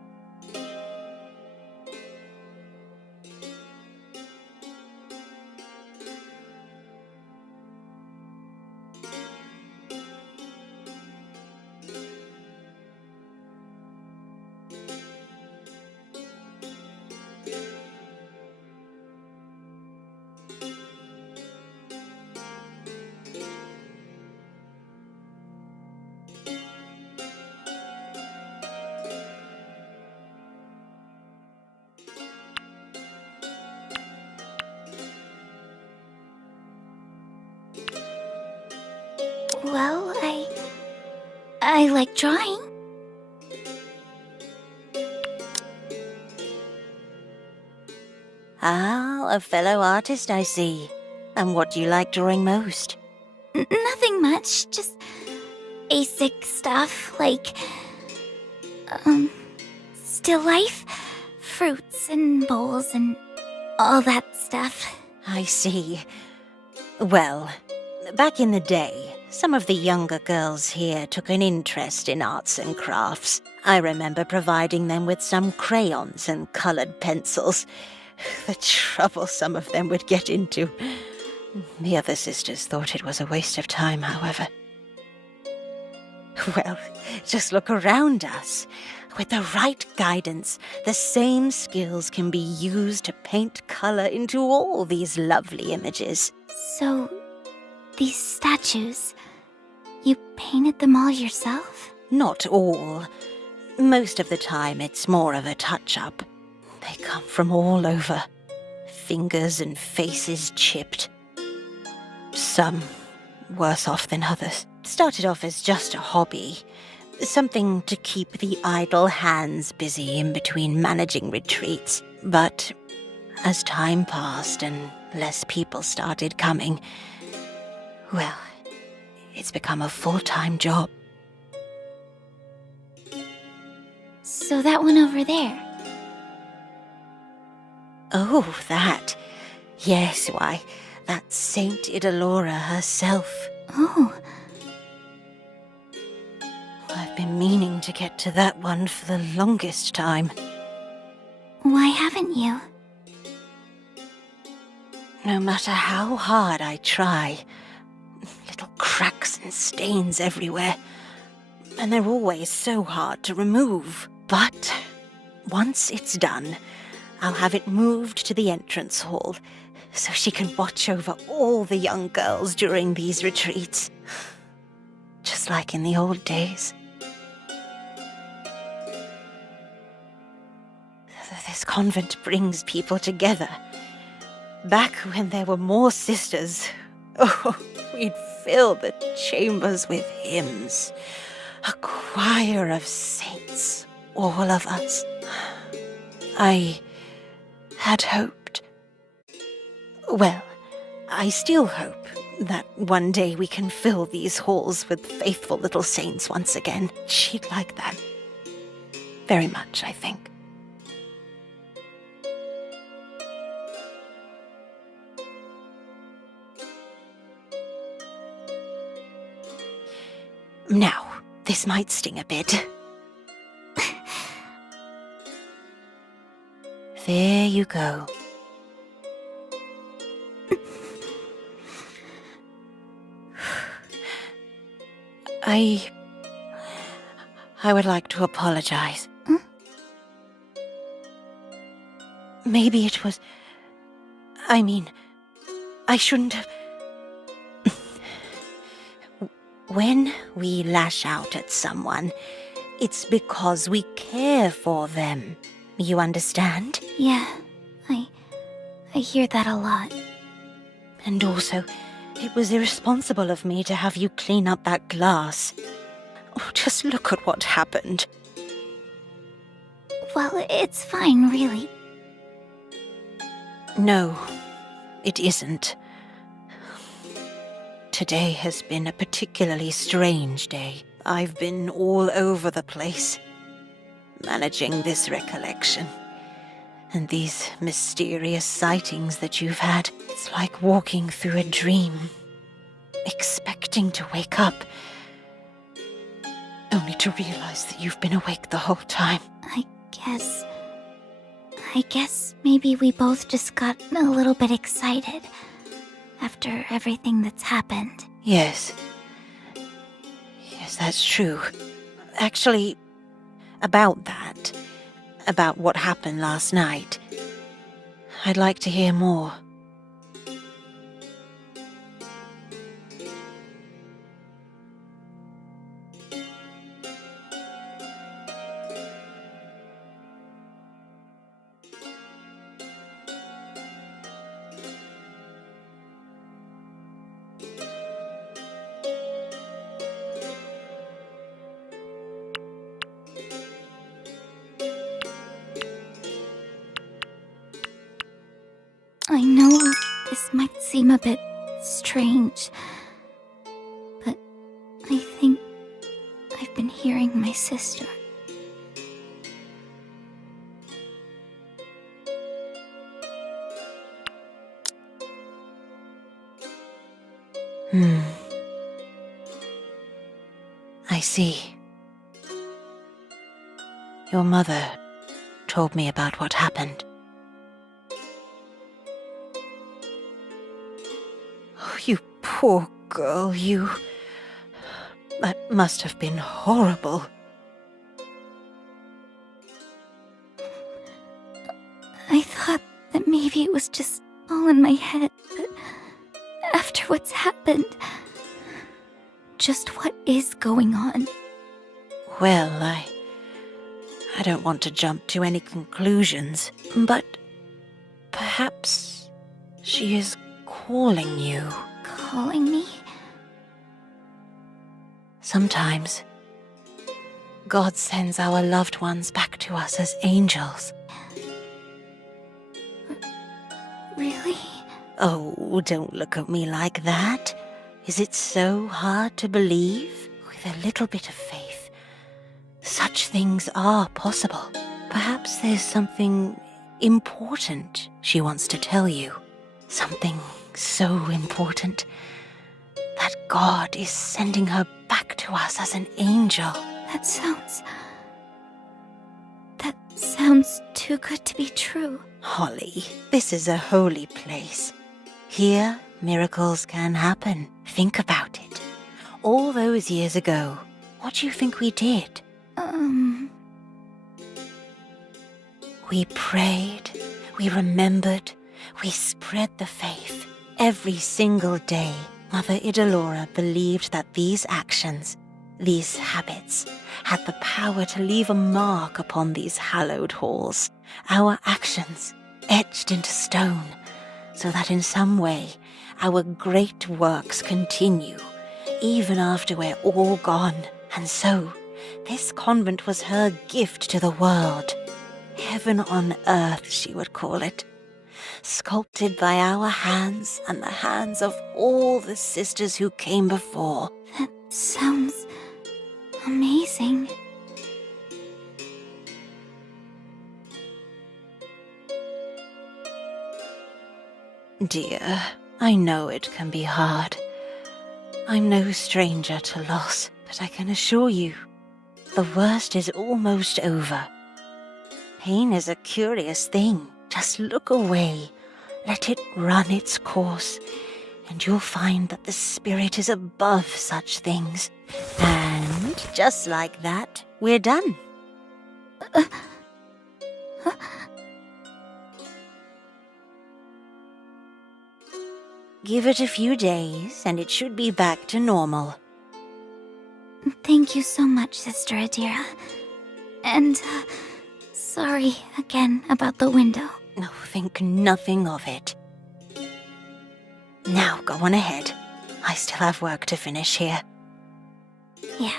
Well, I like drawing. Ah, a fellow artist, I see. And what do you like drawing most? Nothing much, just basic stuff like, still life, fruits and bowls and all that stuff. I see. Well, back in the day, some of the younger girls here took an interest in arts and crafts. I remember providing them with some crayons and colored pencils. The trouble some of them would get into. The other sisters thought it was a waste of time, however. Well, just look around us. With the right guidance, the same skills can be used to paint color into all these lovely images. So, these statues, you painted them all yourself? Not all. Most of the time, it's more of a touch-up. They come from all over. Fingers and faces chipped. Some worse off than others. Started off as just a hobby, Something to keep the idle hands busy in between managing retreats. But as time passed and less people started coming, well, it's become a full-time job. So that one over there. Oh, that. Yes, why, that's Saint Idalora herself. Oh, I've been meaning to get to that one for the longest time. why haven't you? No matter how hard I try, little cracks and stains everywhere. And they're always so hard to remove. But once it's done, I'll have it moved to the entrance hall so she can watch over all the young girls during these retreats. Just like in the old days. This convent brings people together. Back when there were more sisters, oh, we'd fill the chambers with hymns. A choir of saints, all of us. I had hoped. Well, I still hope that one day we can fill these halls with faithful little saints once again. She'd like that. Very much, I think. Now, this might sting a bit. There you go. I would like to apologize. Hmm? Maybe it was... I mean, I shouldn't have... When we lash out at someone, it's because we care for them. You understand? Yeah, I hear that a lot. And also, it was irresponsible of me to have you clean up that glass. Oh, just look at what happened. Well, it's fine, really. No, it isn't. Today has been a particularly strange day. I've been all over the place, managing this recollection. And these mysterious sightings that you've had. It's like walking through a dream, expecting to wake up, only to realize that you've been awake the whole time. I guess maybe we both just got a little bit excited after everything that's happened. Yes. Yes, that's true. Actually, about what happened last night, I'd like to hear more. I know this might seem a bit strange, but I think I've been hearing my sister. I see. Your mother told me about what happened. Oh, you poor girl, you... That must have been horrible. I thought that maybe it was just all in my head, but after what's happened, just what is going on? Well, I don't want to jump to any conclusions, but perhaps she is calling you. Calling me? Sometimes, God sends our loved ones back to us as angels. Really? Oh, don't look at me like that. Is it so hard to believe? With a little bit of faith, such things are possible. Perhaps there's something important she wants to tell you. Something so important that God is sending her back to us as an angel. That sounds too good to be true. Holly, this is a holy place. Here, miracles can happen. Think about it. All those years ago, what do you think we did? We prayed, we remembered, we spread the faith. Every single day, Mother Idalora believed that these actions, these habits, had the power to leave a mark upon these hallowed halls. Our actions, etched into stone, so that in some way, our great works continue, even after we're all gone. And so, this convent was her gift to the world. Heaven on earth, she would call it. Sculpted by our hands and the hands of all the sisters who came before. That sounds amazing. Dear, I know it can be hard. I'm no stranger to loss, but I can assure you, the worst is almost over. Pain is a curious thing. Just look away, let it run its course, and you'll find that the spirit is above such things. And just like that, we're done. Give it a few days, and it should be back to normal. Thank you so much, Sister Adira. And, sorry again about the window. No, think nothing of it. Now, go on ahead. I still have work to finish here. Yeah.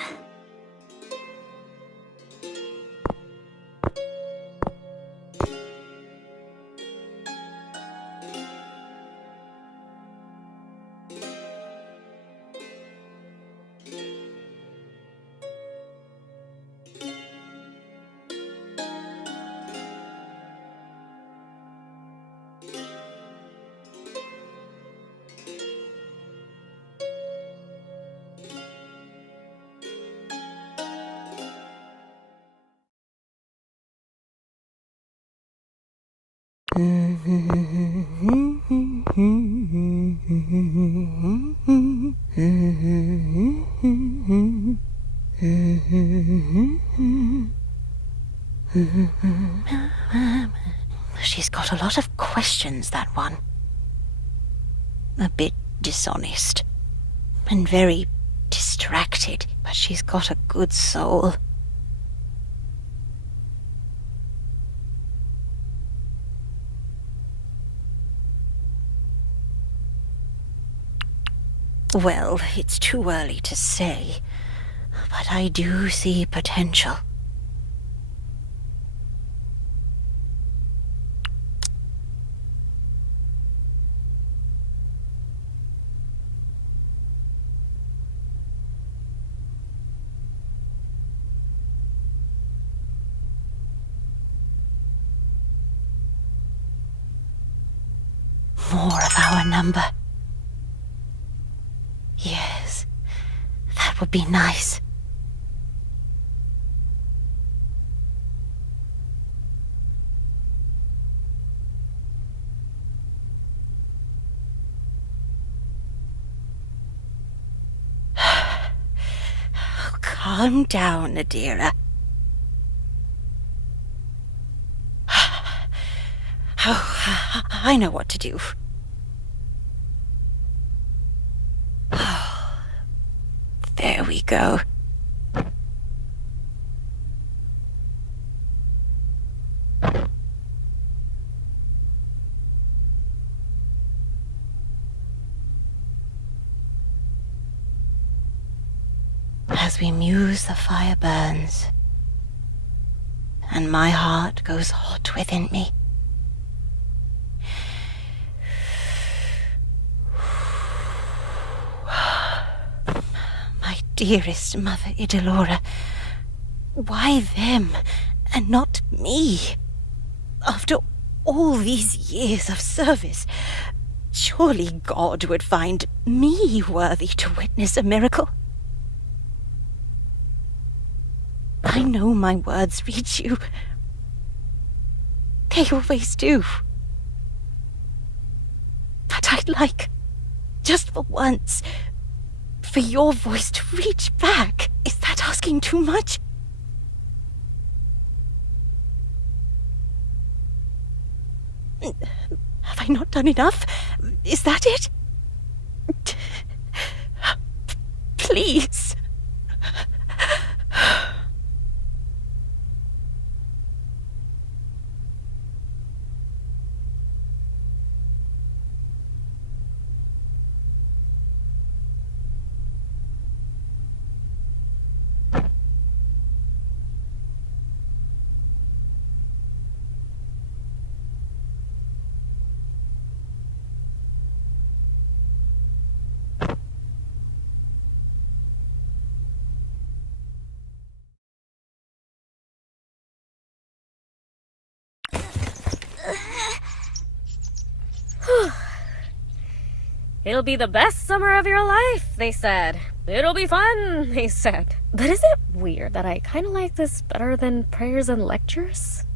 She's got a lot of questions, that one. A bit dishonest. And very distracted, but she's got a good soul. Well, it's too early to say, but I do see potential. More of our number. Yes, that would be nice. Calm down, Adira. Oh, I know what to do. There we go. As we muse, the fire burns, and my heart goes hot within me. My dearest Mother Idalora, why them and not me? After all these years of service, surely God would find me worthy to witness a miracle. I know my words reach you. They always do. But I'd like, just for once, for your voice to reach back. Is that asking too much? Have I not done enough? Is that it? Please. It'll be the best summer of your life, they said. It'll be fun, they said. But is it weird that I kind of like this better than prayers and lectures?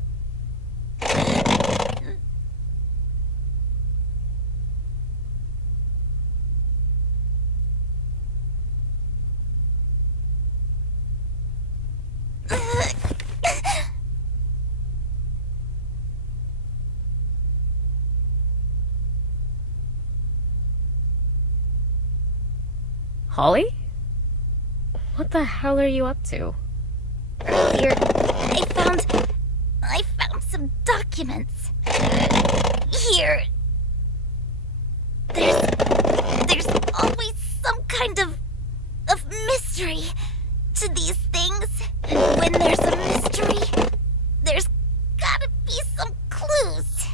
Holly? What the hell are you up to? Earlier, I found some documents. Here. There's always some kind of mystery to these things. And when there's a mystery, there's gotta be some clues.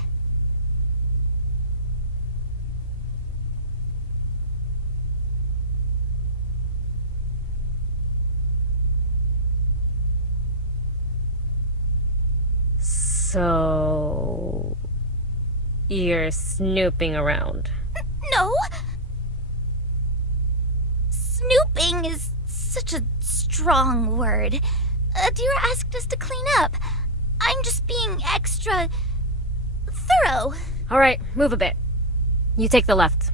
So... you're snooping around. No. Snooping is such a strong word. Adira asked us to clean up. I'm just being extra thorough. Alright, move a bit. You take the left.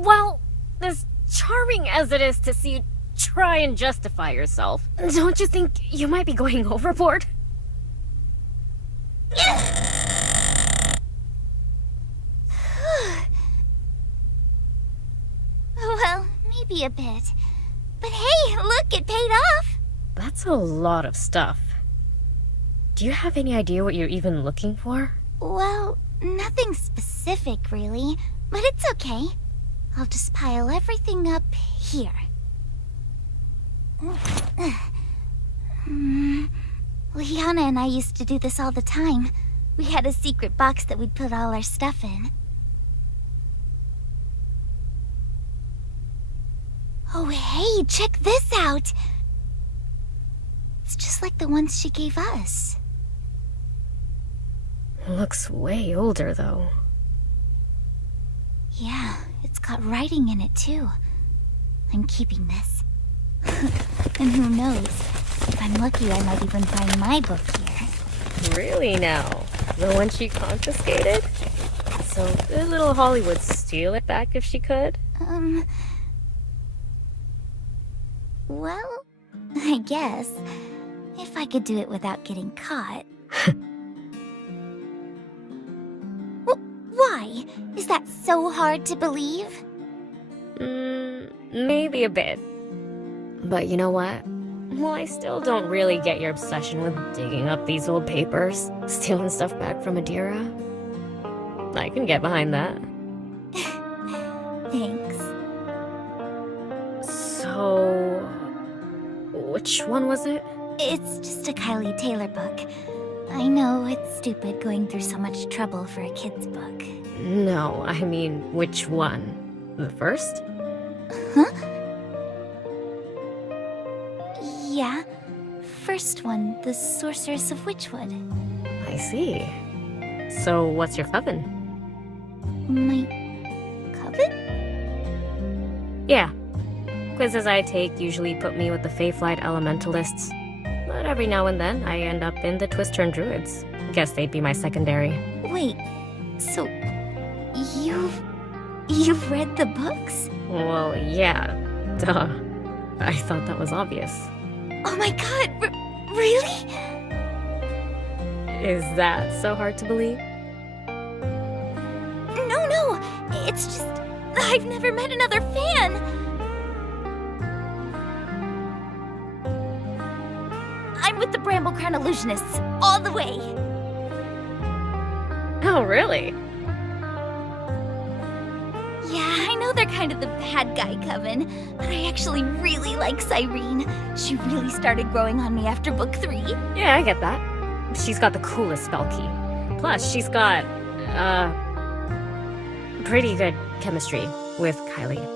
Well, as charming as it is to see you try and justify yourself, don't you think you might be going overboard? Well, maybe a bit. But hey, look, it paid off. That's a lot of stuff. Do you have any idea what you're even looking for? Well, nothing specific, really. But it's okay. I'll just pile everything up here. Liana and I used to do this all the time. We had a secret box that we'd put all our stuff in. Oh, hey, check this out! It's just like the ones she gave us. Looks way older, though. Yeah, it's got writing in it, too. I'm keeping this. And who knows? If I'm lucky, I might even find my book here. Really now? The one she confiscated? So good little Holly would steal it back if she could? Well, I guess. If I could do it without getting caught. Why? Is that so hard to believe? Maybe a bit. But you know what? Well, I still don't really get your obsession with digging up these old papers, stealing stuff back from Adira. I can get behind that. Thanks. So, So... which one was it? It's just a Kylie Taylor book. I know it's stupid going through so much trouble for a kid's book. No, I mean, which one? The first? Huh? Yeah. First one, The Sorceress of Witchwood. I see. So, what's your coven? My coven? Yeah. Quizzes I take usually put me with the Feyflight Elementalists. But every now and then, I end up in the Twist-Turn Druids. Guess they'd be my secondary. Wait, so you've read the books? Well, yeah. Duh. I thought that was obvious. Oh my god, really? Is that so hard to believe? No, it's just I've never met another fan. I'm with the Bramblecrown Illusionists, all the way. Oh, really? Yeah, I know they're kind of the bad guy coven, but I actually really like Cyrene. She really started growing on me after book 3. Yeah, I get that. She's got the coolest spell key. Plus, she's got, pretty good chemistry with Kylie.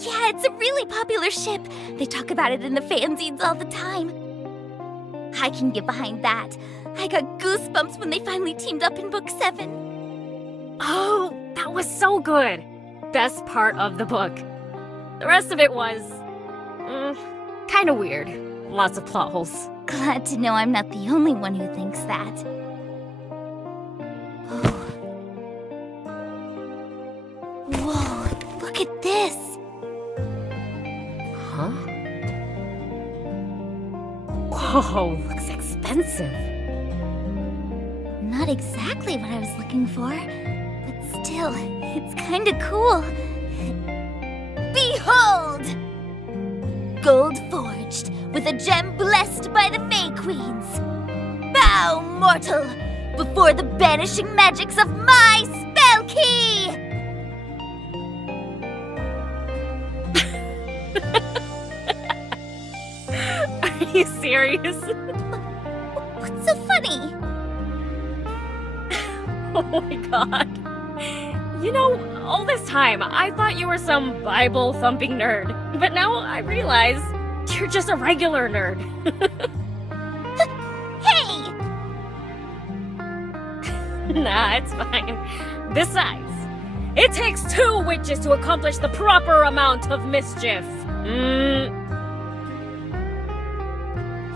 Yeah, it's a really popular ship. They talk about it in the fanzines all the time. I can get behind that. I got goosebumps when they finally teamed up in book 7. Oh, that was so good! Best part of the book. The rest of it was... kinda weird. Lots of plot holes. Glad to know I'm not the only one who thinks that. Whoa, look at this! Huh? Whoa, looks expensive. Not exactly what I was looking for, but still, it's kinda cool. Behold! Gold forged, with a gem blessed by the Fey Queens. Bow, mortal, before the banishing magics of my spell key! Are you serious? What's so funny? Oh my god. You know, all this time, I thought you were some Bible-thumping nerd. But now I realize you're just a regular nerd. Hey! Nah, it's fine. Besides, it takes 2 witches to accomplish the proper amount of mischief.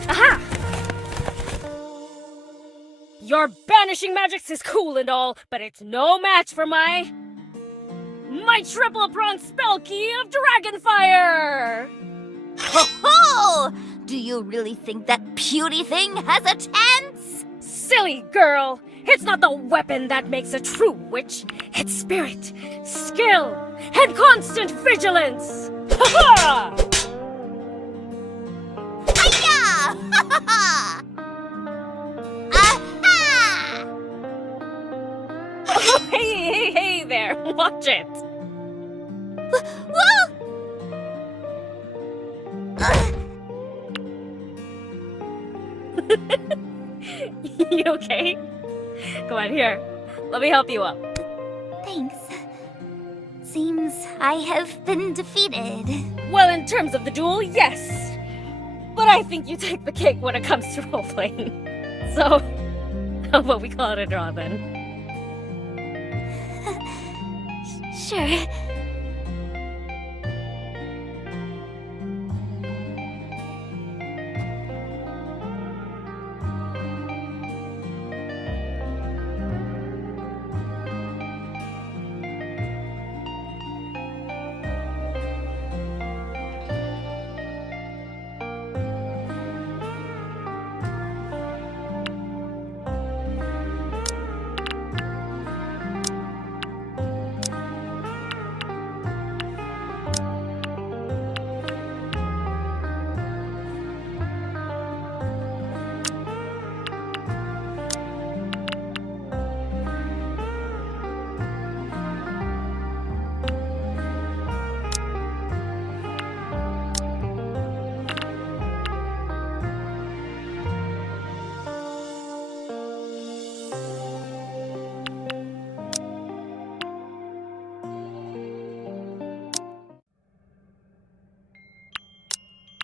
Aha! Your banishing magics is cool and all, but it's no match for my triple-pronged spell key of Dragonfire! Ho-ho! Do you really think that puny thing has a chance? Silly girl! It's not the weapon that makes a true witch. It's spirit, skill, and constant vigilance! Ha-ha! Hiya! Ha-ha-ha! Aha! Oh, hey there, watch it! Whoa! You okay? Come on, here. Let me help you up. Thanks. Seems I have been defeated. Well, in terms of the duel, yes. But I think you take the cake when it comes to role-playing. So, how about we call it a draw then? Sure.